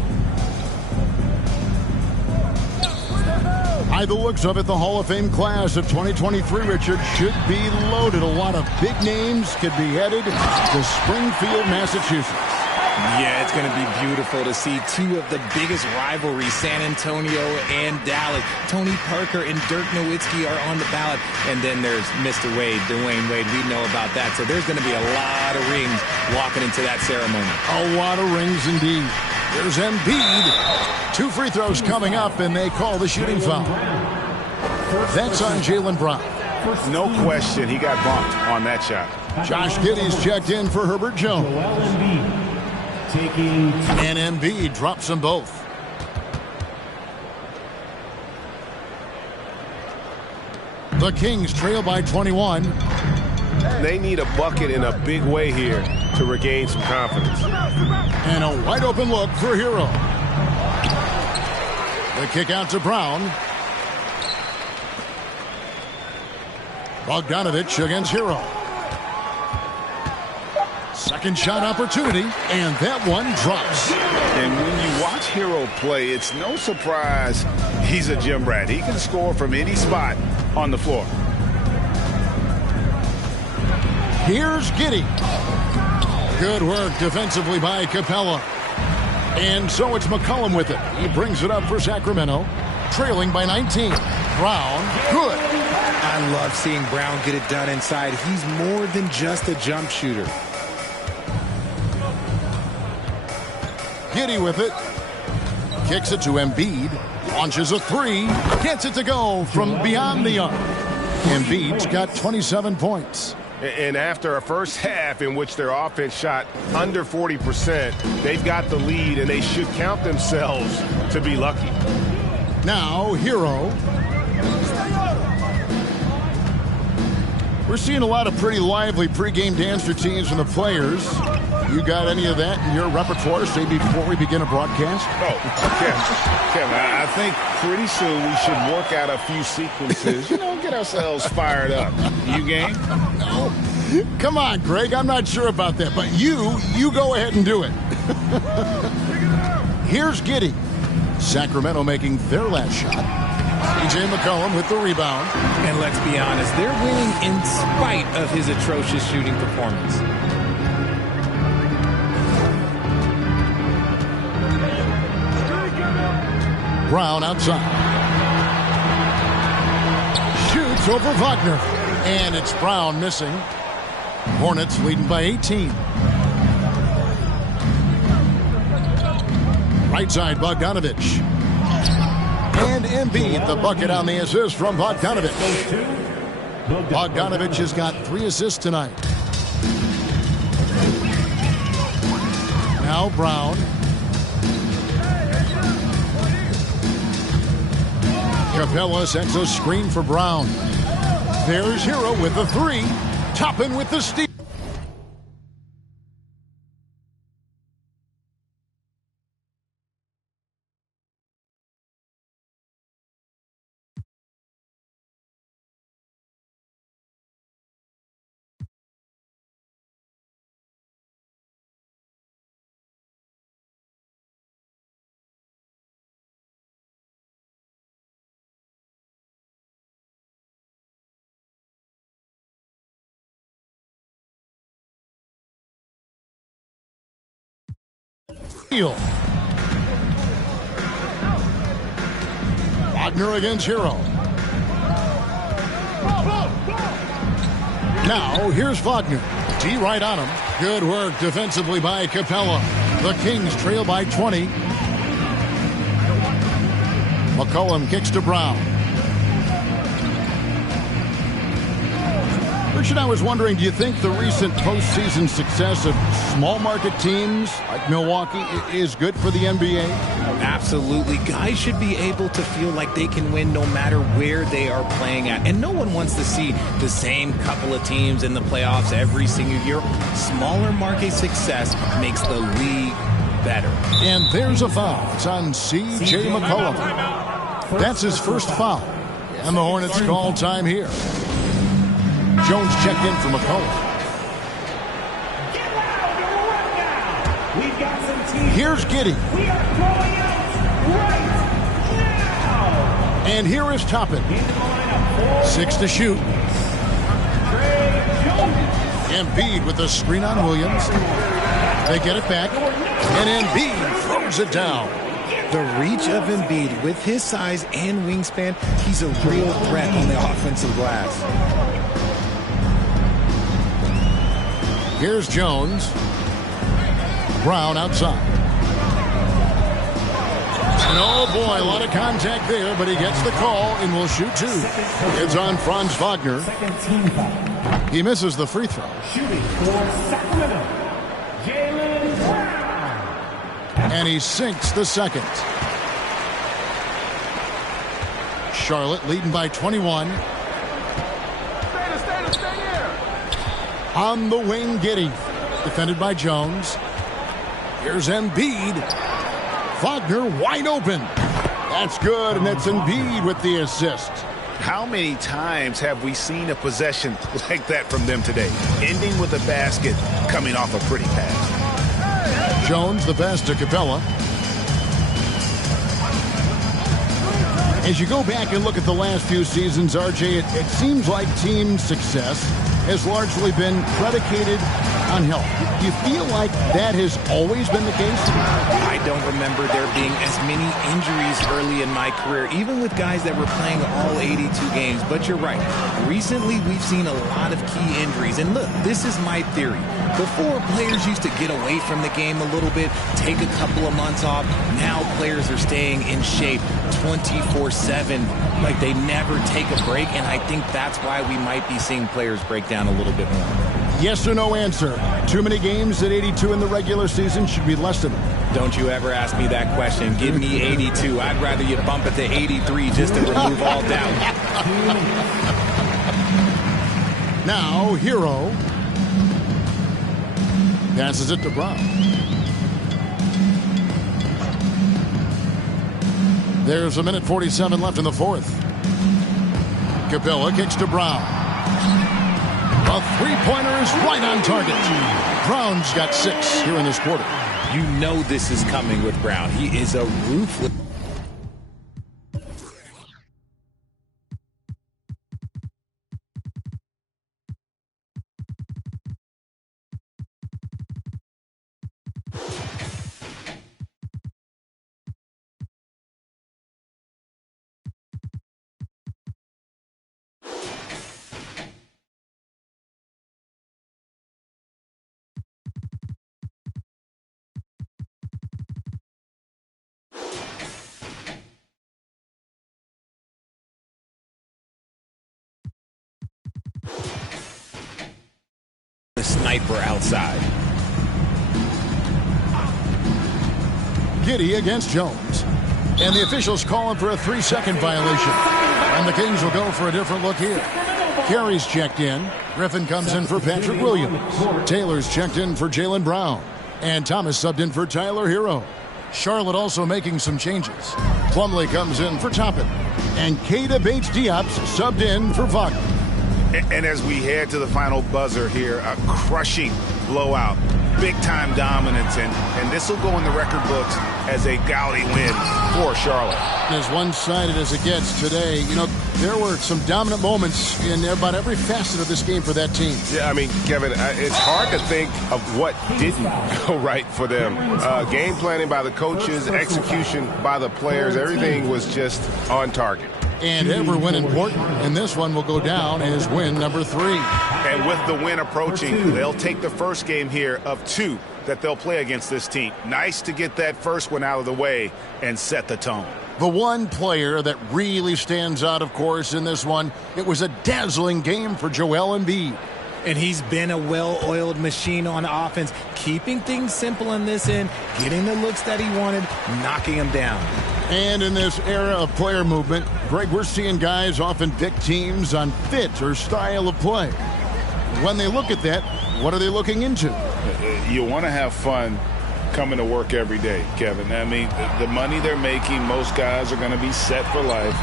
By the looks of it, the Hall of Fame class of 2023, Richard, should be loaded. A lot of big names could be headed to Springfield, Massachusetts. Yeah, it's going to be beautiful to see two of the biggest rivalries, San Antonio and Dallas. Tony Parker and Dirk Nowitzki are on the ballot. And then there's Mr. Wade, Dwayne Wade. We know about that. So there's going to be a lot of rings walking into that ceremony. A lot of rings indeed. There's Embiid. 2 free throws coming up, and they call the shooting foul. That's on Jaylen Brown. No question, he got bumped on that shot. Josh Giddey's checked in for Herbert Jones. And Embiid drops them both. The Kings trail by 21. They need a bucket in a big way here to regain some confidence. And a wide open look for Hero. The kick out to Brown. Bogdanovich against Hero. Second shot opportunity, and that one drops. And when you watch Hero play, it's no surprise he's a gym rat. He can score from any spot on the floor. Here's Giddey. Good work defensively by Capella. And so it's McCollum with it. He brings it up for Sacramento, trailing by 19. Brown, good. I love seeing Brown get it done inside. He's more than just a jump shooter. Giddey with it. Kicks it to Embiid. Launches a 3. Gets it to go from beyond the arc. Embiid's got 27 points. And after a first half in which their offense shot under 40%, they've got the lead, and they should count themselves to be lucky. Now, Hero. We're seeing a lot of pretty lively pregame dance routines from the players. You got any of that in your repertoire, say, before we begin a broadcast? Oh, Kevin, I think pretty soon we should work out a few sequences, get ourselves fired up. You game? No. Come on, Greg, I'm not sure about that, but you go ahead and do it. Here's Giddey. Sacramento making their last shot. TJ McCollum with the rebound. And let's be honest, they're winning in spite of his atrocious shooting performance. Brown outside. Shoots over Wagner. And it's Brown missing. Hornets leading by 18. Right side, Bogdanovich. And Embiid, the bucket on the assist from Bogdanovich. Bogdanovich has got 3 assists tonight. Now Brown. Capella sets a screen for Brown. There's Hero with the three. Toppin with the steal. Wagner against Hero. Now, here's Wagner. D right on him. Good work defensively by Capella. The Kings trail by 20. McCollum kicks to Brown. Richard, I was wondering, do you think the recent postseason success of small market teams like Milwaukee is good for the NBA? Absolutely. Guys should be able to feel like they can win no matter where they are playing at. And no one wants to see the same couple of teams in the playoffs every single year. Smaller market success makes the league better. And there's a foul. It's on C.J. McCollum. That's his first foul. And the Hornets call time here. Jones checked in for McCollum. Here's Giddey. And here is Toppin. 6 to shoot. Embiid with the screen on Williams. They get it back. And Embiid throws it down. The reach of Embiid with his size and wingspan, he's a real threat on the offensive glass. Here's Jones. Brown outside. And oh boy, a lot of contact there, but he gets the call and will shoot two. It's on Franz Wagner. He misses the free throw. Shooting for Sacramento, Jaylen Brown. And he sinks the second. Charlotte leading by 21. On the wing, Giddey. Defended by Jones. Here's Embiid. Wagner wide open. That's good, and that's Embiid with the assist. How many times have we seen a possession like that from them today? Ending with a basket, coming off a pretty pass. Jones, the pass to Capella. As you go back and look at the last few seasons, RJ, it seems like team success has largely been predicated on health. Do you feel like that has always been the case? I don't remember there being as many injuries early in my career, even with guys that were playing all 82 games. But you're right. Recently, we've seen a lot of key injuries. And look, this is my theory. Before, players used to get away from the game a little bit, take a couple of months off. Now players are staying in shape 24/7, like they never take a break. And I think that's why we might be seeing players break down a little bit more. Yes or no answer. Too many games at 82 in the regular season, should be less than. Don't you ever ask me that question. Give me 82. I'd rather you bump it to 83 just to remove all doubt. Now, Hero passes it to Brown. There's a minute 47 left in the fourth. Capella kicks to Brown. A three-pointer is right on target. Brown's got 6 here in this quarter. You know this is coming with Brown. He is a ruthless. Sniper outside. Giddey against Jones. And the officials calling for a 3-second violation. And the Kings will go for a different look here. Carey's checked in. Griffin comes in for Patrick Williams. Taylor's checked in for Jaylen Brown. And Thomas subbed in for Tyler Hero. Charlotte also making some changes. Plumlee comes in for Toppin. And Keita Bates-Diop's subbed in for Wagner. And as we head to the final buzzer here, a crushing blowout. Big-time dominance, and this will go in the record books as a gaudy win for Charlotte. As one-sided as it gets today, you know, there were some dominant moments in about every facet of this game for that team. Yeah, I mean, Kevin, it's hard to think of what didn't go right for them. Game planning by the coaches, execution by the players, everything was just on target. And every win important, and this one will go down as win number 3. And with the win approaching, they'll take the first game here of 2 that they'll play against this team. Nice to get that first one out of the way and set the tone. The one player that really stands out, of course, in this one, it was a dazzling game for Joel Embiid. And he's been a well-oiled machine on offense, keeping things simple in this end, getting the looks that he wanted, knocking them down. And in this era of player movement, Greg, we're seeing guys often pick teams on fit or style of play. When they look at that, what are they looking into? You want to have fun coming to work every day, Kevin. I mean, the money they're making, most guys are going to be set for life.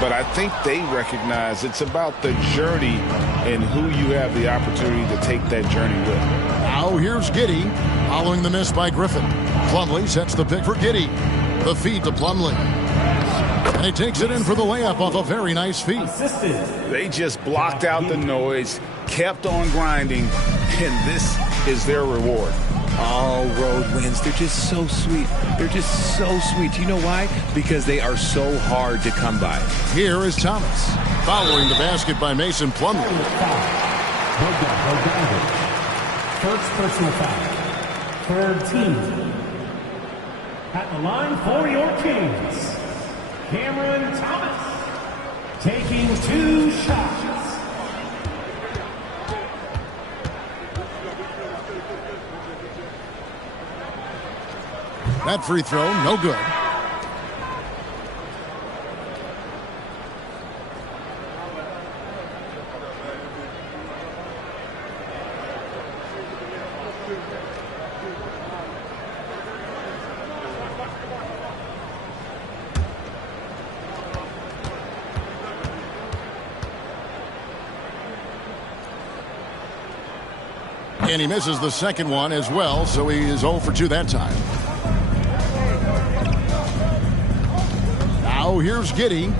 But I think they recognize it's about the journey and who you have the opportunity to take that journey with. Now here's Giddey, following the miss by Griffin. Plumlee sets the pick for Giddey. The feed to Plumlee. And he takes it in for the layup off a very nice feed. They just blocked out the noise, kept on grinding, and this is their reward. All road wins. They're just so sweet. They're just so sweet. You know why? Because they are so hard to come by. Here is Thomas, following the basket by Mason Plumlee. First personal foul. Third team. At the line for your Kings, Cameron Thomas, taking 2 shots. That free throw, no good. And he misses the second one as well, so he is 0 for 2 that time. Now here's Giddey.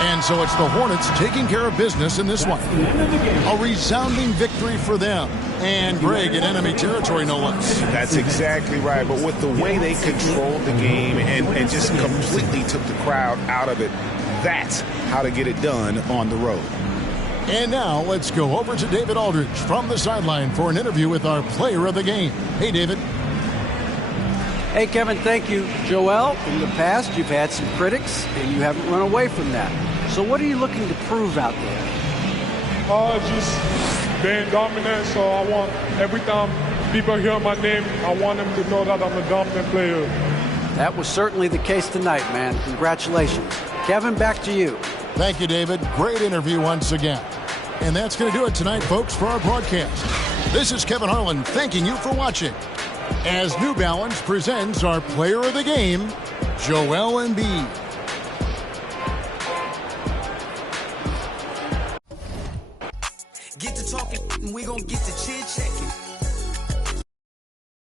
And so it's the Hornets taking care of business in this one. A resounding victory for them. And Greg in enemy territory, no less. That's exactly right. But with the way they controlled the game and just completely took the crowd out of it, that's how to get it done on the road. And now let's go over to David Aldridge from the sideline for an interview with our player of the game. Hey, David. Hey, Kevin, thank you. Joel, in the past, you've had some critics, and you haven't run away from that. So what are you looking to prove out there? Just being dominant, so I want every time people hear my name, I want them to know that I'm a dominant player. That was certainly the case tonight, man. Congratulations. Kevin, back to you. Thank you, David. Great interview once again. And that's going to do it tonight, folks, for our broadcast. This is Kevin Harlan thanking you for watching as New Balance presents our player of the game, Joel Embiid. Get to talking, and we gon' get to chit-chatting.